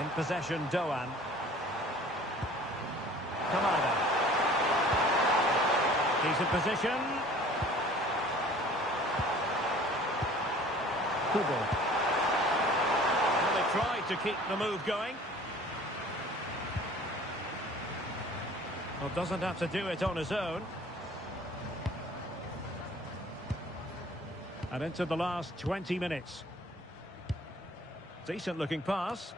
In possession, Doan. Kamada. He's in position. Kubo. Well, they tried to keep the move going. Well, doesn't have to do it on his own. And into the last 20 minutes. Decent looking pass.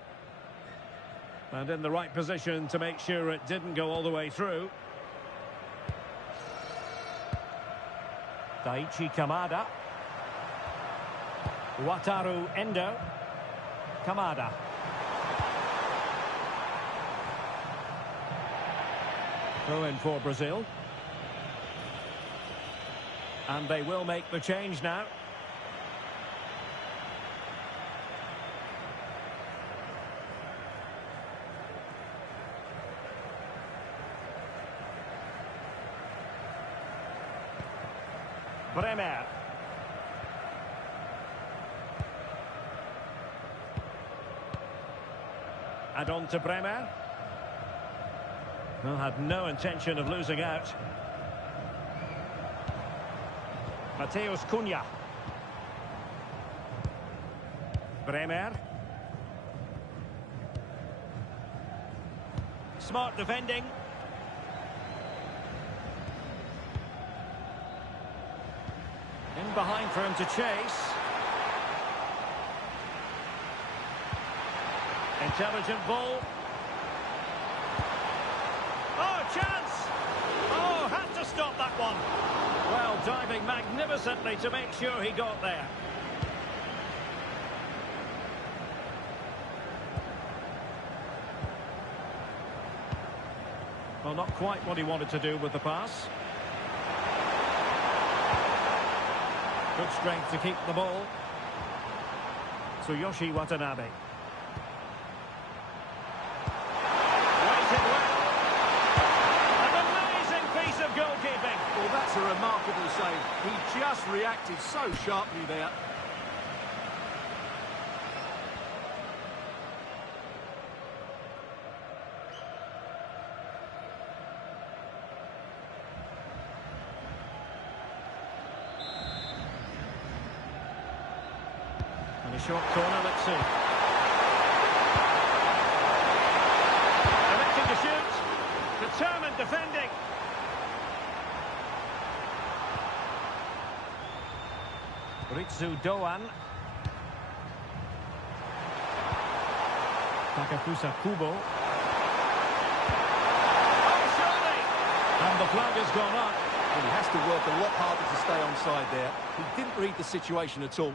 And in the right position to make sure it didn't go all the way through. Daichi Kamada. Wataru Endo. Kamada. Throw in for Brazil. And they will make the change now. Bremer. And on to Bremer. Well, had no intention of losing out. Mateus Cunha. Bremer. Smart defending. In behind for him to chase. Intelligent ball. Oh, chance! Oh, had to stop that one. Well, diving magnificently to make sure he got there. Well, not quite what he wanted to do with the pass. Good strength to keep the ball. Tsuyoshi Watanabe. Waited well. An amazing piece of goalkeeping. Well, that's a remarkable save. He just reacted so sharply there. And a short corner, let's see. Electing to shoot. Determined defending. Ritsu Doan. Takafusa Kubo. Oh, surely! And the flag has gone up. Well, he has to work a lot harder to stay onside there. He didn't read the situation at all.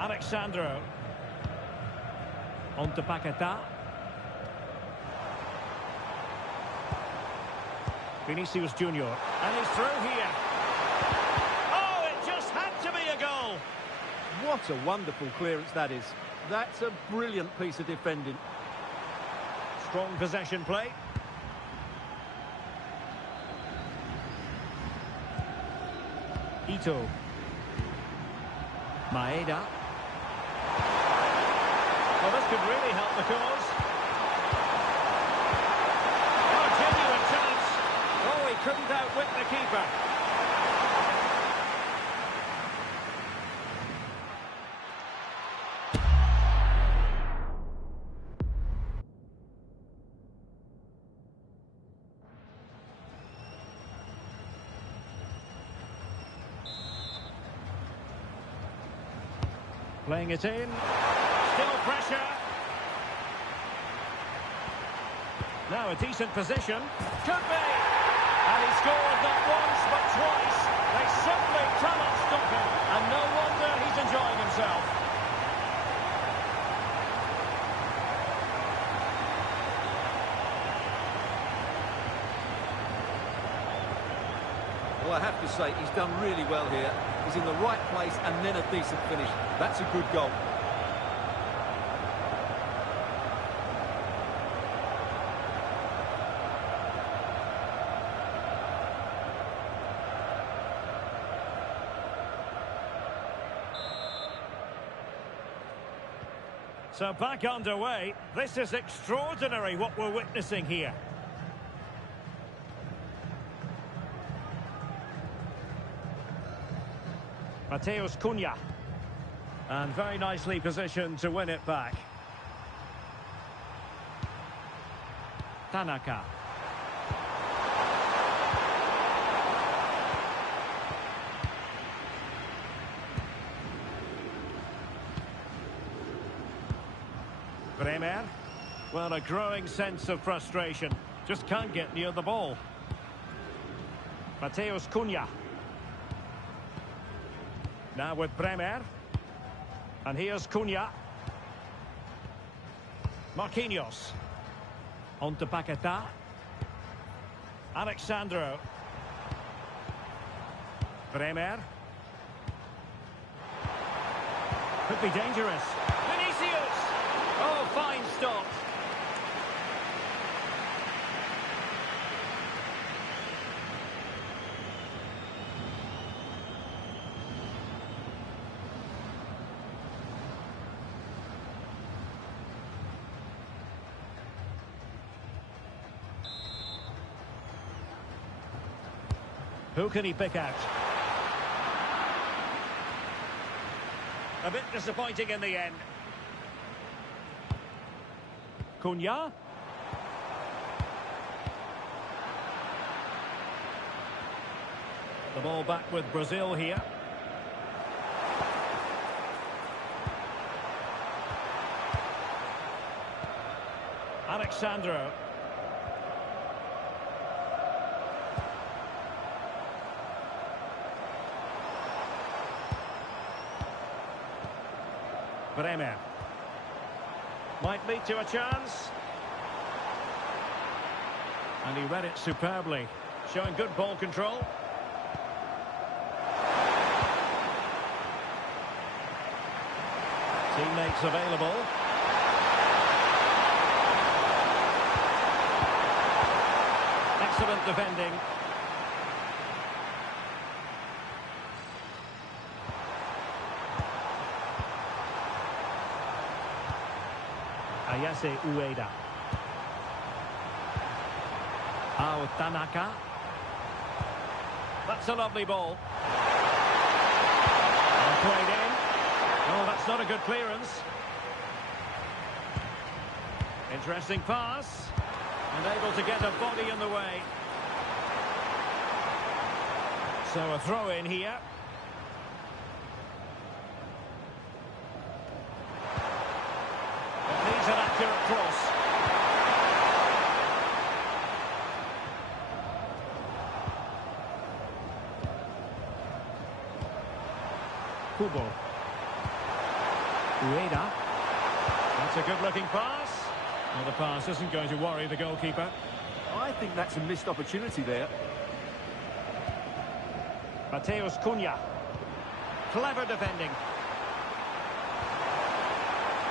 Alexandro. On to Paquetá. Vinicius Junior. And he's through here. Oh, it just had to be a goal. What a wonderful clearance that is. That's a brilliant piece of defending. Strong possession play. Ito. Maeda. Well, this could really help the cause. Oh, genuine chance. Oh, he couldn't outwit the keeper. Playing it in. Still pressure. Now a decent position. Could be. And he scored not once but twice. They simply cannot stop him. And no wonder he's enjoying himself. Well, I have to say, he's done really well here. He's in the right place and then a decent finish. That's a good goal. So back underway. This is extraordinary what we're witnessing here. Mateus Cunha. And very nicely positioned to win it back. Tanaka. Bremer. Well, a growing sense of frustration. Just can't get near the ball. Mateus Cunha. Now with Bremer. And here's Cunha. Marquinhos. On to Paquetá. Alexandro. Bremer. Could be dangerous. Vinicius! Oh, fine stop. Who can he pick out? A bit disappointing in the end. Cunha. The ball back with Brazil here. Alexandro. Bremer. Might lead to a chance. And he read it superbly. Showing good ball control. Teammates available. Excellent defending. Ayase Ueda. Tanaka. That's a lovely ball. And played in. Oh, that's not a good clearance. Interesting pass. And able to get a body in the way. So a throw in here. It needs an accurate cross. Kubo. Ueda. That's a good-looking pass. Well, the pass isn't going to worry the goalkeeper. I think that's a missed opportunity there. Mateus Cunha. Clever defending.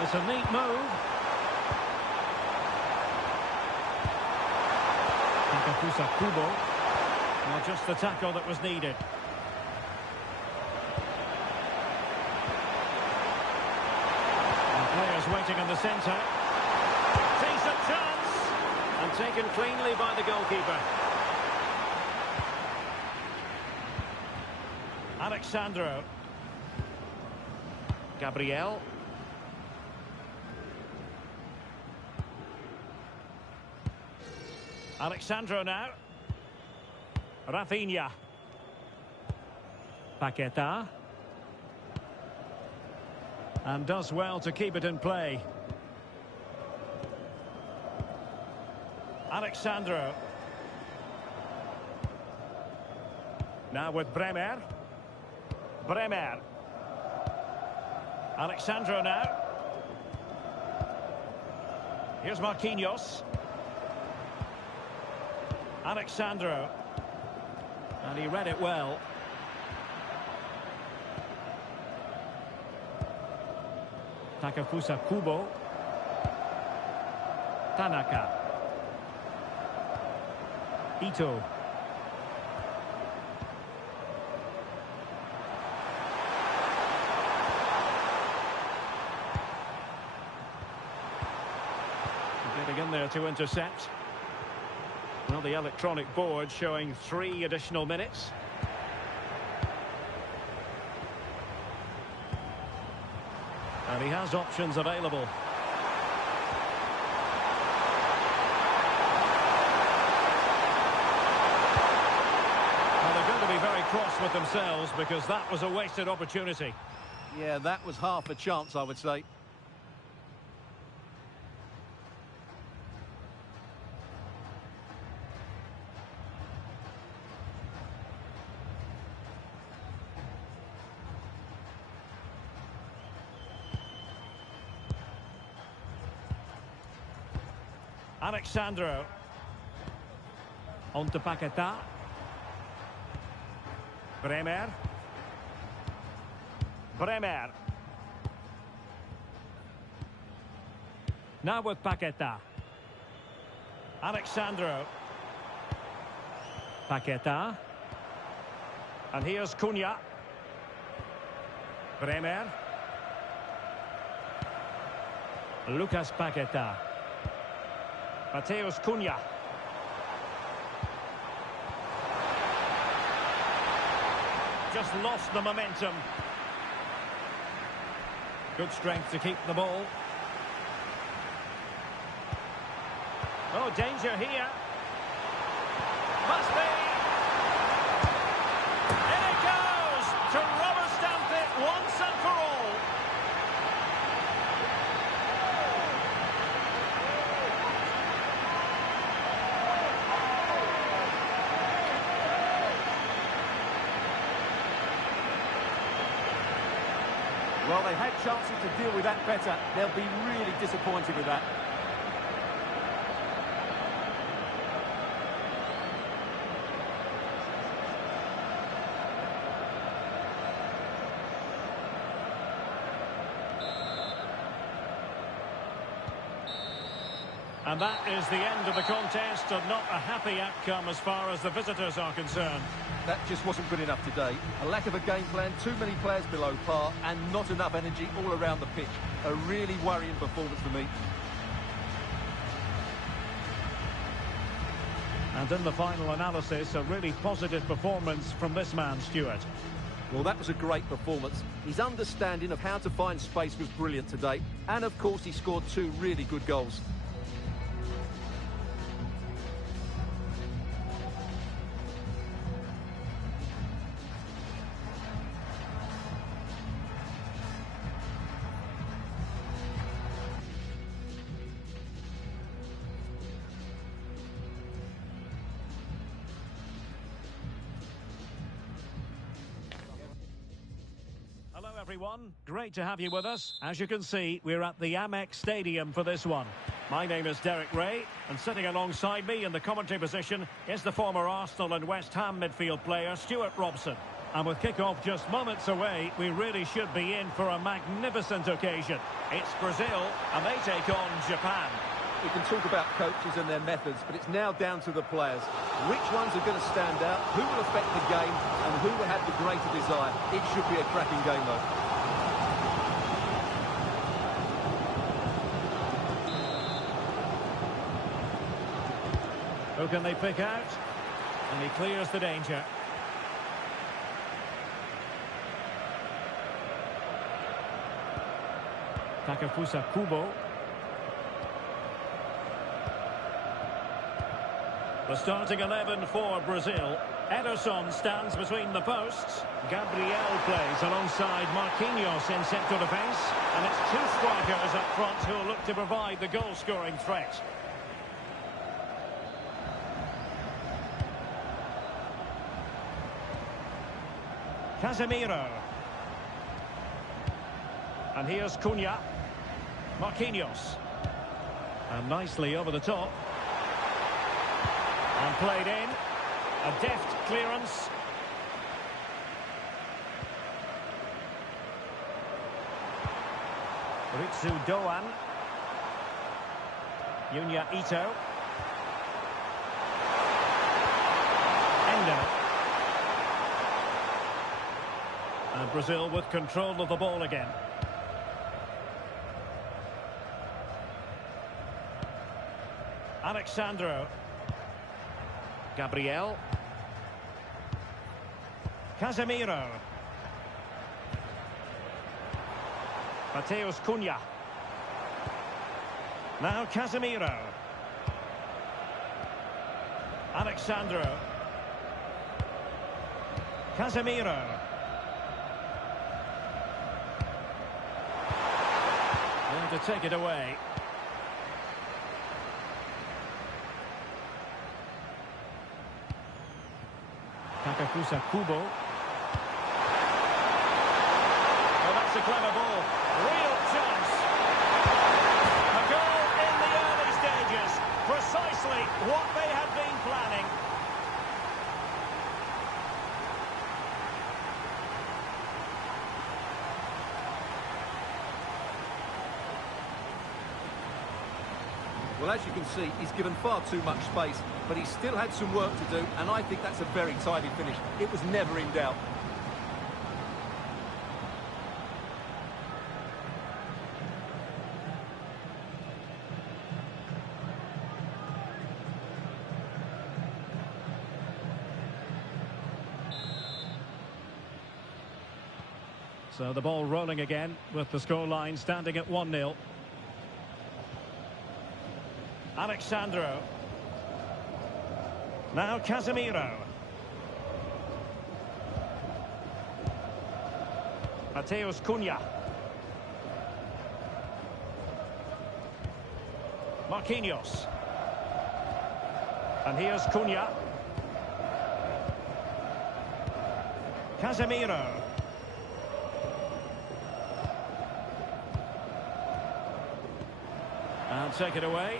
It's a neat move. Takafusa Kubo. Well, just the tackle that was needed. And players waiting in the centre. Decent chance. And taken cleanly by the goalkeeper. Alexandro. Gabriel. Alexandro now. Rafinha. Paqueta. And does well to keep it in play. Alexandro. Now with Bremer. Bremer. Alexandro now. Here's Marquinhos. Alexandro. And he read it well. Takafusa Kubo. Tanaka. Ito. Getting in there to intercept. Well, the electronic board showing 3 additional minutes. And he has options available. Well, they're going to be very cross with themselves because that was a wasted opportunity. Yeah, that was half a chance, I would say. Alexandro. On to Paqueta. Bremer. Bremer. Now with Paqueta. Alexandro. Paqueta. And here's Cunha. Bremer. Lucas Paqueta. Mateus Cunha. Just lost the momentum. Good strength to keep the ball. Oh, danger here. Must be. In it goes to rubber stamp it once and for all. Well, they had chances to deal with that better. They'll be really disappointed with that. And that is the end of the contest, and not a happy outcome as far as the visitors are concerned. That just wasn't good enough today. A lack of a game plan, too many players below par, and not enough energy all around the pitch. A really worrying performance for me. And in the final analysis, a really positive performance from this man, Stuart. Well, that was a great performance. His understanding of how to find space was brilliant today. And, of course, he scored 2 really good goals. everyone. Great to have you with us. As you can see, we're at the Amex Stadium for this one. My name is Derek Ray, and sitting alongside me in the commentary position is the former Arsenal and West Ham midfield player, Stuart Robson. And with kick-off just moments away, we really should be in for a magnificent occasion. It's Brazil, and they take on Japan. We can talk about coaches and their methods, but it's now down to the players. Which ones are going to stand out, who will affect the game, and who will have the greater desire. It should be a cracking game, though. Who can they pick out? And he clears the danger. Takafusa Kubo. The starting 11 for Brazil. Ederson stands between the posts. Gabriel plays alongside Marquinhos in central defence. And it's two strikers up front who will look to provide the goal-scoring threat. Casemiro. And here's Cunha. Marquinhos. And nicely over the top. And played in. A deft clearance. Ritsu Doan. Yunya Ito. Endo. And Brazil with control of the ball again. Alexandro. Gabriel. Casemiro. Mateus Cunha. Now Casemiro. Alexandro. Casemiro. Going to take it away. Takafusa Kubo. Oh, that's a clever ball. Real chance. A goal in the early stages. Precisely what they had been planning. Well, as you can see, he's given far too much space, but he still had some work to do, and I think that's a very tidy finish. It was never in doubt. So the ball rolling again with the scoreline standing at 1-0. Alexandro. Now Casemiro. Mateus Cunha. Marquinhos. And here's Cunha. Casemiro. And take it away.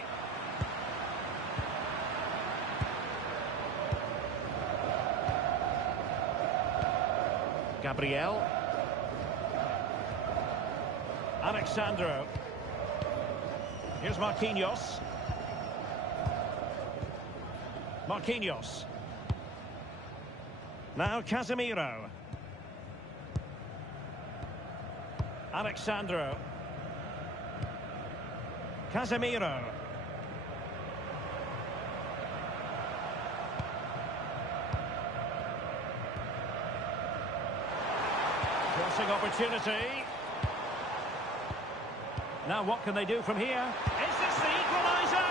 Gabriel. Alexandro. Here's Marquinhos. Marquinhos. Now Casemiro. Alexandro. Casemiro. Crossing opportunity. Now what can they do from here? Is this the equaliser?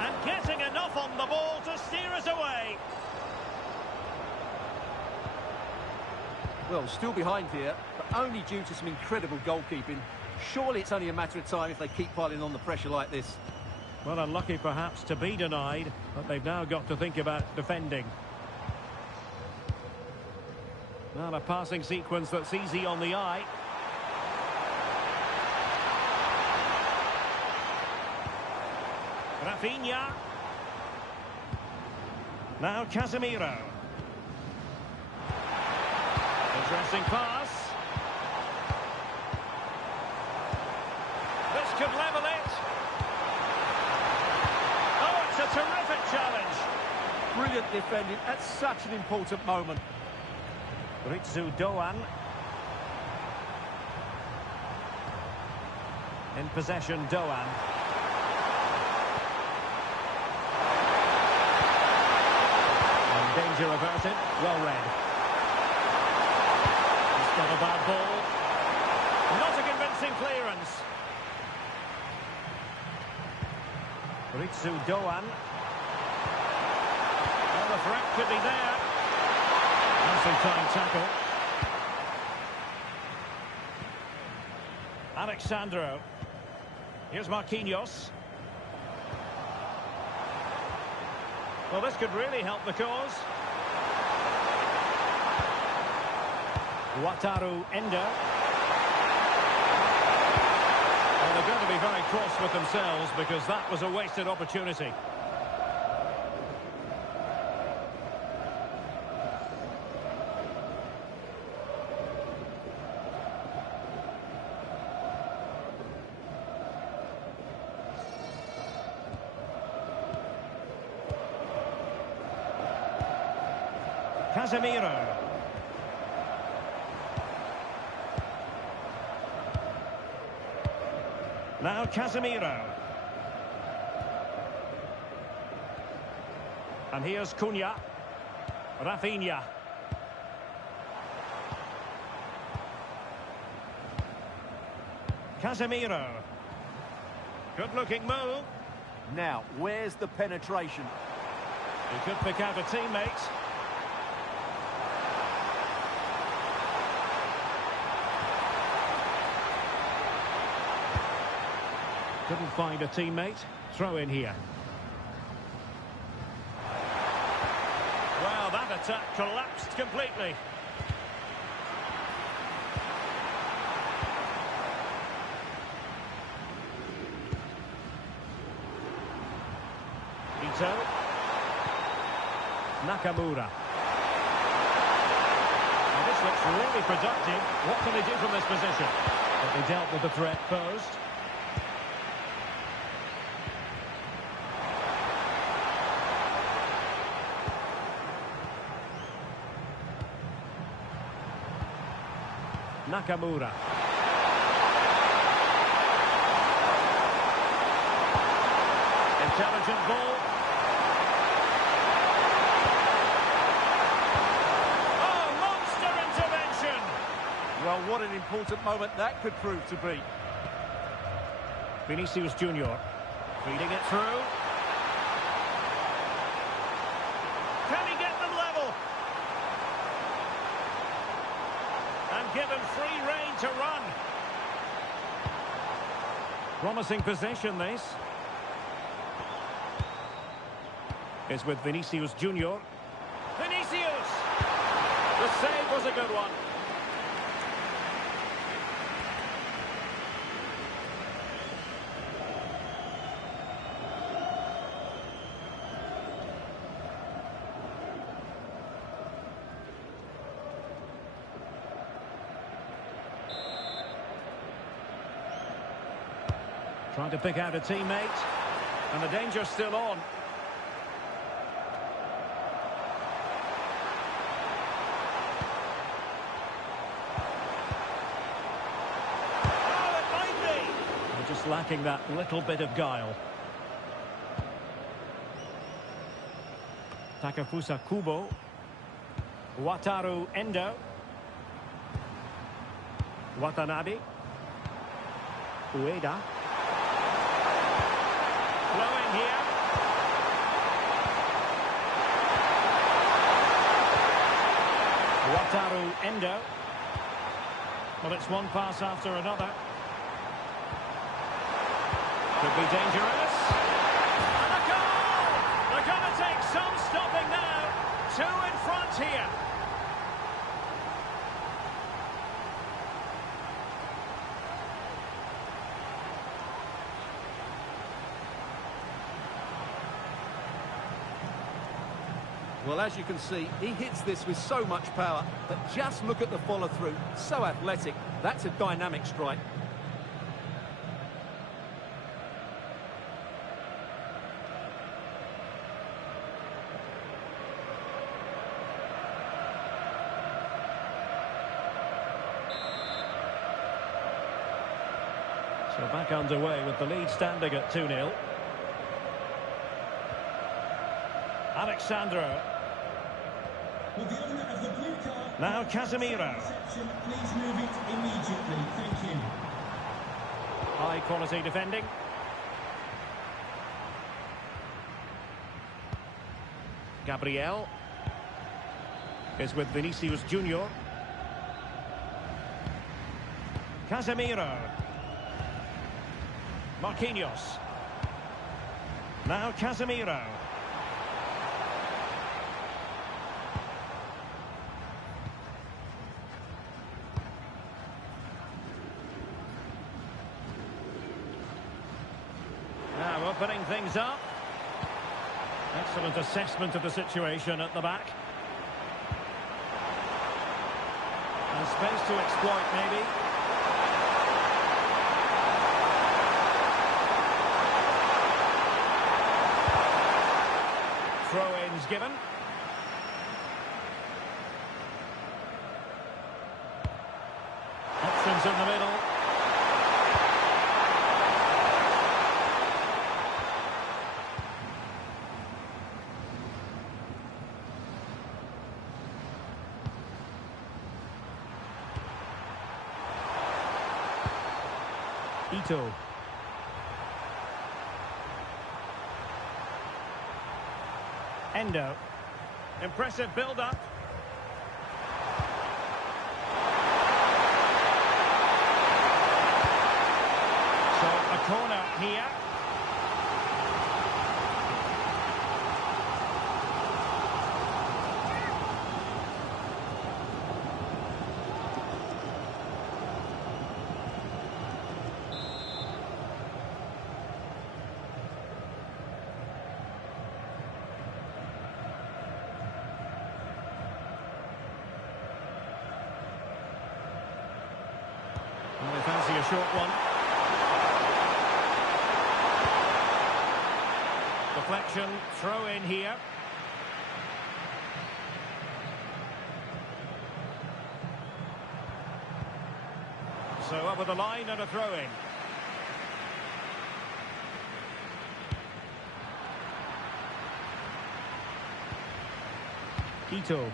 And getting enough on the ball to steer us away. Well, still behind here, but only due to some incredible goalkeeping. Surely it's only a matter of time if they keep piling on the pressure like this. Well, unlucky perhaps to be denied, but they've now got to think about defending. Now a passing sequence that's easy on the eye. Rafinha. Now Casemiro. Interesting pass. This could level it. Oh, it's a terrific challenge. Brilliant defending at such an important moment. Ritsu Doan. In possession, Doan. And danger averted. Well read. He's got a bad ball. Not a convincing clearance. Ritsu Doan. Well, the threat could be there. Nicely timed tackle. Alexandro. Here's Marquinhos. Well, this could really help the cause. Wataru Endo. Well, they're going to be very cross with themselves because that was a wasted opportunity. Casemiro. Now Casemiro. And here's Cunha. Rafinha. Casemiro. Good-looking move. Now, where's the penetration? He could pick out a teammate. Couldn't find a teammate. Throw in here. Well, that attack collapsed completely. Ito. Nakamura. Now, this looks really productive. What can they do from this position? But they dealt with the threat posed. Nakamura. Intelligent ball. Oh, monster intervention! Well, what an important moment that could prove to be. Vinicius Junior feeding it through. Can he get them level? And given free rein to run. Promising possession, this. Is with Vinicius Junior. Vinicius! The save was a good one. Trying to pick out a teammate. And the danger's still on. Just lacking that little bit of guile. Takefusa Kubo. Wataru Endo. Watanabe. Ueda. Flowing here. Wataru Endo. Well, it's one pass after another. Could be dangerous. And a goal! They're going to take some stopping now. Two in front here. Well, as you can see, he hits this with so much power, but just look at the follow-through. So athletic. That's a dynamic strike. So back underway with the lead standing at 2-0. Alexandro. With the owner of the blue card, Now Casemiro. Please move it immediately. Thank you. High quality defending. Gabriel is with Vinicius Junior. Casemiro. Marquinhos. Now Casemiro. Now opening things up. Excellent assessment of the situation at the back. And space to exploit, maybe. Throw-ins given. Options in the middle. Ito. Endo. Impressive build-up. So a corner here. And they fancy a short one. Deflection, throw in here. So up with the line and a throw in. Ito.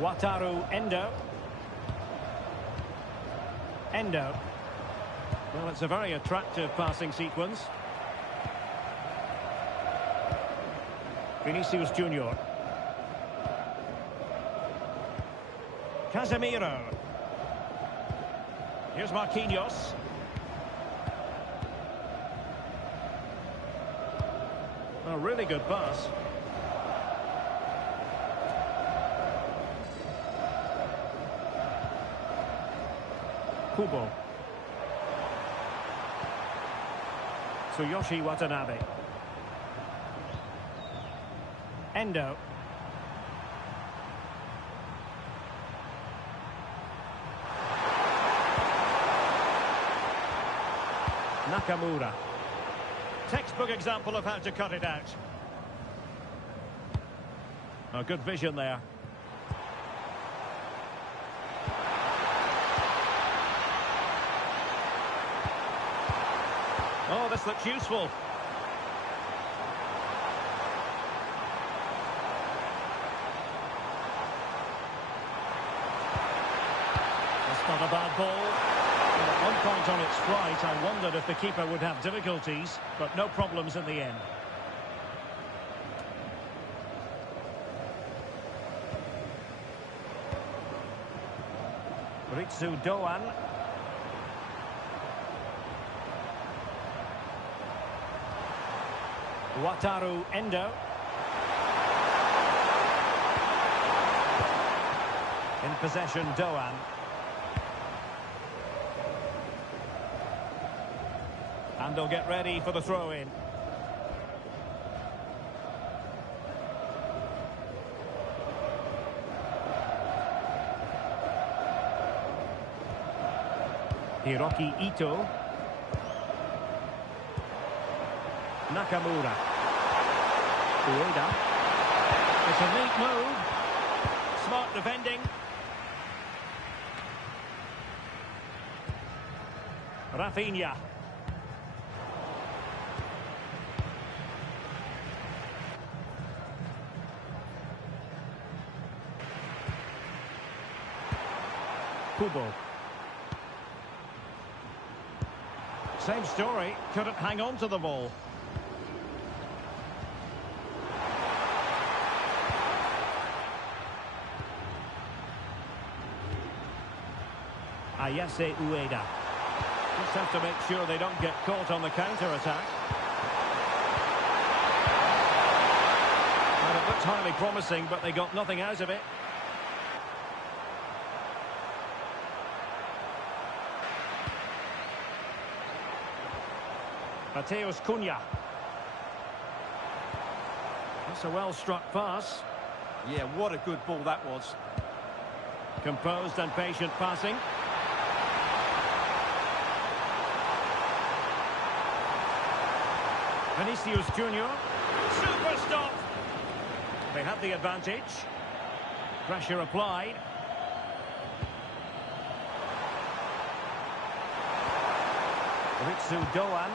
Wataru Endo. Endo. Well, it's a very attractive passing sequence. Vinicius Junior. Casemiro. Here's Marquinhos. A really good pass. Kubo. Tsuyoshi Watanabe. Endo. Nakamura. Textbook example of how to cut it out. A good vision there. Oh, this looks useful. That's not a bad ball. And at one point on its flight, I wondered if the keeper would have difficulties, but no problems in the end. Ritsu Doan. Wataru Endo. In possession, Doan. And they'll get ready for the throw-in. Hiroki Ito. Nakamura. Ueda. It's a neat move. Smart defending. Rafinha. Kubo. Same story, couldn't hang on to the ball. Ayase Ueda. Just have to make sure they don't get caught on the counter-attack. Well, it looks highly promising, but they got nothing out of it. Mateus Cunha. That's a well-struck pass. Yeah, what a good ball that was. Composed and patient passing. Vinicius Junior. Super stop. They have the advantage. Pressure applied. Ritsu Doan.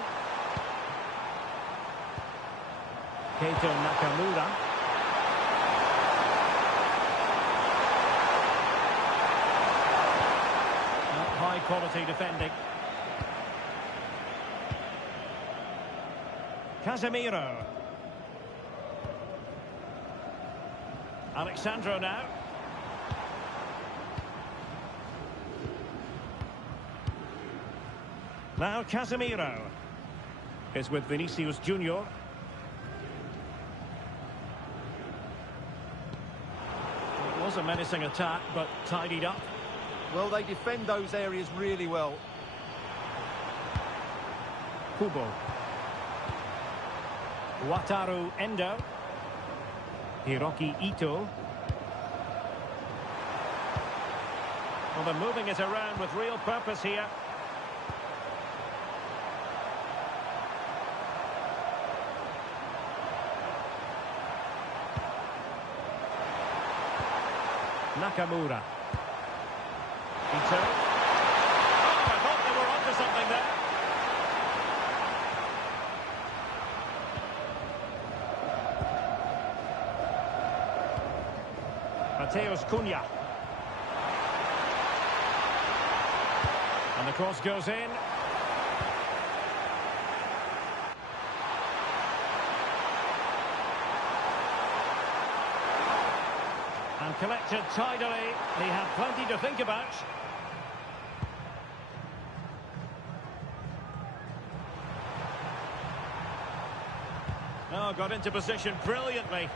Keito Nakamura. High quality defending. Casemiro. Alexandro now. Now Casemiro is with Vinicius Junior. It was a menacing attack, but tidied up. Well, they defend those areas really well. Kubo. Wataru Endo. Hiroki Ito. Well, they're moving it around with real purpose here. Nakamura. Ito. Oh, I thought they were onto something there. Mateus Cunha. And the cross goes in. And collected tidily. He had plenty to think about. Oh, got into position brilliantly.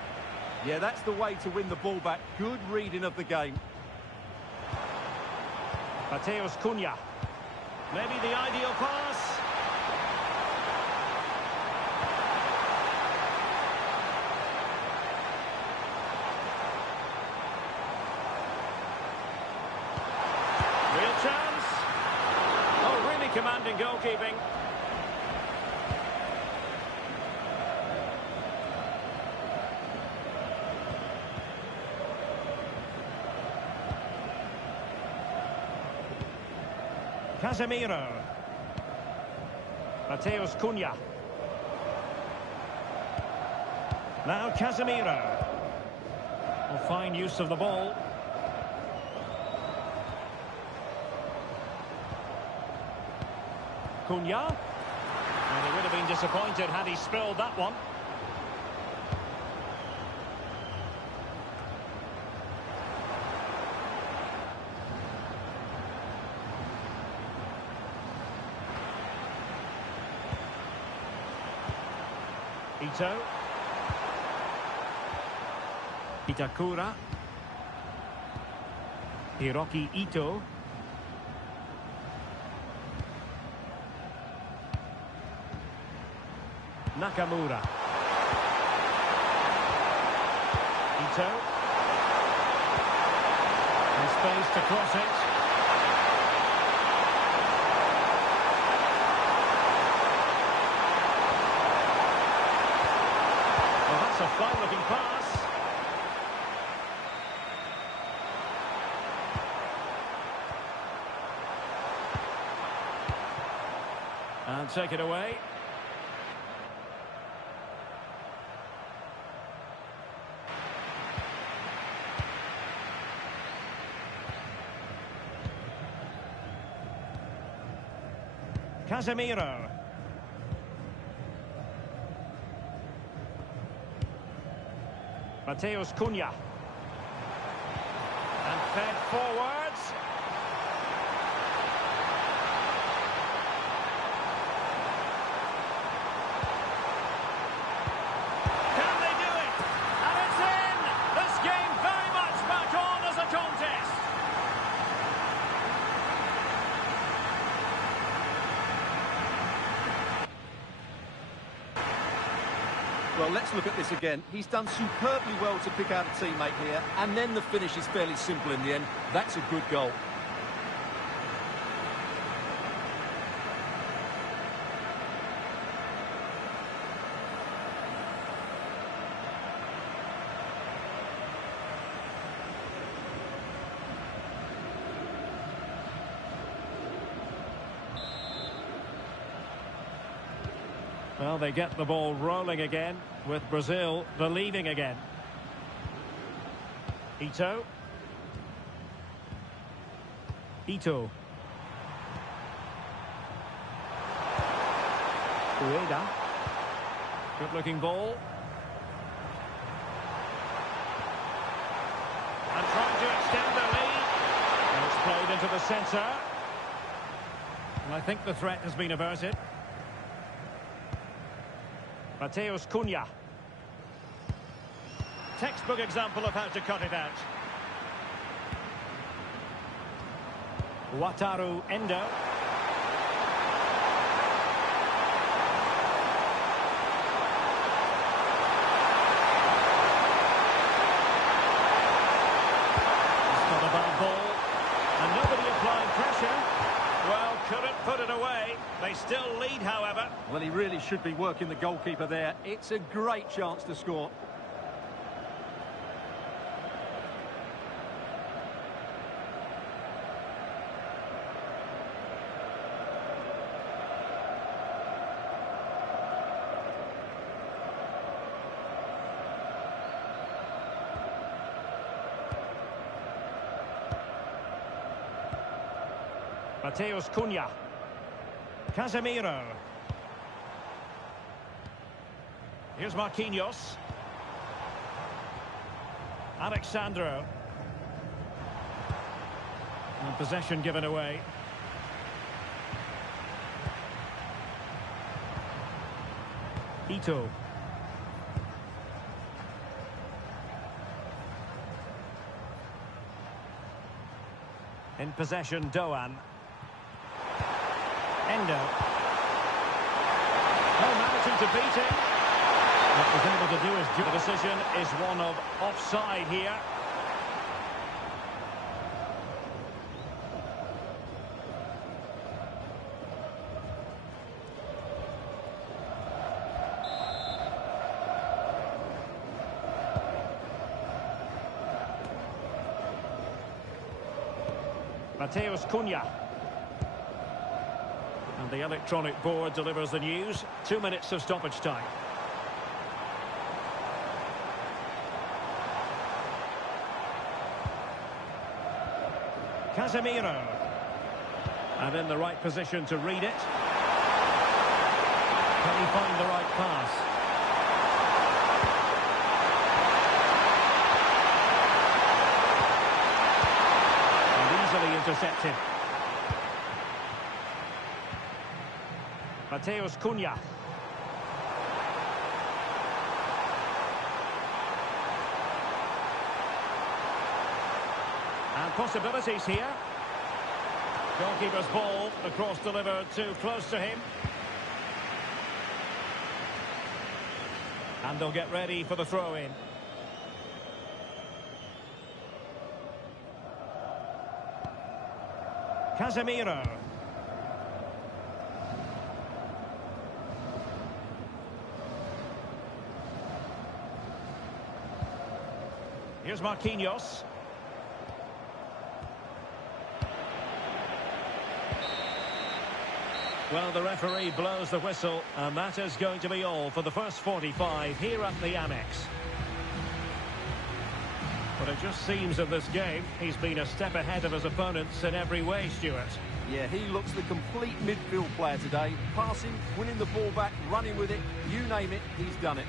Yeah, that's the way to win the ball back. Good reading of the game. Mateus Cunha. Maybe the ideal pass. Real chance. Oh, really commanding goalkeeping. Casemiro. Mateus Cunha. Now Casemiro. Will find use of the ball. Cunha. And he would have been disappointed had he spilled that one. Ito. Itakura. Hiroki Ito. Nakamura. Ito. And space to cross it. Well, that's a fine-looking pass. And take it away. Casemiro. Mateus Cunha. And fed forwards. Can they do it? And it's in! This game very much back on as a contest. Well, let's look at this again. He's done superbly well to pick out a teammate here, and then the finish is fairly simple in the end. That's a good goal. Well, they get the ball rolling again, with Brazil believing again. Ito. Ito. Ueda. Good-looking ball. And trying to extend the lead. And it's played into the centre. And I think the threat has been averted. Mateus Cunha. Textbook example of how to cut it out. Wataru Endo. It's not a bad ball. And nobody applying pressure. Well, couldn't put it away. They still lead, however. Well, he really should be working the goalkeeper there. It's a great chance to score. Mateus Cunha. Casemiro. Here's Marquinhos. Alexandro. And possession given away. Ito. In possession, Doan. Endo. No managing to beat him. What was able to do is the decision is one of offside here. Mateus Cunha. And the electronic board delivers the news. 2 minutes of stoppage time. Casemiro. And in the right position to read it. Can he find the right pass? And easily intercepted. Mateus Cunha. And possibilities here. Goalkeeper's ball, the cross delivered too close to him. And they'll get ready for the throw-in. Casemiro. Here's Marquinhos. Well, the referee blows the whistle, and that is going to be all for the first 45 here at the Amex. But it just seems in this game, he's been a step ahead of his opponents in every way, Stuart. Yeah, he looks the complete midfield player today. Passing, winning the ball back, running with it, you name it, he's done it.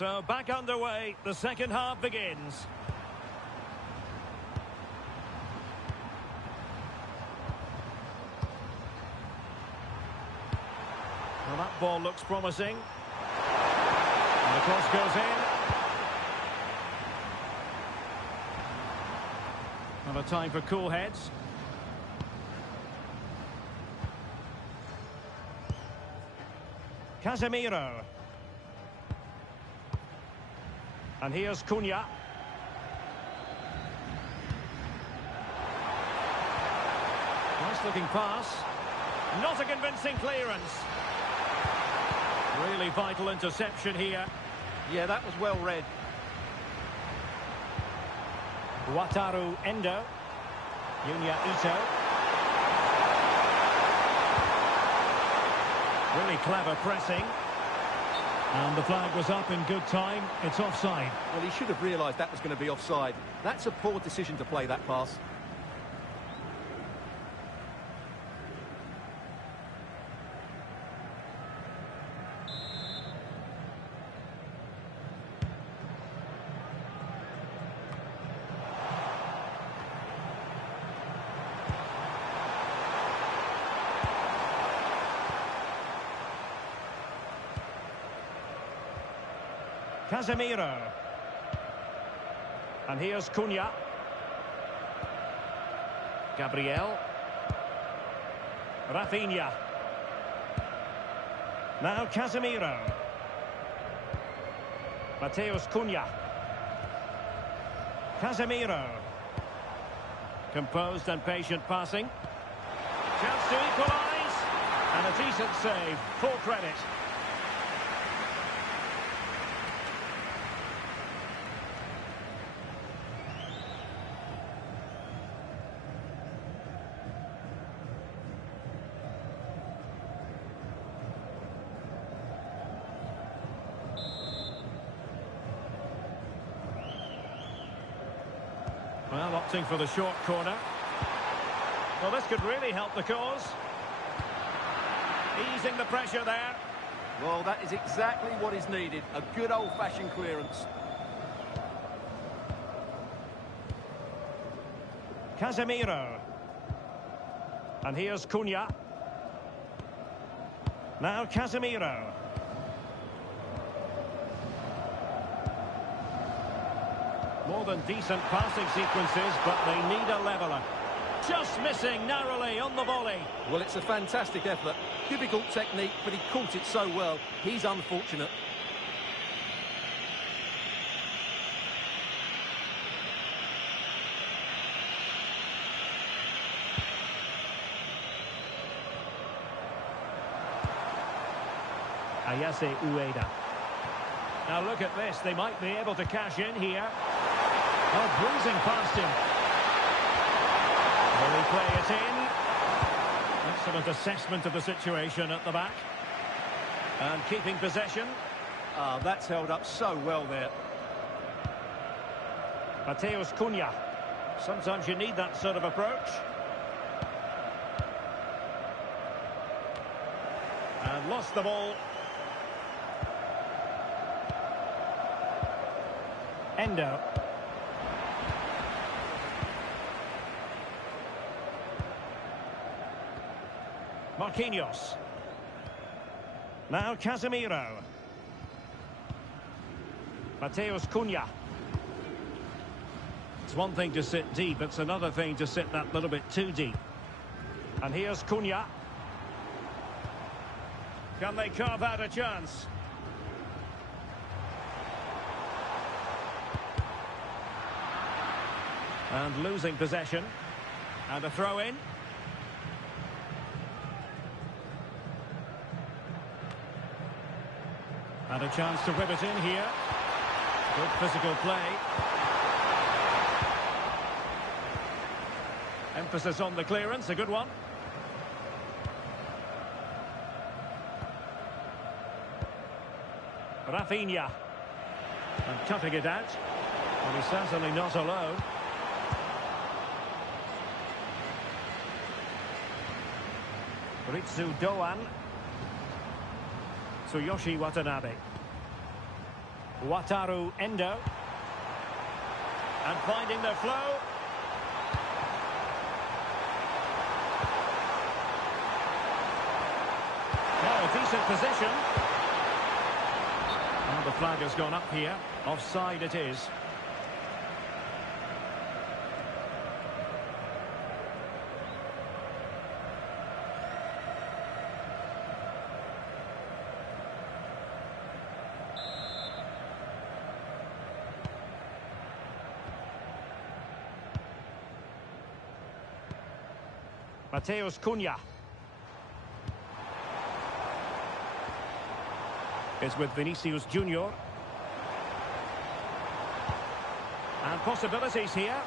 So back underway, the second half begins. Well, that ball looks promising. And the cross goes in. And a time for cool heads. Casemiro. And here's Cunha. Nice-looking pass. Not a convincing clearance. Really vital interception here. Yeah, that was well read. Wataru Endo. Yunya Ito. Really clever pressing. And the flag was up in good time. It's offside. Well, he should have realised that was going to be offside. That's a poor decision to play that pass. Casemiro. And here's Cunha. Gabriel. Rafinha. Now Casemiro. Mateus Cunha. Casemiro. Composed and patient passing. Chance to equalise. And a decent save. Full credit. Well, opting for the short corner. Well, this could really help the cause. Easing the pressure there. Well, that is exactly what is needed. A good old-fashioned clearance. Casemiro. And here's Cunha. Now Casemiro. More than decent passing sequences, but they need a leveller. Just missing narrowly on the volley. Well, it's a fantastic effort. Difficult technique, but he caught it so well. He's unfortunate. Ayase Ueda. Now look at this. They might be able to cash in here. Oh, bruising past him. Will he play it in? Excellent assessment of the situation at the back. And keeping possession. Ah, that's held up so well there. Mateus Cunha. Sometimes you need that sort of approach. And lost the ball. Endo. Marquinhos. Now Casemiro. Mateus Cunha. It's one thing to sit deep, it's another thing to sit that little bit too deep. And here's Cunha. Can they carve out a chance? And losing possession. And a throw in. And a chance to whip it in here. Good physical play. Emphasis on the clearance, a good one. Rafinha. And cutting it out. Well, he's certainly not alone. Ritsu Doan. Tsuyoshi Watanabe. Wataru Endo. And finding their flow. Now a decent position. And the flag has gone up here. Offside it is. Mateus Cunha. Is with Vinicius Junior. And possibilities here.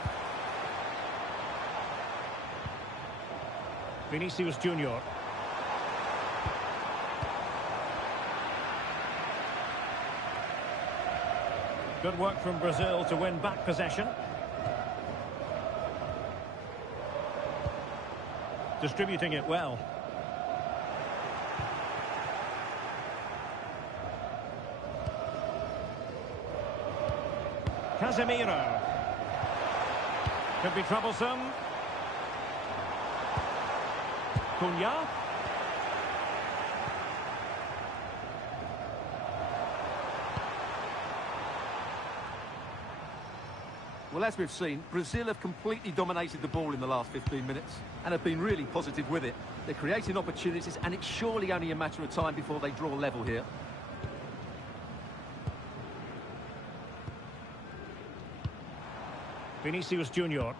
Vinicius Junior. Good work from Brazil to win back possession. Distributing it well. Casemiro. Could be troublesome. Cunha. Well, as we've seen, Brazil have completely dominated the ball in the last 15 minutes and have been really positive with it. They're creating opportunities, and it's surely only a matter of time before they draw level here. Vinicius Junior.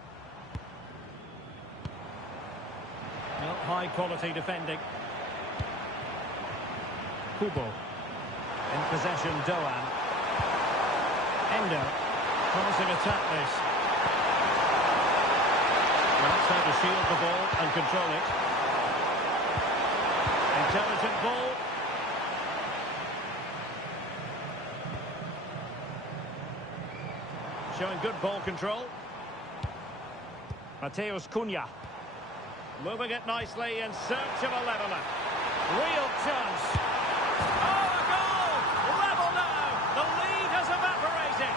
Well, high quality defending. Kubo. In possession, Doan. Endo. Promising attack this. That's how to shield the ball and control it. Intelligent ball. Showing good ball control. Mateus Cunha. Moving it nicely in search of a leveller. Real chance. Oh, a goal! Level now. The lead has evaporated.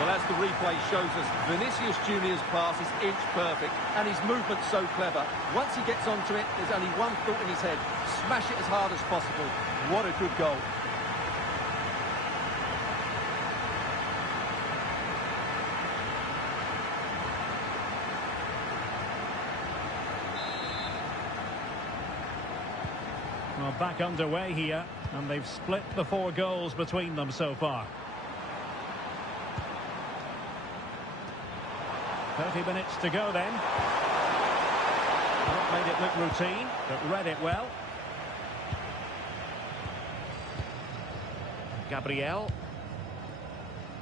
Well, as the replay shows us, Vinicius Junior's pass is inch perfect, and his movement's so clever. Once he gets onto it, there's only one thought in his head: smash it as hard as possible. What a good goal. Well, back underway here, and they've split the 4 goals between them so far. 30 minutes to go then. Not made it look routine, but read it well. Gabriel.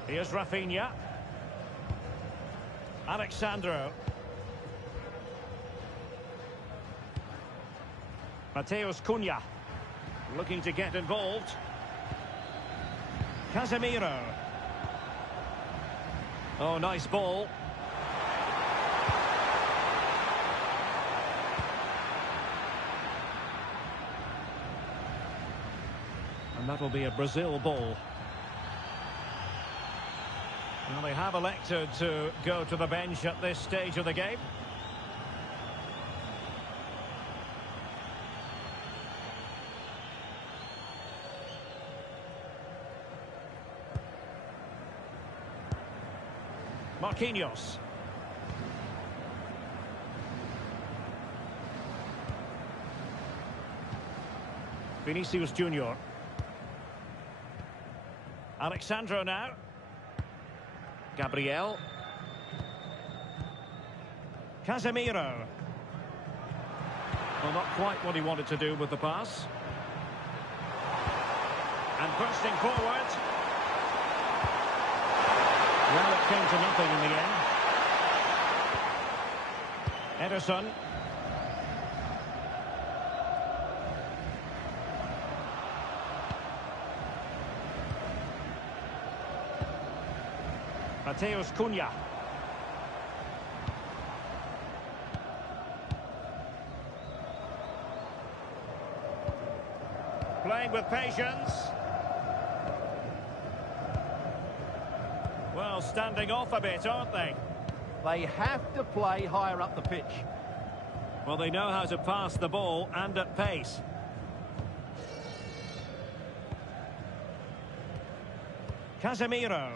Here's Rafinha. Alexandro. Mateus Cunha. Looking to get involved. Casemiro. Oh, nice ball. And that'll be a Brazil ball. Well, they have elected to go to the bench at this stage of the game. Marquinhos. Vinicius Junior. Alexandro now. Gabriel. Casemiro. Well, not quite what he wanted to do with the pass. And bursting forward. Well, it came to nothing in the end. Ederson. Mateus Cunha. Playing with patience. Well, standing off a bit, aren't they? They have to play higher up the pitch. Well, they know how to pass the ball and at pace. Casemiro.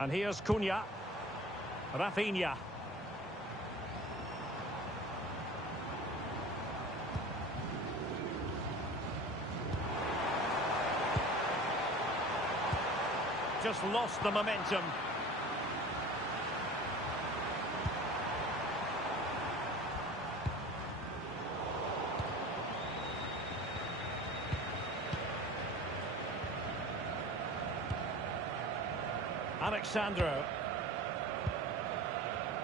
And here's Cunha. Rafinha. Just lost the momentum. Alexandro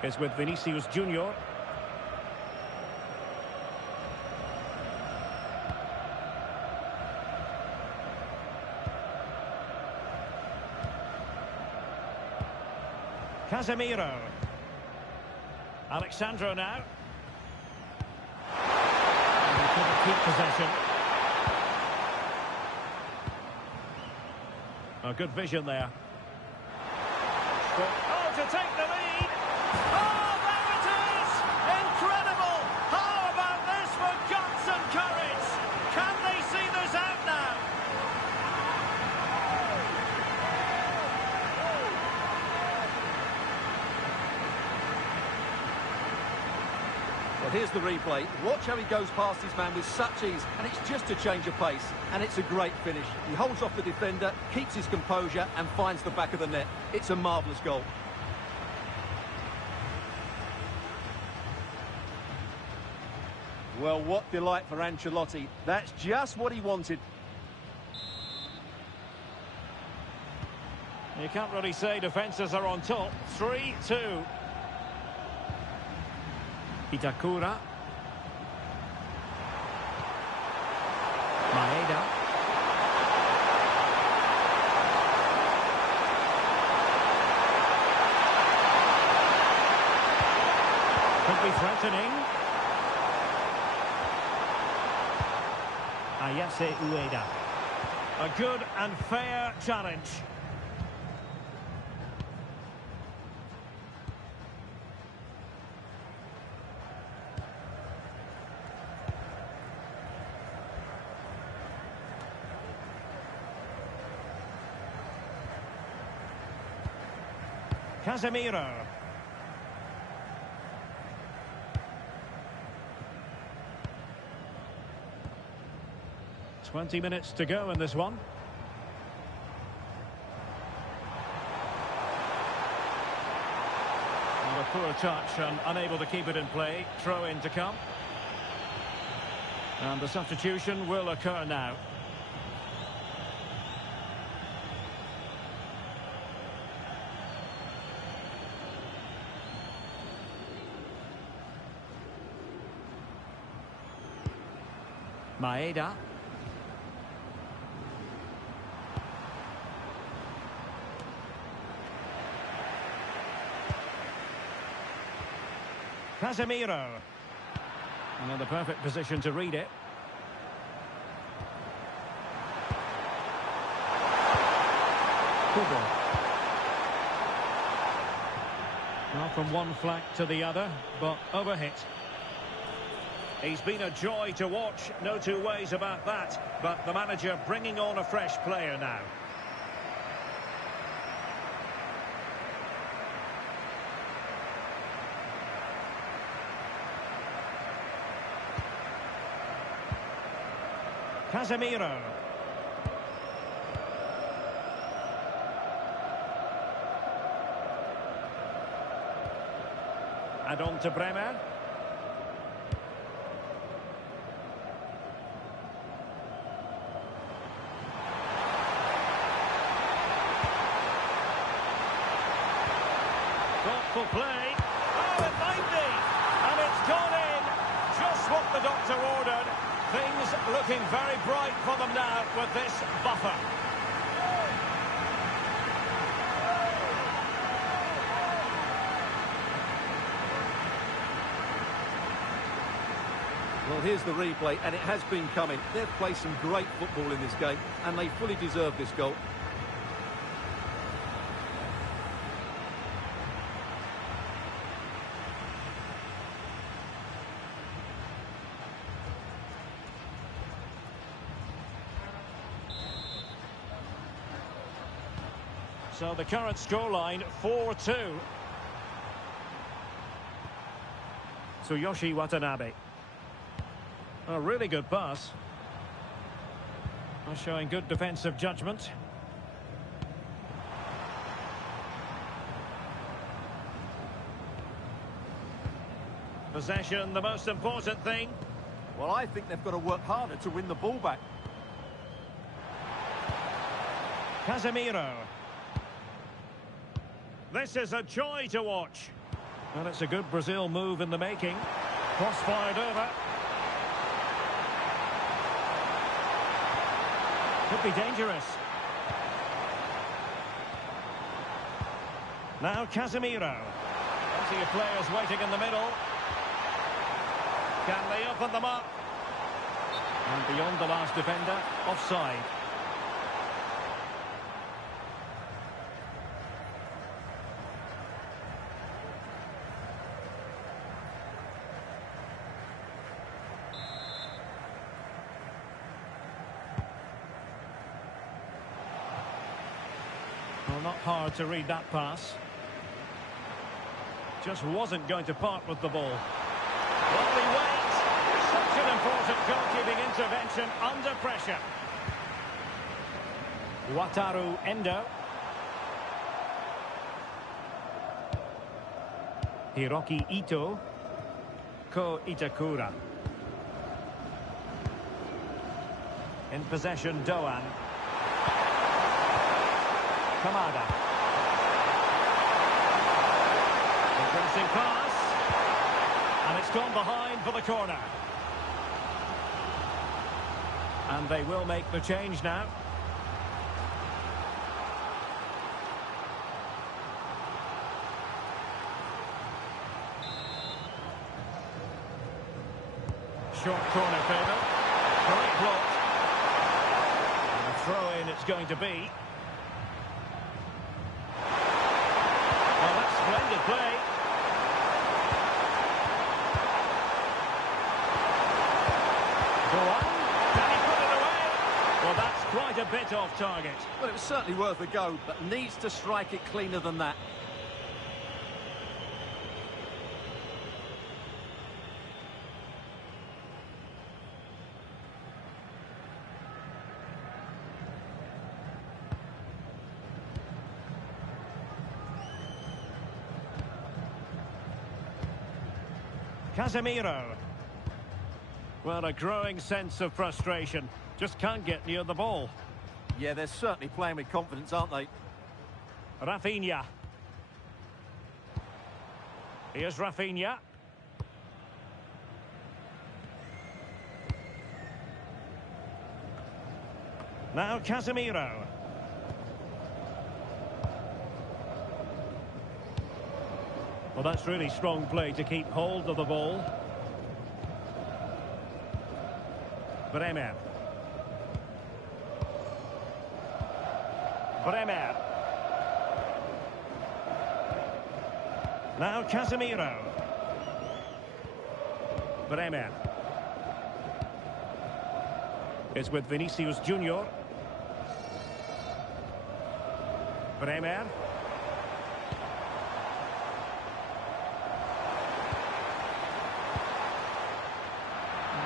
is with Vinicius Junior. Casemiro. Alexandro now. And he couldn't keep possession. A good vision there. Oh, to take the lead. Oh, there it is! Incredible! How about this for guts and courage? Can they see this out now? Well, here's the replay. Watch how he goes past his man with such ease, and it's just a change of pace. And it's a great finish. He holds off the defender, keeps his composure, and finds the back of the net. It's a marvellous goal. Well, what delight for Ancelotti. That's just what he wanted. You can't really say defences are on top. 3-2. Itakura. Maeda. Could be threatening. Ayase Ueda. A good and fair challenge. Casemiro. "20 minutes to go in this one. And a poor touch and unable to keep it in play. Throw in to come. And the substitution will occur now. Maeda. Casemiro. And in the perfect position to read it. Kubo. Now from one flank to the other, but overhit. He's been a joy to watch, no two ways about that. But the manager bringing on a fresh player now. Casemiro. And on to Bremer. Thoughtful play. Oh, it might be. And it's gone in. Just what the doctor ordered. Things looking very bright for them now with this buffer. Well, here's the replay, and it has been coming. They've played some great football in this game, and they fully deserve this goal. So the current scoreline, 4-2. Tsuyoshi Watanabe. A really good pass. Showing good defensive judgment. Possession, the most important thing. Well, I think they've got to work harder to win the ball back. Casemiro. This is a joy to watch. Well, it's a good Brazil move in the making. Cross-fired over. Could be dangerous. Now Casemiro. Plenty of players waiting in the middle. Can they open them up? And beyond the last defender, offside. Well, not hard to read that pass. Just wasn't going to part with the ball. Lovely weight. Such an important goalkeeping intervention under pressure. Wataru Endo. Hiroki Ito. Ko Itakura. In possession, Doan. Kamada. Progressing pass. And it's gone behind for the corner. And they will make the change now. Short corner favour. Great block. And a throw-in it's going to be. Well, that's splendid play. Go on. Can he put it away? Well, that's quite a bit off target. Well, it was certainly worth a go, but needs to strike it cleaner than that. Casemiro. Well, a growing sense of frustration. Just can't get near the ball. Yeah, they're certainly playing with confidence, aren't they? Rafinha. Here's Rafinha. Now Casemiro. Well, that's really strong play to keep hold of the ball. Bremer. Bremer. Now Casemiro. Bremer. It's with Vinicius Junior. Bremer.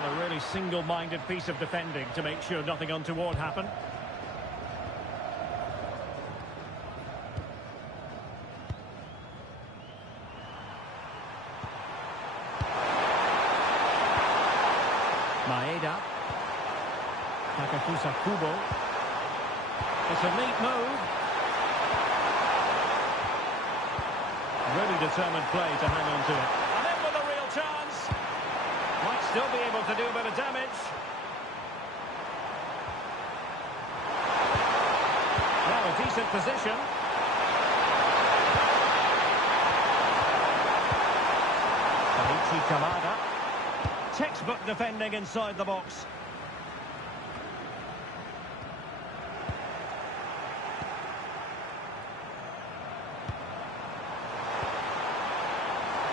A really single-minded piece of defending to make sure nothing untoward happened. Maeda. Takafusa Kubo. It's a neat move. Really determined play to hang on to it. And in with a real chance. Might still be able to do a bit of damage. Well, a decent position. Daichi Kamada. Textbook defending inside the box.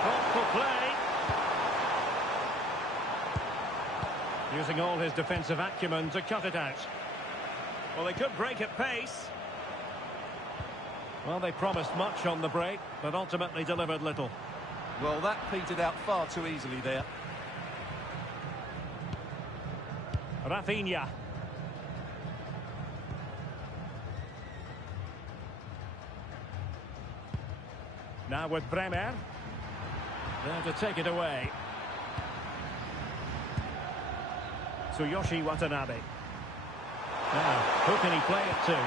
Thoughtful play. Using all his defensive acumen to cut it out. Well, they could break at pace. Well, they promised much on the break, but ultimately delivered little. Well, that petered out far too easily there. Rafinha. Now with Bremer. There to take it away. Tsuyoshi Watanabe. Now, who can he play it to?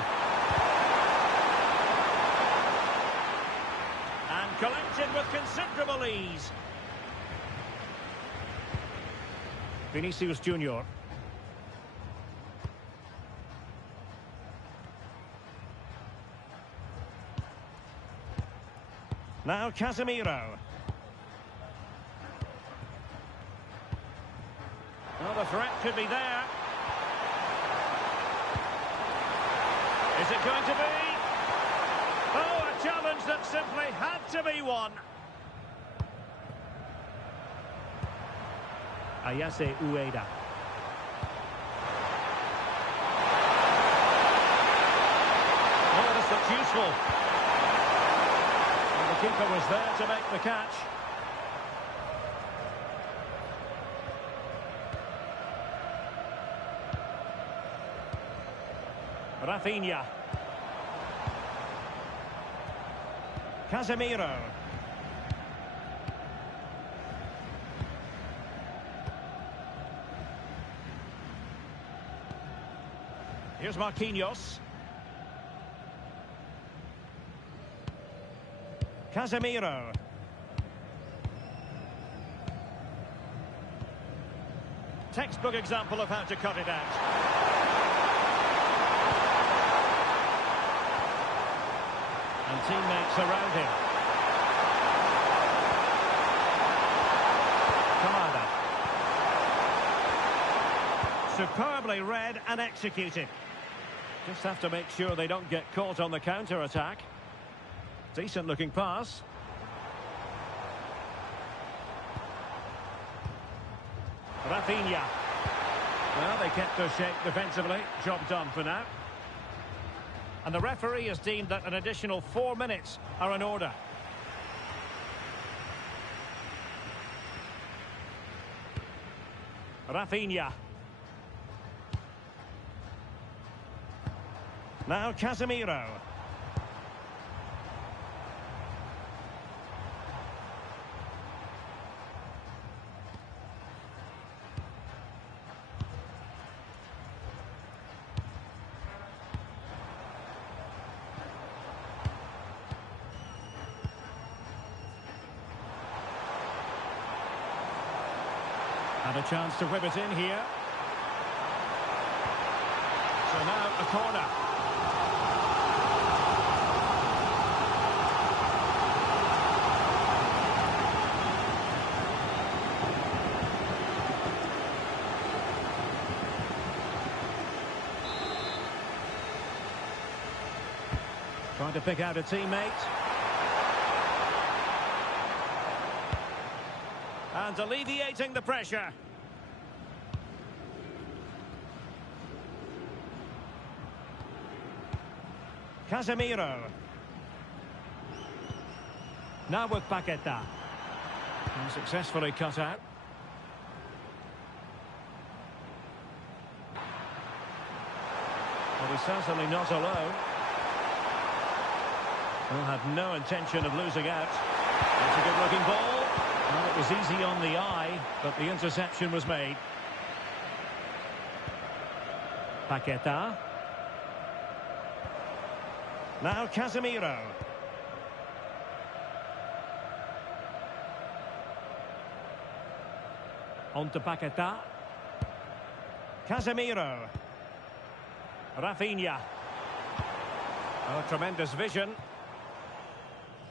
Collected with considerable ease. Vinicius Junior. Now Casemiro. Well, the threat could be there. Is it going to be? Oh, a challenge that simply had to be won. Ayase Ueda. Oh, this looks useful. And the keeper was there to make the catch. Rafinha. Casemiro. Here's Marquinhos. Casemiro. Textbook example of how to cut it out. And teammates around him. Kamada. Superbly read and executed. Just have to make sure they don't get caught on the counter-attack. Decent looking pass. Rafinha. Well, they kept their shape defensively. Job done for now. And the referee has deemed that an additional 4 minutes are in order. Rafinha. Now Casemiro. And a chance to whip it in here. So now a corner. Trying to pick out a teammate. And alleviating the pressure. Casemiro. Now with Paqueta. And successfully cut out. But he's certainly not alone. He'll have no intention of losing out. It's a good-looking ball. Well, it was easy on the eye, but the interception was made. Paqueta. Now Casemiro. On to Paqueta. Casemiro. Rafinha. Oh, tremendous vision.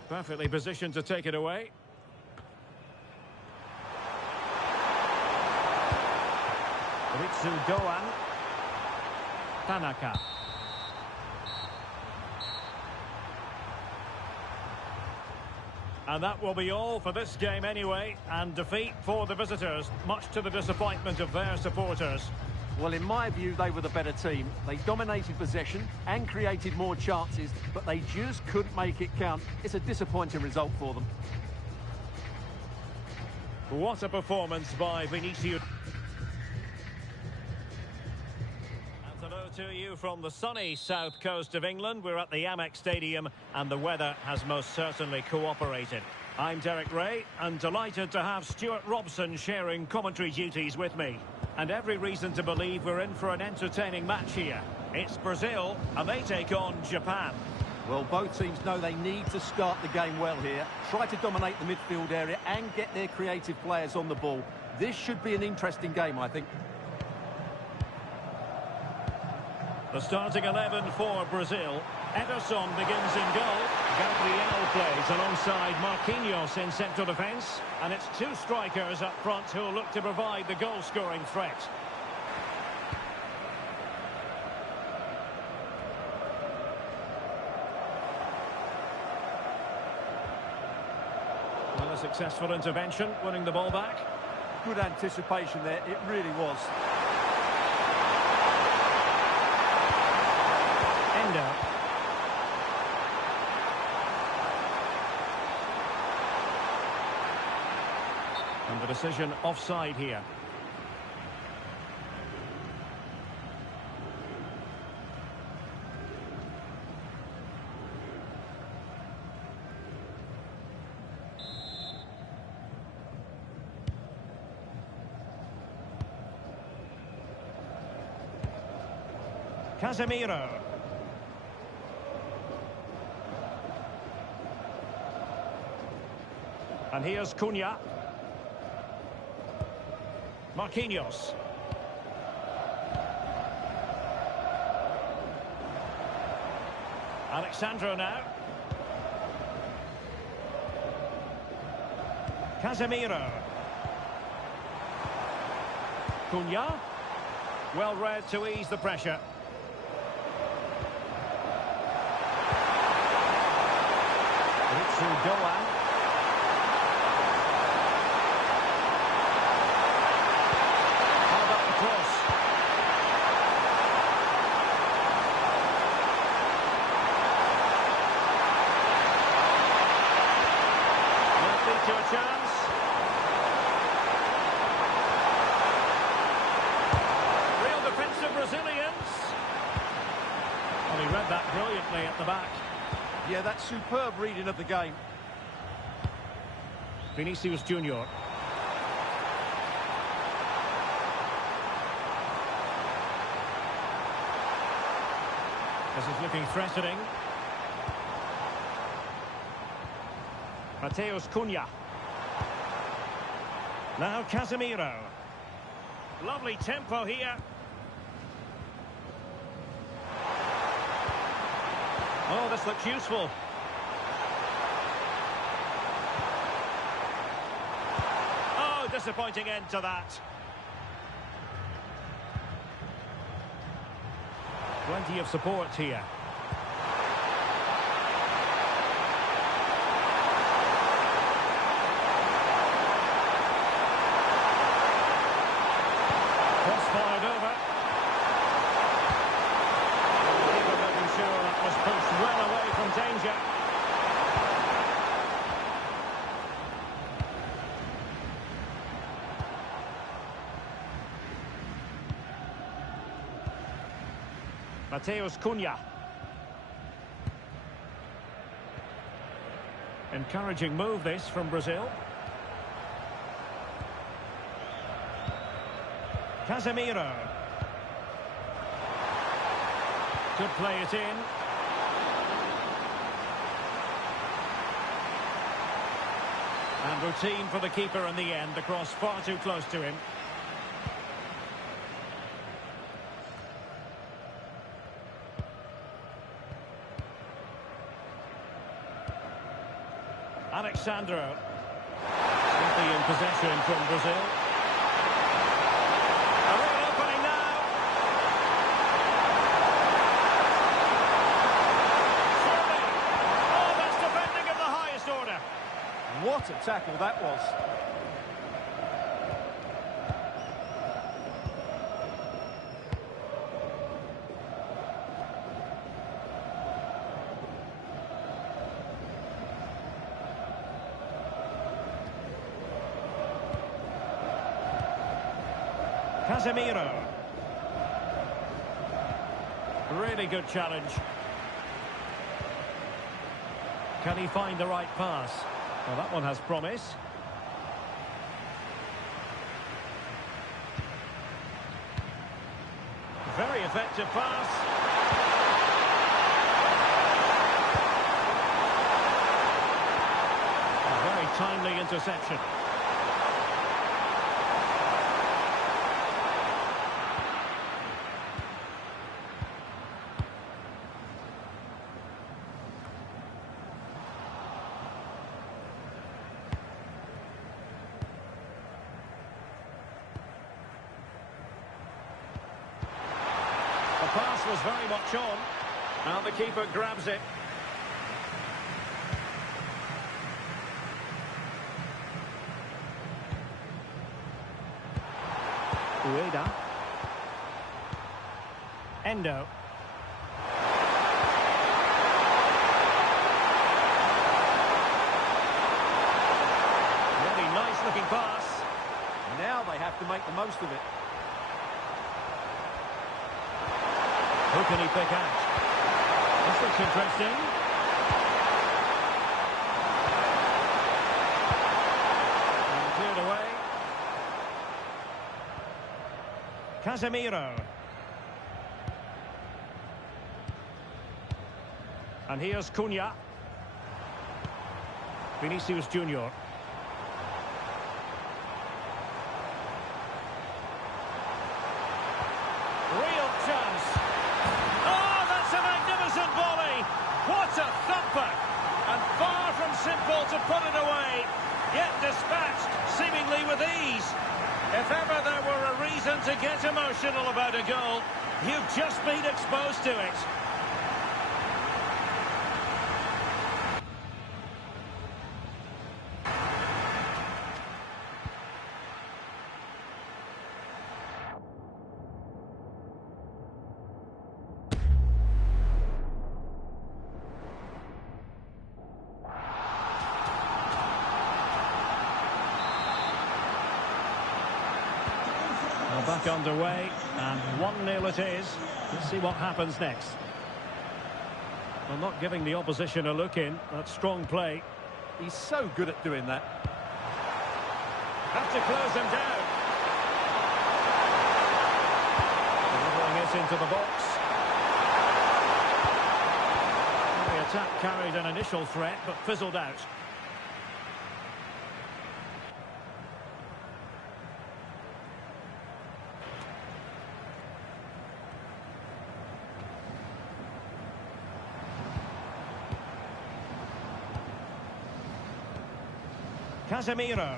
Perfectly positioned to take it away. Ritsu Doan. Tanaka. And that will be all for this game anyway. And defeat for the visitors, much to the disappointment of their supporters. Well, in my view, they were the better team. They dominated possession and created more chances, but they just couldn't make it count. It's a disappointing result for them. What a performance by Vinicius. And hello to you from the sunny south coast of England. We're at the Amex Stadium and the weather has most certainly cooperated. I'm Derek Ray and delighted to have Stuart Robson sharing commentary duties with me. And every reason to believe we're in for an entertaining match here. It's Brazil and they take on Japan. Well, both teams know they need to start the game well here. Try to dominate the midfield area and get their creative players on the ball. This should be an interesting game, I think. The starting 11 for Brazil. Ederson begins in goal. Gabriel plays alongside Marquinhos in central defence. And it's two strikers up front who will look to provide the goal-scoring threat. Well, a successful intervention, winning the ball back. Good anticipation there, it really was. Ender. And the decision offside here. Casemiro. And here's Cunha. Marquinhos. Alexandro now. Casemiro. Cunha. Well read to ease the pressure. Doan. How about the cross? Won't lead to a chance. Real defensive Brazilians. Well, he read that brilliantly at the back. Yeah, that's superb reading of the game. Vinicius Junior. This is looking threatening. Mateus Cunha. Now Casemiro. Lovely tempo here. Oh, this looks useful. Oh, disappointing end to that. Plenty of support here. Cross fired over. Sure, that was pushed well away from danger. Mateus Cunha. Encouraging move this from Brazil. Casemiro. Could play it in. And routine for the keeper in the end. The cross far too close to him. Alexandro. Simply in possession from Brazil. A real opening now. What a tackle that was. Casemiro. Really good challenge. Can he find the right pass? Well, that one has promise. Very effective pass. timely interception. The pass was very much on. Now the keeper grabs it. Ueda. Endo. Really nice looking pass. Now they have to make the most of it. Who can he pick out? This looks interesting. And cleared away. Casemiro. And here's Cunha. Vinicius Junior. Real chance. Oh, that's a magnificent volley. What a thumper. And far from simple to put it away. Yet dispatched, seemingly with ease. If ever there were a reason to get emotional about a goal, you've just been exposed to it. Back underway, and 1-0 it is. Let's see what happens next. Well, not giving the opposition a look in. That's strong play. He's so good at doing that. Have to close them down. Delivering it into the box. The attack carried an initial threat, but fizzled out. Casemiro.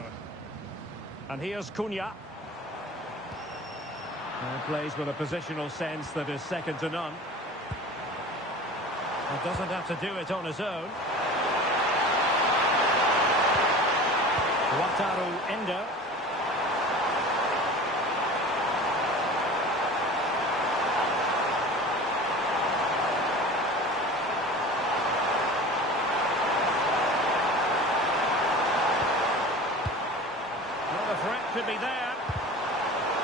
And here's Cunha. And plays with a positional sense that is second to none. And doesn't have to do it on his own. Wataru Endo. Could be there.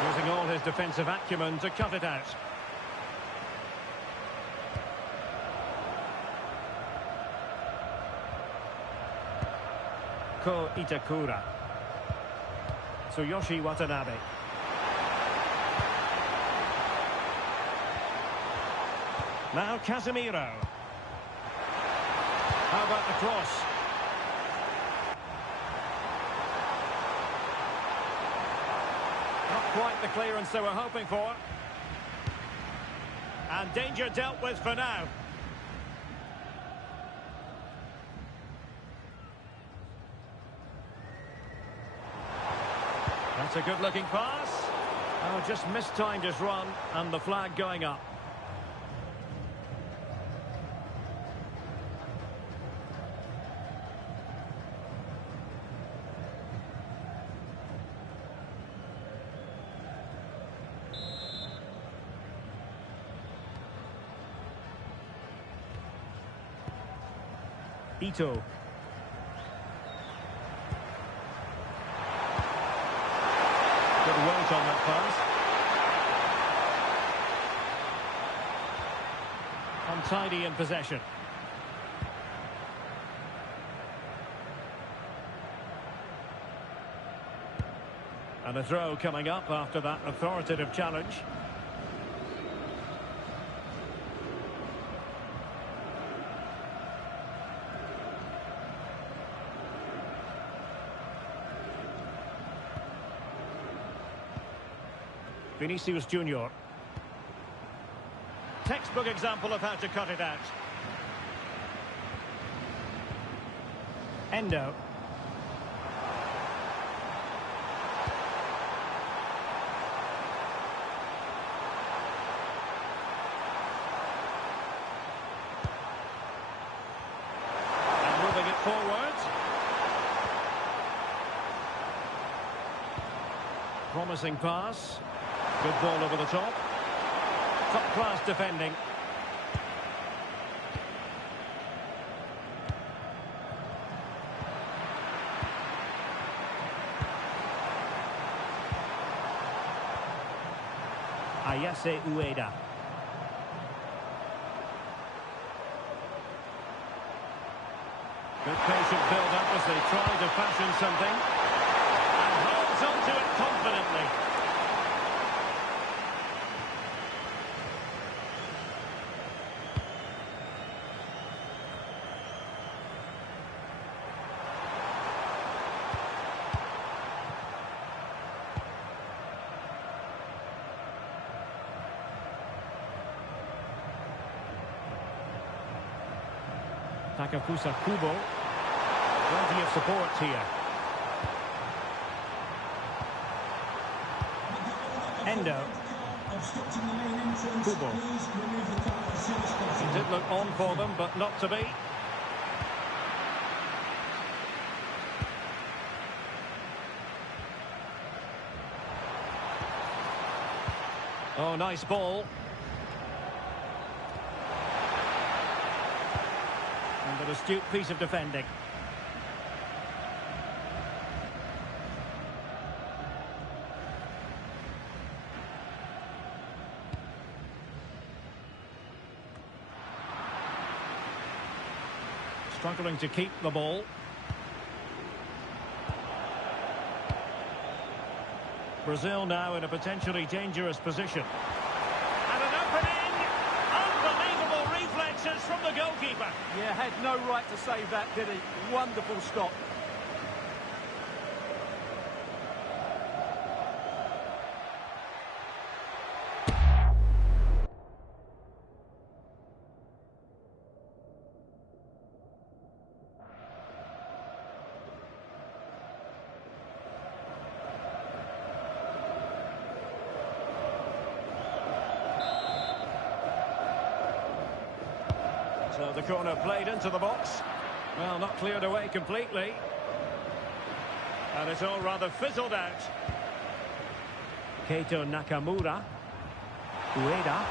Using all his defensive acumen to cut it out. Ko Itakura. Tsuyoshi Watanabe. Now Casemiro. How about the cross? Not quite the clearance they were hoping for. And danger dealt with for now. That's a good-looking pass. Oh, just mistimed his run, and the flag going up. Ito. Good weight on that pass. Untidy in possession. And a throw coming up after that authoritative challenge. Vinicius Junior. Textbook example of how to cut it out. Endo. And moving it forward. Promising pass. Good ball over the top. Top-class defending. Ayase Ueda. Good patient build-up as they try to fashion something. And holds on to it confidently. Takafusa Kubo. Plenty of support here. Endo. Kubo. It did look on for them, but not to be. Oh, nice ball. And an astute piece of defending. Struggling to keep the ball. Brazil now in a potentially dangerous position. And an opening! Unbelievable reflexes from the goalkeeper. Yeah, had no right to save that, did he? Wonderful stop. So the corner played into the box. Well, not cleared away completely. And it's all rather fizzled out. Keito Nakamura. Ueda.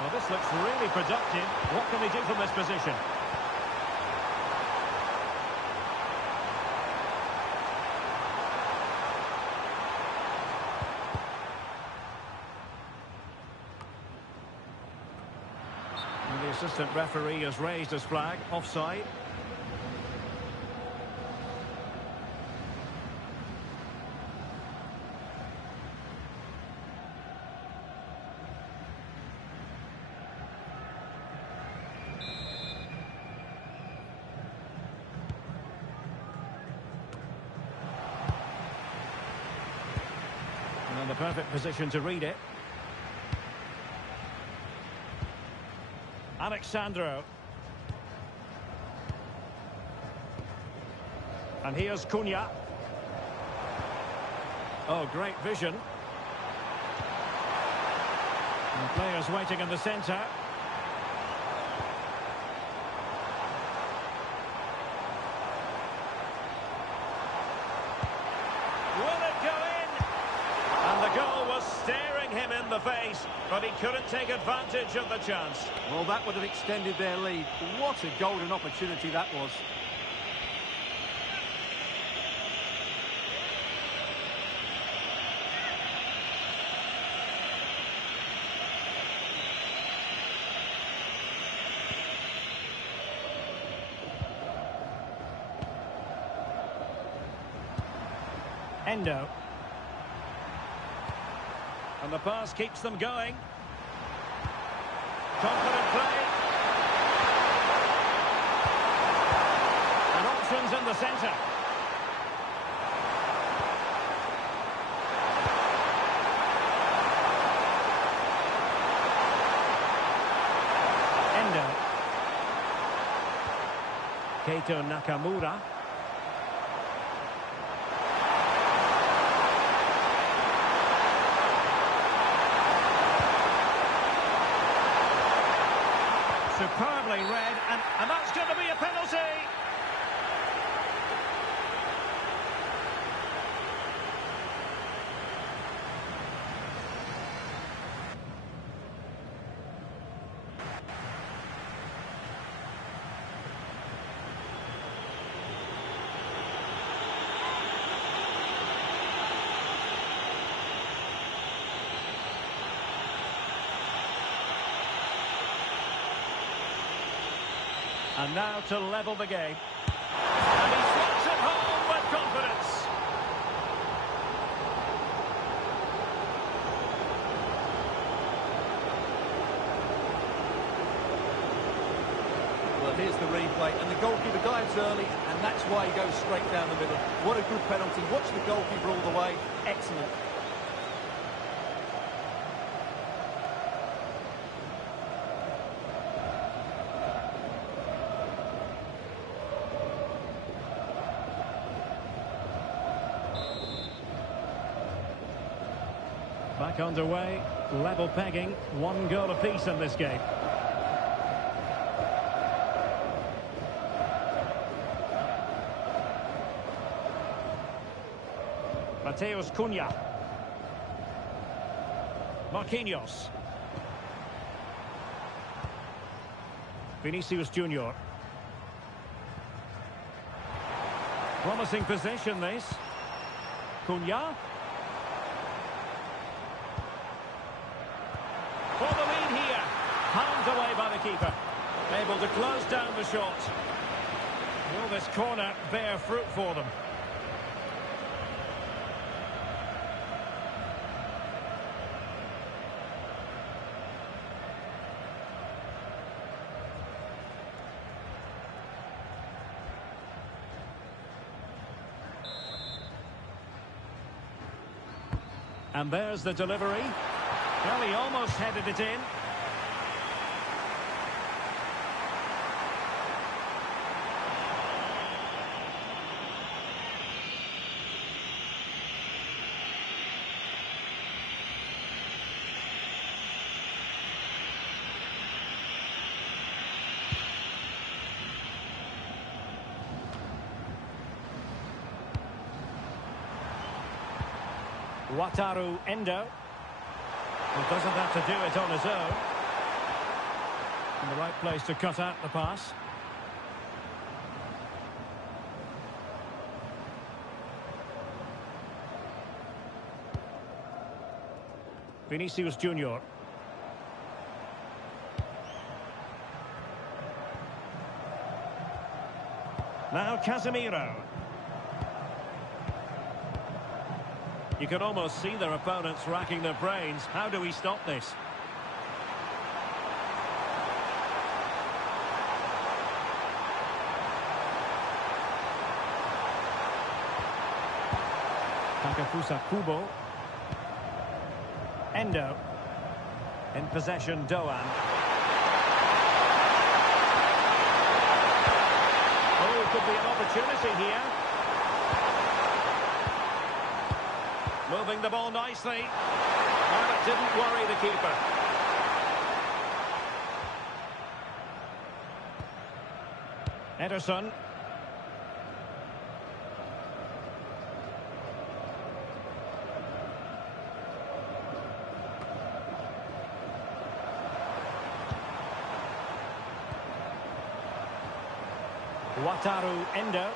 Well, this looks really productive. What can he do from this position? The assistant referee has raised his flag, offside. And in the perfect position to read it. Alexandro. And here's Cunha. Oh, great vision. And players waiting in the centre. Will it go in? And the goal was staring him in the face, but he couldn't take advantage of the chance. Well, that would have extended their lead. What a golden opportunity that was. Endo. And the pass keeps them going. Confident play. And options in the centre. Keito Nakamura. Superbly read, and that's going to be a penalty. And now to level the game. And he slots it home with confidence. Well, here's the replay, and the goalkeeper dives early, and that's why he goes straight down the middle. What a good penalty. Watch the goalkeeper all the way. Excellent. Back underway, level pegging, 1 goal apiece in this game. Mateus Cunha. Marquinhos. Vinicius Junior. Promising position this. Cunha. For the lead here. Hound away by the keeper. Able to close down the shot. Will this corner bear fruit for them? And there's the delivery. Well, he almost headed it in. Wataru Endo. He doesn't have to do it on his own. In the right place to cut out the pass. Vinicius Junior. Now Casemiro. You can almost see their opponents racking their brains. How do we stop this? Takafusa Kubo. Endo. In possession, Doan. Oh, could be an opportunity here. Moving the ball nicely. And it didn't worry the keeper. Ederson. Wataru Endo.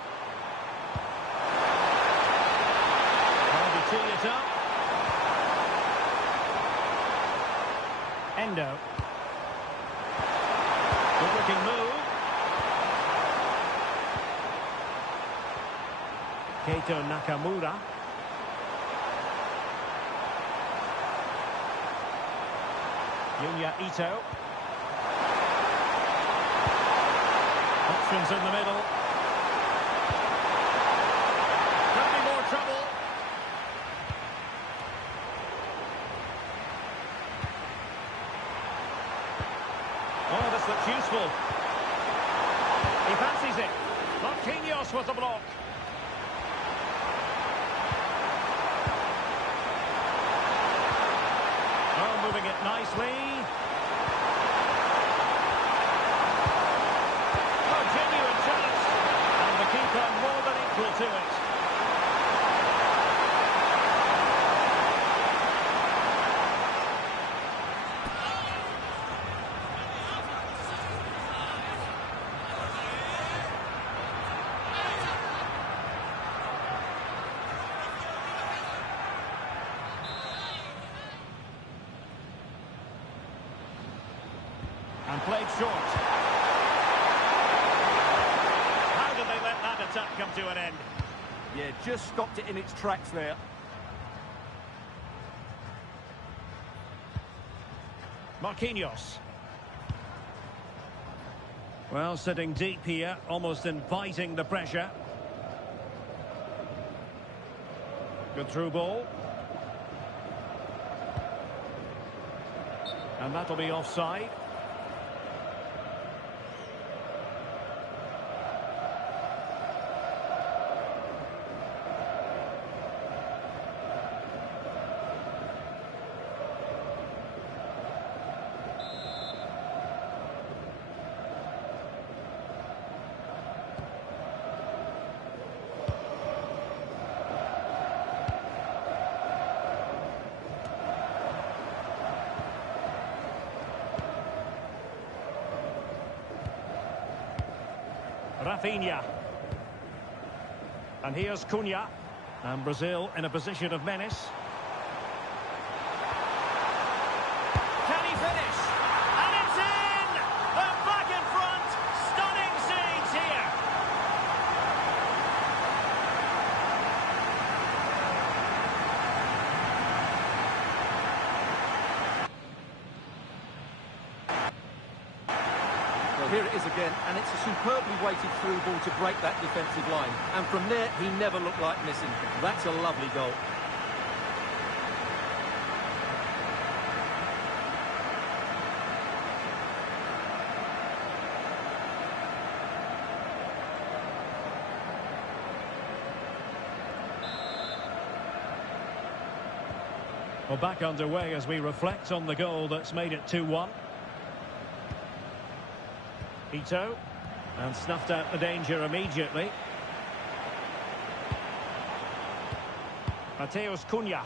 Tee it up. Endo. Good looking move. Keito Nakamura. Yunya Ito. Options in the middle. Could be more trouble. Oh, this looks useful. He fancies it. across with the block. Oh, moving it nicely. Oh, genuine chance. And the keeper more than equal to it. And played short. How did they let that attack come to an end? Yeah, just stopped it in its tracks there. Marquinhos. Well, sitting deep here, almost inviting the pressure. Good through ball. And that'll be offside. Rafinha. And here's Cunha. And Brazil in a position of menace. Can he finish? And it's in! They're back in front! Stunning scenes here! Well, here it is again, and it's a superbly weighted through ball to break that defensive line. And from there, he never looked like missing. That's a lovely goal. Well, back underway as we reflect on the goal that's made it 2-1. Ito, and snuffed out the danger immediately. Mateus Cunha.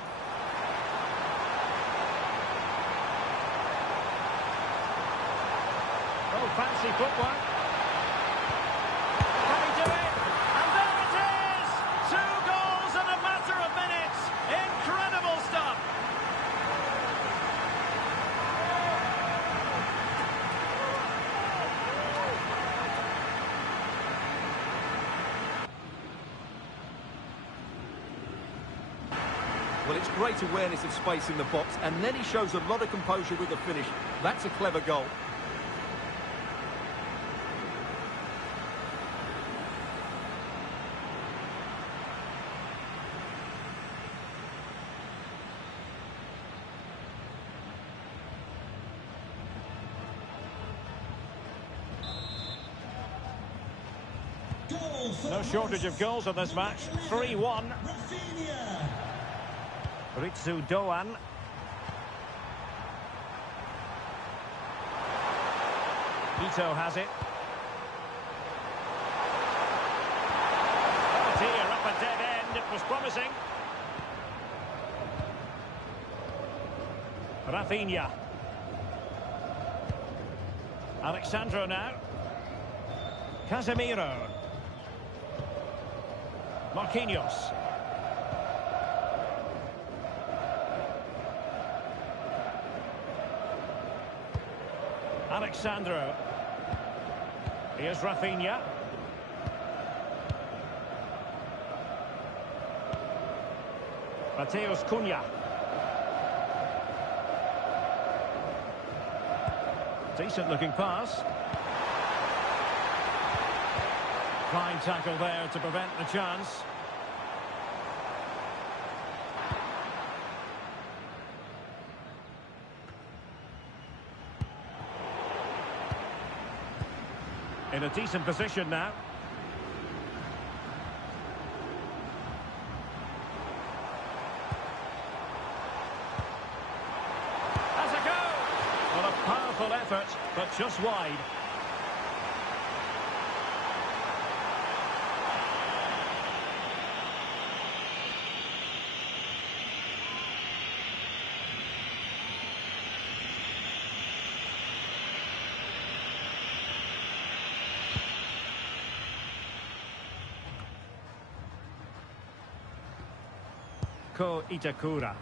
Oh, fancy footwork. Can he do it? And there it is! 2 goals in a matter of minutes. Incredible stuff. Well, it's great awareness of space in the box, and then he shows a lot of composure with the finish. That's a clever goal. No shortage of goals in this match. 3-1. Rafinha. Ritsu Doan. Ito has it. Oh dear, up a dead end. It was promising. Rafinha. Alexandro now. Casemiro. Marquinhos. Alexandro. Here's Rafinha. Mateus Cunha. Decent looking pass. Fine tackle there to prevent the chance. In a decent position now. powerful effort, but just wide. Ko Itakura.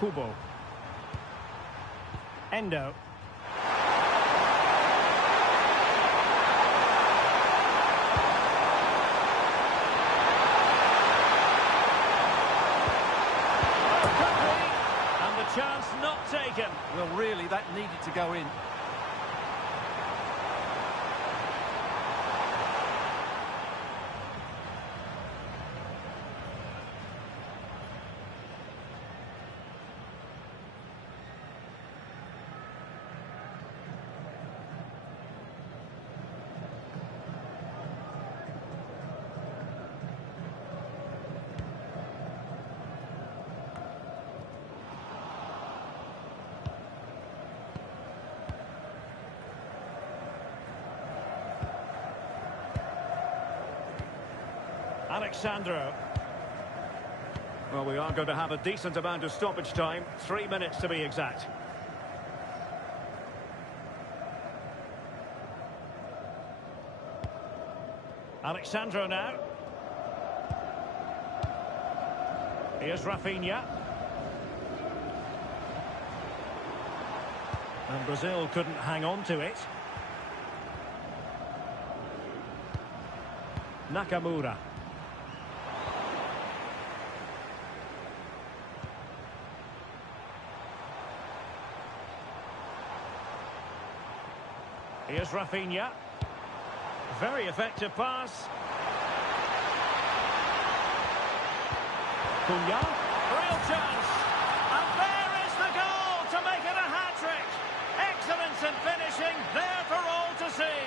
Kubo. Endo. And the chance not taken. Well, really, that needed to go in. Alexandro. Well, we are going to have a decent amount of stoppage time. 3 minutes to be exact. Alexandro now. Here's Rafinha. And Brazil couldn't hang on to it. Nakamura. Here's Rafinha. Very effective pass. Cunha. Real chance. And there is the goal to make it a hat-trick. Excellence in finishing, there for all to see.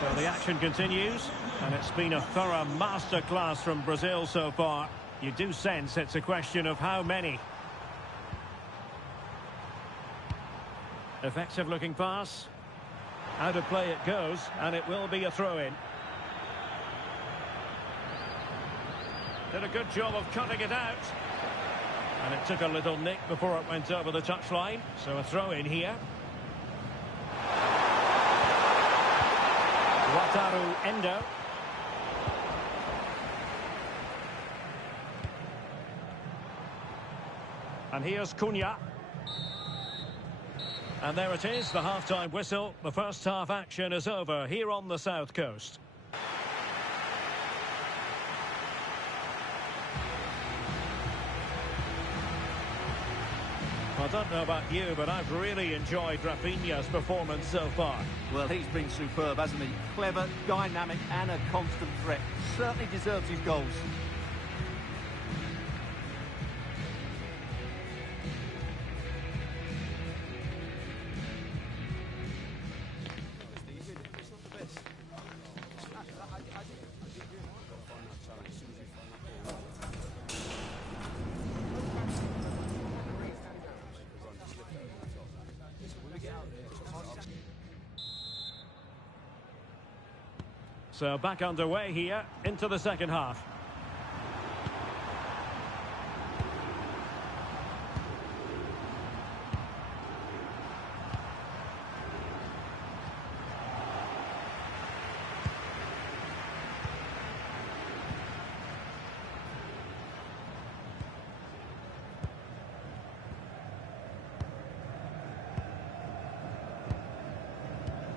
So the action continues, and it's been a thorough masterclass from Brazil so far. You do sense it's a question of how many. Effective looking pass. Out of play it goes, and it will be a throw-in. Did a good job of cutting it out. And it took a little nick before it went over the touchline, so a throw-in here. Wataru Endo. And here's Cunha. And there it is, the half-time whistle. The first half action is over here on the South Coast. I don't know about you, but I've really enjoyed Rafinha's performance so far. Well, he's been superb, hasn't he? Clever, dynamic and a constant threat. Certainly deserves his goals. So back underway here into the second half.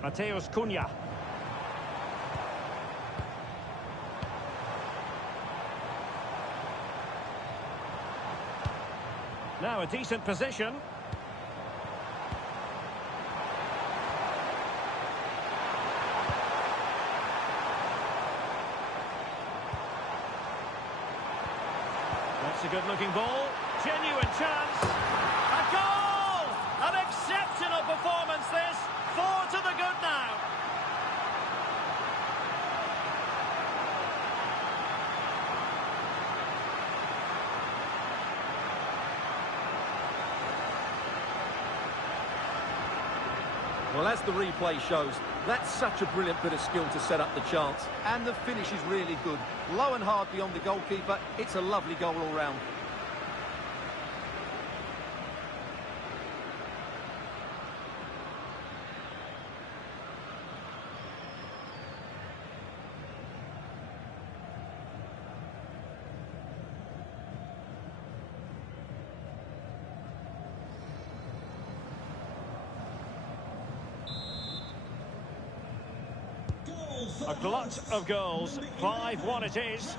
Mateus Cunha. Now a decent position. That's a good-looking ball. Genuine chance. A goal! An exceptional performance, this. 4 to the good now. Well, as the replay shows, that's such a brilliant bit of skill to set up the chance. And the finish is really good. Low and hard beyond the goalkeeper. It's a lovely goal all round. A glut of goals. 5-1 it is.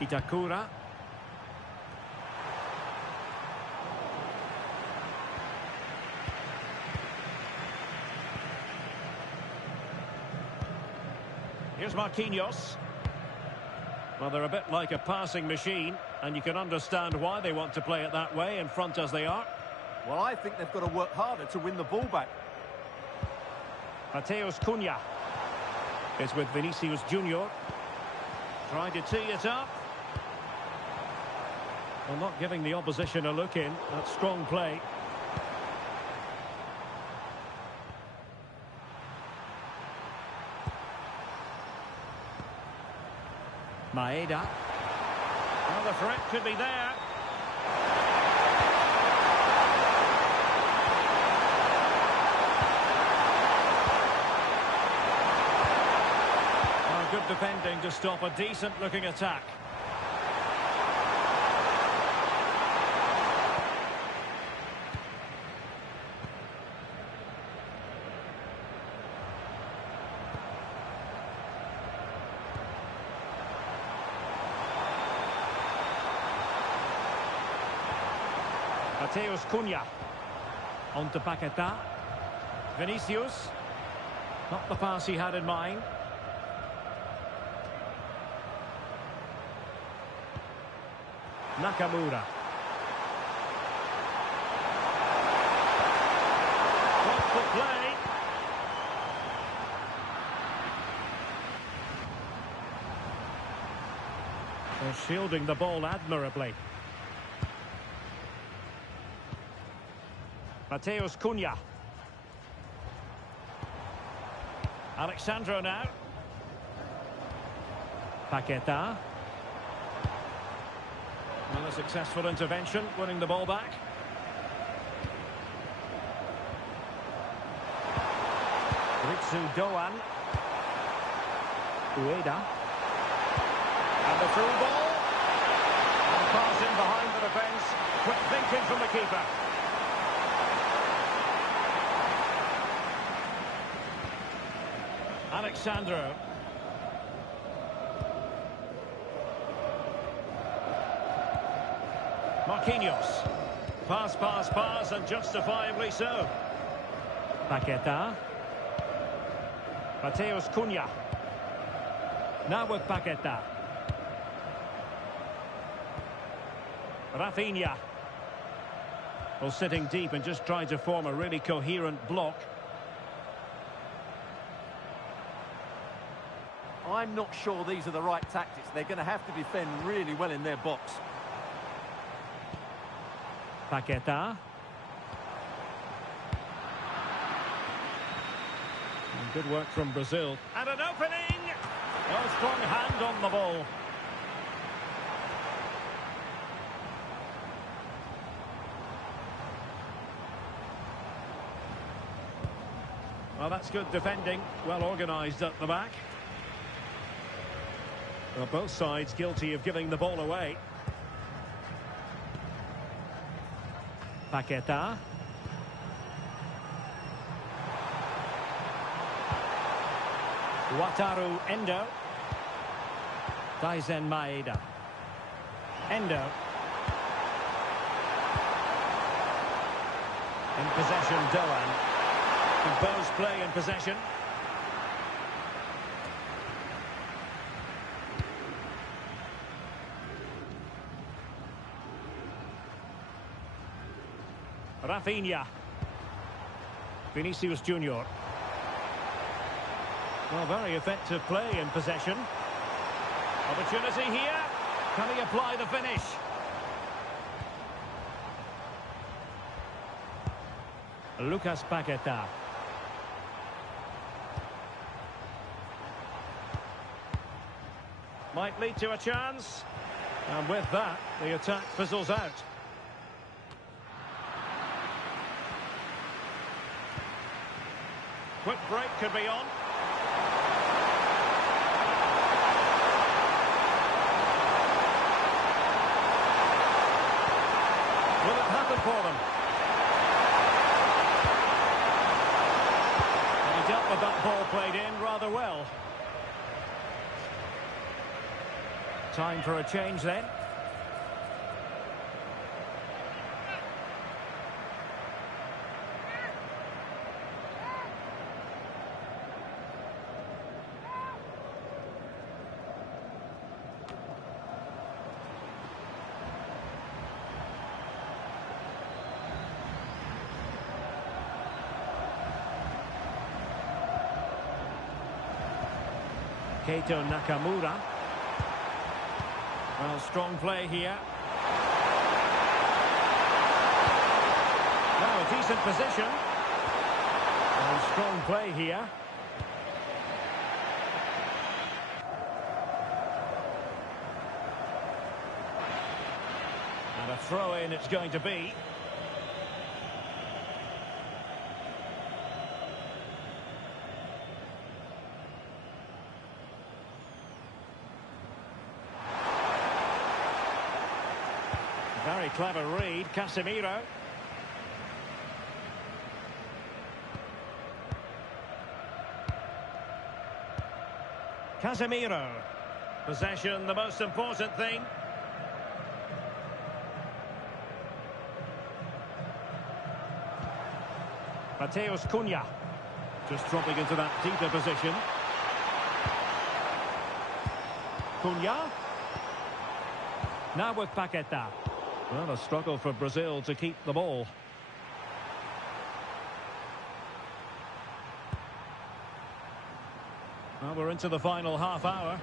Itakura. Here's Marquinhos. Well, they're a bit like a passing machine, and you can understand why they want to play it that way, in front as they are. Well, I think they've got to work harder to win the ball back. Mateus Cunha is with Vinicius Junior. Trying to tee it up. Well, not giving the opposition a look in. That's strong play. Maeda. Well, the threat could be there. Good defending to stop a decent-looking attack. Mateus Cunha. On to Paquetá. Vinicius. Not the pass he had in mind. Nakamura. Thoughtful play. They're shielding the ball admirably. Mateus Cunha. Alexandro now. Paquetá. Well, a successful intervention, winning the ball back. Ritsu Doan. Ueda. And the through ball. And a pass in behind the defence. Quick thinking from the keeper. Alexandro. Marquinhos. Pass, and justifiably so. Paquetá. Mateus Cunha. Now with Paquetá. Rafinha. Well, sitting deep and just trying to form a really coherent block. I'm not sure these are the right tactics. They're going to have to defend really well in their box. Paquetá. And good work from Brazil. And an opening! A strong hand on the ball. Well, that's good defending. Well organised at the back. Well, both sides guilty of giving the ball away. Paquetá. Wataru Endo. Daizen Maeda. Endo. In possession, Doan. Composed play in possession. Rafinha. Vinicius Junior. Well, very effective play in possession. Opportunity here. Can he apply the finish? Lucas Paqueta. Might lead to a chance. And with that, the attack fizzles out. Quick break could be on. Will it happen for them? And he dealt with that ball played in rather well. Time for a change then. Keito Nakamura. Well, strong play here. Now a decent position. And strong play here. And a throw-in it's going to be. Very clever read, Casemiro. Casemiro. Possession, the most important thing. Mateus Cunha. Just dropping into that deeper position. Cunha. Now with Paqueta. Well, a struggle for Brazil to keep the ball. Well, we're into the final half hour.